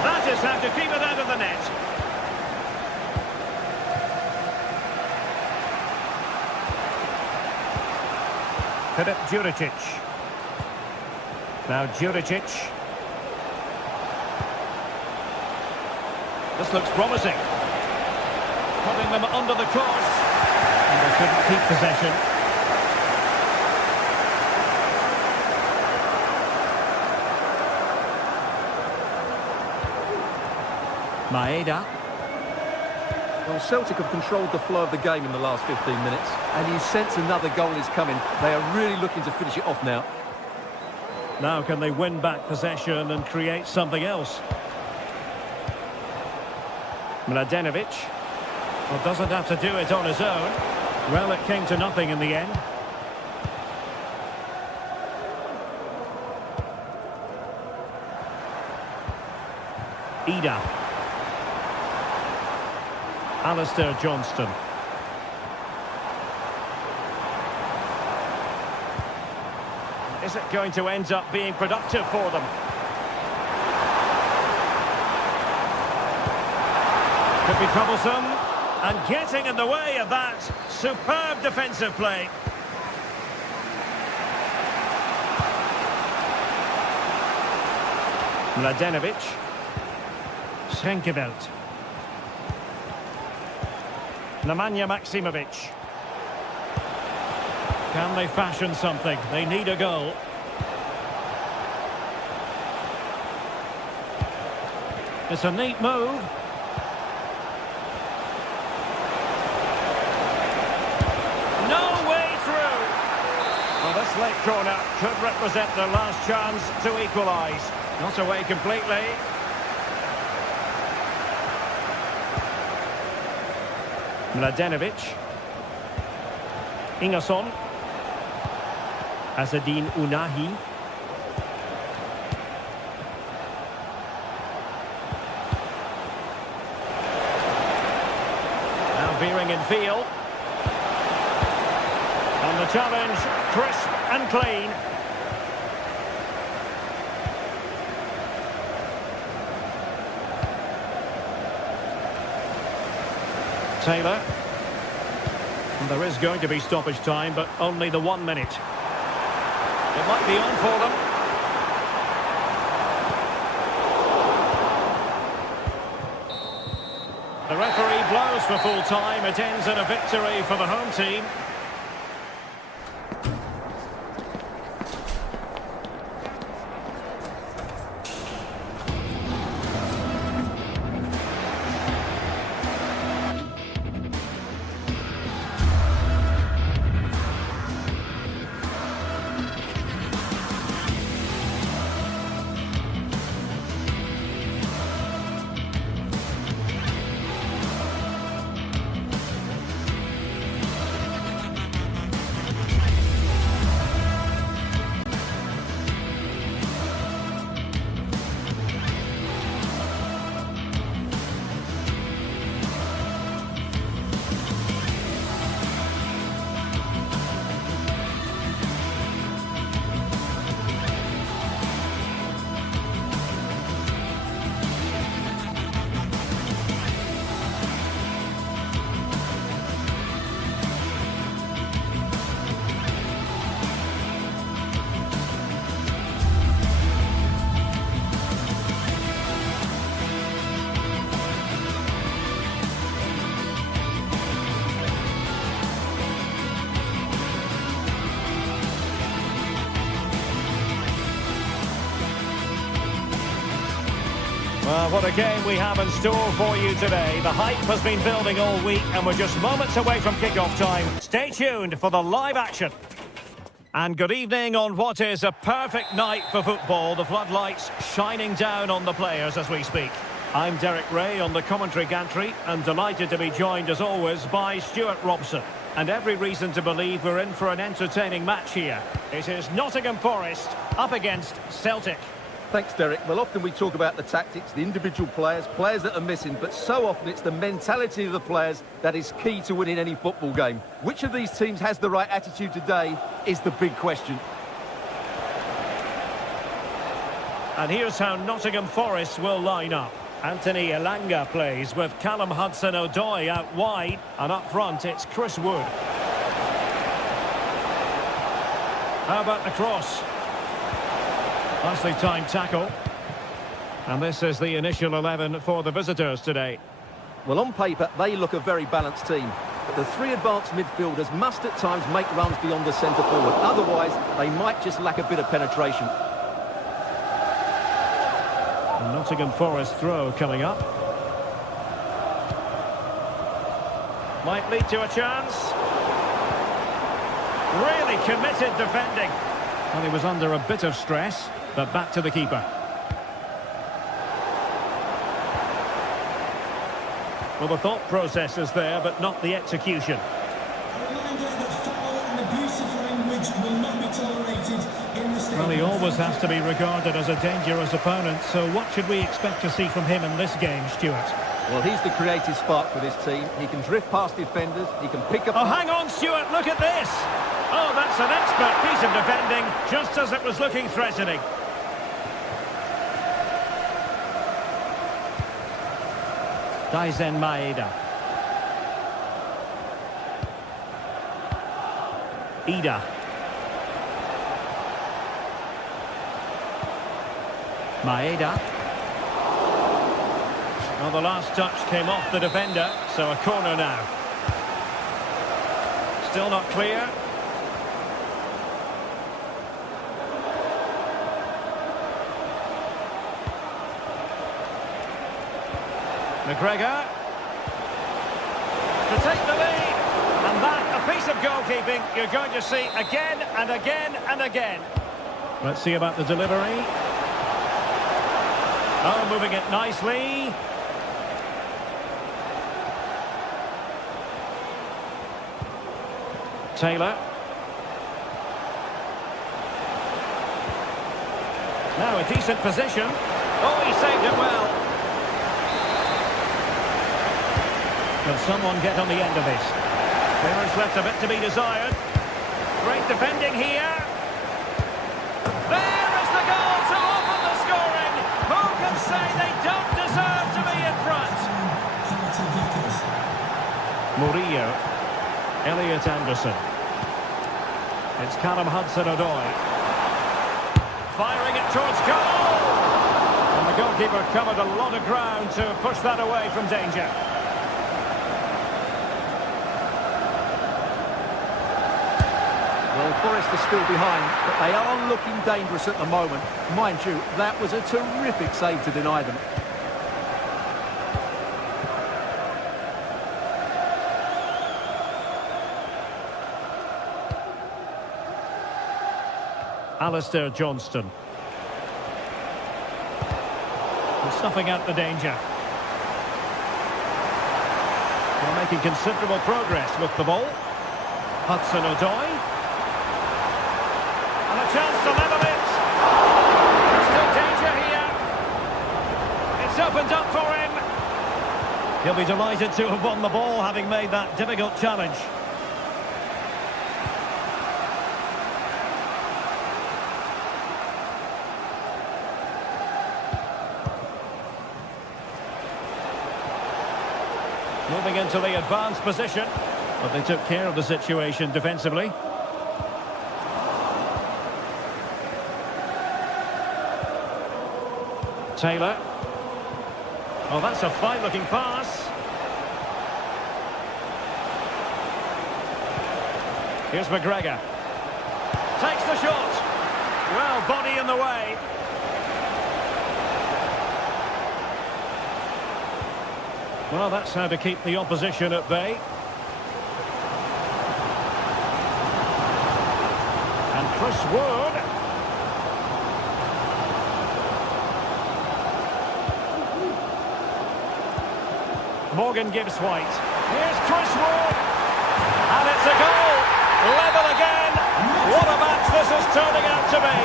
That is how to keep it out of the net. Filip Juricic. Now Juricic. This looks promising. Putting them under the cross. And they couldn't keep possession. Maeda. Well, Celtic have controlled the flow of the game in the last 15 minutes, and you sense another goal is coming. They are really looking to finish it off now. Now can they win back possession and create something else? Mladenovic. Well, doesn't have to do it on his own. Well, it came to nothing in the end. Ida. Alistair Johnston. Is it going to end up being productive for them? Could be troublesome, and getting in the way of that. Superb defensive play. Mladenovic. Schenkeveld. Nemanja Maksimovic. Can they fashion something? They need a goal. It's a neat move. No way through. Well, this late corner could represent their last chance to equalise. Not away completely. Mladenovic. Ingerson. Azzedine Unahi. Now veering in field. And the challenge, crisp and clean. Taylor. And there is going to be stoppage time, but only the 1 minute. It might be on for them. The referee blows for full time. It ends in a victory for the home team. Well, what a game we have in store for you today. The hype has been building all week and we're just moments away from kick-off time. Stay tuned for the live action. And good evening on what is a perfect night for football. The floodlights shining down on the players as we speak. I'm Derek Ray on the commentary gantry and delighted to be joined as always by Stuart Robson. And every reason to believe we're in for an entertaining match here. It is Nottingham Forest up against Celtic. Thanks, Derek. Well, often we talk about the tactics, the individual players that are missing, but so often it's the mentality of the players that is key to winning any football game. Which of these teams has the right attitude today is the big question. And here's how Nottingham Forest will line up. Anthony Elanga plays with Callum Hudson-Odoi out wide, and up front it's Chris Wood. How about the cross? Nicely timed tackle. And this is the initial 11 for the visitors today. Well, on paper, they look a very balanced team. But the three advanced midfielders must at times make runs beyond the centre forward. Otherwise, they might just lack a bit of penetration. Nottingham Forest throw coming up. Might lead to a chance. Really committed defending. Well, he was under a bit of stress, but back to the keeper. Well, the thought process is there, but not the execution. A reminder that foul and abusive language will not be tolerated in the stadium. Well, he always has to be regarded as a dangerous opponent, so what should we expect to see from him in this game, Stuart? Well, he's the creative spark for this team. He can drift past defenders, he can pick up... Oh, hang on, Stuart, look at this! Oh, that's an expert piece of defending, just as it was looking threatening. Daizen Maeda. Ida. Maeda. Well, the last touch came off the defender, so a corner now. Still not clear. McGregor to take the lead, and that a piece of goalkeeping you're going to see again and again and again. Let's see about the delivery. Oh, moving it nicely. Taylor. Now a decent position. Oh, he saved it well. Can someone get on the end of this? Clearance left a bit to be desired. Great defending here. There is the goal to open the scoring. Who can say they don't deserve to be in front? Murillo. Elliot Anderson. It's Callum Hudson-Odoi. Firing it towards goal. And the goalkeeper covered a lot of ground to push that away from danger. Well, Forest are still behind, but they are looking dangerous at the moment. Mind you, that was a terrific save to deny them. Alistair Johnston. And snuffing out the danger. They're making considerable progress with the ball. Hudson-Odoi. And a chance to level it. There's still danger here. It's opened up for him. He'll be delighted to have won the ball, having made that difficult challenge. Moving into the advanced position, but they took care of the situation defensively. Taylor. Oh, that's a fine-looking pass. Here's McGregor. Takes the shot. Well, body in the way. Well, that's how to keep the opposition at bay. And Chris Wood. Morgan gives White. Here's Chris Wood. And it's a goal! Level again! What a match this is turning out to be!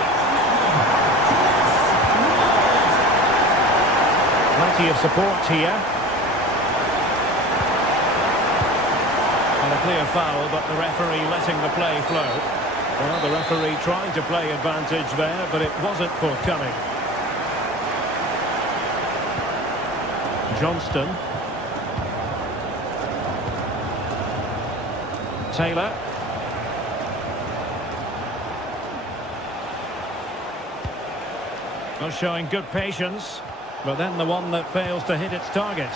Plenty of support here. And a clear foul, but the referee letting the play flow. Well, the referee trying to play advantage there, but it wasn't forthcoming. Johnston. Taylor. Well, showing good patience, but then the one that fails to hit its target.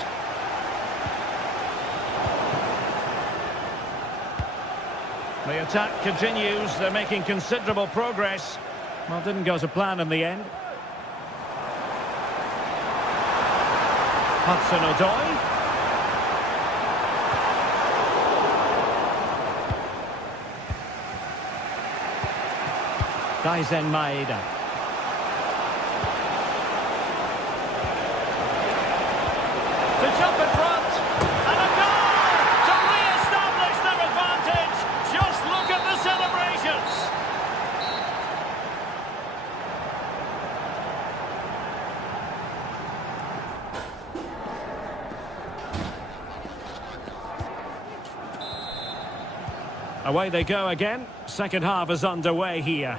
The attack continues. They're making considerable progress. Well, didn't go to plan in the end. Hudson-Odoi. Daisen Maeda. To jump in front, and a goal to re-establish their advantage. Just look at the celebrations. Away they go again. Second half is underway here.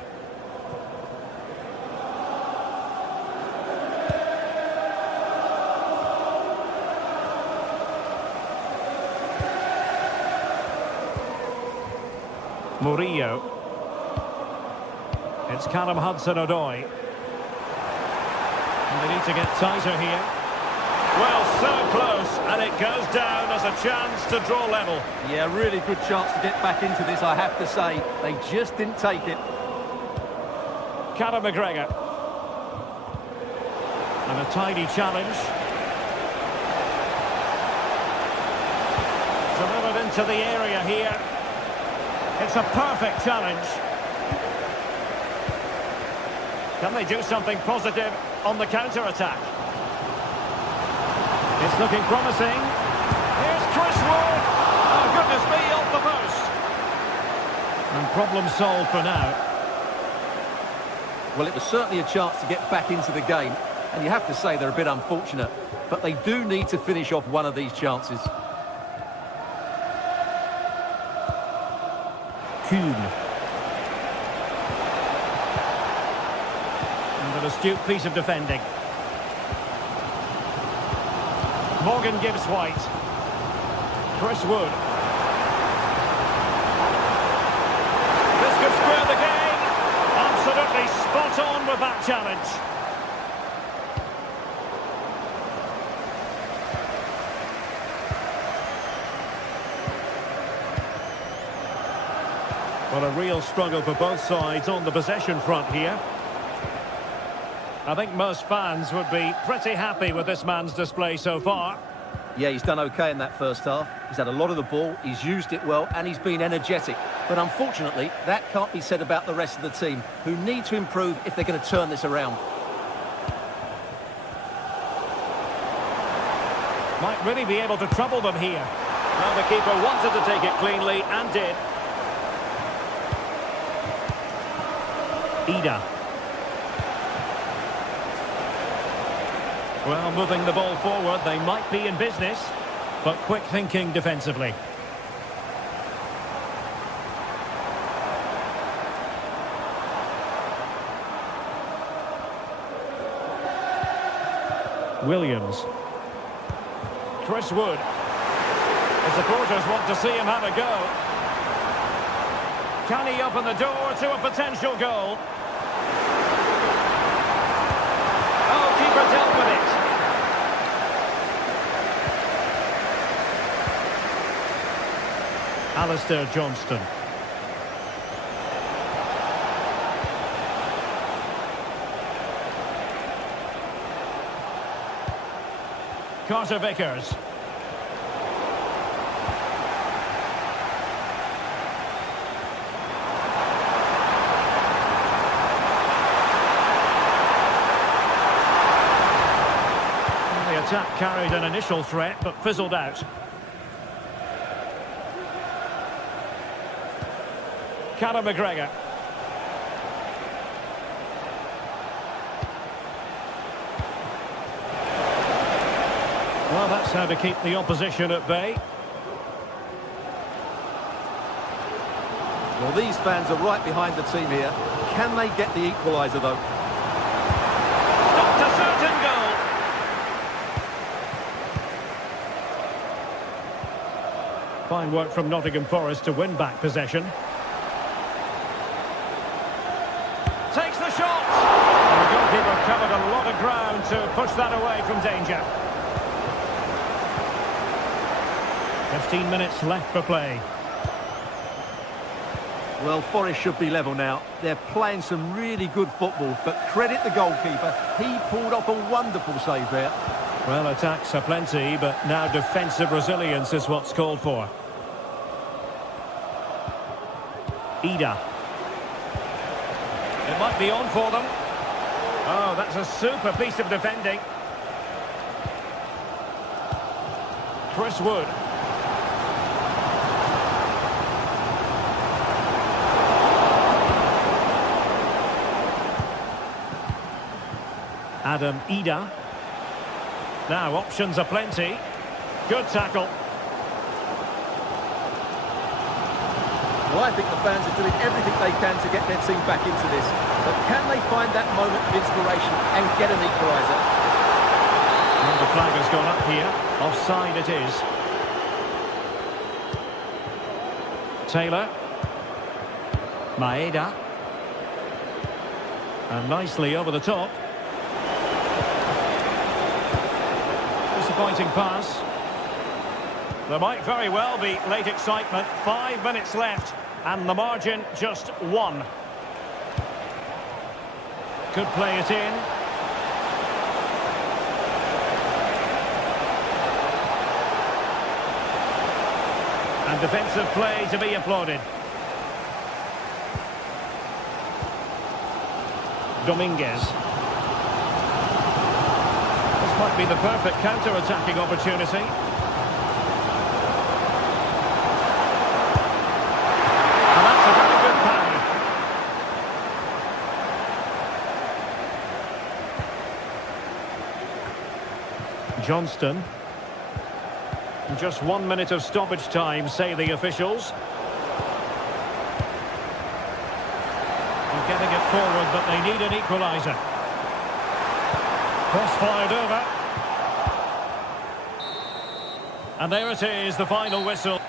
Murillo. It's Callum Hudson-Odoi. And they need to get tighter here. Well, so close, and it goes down as a chance to draw level. Yeah, really good chance to get back into this, I have to say. They just didn't take it. Callum McGregor. And a tidy challenge. Delivered into the area here. It's a perfect challenge. Can they do something positive on the counter-attack? It's looking promising. Here's Chris Wood. Oh, goodness me, off the post. And problem solved for now. Well, it was certainly a chance to get back into the game. And you have to say they're a bit unfortunate. But they do need to finish off one of these chances. Kuhn. And an astute piece of defending. Morgan gives White. Chris Wood. This could square the game. Absolutely spot on with that challenge. Well, a real struggle for both sides on the possession front here. I think most fans would be pretty happy with this man's display so far. Yeah, he's done okay in that first half. He's had a lot of the ball, he's used it well, and he's been energetic. But unfortunately, that can't be said about the rest of the team, who need to improve if they're going to turn this around. Might really be able to trouble them here. Well, the keeper wanted to take it cleanly and did. Ida. Well, moving the ball forward, they might be in business, but quick thinking defensively. Williams. Chris Wood. The supporters want to see him have a go. Can he open the door to a potential goal? Oh, keeper dealt with it. Alistair Johnston. Carter Vickers. The attack carried an initial threat but fizzled out. Callum McGregor. Well, that's how to keep the opposition at bay. Well, these fans are right behind the team here. Can they get the equaliser, though? Not a certain goal. Fine work from Nottingham Forest to win back possession. Takes the shot. And the goalkeeper covered a lot of ground to push that away from danger. 15 minutes left for play. Well, Forest should be level now. They're playing some really good football, but credit the goalkeeper. He pulled off a wonderful save there. Well, attacks are plenty, but now defensive resilience is what's called for. Ida. It might be on for them. Oh, that's a super piece of defending. Chris Wood. Adam Ida. Now options are plenty. Good tackle. Well, I think the fans are doing everything they can to get their team back into this. But can they find that moment of inspiration and get an equaliser? And the flag has gone up here. Offside it is. Taylor. Maeda. And nicely over the top. Disappointing pass. There might very well be late excitement. 5 minutes left and the margin just 1. Could play it in. And defensive play to be applauded. Dominguez. This might be the perfect counter-attacking opportunity. And that's a very good pass. Johnston. Just 1 minute of stoppage time, say the officials. And getting it forward, but they need an equaliser. Cross fired over. And there it is, the final whistle.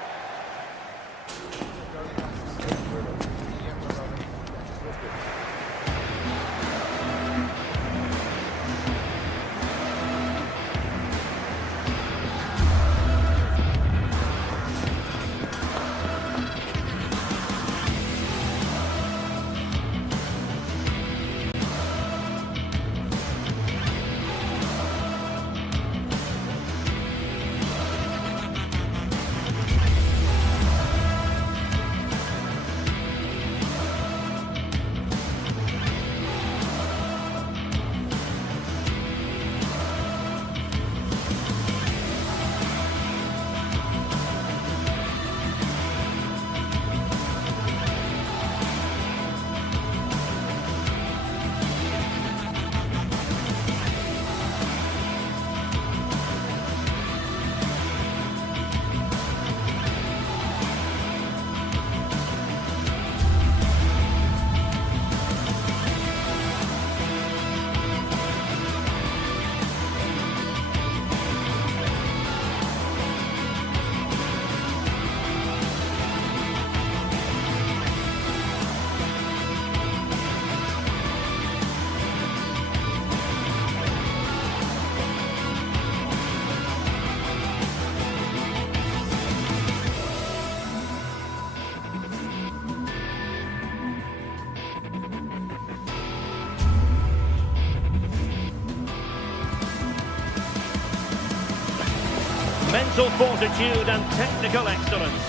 Mental fortitude and technical excellence.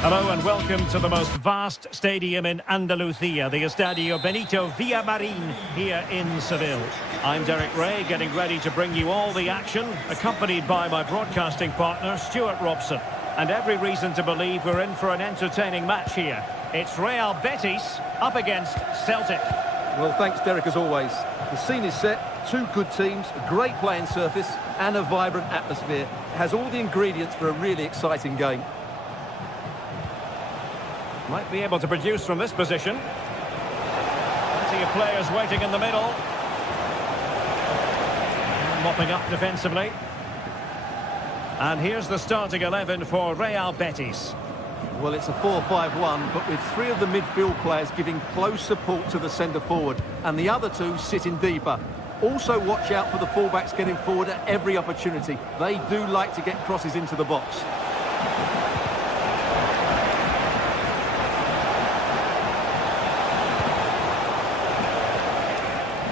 Hello and welcome to the most vast stadium in Andalusia, the Estadio Benito Villamarin here in Seville. I'm Derek Ray, getting ready to bring you all the action, accompanied by my broadcasting partner, Stuart Robson. And every reason to believe we're in for an entertaining match here. It's Real Betis up against Celtic. Well, thanks, Derek, as always. The scene is set, two good teams, a great playing surface and a vibrant atmosphere. It has all the ingredients for a really exciting game. Might be able to produce from this position. Plenty of players waiting in the middle. Mopping up defensively. And here's the starting 11 for Real Betis. Well, it's a 4-5-1, but with three of the midfield players giving close support to the centre-forward, and the other two sitting deeper. Also watch out for the fullbacks getting forward at every opportunity. They do like to get crosses into the box.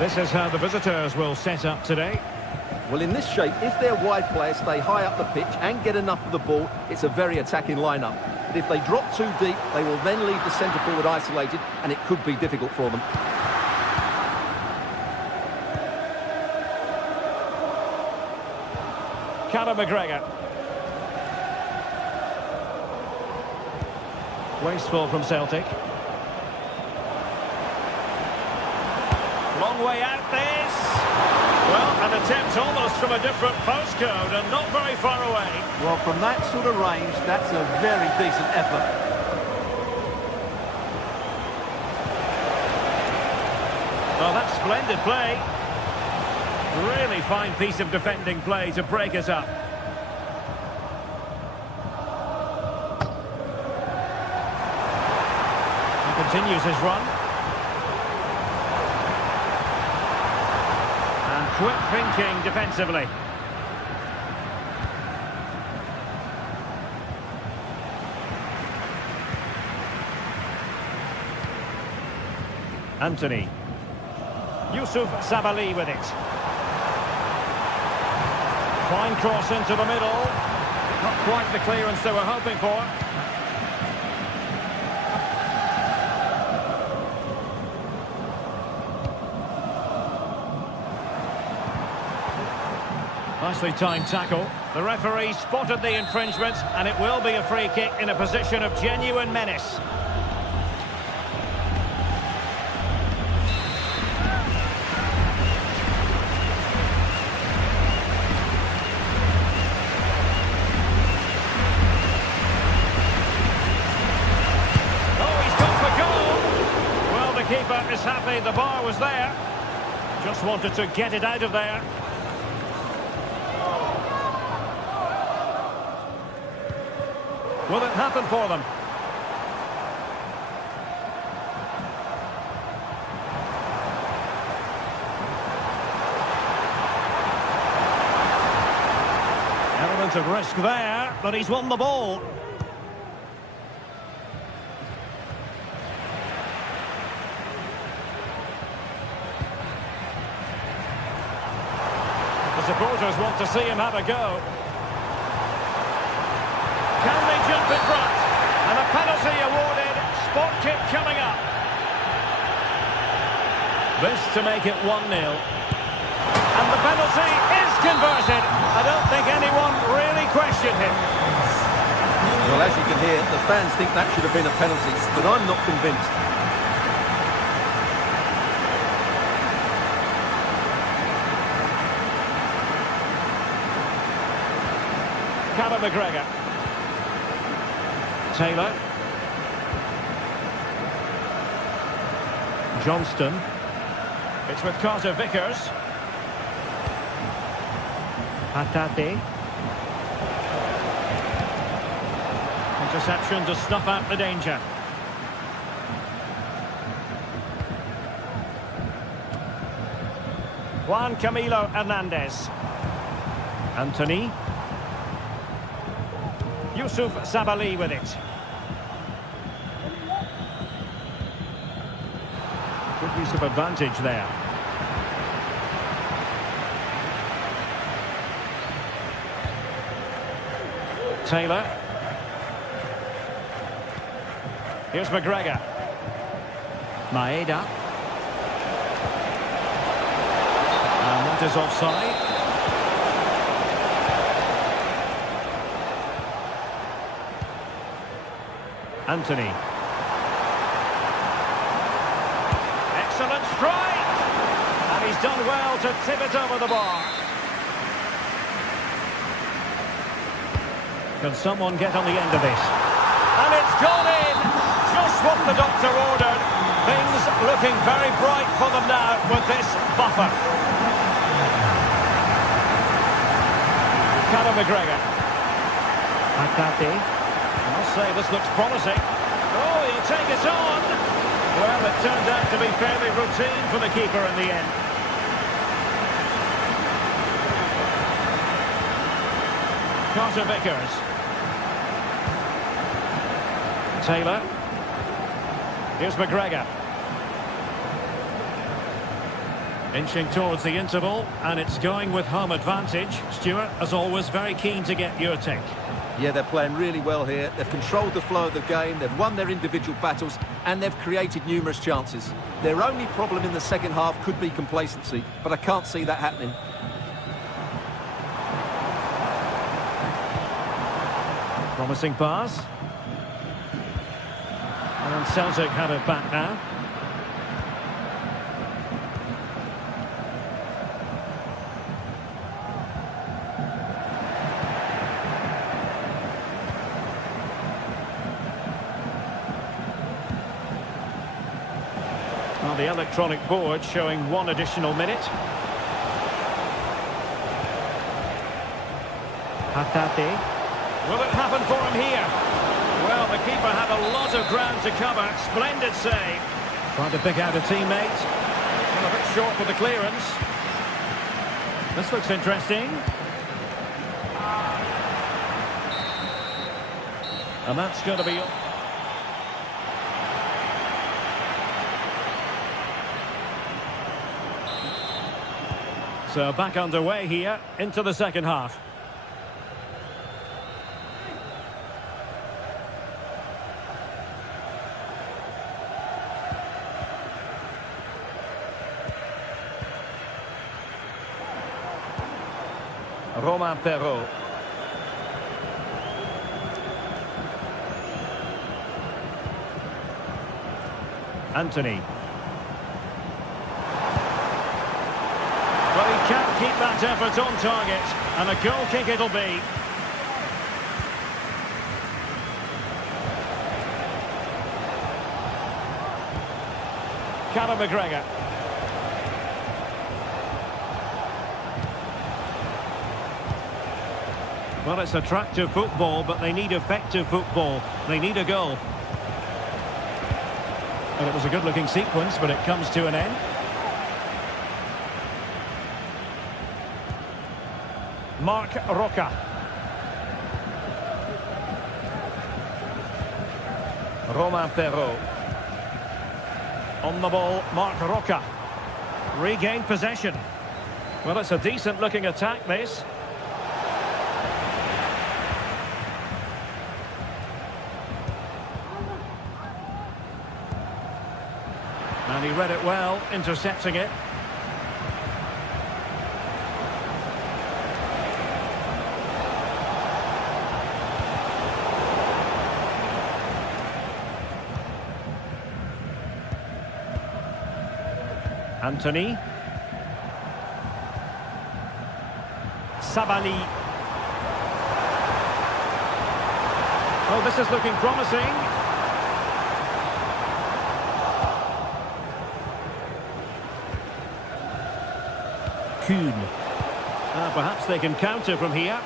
This is how the visitors will set up today. Well, in this shape, if their wide players stay high up the pitch and get enough of the ball, it's a very attacking lineup. But if they drop too deep, they will then leave the centre-forward isolated, and it could be difficult for them. Conor McGregor. Wasteful from Celtic. Long way out this. Well, an attempt almost from a different postcode and not very far away. Well, from that sort of range, that's a very decent effort. Well, that's splendid play. Really fine piece of defending play to break us up. He continues his run. And quick thinking defensively. Anthony. Youssouf Sabaly with it. Fine cross into the middle. Not quite the clearance they were hoping for. Nicely timed tackle. The referee spotted the infringement, and it will be a free kick in a position of genuine menace. Keeper is happy the bar was there. Just wanted to get it out of there. Will it happen for them? Element of risk there, but he's won the ball. The supporters want to see him have a go. Can they jump in front? And a penalty awarded. Spot kick coming up. This to make it 1-0. And the penalty is converted. I don't think anyone really questioned him. Well, as you can hear, the fans think that should have been a penalty, but I'm not convinced. Conor McGregor. Taylor. Johnston. It's with Carter Vickers. Hatate. Interception to snuff out the danger. Juan Camilo Hernandez. Anthony. Youssouf Sabaly with it. Good use of advantage there. Taylor. Here's McGregor. Maeda. And that is offside. Anthony. strike! And he's done well to tip it over the bar. Can someone get on the end of this? And it's gone in! Just what the doctor ordered. Things looking very bright for them now with this buffer. Conor McGregor. Hatate. I must say this looks promising. Oh, he'll take it on. Well, it turned out to be fairly routine for the keeper in the end. Carter Vickers. Taylor. Here's McGregor. Inching towards the interval, and it's going with home advantage. Stuart, as always, very keen to get your take. Yeah, they're playing really well here. They've controlled the flow of the game, they've won their individual battles, and they've created numerous chances. Their only problem in the second half could be complacency, but I can't see that happening. Promising pass. And Celtic have it back now. Well, the electronic board showing 1 additional minute. Hatate. Will it happen for him here? Well, the keeper had a lot of ground to cover. Splendid save. Trying to pick out a teammate. Well, a bit short for the clearance. This looks interesting. And that's going to be... So back underway here into the second half. Romain Perrault. Anthony. Well, he can't keep that effort on target, and a goal kick it'll be. Conor McGregor. Well, it's attractive football, but they need effective football. They need a goal. And it was a good-looking sequence, but it comes to an end. Marc Roca. Romain Perrault. On the ball, Marc Roca. Regained possession. Well, it's a decent-looking attack, this. And he read it well, intercepting it. Anthony. Sabali. Oh, this is looking promising. Kuhn. Perhaps they can counter from here.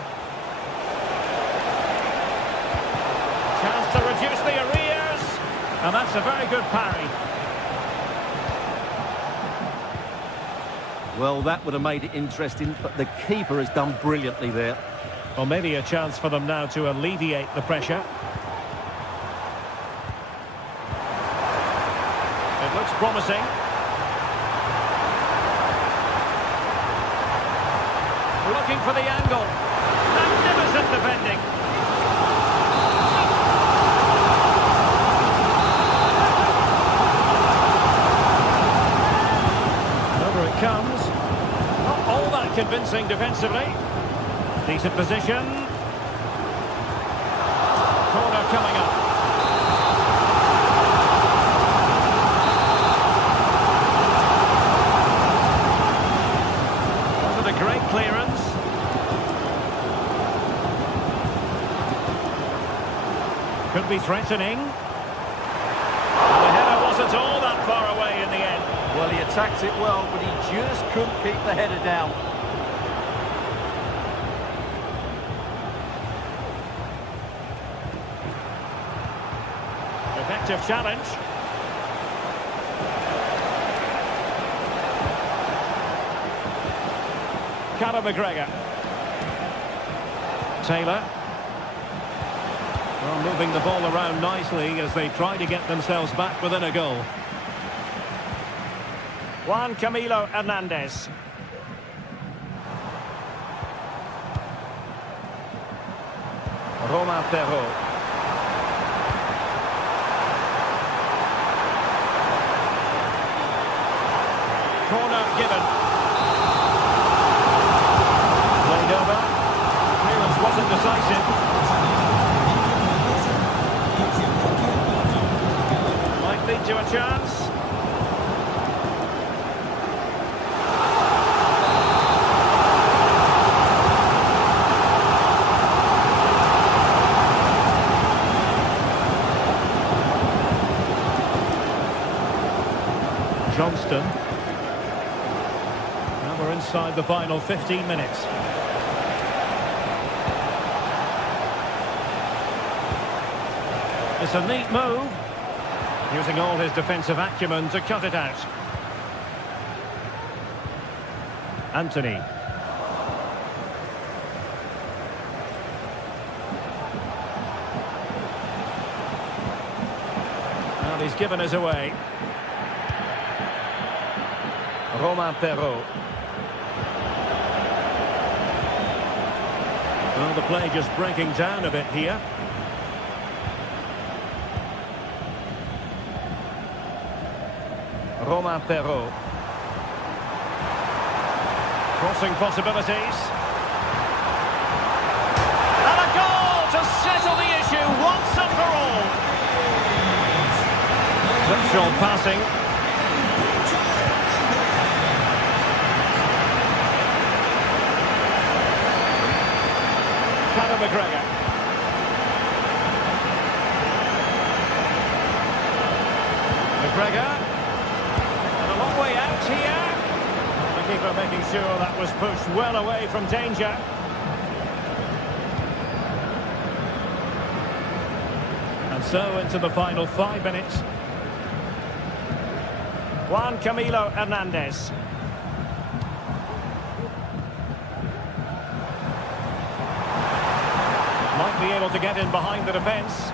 Chance to reduce the arrears. And that's a very good parry. Well, that would have made it interesting, but the keeper has done brilliantly there. Well, maybe a chance for them now to alleviate the pressure. It looks promising. Looking for the angle. Magnificent defending. Over it comes. Not all that convincing defensively. Decent position. Corner coming up. clearance. Could be threatening. And the header wasn't all that far away in the end. Well, he attacked it well, but he just couldn't keep the header down. Effective challenge. Conor McGregor. Taylor. Well, moving the ball around nicely as they try to get themselves back within a goal. Juan Camilo Hernandez. Romain Perrault. Corner given. Played over. Clearance wasn't decisive. Might lead to a chance. Johnston. Now we're inside the final 15 minutes. It's a neat move, using all his defensive acumen to cut it out. Anthony. Well, he's given us away. Romain Perrault. Well, the play just breaking down a bit here. Romain Perrault. Crossing possibilities. And a goal to settle the issue once and for all. Exceptional passing. Conor McGregor. McGregor. And a long way out here. The keeper making sure that was pushed well away from danger. And so into the final 5 minutes. Juan Camilo Hernandez. Might be able to get in behind the defence.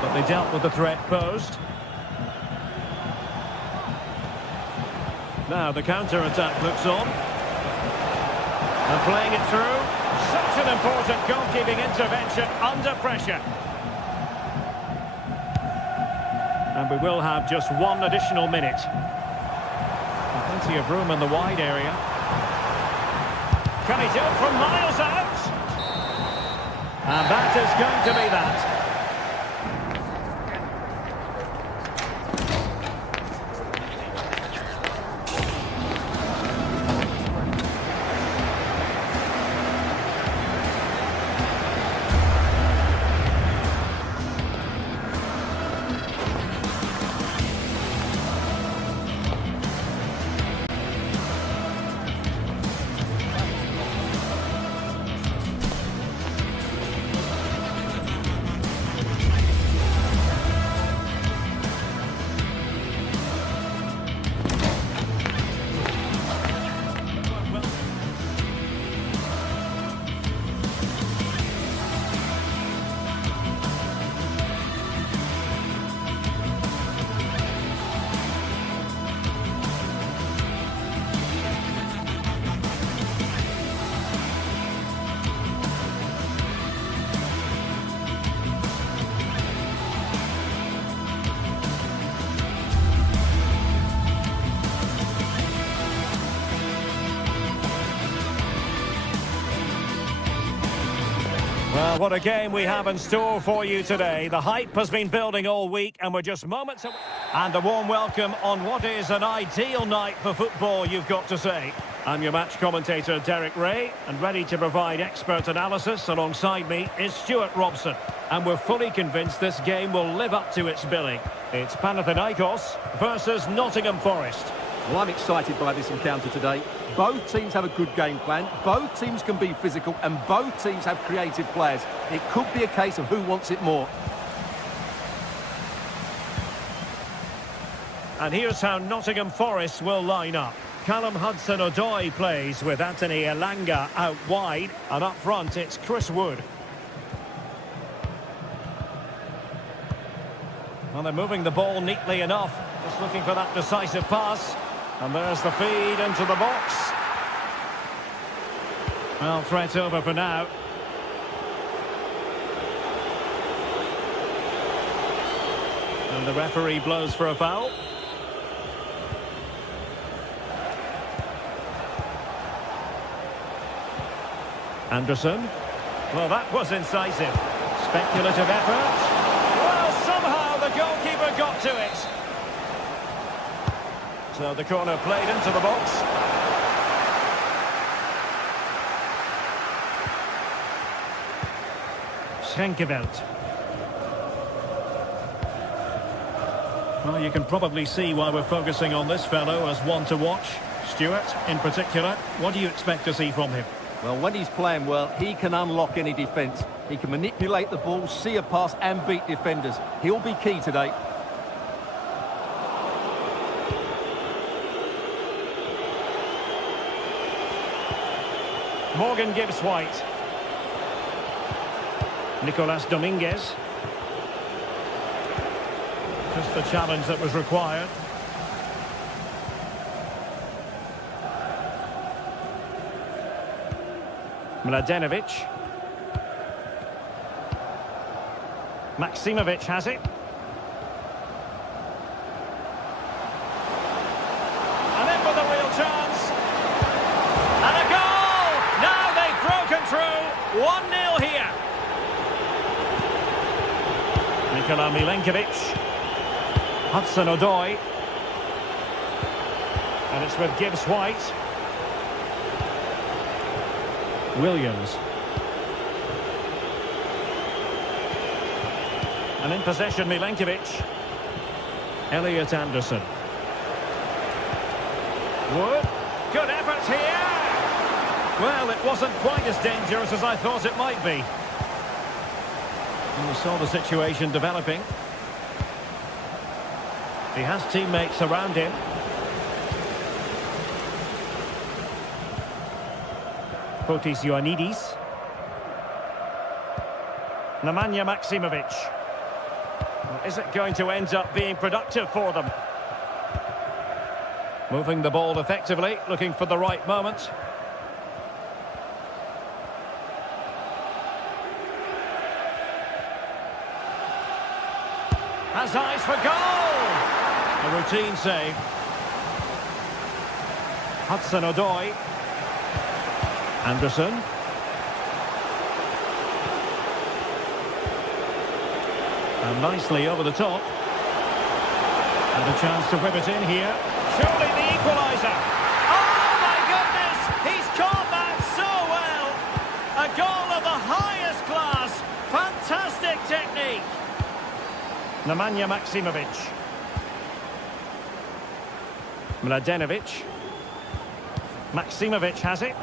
But they dealt with the threat posed. Now the counter-attack looks on. And playing it through. Such an important goalkeeping intervention under pressure. And we will have just one additional minute. Plenty of room in the wide area. Can he do it from miles out? And that is going to be that. Well, what a game we have in store for you today. The hype has been building all week and we're just moments away. And a warm welcome on what is an ideal night for football, you've got to say. I'm your match commentator, Derek Ray, and ready to provide expert analysis alongside me is Stuart Robson. And we're fully convinced this game will live up to its billing. It's Panathinaikos versus Nottingham Forest. Well, I'm excited by this encounter today. Both teams have a good game plan, both teams can be physical, and both teams have creative players. It could be a case of who wants it more. And here's how Nottingham Forest will line up. Callum Hudson-Odoi plays with Anthony Elanga out wide, and up front it's Chris Wood. Well, they're moving the ball neatly enough, just looking for that decisive pass. And there's the feed into the box. Well, threat over for now. And the referee blows for a foul. Anderson. Well, that was incisive. Speculative effort. Well, somehow the goalkeeper got to it. So the corner played into the box. Schenkeveld. Well, you can probably see why we're focusing on this fellow as one to watch. Stuart, in particular, what do you expect to see from him? Well, when he's playing well, he can unlock any defence. He can manipulate the ball, see a pass and beat defenders. He'll be key today. Morgan Gibbs White. Nicolas Dominguez. Just the challenge that was required. Mladenovic. Maksimovic has it. And in with a real chance. And a goal! Now they've broken through. 1-0 here. Nikola Milenkovic. Hudson-Odoi. And it's with Gibbs White. Williams. And in possession, Milenkovic. Elliot Anderson. Wood. Good effort here. Well, it wasn't quite as dangerous as I thought it might be. And we saw the situation developing. He has teammates around him. Fotis Ioannidis. Nemanja Maksimovic. Well, is it going to end up being productive for them? Moving the ball effectively, looking for the right moment. Has eyes for goal! A routine save. Hudson-Odoi. Anderson. And nicely over the top. And a chance to whip it in here. Surely the equaliser. Oh my goodness! He's caught that so well! A goal of the highest class. Fantastic technique. Nemanja Maksimovic. Mladenovic. Maksimovic has it.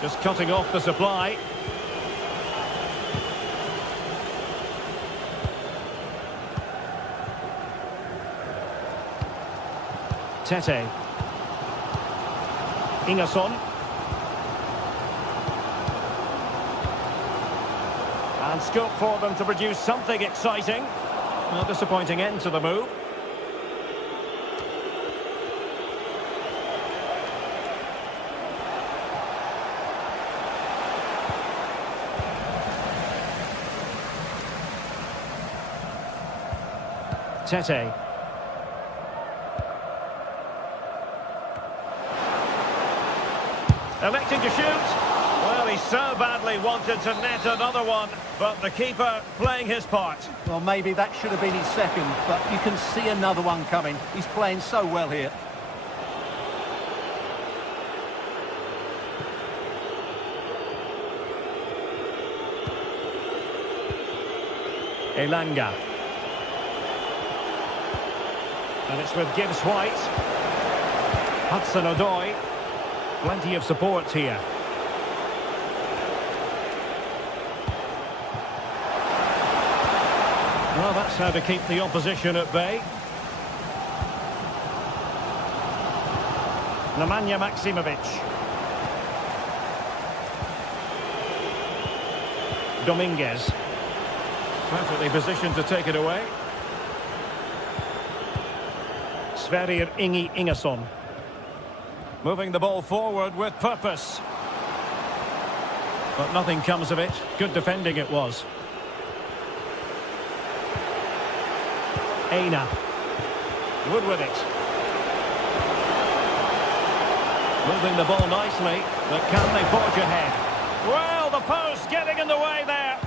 Just cutting off the supply. Tete. Ingerson. And scope for them to produce something exciting. A disappointing end to the move. Tete. Electing to shoot. Well, he so badly wanted to net another one, but the keeper playing his part. Well, maybe that should have been his second, but you can see another one coming. He's playing so well here. Elanga. And it's with Gibbs White. Hudson-Odoi. Plenty of support here. Well, that's how to keep the opposition at bay. Nemanja Maksimovic. Dominguez. Perfectly positioned to take it away. Sverrir Ingi Ingesson. Moving the ball forward with purpose. But nothing comes of it. Good defending it was. Aina. Wood with it. Moving the ball nicely, but can they forge ahead? Well, the post getting in the way there.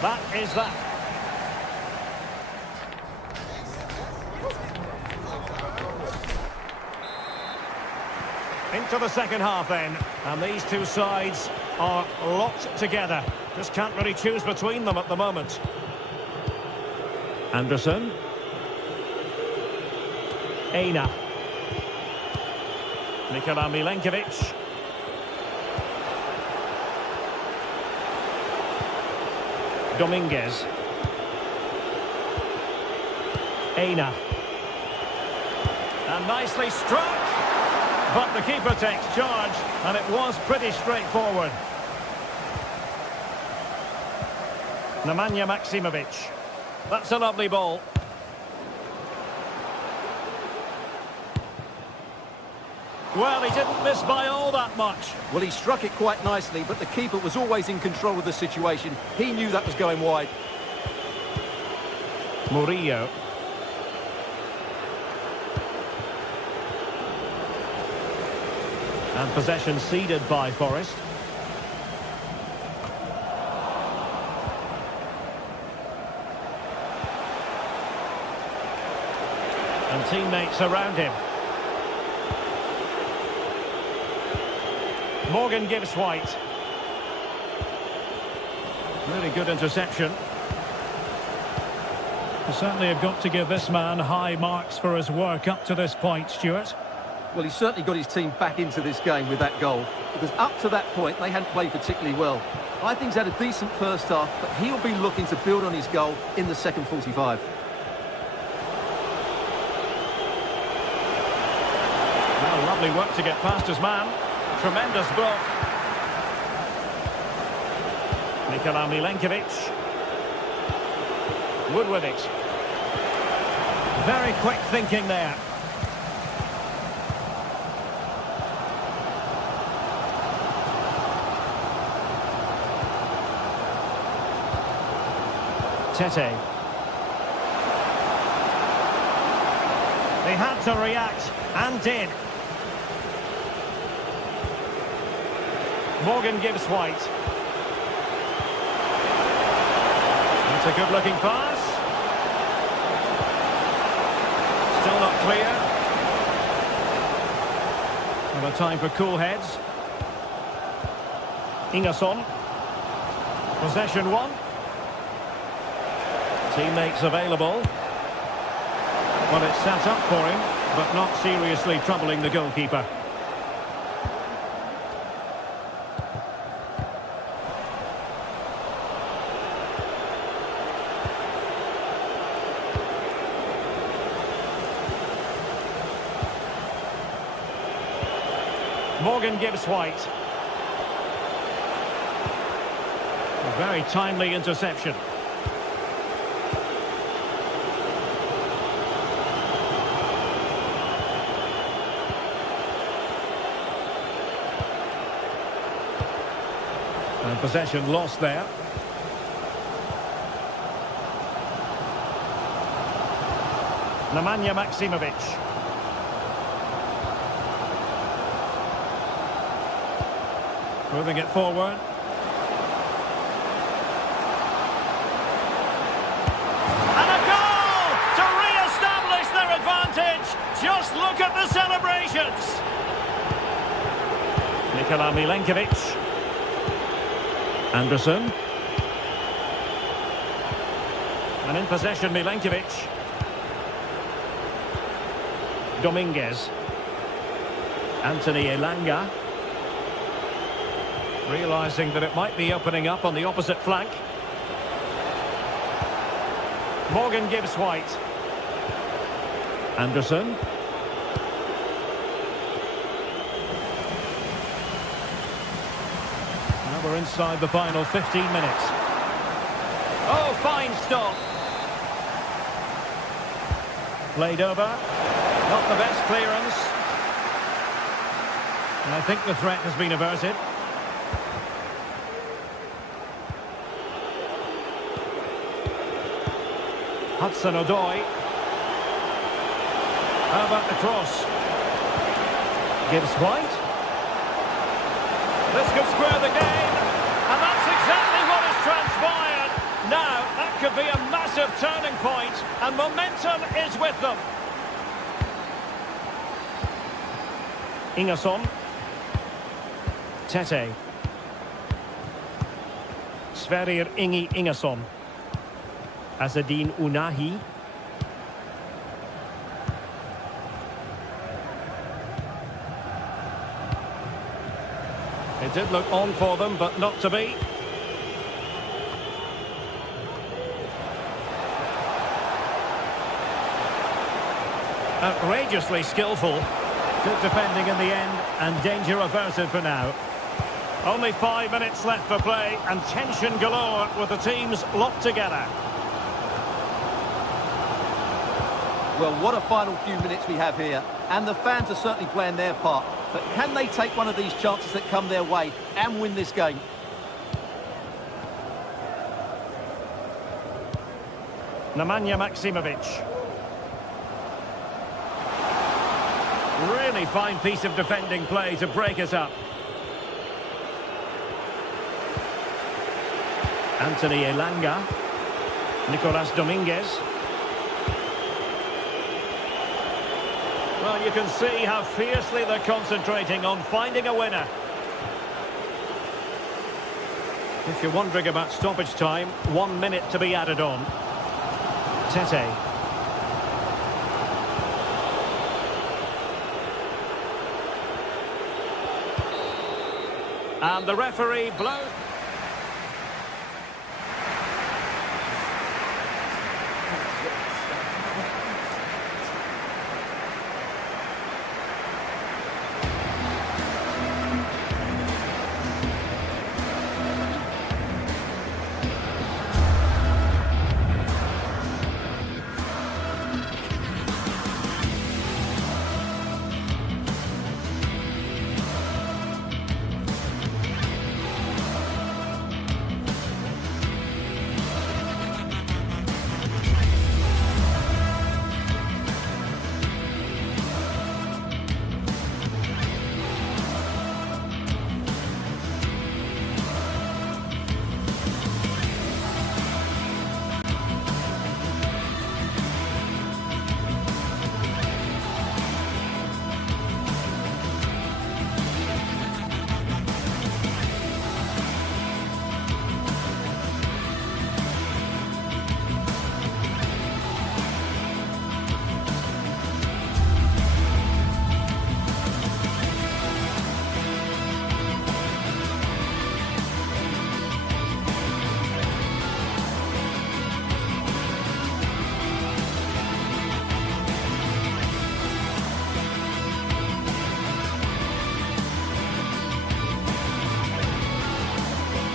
That is that. Into the second half then, and these two sides are locked together. Just can't really choose between them at the moment. Anderson. Aina. Nikola Milenkovic. Dominguez. Aina. And nicely struck. But the keeper takes charge, and it was pretty straightforward. Nemanja Maksimovic. That's a lovely ball. Well, he didn't miss by all that much. Well, he struck it quite nicely, but the keeper was always in control of the situation. He knew that was going wide. Murillo. And possession ceded by Forest. And teammates around him. Morgan Gibbs White. Really good interception. We certainly have got to give this man high marks for his work up to this point, Stuart. Well, he certainly got his team back into this game with that goal, because up to that point they hadn't played particularly well. I think he's had a decent first half, but he'll be looking to build on his goal in the second 45. Well, lovely work to get past his man. Tremendous block. Nikola Milenkovic. Wood with it. Very quick thinking there. Tete. They had to react, and did. Morgan Gibbs White. That's a good-looking pass. Still not clear. And a time for cool heads. Ingesson. Possession one. Teammates available. Well, it's set up for him, but not seriously troubling the goalkeeper. Morgan Gibbs White. A very timely interception. And possession lost there. Nemanja Maksimovic. Moving it forward. And a goal to re-establish their advantage. Just look at the celebrations! Nikola Milenkovic. Anderson. And in possession, Milenkovic. Dominguez. Anthony Elanga. Realising that it might be opening up on the opposite flank. Morgan Gibbs White. Anderson. Now we're inside the final 15 minutes. Oh, fine stop. Played over. Not the best clearance. And I think the threat has been averted. Hudson-Odoi. How about the cross? Gibbs White. This could square the game. And that's exactly what has transpired. Now, that could be a massive turning point. And momentum is with them. Ingerson. Tete. Sverrir Ingi Ingerson. Azadine Unahi. It did look on for them, but not to be. Outrageously skillful. Good defending in the end, and danger averted for now. Only 5 minutes left for play, and tension galore with the teams locked together. Well, what a final few minutes we have here, and the fans are certainly playing their part. But can they take one of these chances that come their way and win this game? Nemanja Maksimovic. Really fine piece of defending play to break it up. Anthony Elanga. Nicolas Dominguez. Well, you can see how fiercely they're concentrating on finding a winner. If you're wondering about stoppage time, 1 minute to be added on. Tete. And the referee blows.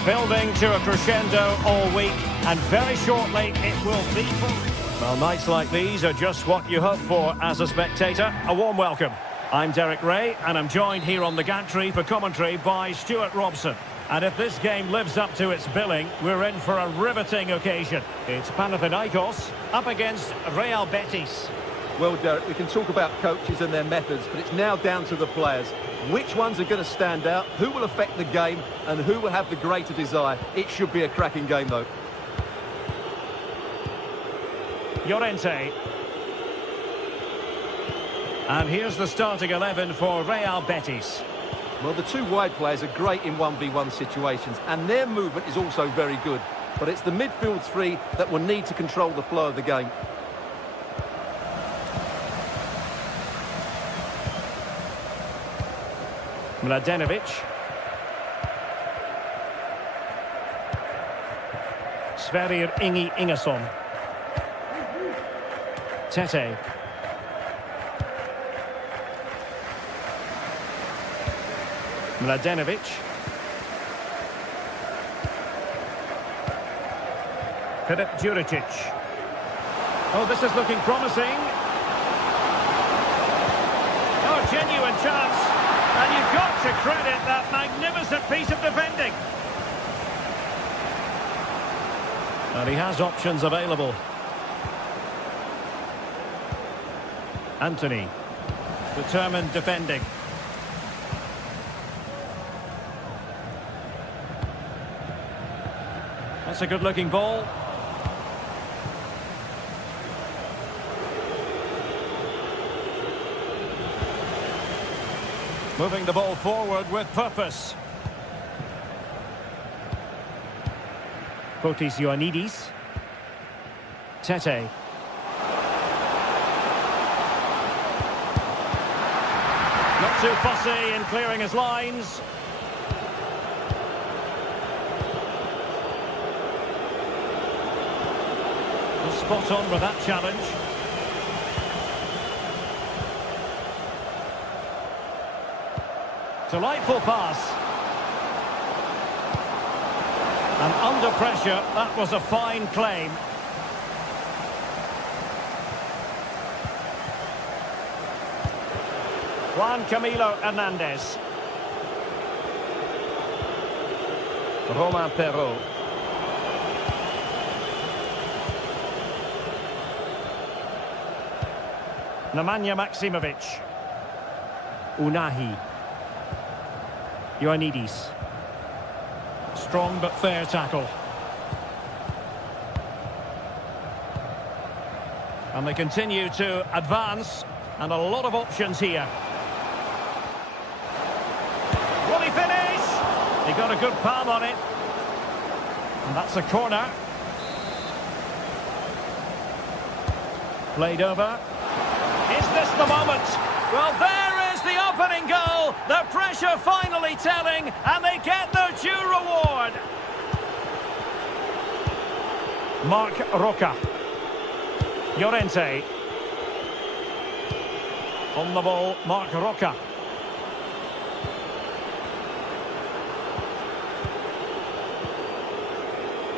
Building to a crescendo all week, and very shortly it will be full. Well, nights like these are just what you hope for as a spectator. A warm welcome. I'm Derek Ray, and I'm joined here on the gantry for commentary by Stuart Robson. And if this game lives up to its billing, we're in for a riveting occasion. It's Panathinaikos up against Real Betis. Well, Derek, we can talk about coaches and their methods, but it's now down to the players. Which ones are going to stand out, who will affect the game, and who will have the greater desire? It should be a cracking game, though. Llorente. And here's the starting 11 for Real Betis. Well, the two wide players are great in 1v1 situations, and their movement is also very good. But it's the midfield three that will need to control the flow of the game. Mladenovic. Sverrir Ingi Ingesson. Tete. Mladenovic. Filip Juricic. Oh, this is looking promising. Oh, genuine chance. And you've got to credit that magnificent piece of defending. And he has options available. Anthony. Determined defending. That's a good-looking ball. Moving the ball forward with purpose. Fotis Ioannidis. Tete. Not too fussy in clearing his lines. Spot on with that challenge. Delightful pass. And under pressure, that was a fine claim. Juan Camilo Hernandez. Romain Perrault. Nemanja Maksimovic. Unahi. Ioannidis. Strong but fair tackle. And they continue to advance, and a lot of options here. Will he finish? He got a good palm on it. And that's a corner. Played over. Is this the moment? Well, there is the opening goal. The pressure finally telling, and they get their due reward. Marc Roca. Llorente. On the ball, Marc Roca.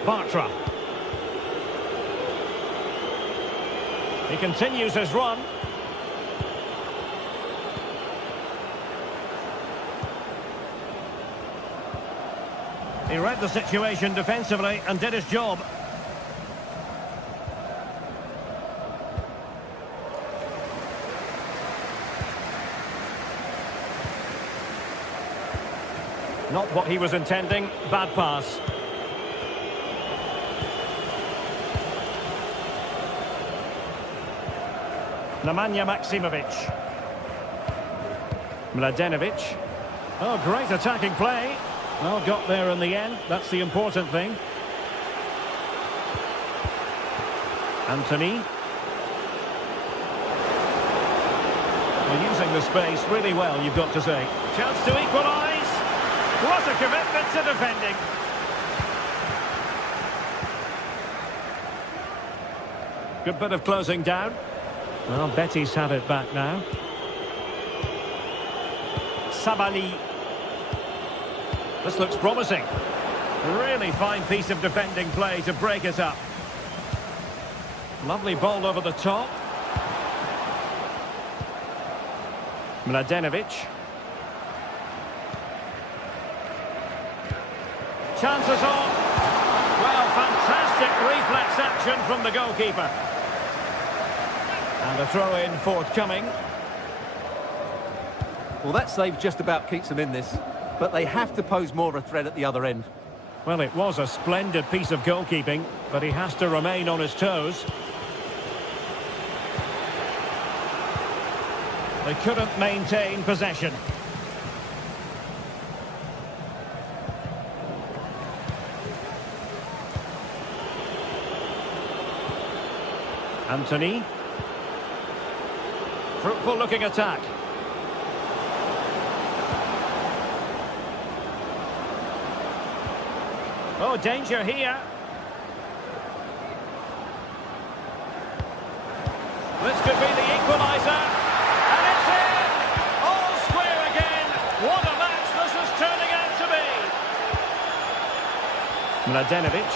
Bartra. He continues his run. He read the situation defensively and did his job. Not what he was intending. Bad pass. Nemanja Maksimovic. Mladenovic. Oh, great attacking play. Well, got there in the end. That's the important thing. Anthony. They're using the space really well, you've got to say. Chance to equalise. What a commitment to defending. Good bit of closing down. Well, Betis have it back now. Sabali. This looks promising. Really fine piece of defending play to break it up. Lovely ball over the top. Mladenovic. Chances on. Well, fantastic reflex action from the goalkeeper. And a throw-in forthcoming. Well, that save just about keeps them in this, but they have to pose more of a threat at the other end. Well, it was a splendid piece of goalkeeping, but he has to remain on his toes. They couldn't maintain possession. Anthony. Fruitful looking attack. Oh, danger here. This could be the equaliser. And it's in! All square again. What a match this is turning out to be. Mladenovic.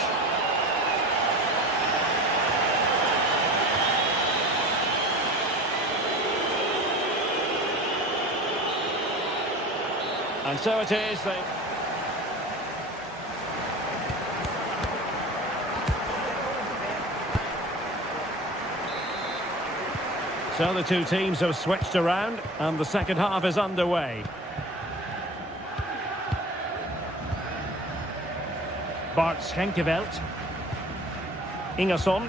And so it is. So the two teams have switched around and the second half is underway. Bart Schenkeveld. Ingerson.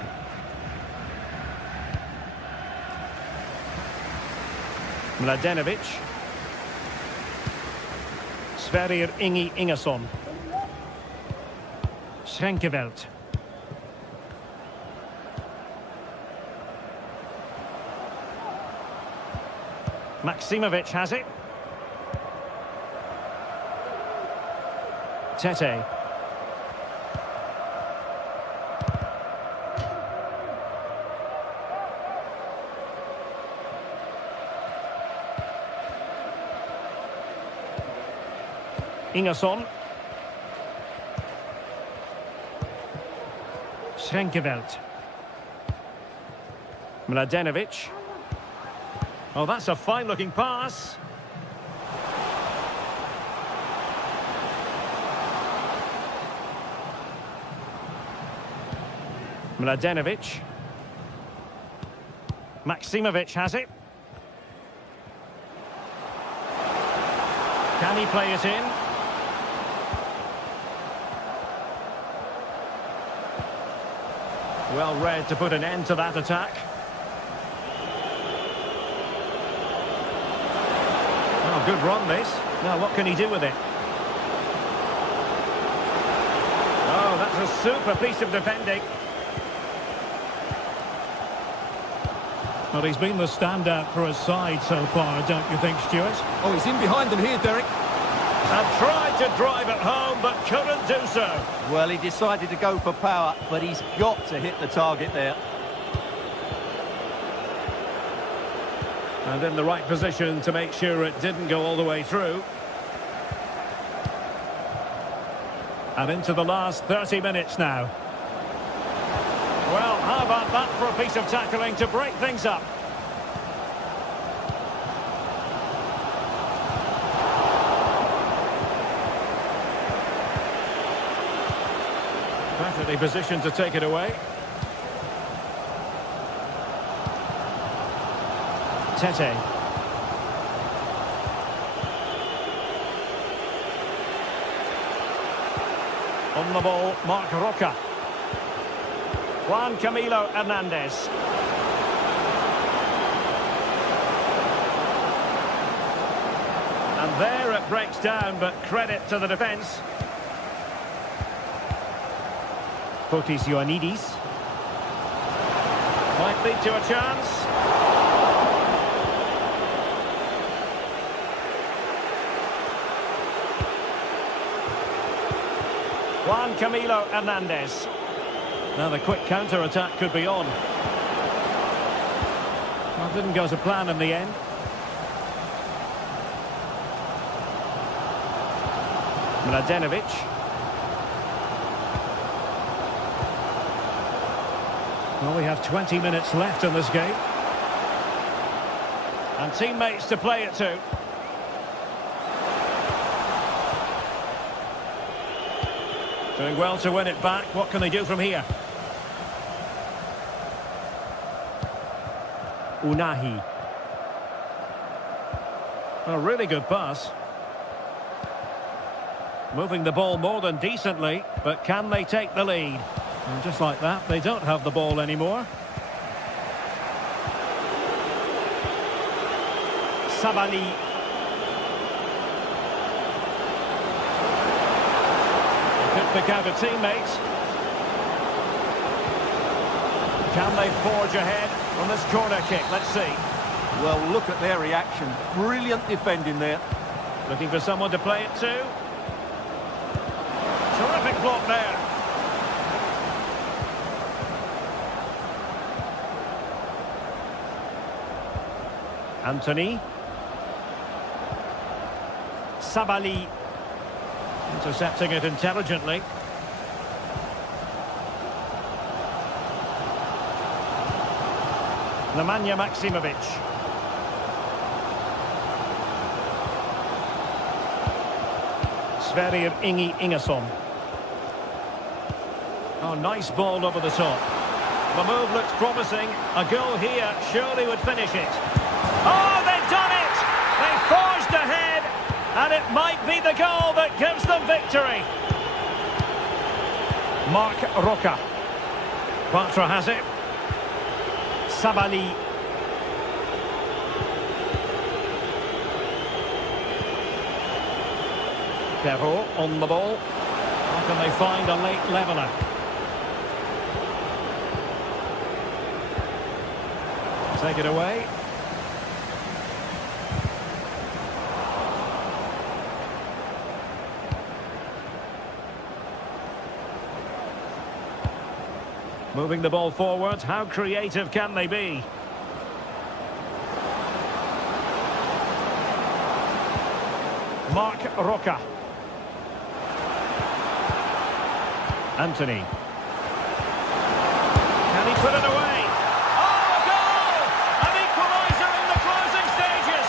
Mladenovic. Sverrir Ingi Ingerson. Schenkeveld. Maximovic has it. Tete. Ingerson. Schenkeveld. Mladenovic. Oh, that's a fine-looking pass. Mladenovic. Maximovic has it. Can he play it in? Well read to put an end to that attack. Oh, good run this. Now what can he do with it? Oh, that's a super piece of defending. Well, he's been the standout for his side so far, don't you think, Stuart? Oh, he's in behind them here, Derek. And tried to drive it home, but couldn't do so. Well, he decided to go for power, but he's got to hit the target there. And in the right position to make sure it didn't go all the way through. And into the last 30 minutes now. Well, how about that for a piece of tackling to break things up? Perfectly positioned to take it away. Tete. On the ball, Marc Roca. Juan Camilo Hernandez. And there it breaks down, but credit to the defence. Fotis Ioannidis. Might lead to a chance. Juan Camilo Hernandez. Now the quick counter-attack could be on. Well, didn't go to plan in the end. Mladenovic. Well, we have 20 minutes left in this game. And teammates to play it to. Doing well to win it back. What can they do from here? Unahi. A really good pass. Moving the ball more than decently, but can they take the lead? And just like that, they don't have the ball anymore. Sabali. Could pick out a teammate. Can they forge ahead on this corner kick? Let's see. Well, look at their reaction. Brilliant defending there. Looking for someone to play it to. Terrific block there. Anthony. Sabali. Intercepting it intelligently. Nemanja Maksimovic. Sverrir Ingi Ingesson. Oh, nice ball over the top. The move looks promising. A goal here surely would finish it. Oh, they've done it! They forged ahead, and it might be the goal that gives them victory. Mark Roca. Batra has it. Sabali. Perrault on the ball. How can they find a late leveller? Take it away. Moving the ball forward. How creative can they be? Mark Roca. Anthony. Can he put it away? Oh, a goal! An equaliser in the closing stages.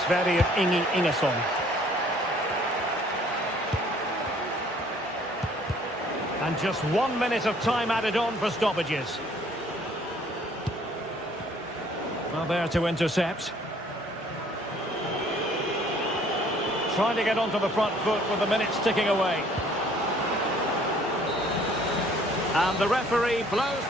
Sverrir Ingi Ingesson. And just 1 minute of time added on for stoppages. Well, there to intercept. Trying to get onto the front foot with the minutes ticking away. And the referee blows.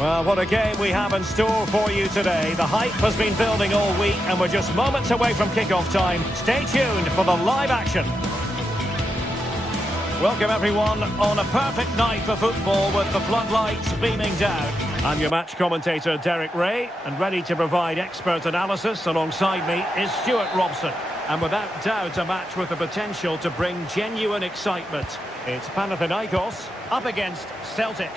Well, what a game we have in store for you today. The hype has been building all week and we're just moments away from kickoff time. Stay tuned for the live action. Welcome everyone on a perfect night for football with the floodlights beaming down. I'm your match commentator Derek Ray, and ready to provide expert analysis alongside me is Stuart Robson. And without doubt a match with the potential to bring genuine excitement. It's Panathinaikos up against Celtic.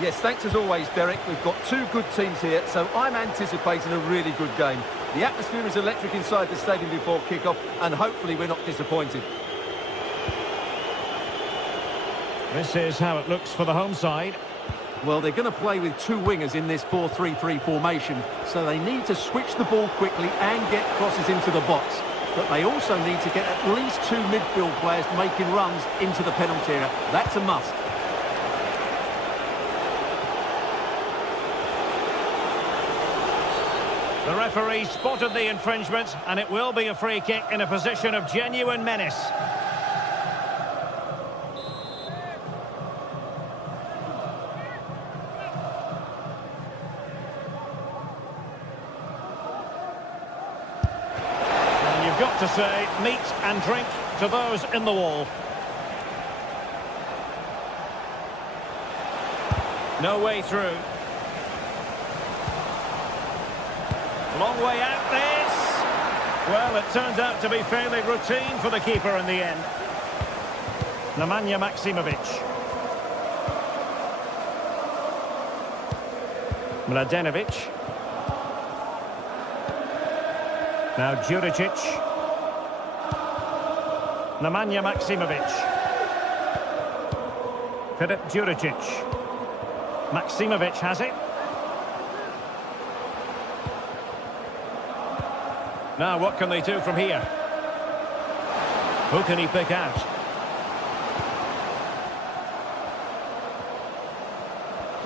Yes, thanks as always, Derek. We've got two good teams here, so I'm anticipating a really good game. The atmosphere is electric inside the stadium before kick-off, and hopefully we're not disappointed. This is how it looks for the home side. Well, they're going to play with two wingers in this 4-3-3 formation, so they need to switch the ball quickly and get crosses into the box. But they also need to get at least two midfield players making runs into the penalty area. That's a must. The referee spotted the infringement, and it will be a free kick in a position of genuine menace. And you've got to say, meat and drink to those in the wall. No way through. Long way out this. Well, it turned out to be fairly routine for the keeper in the end. Nemanja Maksimovic. Mladenovic. Now Djuricic. Nemanja Maksimovic. Filip Djuricic. Maksimovic has it. Now, what can they do from here? Who can he pick out?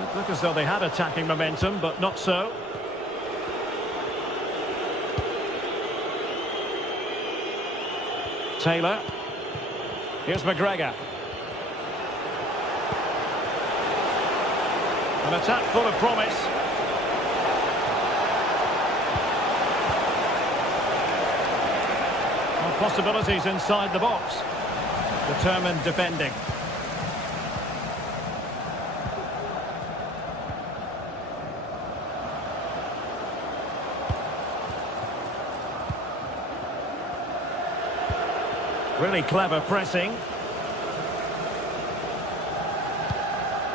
It looked as though they had attacking momentum, but not so. Taylor. Here's McGregor. An attack full of promise. Possibilities inside the box. Determined defending. Really clever pressing.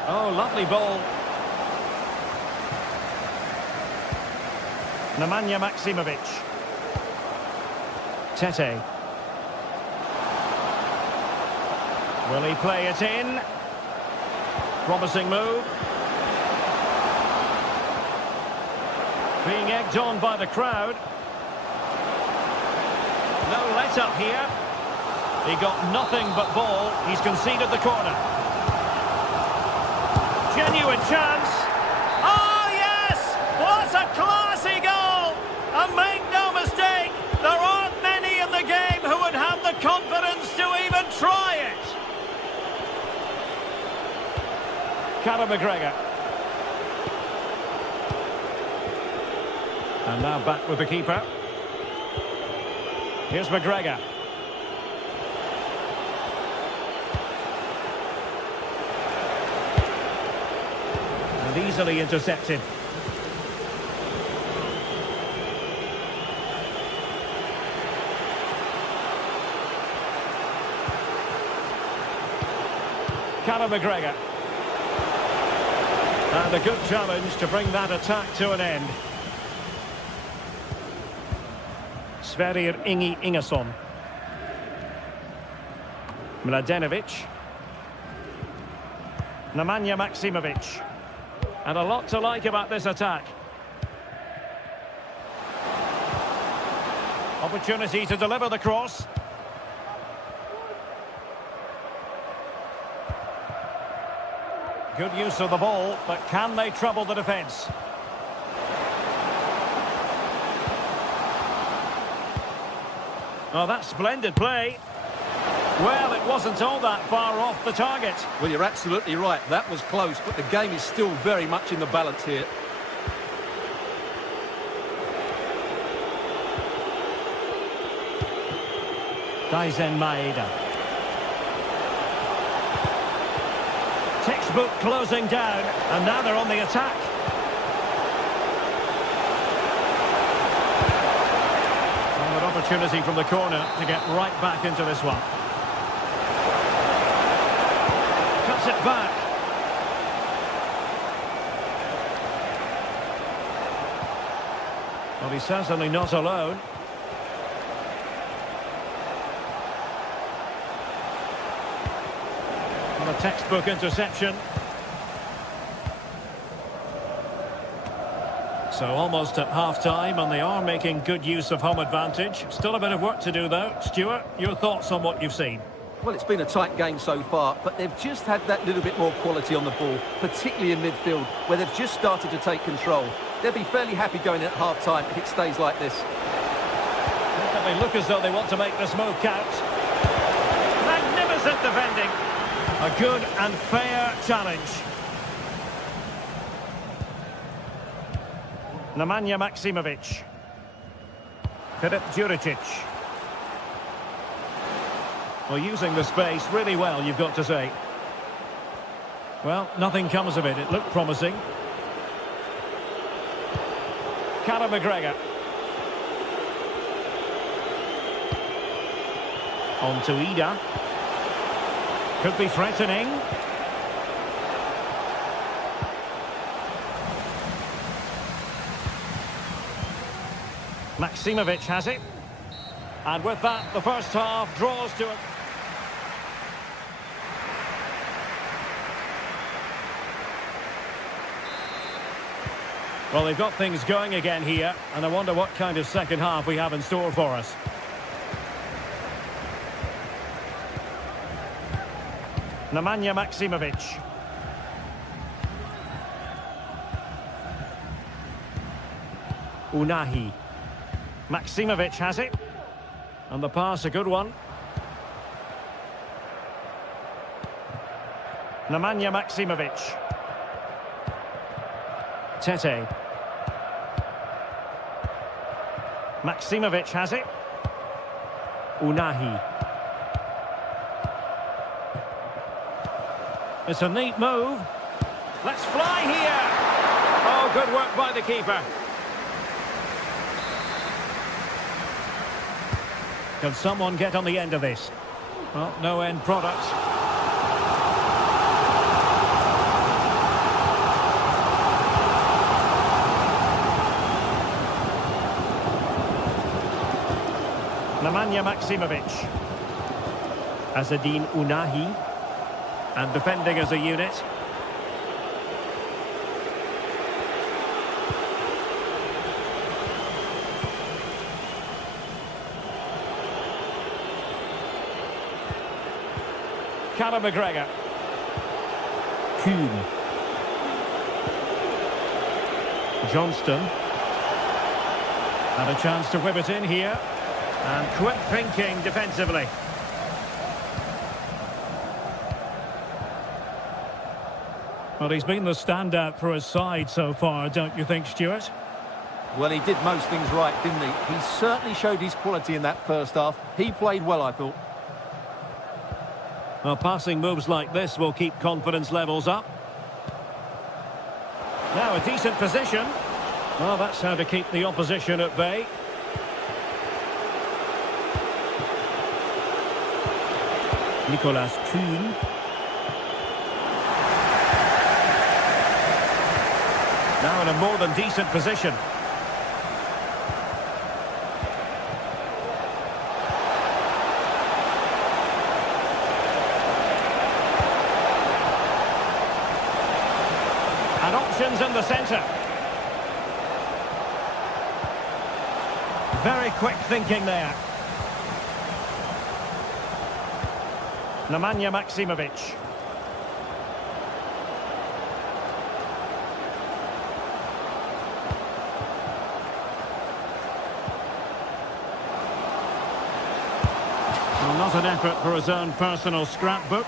Oh, lovely ball. Nemanja Maksimovic. Tete. Will he play it in? Promising move. Being egged on by the crowd. No let-up here. He got nothing but ball. He's conceded the corner. Genuine chance. Oh, yes! What a classy goal! And make no mistake, there aren't many in the game who would have the confidence to even try it. Conor McGregor. And now back with the keeper. Here's McGregor. And easily intercepted. Conor McGregor. And a good challenge to bring that attack to an end. Sverrir Ingi Ingesson. Mladenovic. Nemanja Maksimovic. And a lot to like about this attack. Opportunity to deliver the cross. Good use of the ball, but can they trouble the defence? Oh, that's splendid play. Well, it wasn't all that far off the target. Well, you're absolutely right. That was close, but the game is still very much in the balance here. Daisen Maeda. Textbook closing down, and now they're on the attack. Well, an opportunity from the corner to get right back into this one. Cuts it back. Well, he's certainly not alone. Well, a textbook interception. So almost at half-time, and they are making good use of home advantage. Still a bit of work to do, though. Stuart, your thoughts on what you've seen? Well, it's been a tight game so far, but they've just had that little bit more quality on the ball, particularly in midfield, where they've just started to take control. They'll be fairly happy going in at half-time if it stays like this. They look as though they want to make this move count. Magnificent defending. A good and fair challenge. Nemanja Maksimovic. Filip Djuricic. Well, using the space really well, you've got to say. Well, nothing comes of it. It looked promising. Callum McGregor. On to Ida. Could be threatening. Maksimovic has it. And with that, the first half draws to a... Well, they've got things going again here, and I wonder what kind of second half we have in store for us. Nemanja Maksimovic. Unahi. Maksimovic has it. And the pass, a good one. Nemanja Maksimovic. Tete. Maksimovic has it. Unahi. It's a neat move. Let's fly here. Oh, good work by the keeper. Can someone get on the end of this? Well, no end product. Nemanja Maksimovic. Azzedine Unahi. And defending as a unit. Callum McGregor. Kuhn. Johnston. And a chance to whip it in here. And quick thinking defensively. Well, he's been the standout for his side so far, don't you think, Stuart? Well, he did most things right, didn't he? He certainly showed his quality in that first half. He played well, I thought. Well, passing moves like this will keep confidence levels up. Now a decent position. Well, that's how to keep the opposition at bay. Nicolas Kuhn. Now in a more than decent position. And options in the centre. Very quick thinking there. Nemanja Maksimovic. Well, not an effort for his own personal scrapbook.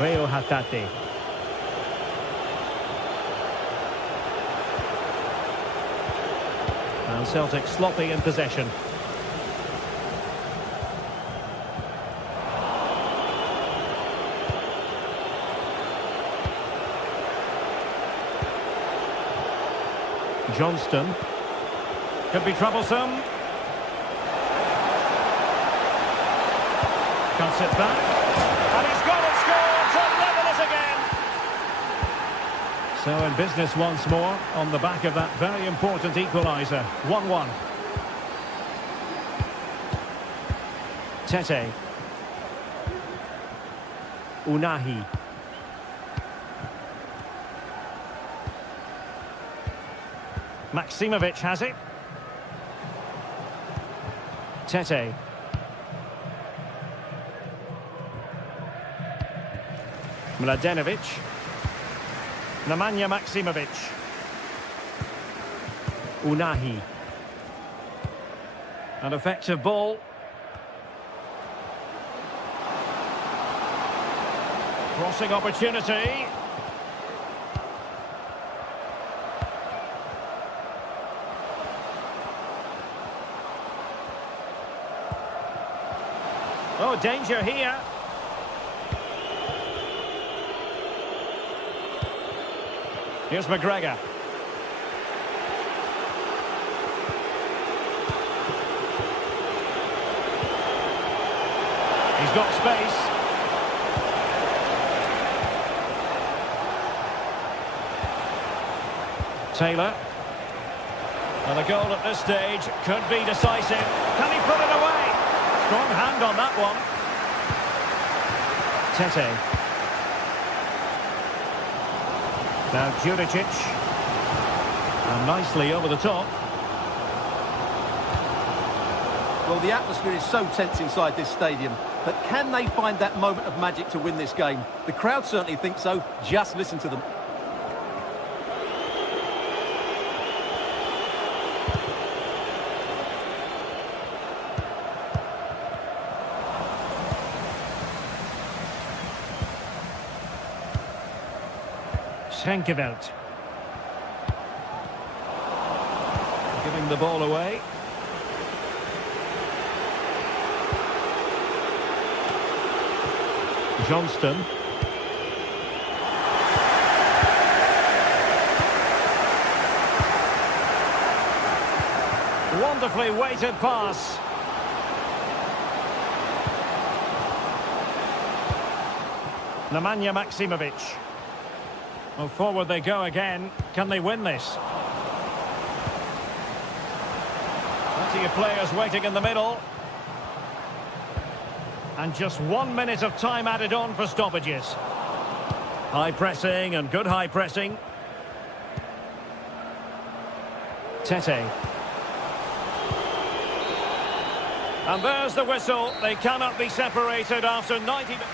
Reo Hatate. And Celtic sloppy in possession. Johnston. Could be troublesome. Cuts it back. And he's got it scored to level it again. So in business once more on the back of that very important equaliser. 1-1. Unahi. Maksimovic has it. Tete. Mladenovic. Nemanja Maksimovic. Unahi. An effective ball. Crossing opportunity. Oh, danger here. Here's McGregor. He's got space. Taylor. And a goal at this stage could be decisive. Can he put it away? Strong hand on that one. Tete. Now Juricic. And nicely over the top. Well, the atmosphere is so tense inside this stadium, but can they find that moment of magic to win this game? The crowd certainly think so. Just listen to them. Schenkeveld. Giving the ball away. Johnston. Wonderfully weighted pass. Nemanja Maksimovic. Well, forward they go again. Can they win this? Plenty of players waiting in the middle. And just 1 minute of time added on for stoppages. High pressing and good high pressing. Tete. And there's the whistle. They cannot be separated after 90 minutes.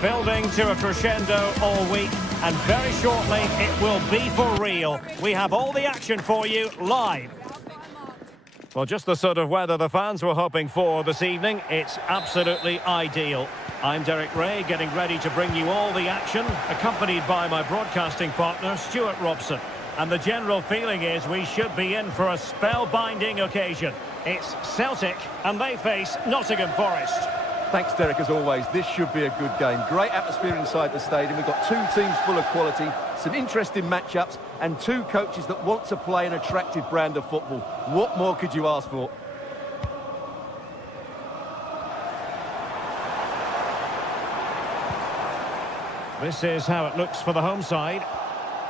Building to a crescendo all week, and very shortly it will be for real. We have all the action for you live. Well, just the sort of weather the fans were hoping for this evening. It's absolutely ideal. I'm Derek Ray, getting ready to bring you all the action, accompanied by my broadcasting partner, Stuart Robson. And the general feeling is we should be in for a spellbinding occasion. It's Celtic, and they face Nottingham Forest. Thanks, Derek, as always. This should be a good game. Great atmosphere inside the stadium. We've got two teams full of quality, some interesting matchups, and two coaches that want to play an attractive brand of football. What more could you ask for? This is how it looks for the home side.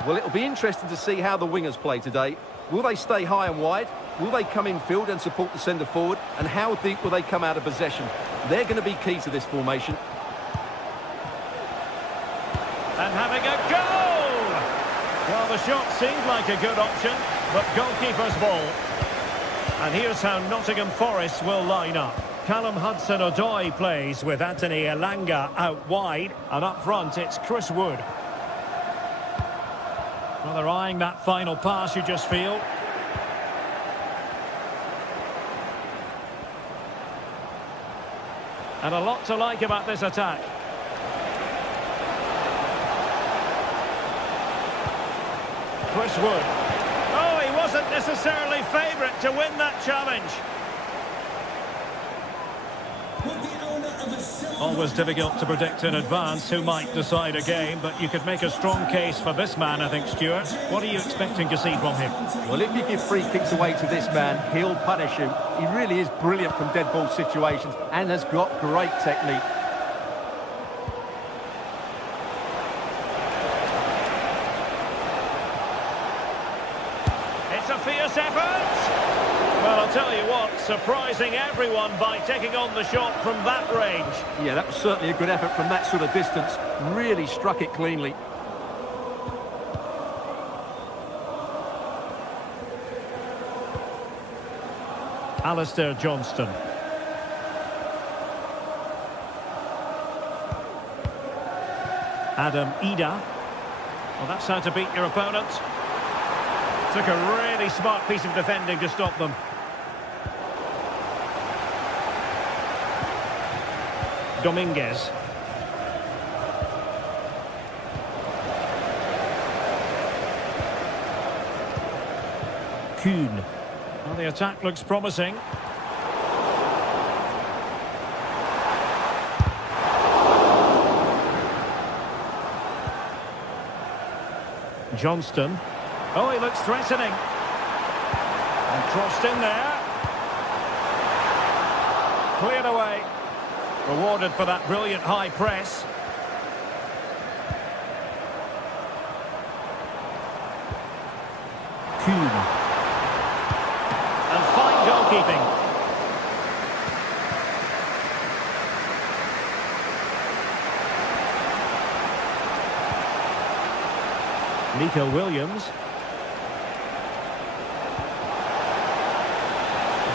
Well, it'll be interesting to see how the wingers play today. Will they stay high and wide? Will they come in field and support the centre forward? And how deep will they come out of possession? They're going to be key to this formation. And having a goal! Well, the shot seemed like a good option, but goalkeeper's ball. And here's how Nottingham Forest will line up. Callum Hudson-Odoi plays with Anthony Elanga out wide, and up front it's Chris Wood. Well, they're eyeing that final pass, you just feel. And a lot to like about this attack. Chris Wood. Oh, he wasn't necessarily favourite to win that challenge. Always difficult to predict in advance who might decide a game, but you could make a strong case for this man, I think, Stuart. What are you expecting to see from him? Well, if you give free kicks away to this man, he'll punish you. He really is brilliant from dead ball situations and has got great technique. It's a fierce effort. Well, I'll tell you what, surprising everyone by taking on the shot from that range. Yeah, that was certainly a good effort from that sort of distance. Really struck it cleanly. Alistair Johnston. Adam Ida. Well, that's how to beat your opponent. Took a really smart piece of defending to stop them. Dominguez. Kuhn. Well, the attack looks promising. Johnston. Oh, he looks threatening. And crossed in there. Cleared away. Rewarded for that brilliant high press. Kuhn. And fine goalkeeping. Nico Williams.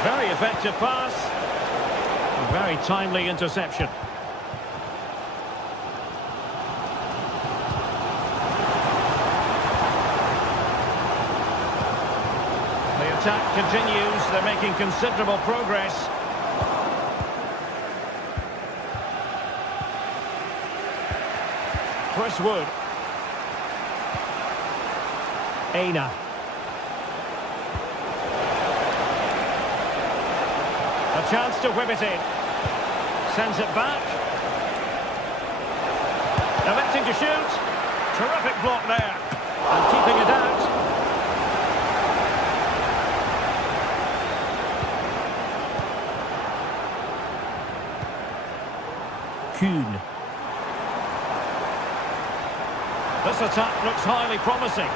Very effective pass. A very timely interception. The attack continues. They're making considerable progress. Chris Wood. Aina. A chance to whip it in. Sends it back. Electing to shoot. Terrific block there. And keeping it out. Kuhn. This attack looks highly promising.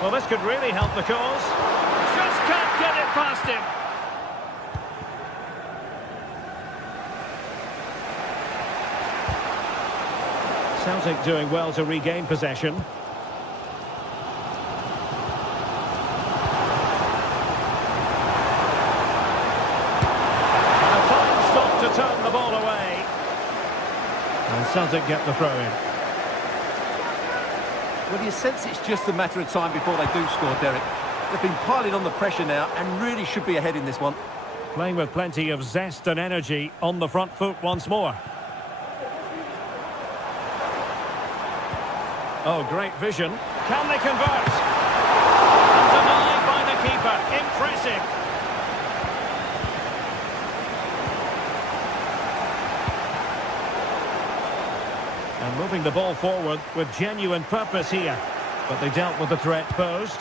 Well, this could really help the cause. Just can't get it past him. Celtic doing well to regain possession. And a fine stop to turn the ball away. And Celtic get the throw in. Well, you sense it's just a matter of time before they do score, Derek. They've been piling on the pressure now and really should be ahead in this one. Playing with plenty of zest and energy on the front foot once more. Oh, great vision. Can they convert? And denied by the keeper. Impressive. moving the ball forward with genuine purpose here. But they dealt with the threat posed.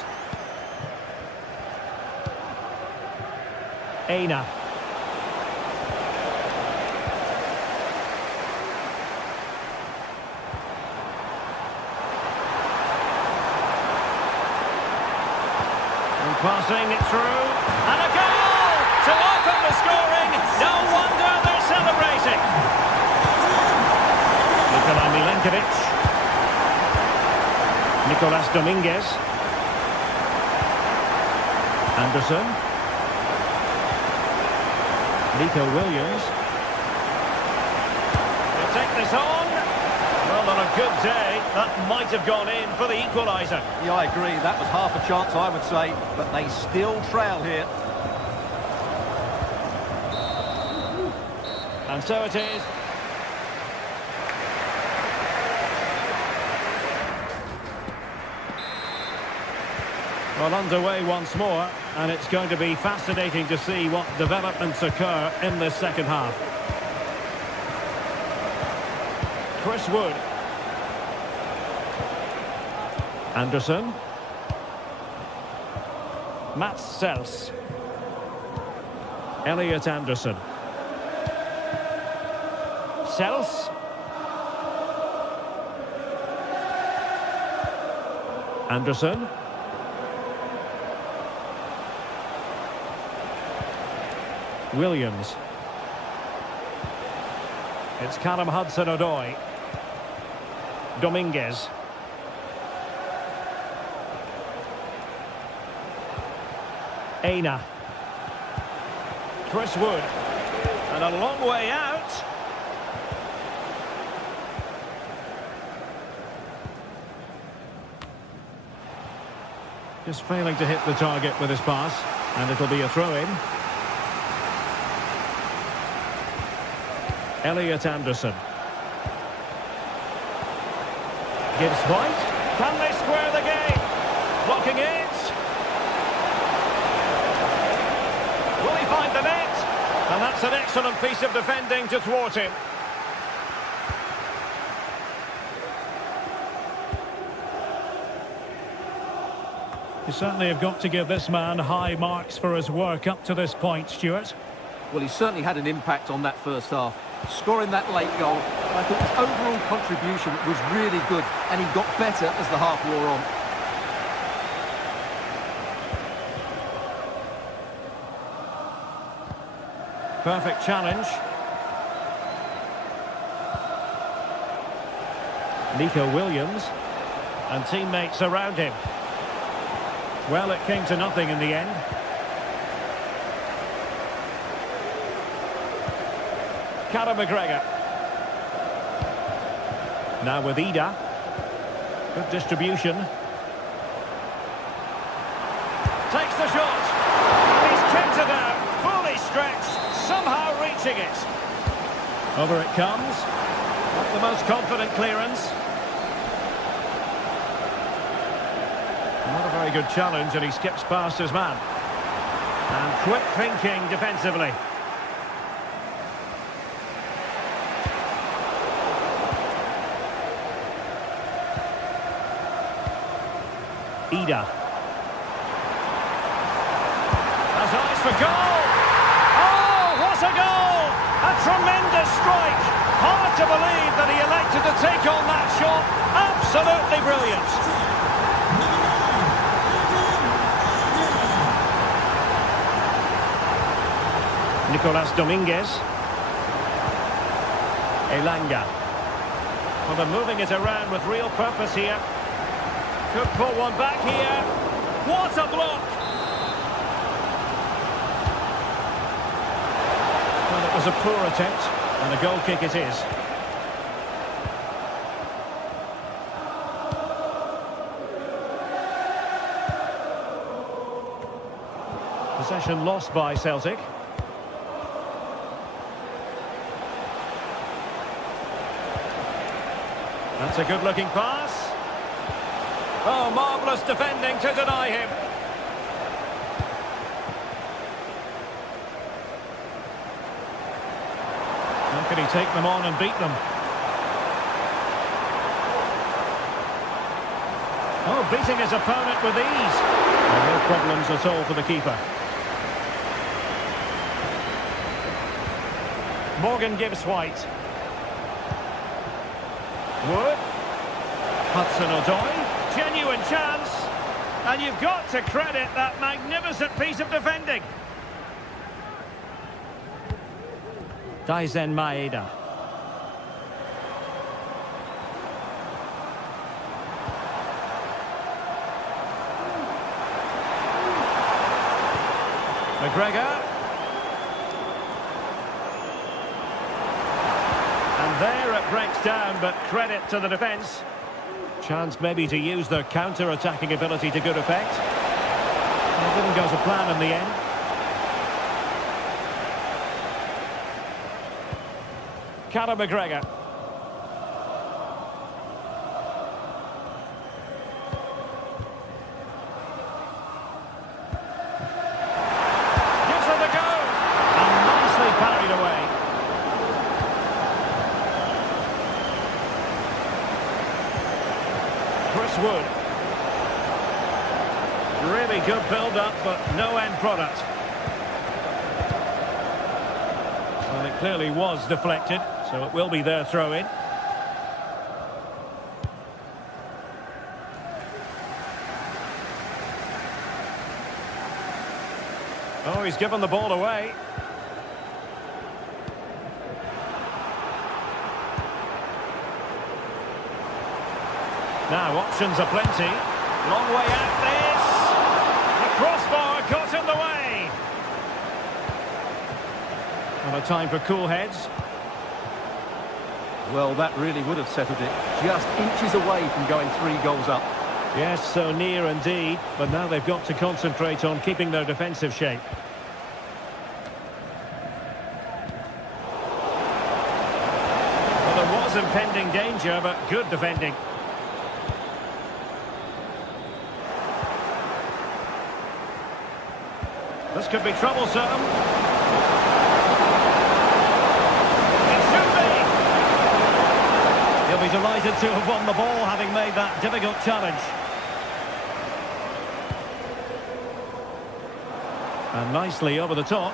Aina. And passing it through. And a goal to open the scoring. No wonder they're celebrating. Nikola Milenkovic. Nicolas Dominguez. Anderson. Nico Williams. They'll take this on. Well, on a good day, that might have gone in for the equaliser. Yeah, I agree. That was half a chance, I would say. But they still trail here. And so it is. Well, underway once more, and it's going to be fascinating to see what developments occur in this second half. Chris Wood. Anderson. Mats Sels. Elliot Anderson. Sels. Anderson. Williams. It's Callum Hudson-Odoi. Dominguez. Aina. Chris Wood. And a long way out. Just failing to hit the target with his pass. And it'll be a throw-in. Elliot Anderson. Gives White. Can they square the game? Blocking it. Will he find the net? And that's an excellent piece of defending to thwart him. You certainly have got to give this man high marks for his work up to this point, Stuart. Well, he certainly had an impact on that first half. Scoring that late goal, I thought his overall contribution was really good, and he got better as the half wore on. Perfect challenge. Nico Williams. And teammates around him. Well, it came to nothing in the end. Callum McGregor. Now with Ida. Good distribution. Takes the shot. He's kept it out. Fully stretched. Somehow reaching it. Over it comes. Not the most confident clearance. Not a very good challenge, and he skips past his man. And quick thinking defensively. Ida. Has eyes for goal. Oh, what a goal! A tremendous strike. Hard to believe that he elected to take on that shot. Absolutely brilliant. Nicolas Dominguez. Elanga. Well, they're moving it around with real purpose here. Could pull one back here. What a block! Well, it was a poor attempt, and a goal kick it is. Possession lost by Celtic. That's a good-looking pass. Oh, marvellous defending to deny him. How can he take them on and beat them? beating his opponent with ease. And no problems at all for the keeper. Morgan gives White. Wood. Hudson-Odoi. Genuine chance. And you've got to credit that magnificent piece of defending. Daizen Maeda. McGregor. And there it breaks down, but credit to the defence. Chance maybe to use their counter-attacking ability to good effect. It didn't go to plan in the end. Conor McGregor. Gives it a go. And nicely parried away. Chris Wood. Really good build-up, but no end product. Well, it clearly was deflected, so it will be their throw-in. Oh, he's given the ball away. Now, options are plenty. Long way out this. The crossbar got in the way. And a time for cool heads. Well, that really would have settled it. Just inches away from going 3 goals up. Yes, so near indeed. But now they've got to concentrate on keeping their defensive shape. Well, there was impending danger, but good defending. This could be troublesome. It should be. He'll be delighted to have won the ball, having made that difficult challenge. And nicely over the top.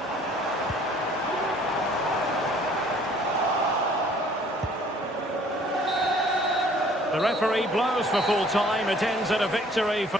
The referee blows for full time. It ends at a victory for...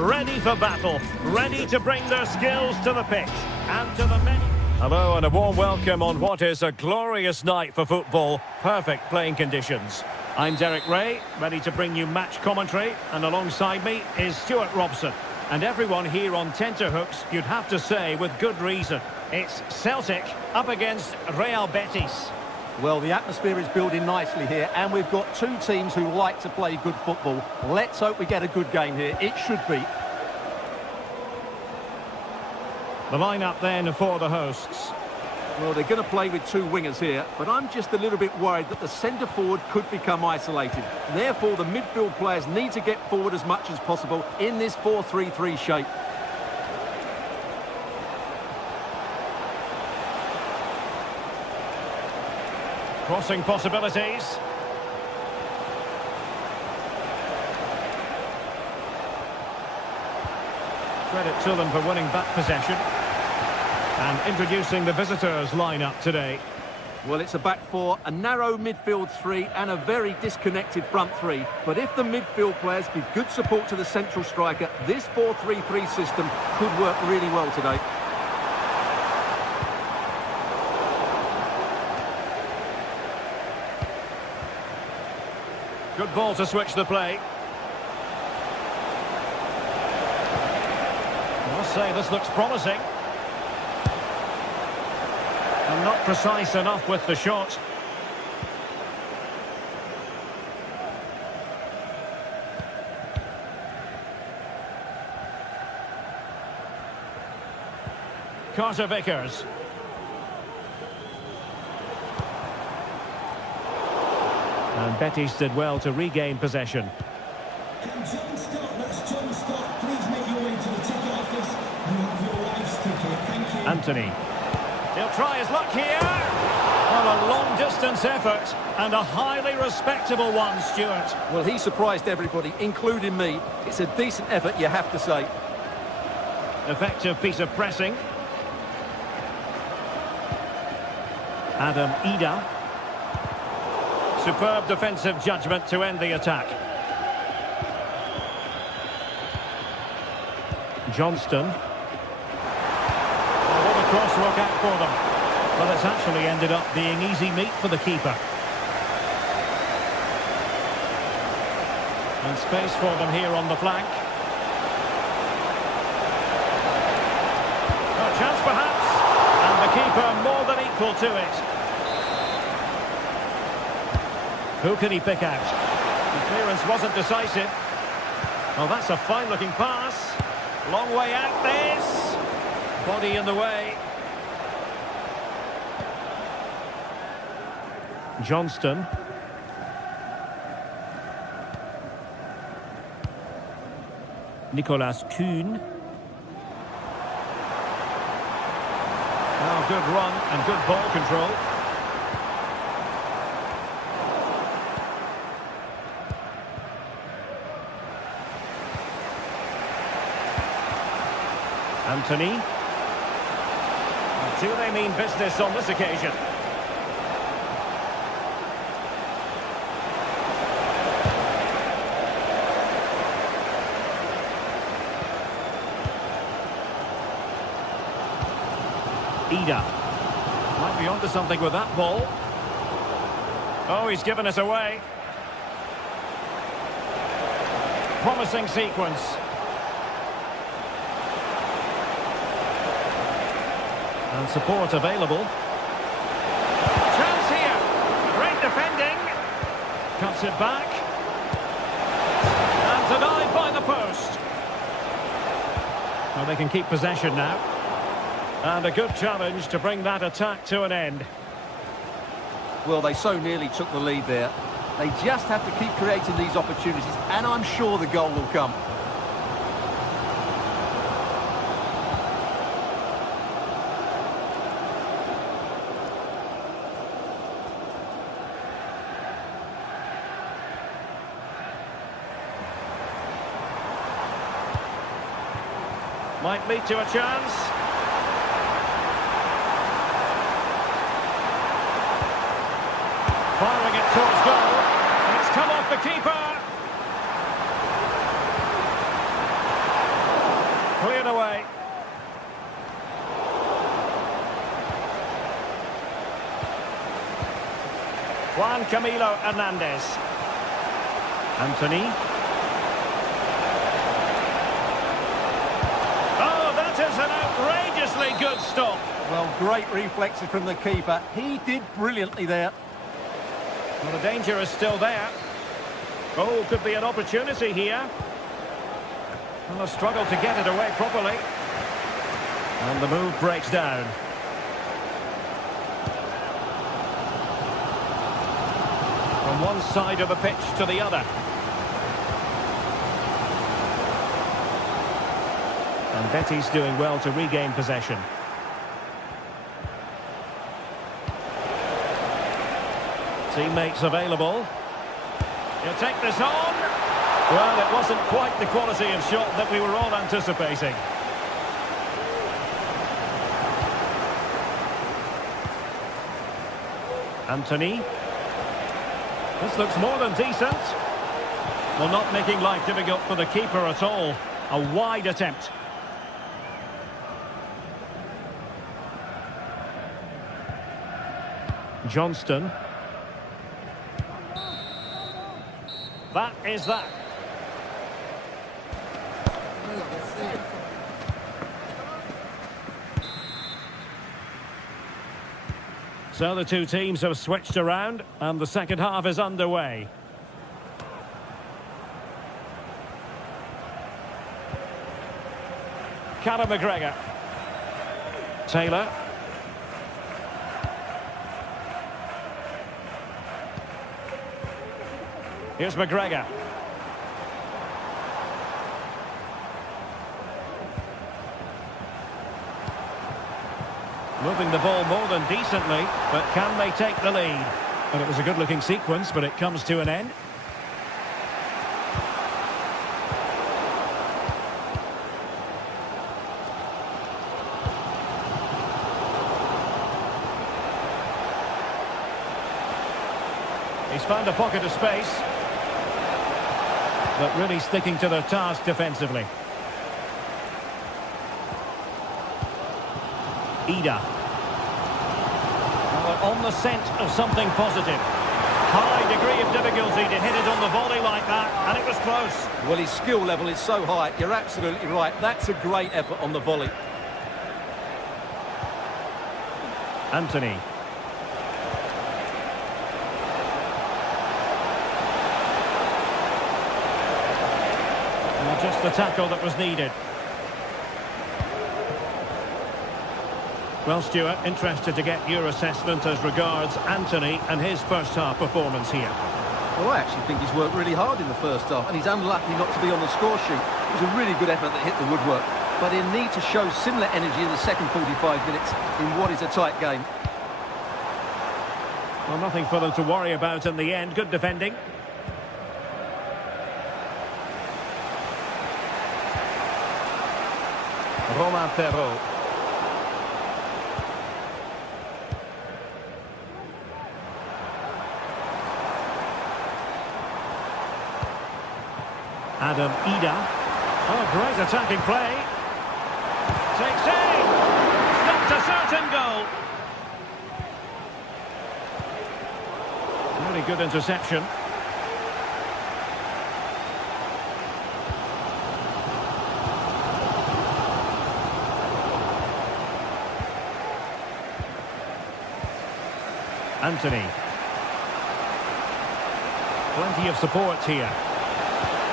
Ready for battle, ready to bring their skills to the pitch and to the many. Hello and a warm welcome on what is a glorious night for football. Perfect playing conditions. I'm Derek Ray, ready to bring you match commentary, and alongside me is Stuart Robson. And everyone here on tenterhooks, you'd have to say with good reason. It's Celtic up against Real Betis. Well, the atmosphere is building nicely here, and we've got 2 teams who like to play good football. Let's hope we get a good game here. It should be. The lineup then for the hosts. Well, they're going to play with two wingers here, but I'm just a little bit worried that the centre-forward could become isolated. Therefore, the midfield players need to get forward as much as possible in this 4-3-3 shape. Crossing possibilities. Credit to them for winning back possession. And introducing the visitors' lineup today. Well, it's a back four, a narrow midfield three and a very disconnected front three. But if the midfield players give good support to the central striker, this 4-3-3 system could work really well today. Good ball to switch the play. I must say this looks promising. And not precise enough with the shot. Carter Vickers. And Betis did well to regain possession. And John Scott, that's John Scott. Please make your way to the ticket office. You have your wife's ticket. Thank you. Anthony. He'll try his luck here. Well, a long-distance effort and a highly respectable one, Stuart. Well, he surprised everybody, including me. It's a decent effort, you have to say. Effective piece of pressing. Adam Ida. Superb defensive judgment to end the attack. Johnston. What a cross work out for them. Well, it's actually ended up being easy meat for the keeper. And space for them here on the flank. A chance perhaps. And the keeper more than equal to it. Who can he pick out? The clearance wasn't decisive. Well, that's a fine-looking pass. Long way out this. Body in the way. Johnston. Nicolas Kuhn. Oh, good run and good ball control. Anthony. Do they mean business on this occasion? Ida. Might be onto something with that ball. Oh, he's given us away. Promising sequence. And support available. Chance here. Great defending. Cuts it back. And denied by the post. Well, they can keep possession now. And a good challenge to bring that attack to an end. Well, they so nearly took the lead there. They just have to keep creating these opportunities, and I'm sure the goal will come. Might lead to a chance. Firing it towards goal. And it's come off the keeper. Cleared away. Juan Camilo Hernandez. Anthony. Is an outrageously good stop. Well, great reflexes from the keeper. He did brilliantly there. Well, the danger is still there. Oh, could be an opportunity here. Well, a struggle to get it away properly. And the move breaks down. From one side of the pitch to the other. And Betty's doing well to regain possession. Teammates available. He'll take this on. Well, it wasn't quite the quality of shot that we were all anticipating. Anthony. This looks more than decent. Well, not making life difficult for the keeper at all. A wide attempt. Johnston. That is that. So the two teams have switched around and the second half is underway. Callum McGregor. Taylor. Here's McGregor. Moving the ball more than decently, but can they take the lead? And it was a good-looking sequence, but it comes to an end. He's found a pocket of space, but really sticking to their task defensively. Ida. Well, on the scent of something positive. High degree of difficulty to hit it on the volley like that, and it was close. Well, his skill level is so high. You're absolutely right. That's a great effort on the volley. Anthony. Well, just the tackle that was needed. Well, Stuart, interested to get your assessment as regards Anthony and his first half performance here. Well, I actually think he's worked really hard in the first half, and he's unlucky not to be on the score sheet. It was a really good effort that hit the woodwork, but he'll need to show similar energy in the second 45 minutes in what is a tight game. Well, nothing for them to worry about in the end. Good defending. Romain Perrault. Adam Ida. Oh, great attacking play. Takes aim. Not a certain goal. Really good interception. Anthony. Plenty of support here.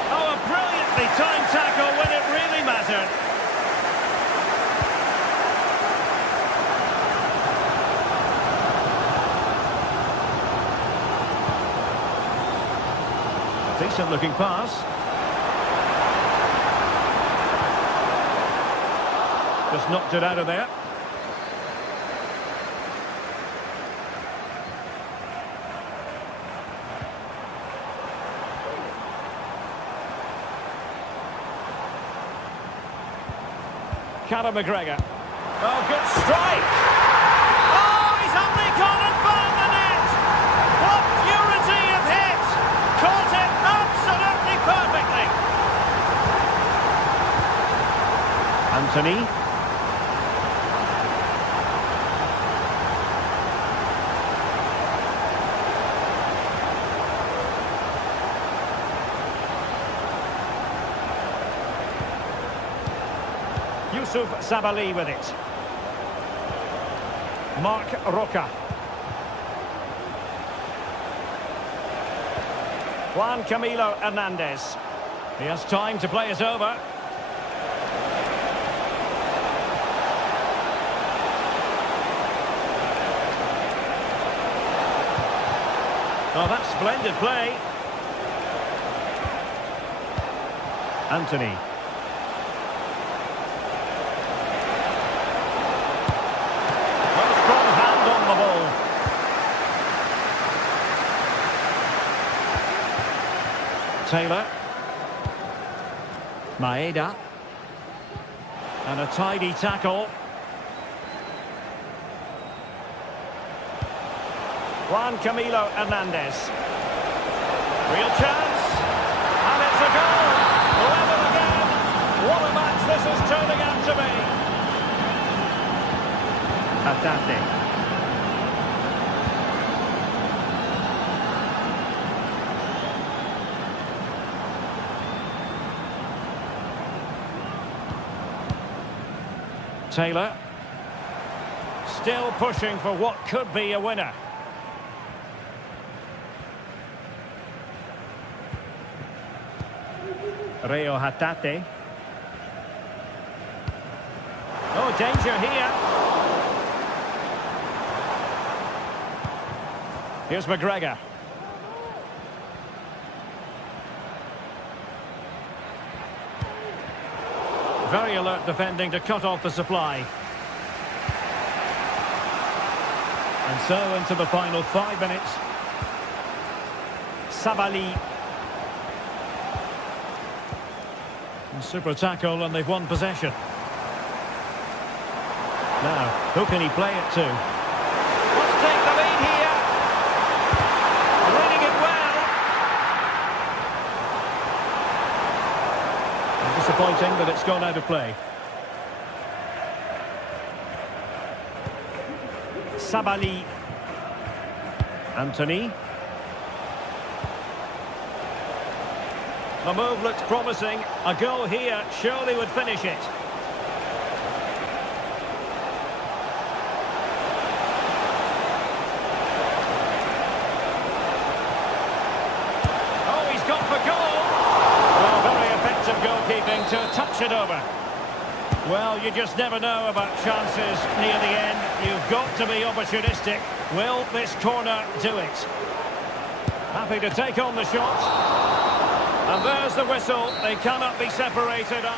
Oh, a brilliantly timed tackle when it really mattered. Decent looking pass. Just knocked it out of there. Callum McGregor. Oh, good strike! Oh, he's only gone and found the net! What purity of hit! Caught it absolutely perfectly! Anthony. Yusuf Sabali with it. Mark Roca. Juan Camilo Hernandez. He has time to play it over. Oh, that's splendid play. Anthony. Well, strong hand on the ball. Taylor. Maeda. And a tidy tackle. Juan Camilo Hernandez. Real chance. And it's a goal. Level again. What a match this is turning out to be. Hatate. Taylor. Still pushing for what could be a winner. Reo Hatate. Oh, danger here. Here's McGregor. Very alert defending to cut off the supply. And so into the final 5 minutes. Sabali. Super tackle, and they've won possession. Now, who can he play it to? Let's take the lead here. Reading it well. Disappointing that it's gone out of play. Sabali. Anthony. The move looks promising. A goal here surely would finish it. Oh, he's gone for goal. Well, very effective goalkeeping to touch it over. Well, you just never know about chances near the end. You've got to be opportunistic. Will this corner do it? Happy to take on the shot. And there's the whistle. They cannot be separated up.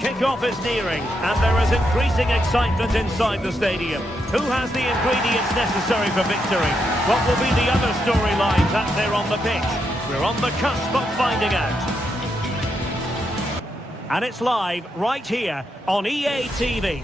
Kick-off is nearing, and there is increasing excitement inside the stadium. Who has the ingredients necessary for victory? What will be the other storylines out there on the pitch? We're on the cusp of finding out. And it's live right here on EA TV.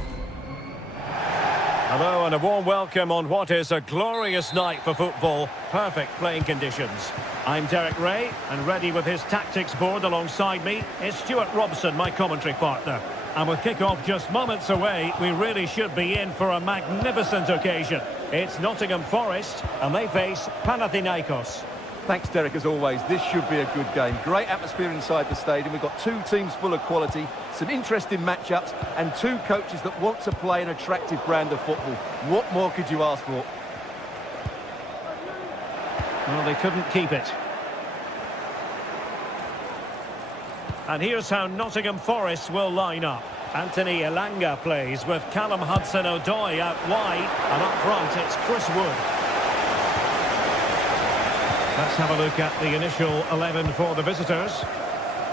Hello and a warm welcome on what is a glorious night for football. Perfect playing conditions. I'm Derek Ray, and ready with his tactics board alongside me is Stuart Robson, my commentary partner. And with kick-off just moments away, we really should be in for a magnificent occasion. It's Nottingham Forest, and they face Panathinaikos. Thanks, Derek, as always. This should be a good game. Great atmosphere inside the stadium. We've got two teams full of quality, some interesting matchups, and two coaches that want to play an attractive brand of football. What more could you ask for? Well, they couldn't keep it. And here's how Nottingham Forest will line up. Anthony Elanga plays with Callum Hudson-Odoi out wide, and up front it's Chris Wood. Let's have a look at the initial 11 for the visitors.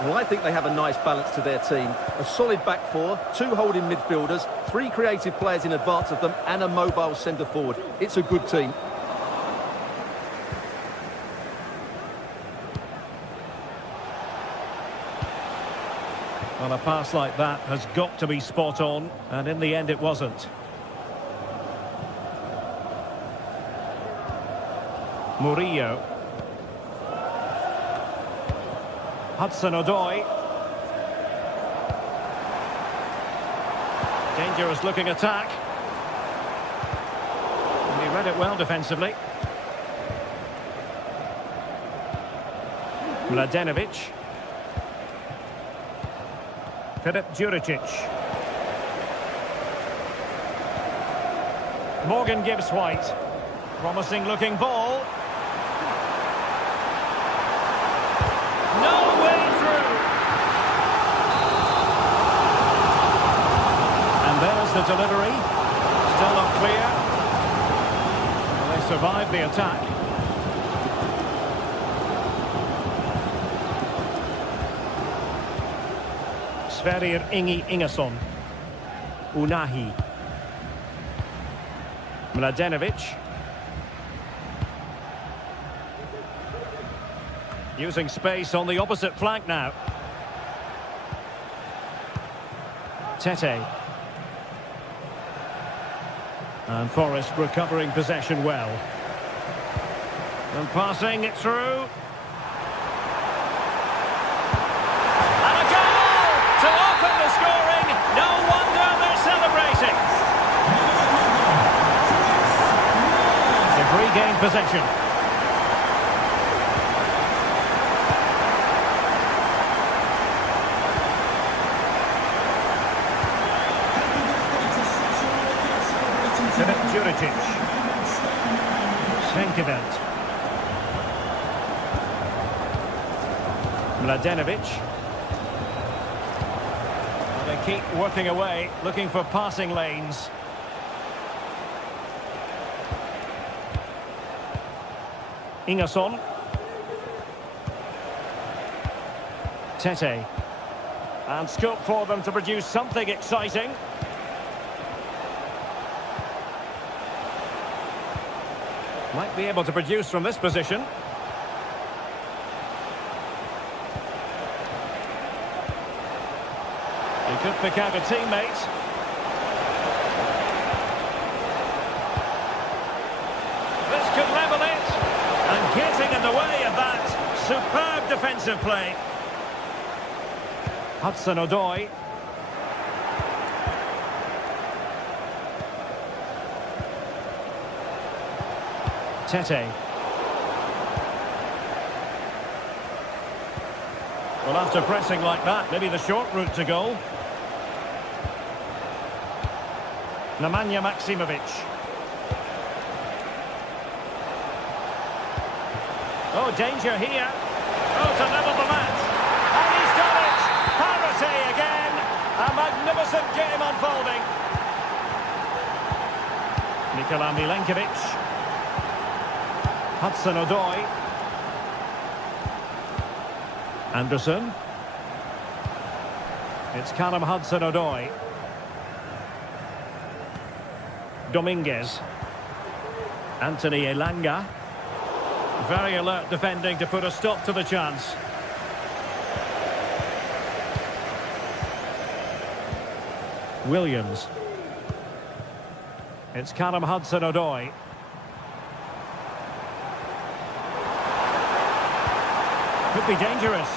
Well, I think they have a nice balance to their team. A solid back four, two holding midfielders, three creative players in advance of them, and a mobile centre-forward. It's a good team. Well, a pass like that has got to be spot on, and in the end it wasn't. Murillo. Hudson-Odoi. Dangerous looking attack. And he read it well defensively. Mladenovic. Filip Juricic. Morgan Gibbs-White. Promising looking ball. No way through. And there's the delivery. Still not clear. Well, they survived the attack. Sverrir Ingi Ingesson. Unahi. Mladenovic. Using space on the opposite flank now. Tete. And Forest recovering possession well. And passing it through. And a goal to open the scoring. No wonder they're celebrating. They've regained possession. Juricic. Schenkeveld. Mladenovic. Well, they keep working away, looking for passing lanes. Ingesson. Tete. And scope for them to produce something exciting. Might be able to produce from this position. He could pick out a teammate. This could level it. And getting in the way of that. Superb defensive play. Hudson-Odoi. Tete. Well, after pressing like that, maybe the short route to goal. Nemanja Maksimovic. Oh, danger here. Oh, to level the match. And he's done it. Parity again. A magnificent game unfolding. Nikola Milenkovic. Hudson-Odoi. Anderson. It's Callum Hudson-Odoi. Dominguez. Anthony Elanga. Very alert defending to put a stop to the chance. Williams. It's Callum Hudson-Odoi. Could be dangerous.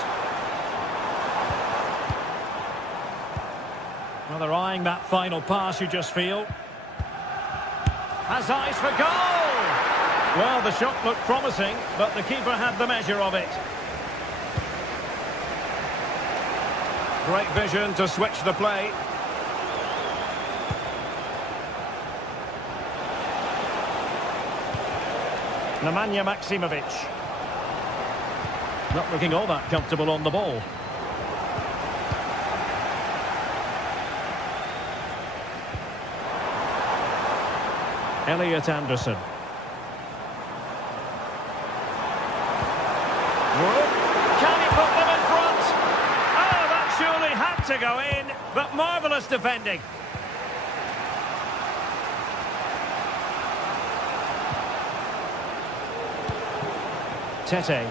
Well, they're eyeing that final pass, you just feel. Has eyes for goal! Well, the shot looked promising, but the keeper had the measure of it. Great vision to switch the play. Nemanja Maksimovic. Not looking all that comfortable on the ball. Elliot Anderson. Wood. Can he put them in front? Oh, that surely had to go in, but marvellous defending. Tete.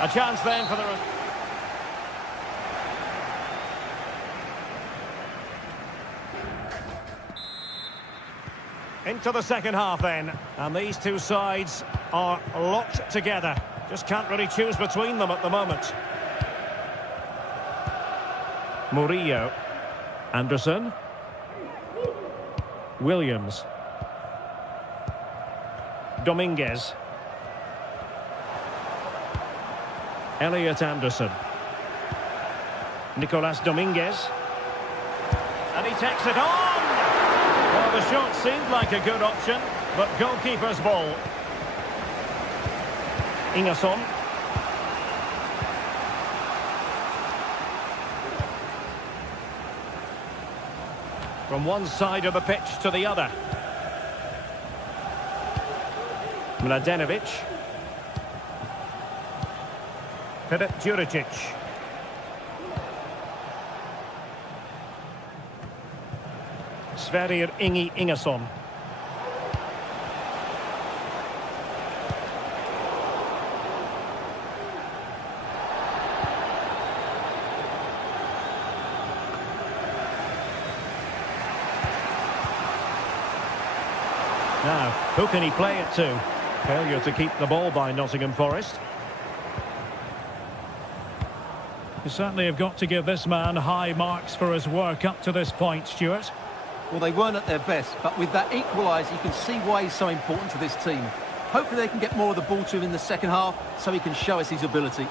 A chance then for the... Into the second half then. And these two sides are locked together. Just can't really choose between them at the moment. Murillo. Anderson. Williams. Dominguez. Elliot Anderson. Nicolas Dominguez. And he takes it on! Well, the shot seemed like a good option, but goalkeeper's ball. Ingerson. From one side of the pitch to the other. Mladenovic. Filip Juricic. Sverrir Ingi Ingerson. Now, who can he play it to? Failure to keep the ball by Nottingham Forest. You certainly have got to give this man high marks for his work up to this point, Stuart. Well, they weren't at their best, but with that equaliser, you can see why he's so important to this team. Hopefully they can get more of the ball to him in the second half, so he can show us his ability.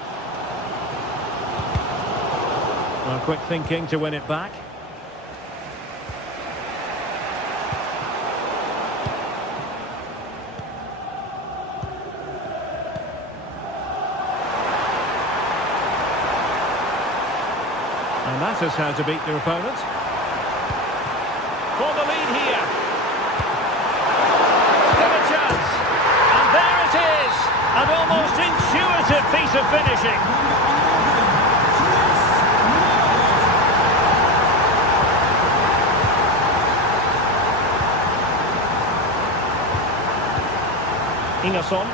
Well, quick thinking to win it back. And that is how to beat your opponent. For the lead here. Still a chance. And there it is. An almost intuitive piece of finishing. Ingerson.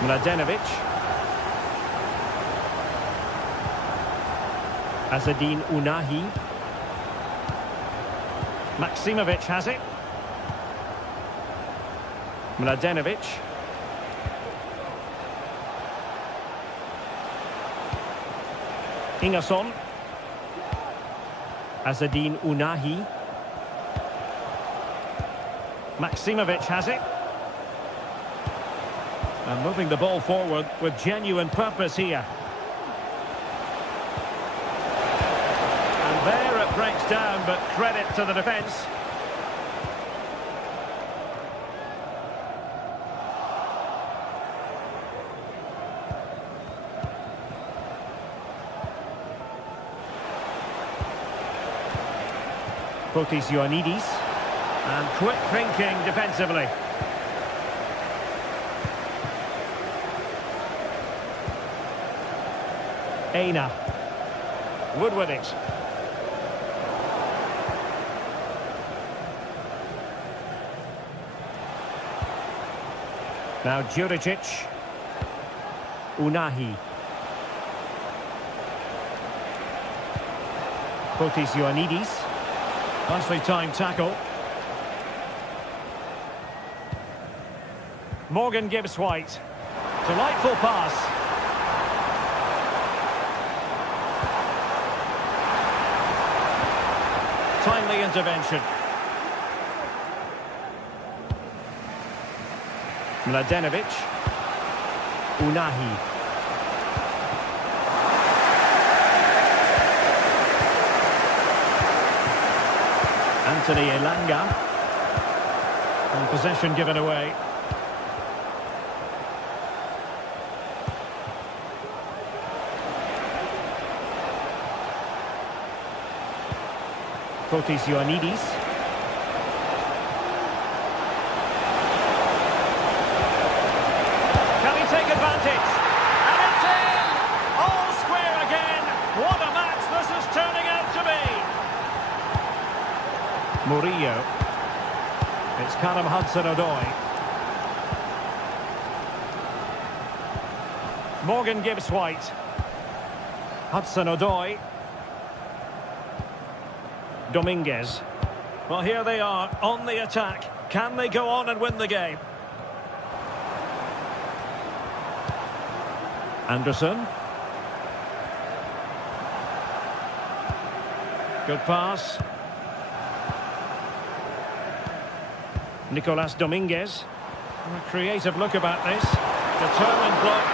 Mladenovic. Azadine Unahi. Maksimovic has it. Mladenovic. Ingerson. Azadine Unahi. Maksimovic has it. And moving the ball forward with genuine purpose here. There it breaks down, but credit to the defence. Fotis Ioannidis. And quick thinking defensively. Aina. Wood with it. Now Juricic. Unahi. Fotis Ioannidis. Nicely timed tackle. Morgan Gibbs-White. Delightful pass. the intervention. Mladenovic. Unahi. Anthony Elanga. And possession given away. Kotis Ioannidis. Can he take advantage? And it's in! All square again! What a match this is turning out to be! Murillo. It's Callum Hudson-Odoi. Morgan Gibbs-White. Hudson-Odoi. Dominguez. Well, here they are on the attack. Can they go on and win the game? Anderson. Good pass. Nicolas Dominguez. A creative look about this. Determined block.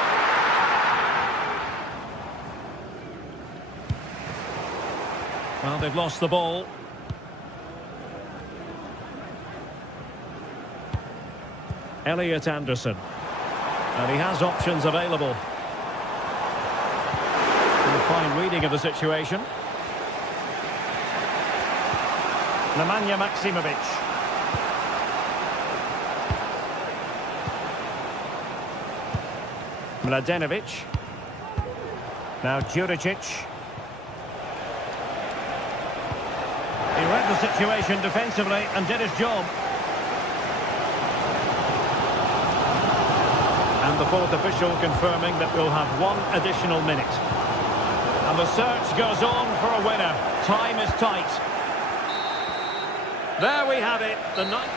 Well, they've lost the ball. Elliot Anderson. And he has options available. And a fine reading of the situation. Nemanja Maksimovic. Mladenovic. Now Djuricic. He read the situation defensively and did his job. And the fourth official confirming that we'll have one additional minute. And the search goes on for a winner. Time is tight. There we have it. The ninth.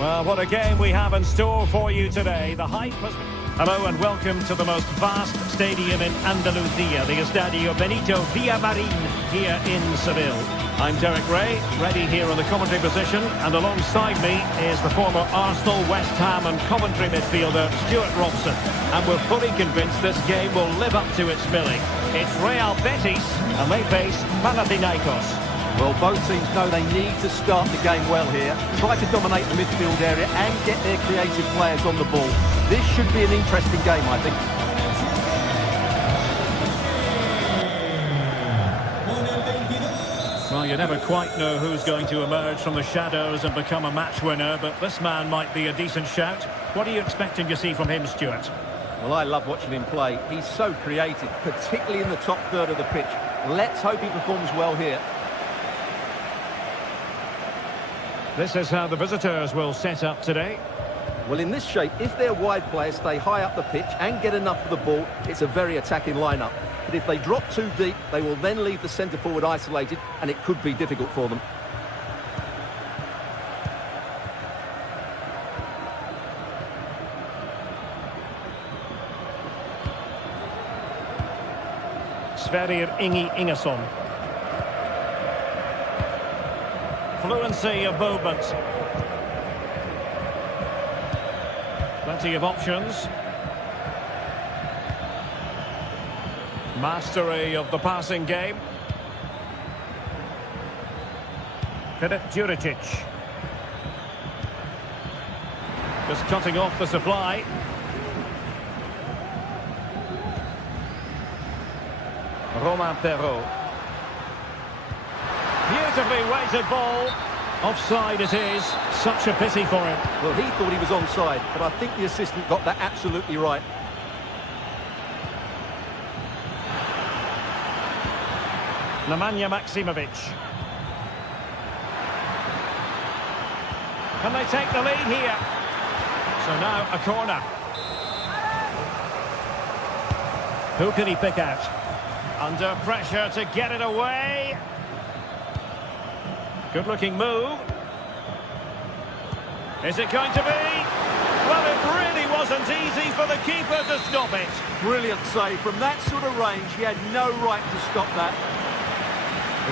Well, what a game we have in store for you today. The hype has... Hello and welcome to the most vast stadium in Andalusia, the Estadio Benito Villamarin here in Seville. I'm Derek Ray, ready here on the commentary position, and alongside me is the former Arsenal, West Ham and Coventry midfielder Stuart Robson. And we're fully convinced this game will live up to its billing. It's Real Betis, and they face Panathinaikos. Well, both teams know they need to start the game well here, try to dominate the midfield area and get their creative players on the ball. This should be an interesting game, I think. Well, you never quite know who's going to emerge from the shadows and become a match winner, but this man might be a decent shout. What are you expecting to see from him, Stuart? Well, I love watching him play. He's so creative, particularly in the top third of the pitch. Let's hope he performs well here. This is how the visitors will set up today. Well, in this shape, if their wide players stay high up the pitch and get enough of the ball, it's a very attacking lineup. But if they drop too deep, they will then leave the centre-forward isolated, and it could be difficult for them. Sverrir Ingi Ingesson. Fluency of movement. Plenty of options. Mastery of the passing game. Filip Juricic. Just cutting off the supply. Romain Perrault. Beautifully weighted ball. Offside it is. Such a pity for him. Well, he thought he was onside, but I think the assistant got that absolutely right. Nemanja Maksimovic. Can they take the lead here? So now a corner. Who can he pick out? Under pressure to get it away. Good looking move. Is it going to be? Well, it really wasn't easy for the keeper to stop it. Brilliant save. From that sort of range, he had no right to stop that.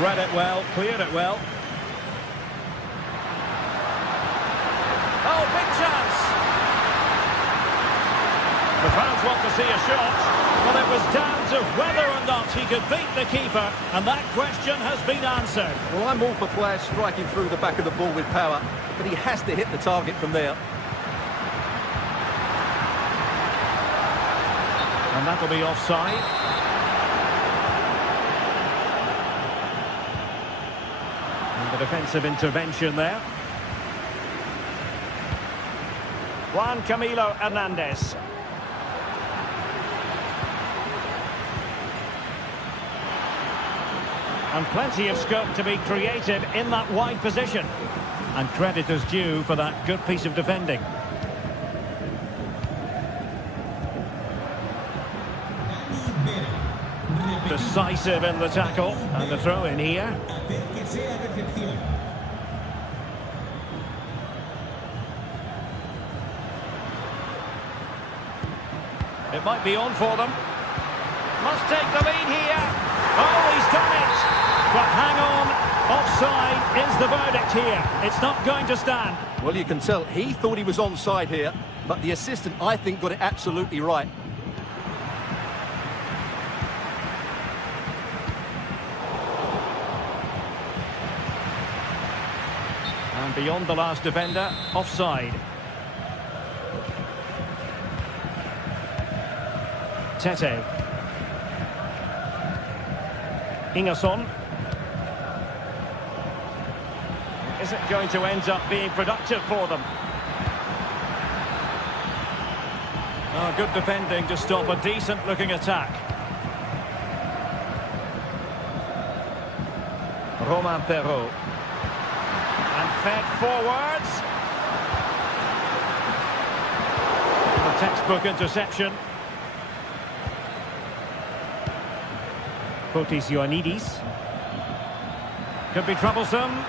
Read it well, cleared it well. Oh, big chance. The fans want to see a shot. Well, it was down to whether or not he could beat the keeper, and that question has been answered. Well, I'm all for players striking through the back of the ball with power, but he has to hit the target from there. And that'll be offside. And the defensive intervention there. Juan Camilo Hernandez. And plenty of scope to be created in that wide position. And credit is due for that good piece of defending. Decisive in the tackle. And the throw in here. It might be on for them. Must take the lead here. Oh, he's done it. But hang on, offside is the verdict here. It's not going to stand. Well, you can tell he thought he was onside here, but the assistant, I think, got it absolutely right. And beyond the last defender, offside. Tete. Ingesson. Is it going to end up being productive for them? Oh, good defending to stop a decent-looking attack. Romain Perrault. And fed forwards. A textbook interception. Fotis Ioannidis. Could be troublesome.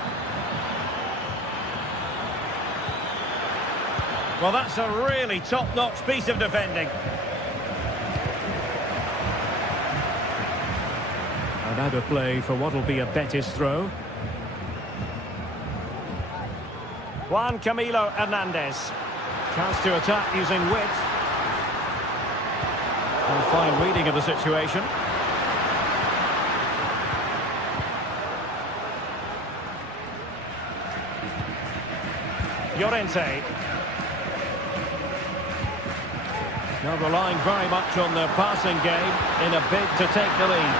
Well, that's a really top-notch piece of defending. And out of play for what will be a Betis throw. Juan Camilo Hernandez. Chance to attack using width. And fine reading of the situation. Llorente. Now relying very much on their passing game in a bid to take the lead.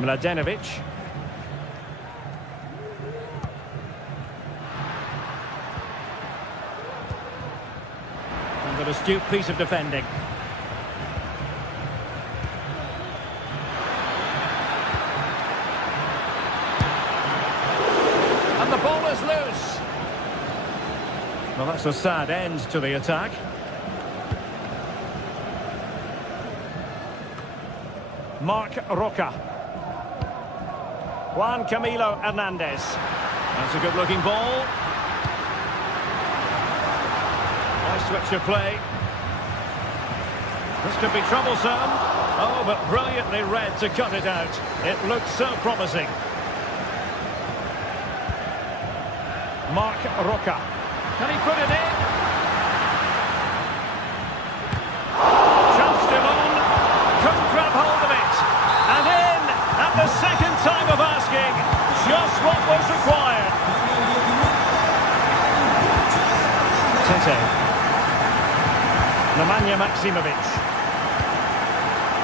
Mladenovic. And an astute piece of defending. Well, that's a sad end to the attack. Marc Roca. Juan Camilo Hernandez. That's a good-looking ball. Nice switch of play. This could be troublesome. Oh, but brilliantly read to cut it out. It looked so promising. Marc Roca. Can he put it in? Chance still on. Couldn't grab hold of it. And in at the second time of asking. Just what was required. Tete. Nemanja Maksimovic.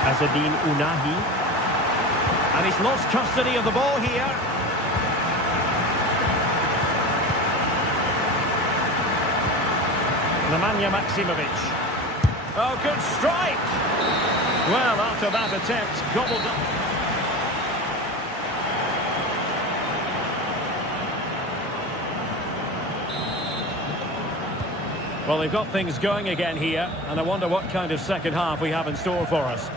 Azzedine Ounahi. And he's lost custody of the ball here. Nemanja Maksimovic. Oh, good strike! Well, after that attempt, gobbled up. Well, they've got things going again here, and I wonder what kind of second half we have in store for us.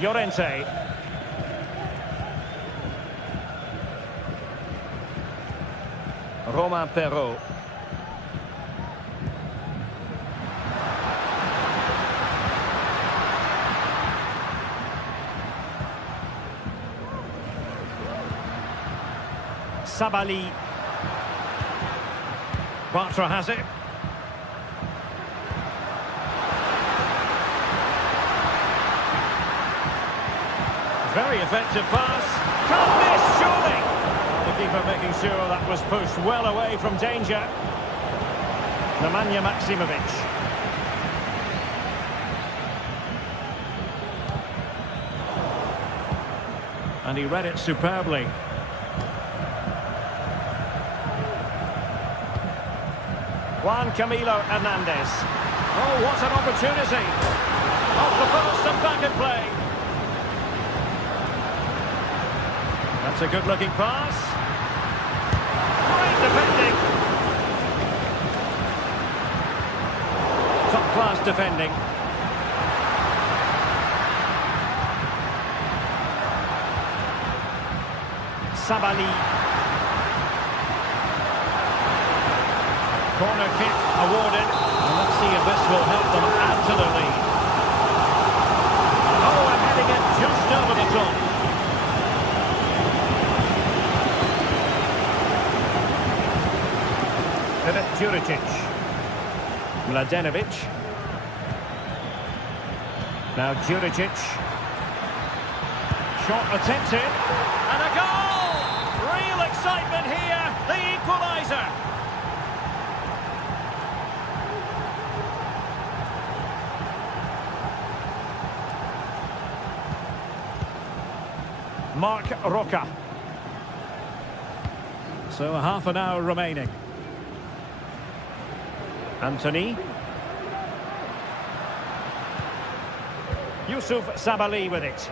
Llorente. Romain Perrault. Sabali. Bartra has it. Very effective pass. Can't miss, surely. The keeper making sure that was pushed well away from danger. Nemanja Maksimovic. And he read it superbly. Juan Camilo Hernandez. Oh, what an opportunity. Off the post and back in play. That's a good-looking pass. Great defending. Top-class defending. Sabali. Corner kick awarded. And let's see if this will help them add to the lead. Oh, and heading it just over the top. Juricic. Mladenovic. Now Juricic. Shot attempted. And a goal! Real excitement here. The equaliser. Marc Roca. So half an hour remaining. Anthony. Youssouf Sabali with it.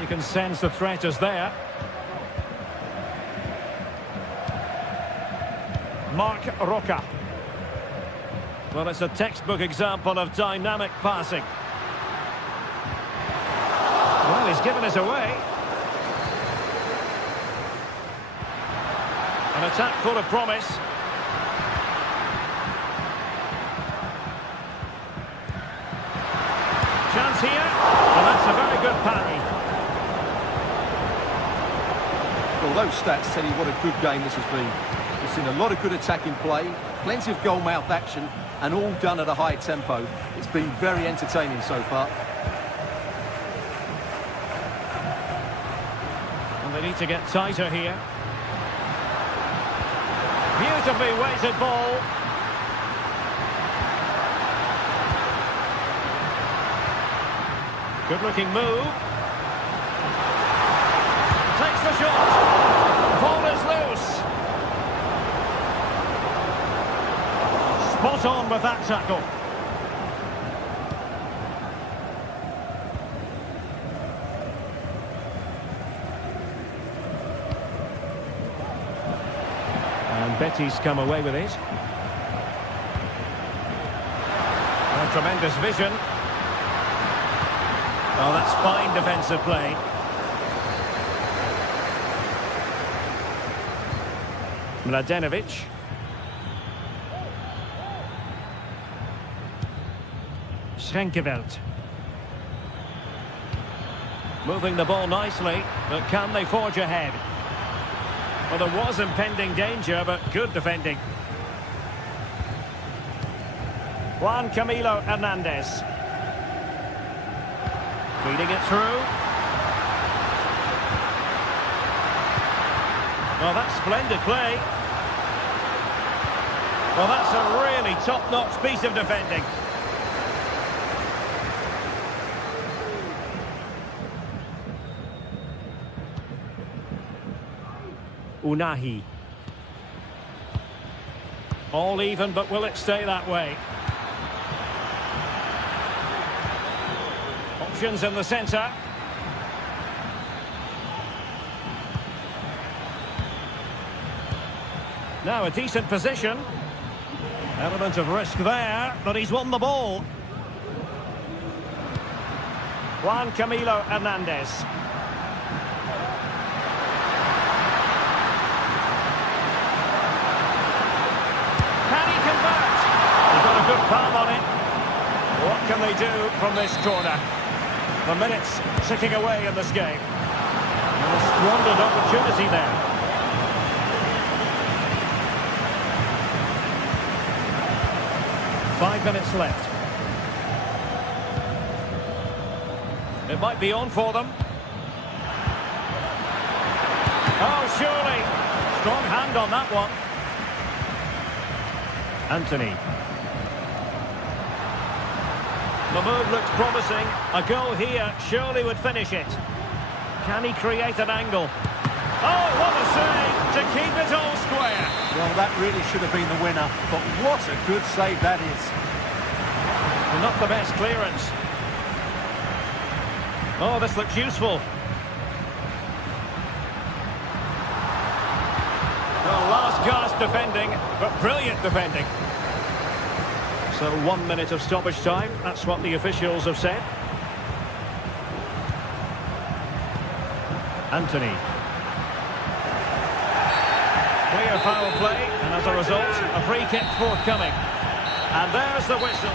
You can sense the threat is there. Marc Roca. Well, it's a textbook example of dynamic passing. Well, he's given us away. An attack full of promise. Chance here, and that's a very good parry. Well, those stats tell you what a good game this has been. We've seen a lot of good attacking play, plenty of goal-mouth action, and all done at a high tempo. It's been very entertaining so far. And they need to get tighter here. Beautifully weighted ball. Good-looking move. Takes the shot. Ball is loose. Spot on with that tackle. Betis come away with it. A tremendous vision. Oh, that's fine defensive play. Mladenovic. Schenkeveld. Moving the ball nicely, but can they forge ahead? Well, there was impending danger, but good defending. Juan Camilo Hernandez. Feeding it through. Well, that's splendid play. Well, that's a really top-notch piece of defending. Unahi. All even, but will it stay that way? Options in the centre. Now a decent position. Element of risk there, but he's won the ball. Juan Camilo Hernandez. Good palm on it. What can they do from this corner? The minutes ticking away in this game. And a squandered opportunity there. Five minutes left. It might be on for them. Oh, surely. Strong hand on that one. Anthony. The move looks promising. A goal here surely would finish it. Can he create an angle? Oh, what a save to keep it all square. Well, that really should have been the winner, but what a good save that is. Well, not the best clearance. Oh, this looks useful. Well, last gasp defending, but brilliant defending. So 1 minute of stoppage time, that's what the officials have said. Anthony. Clear foul play, and as a result, a free kick forthcoming. And there's the whistle.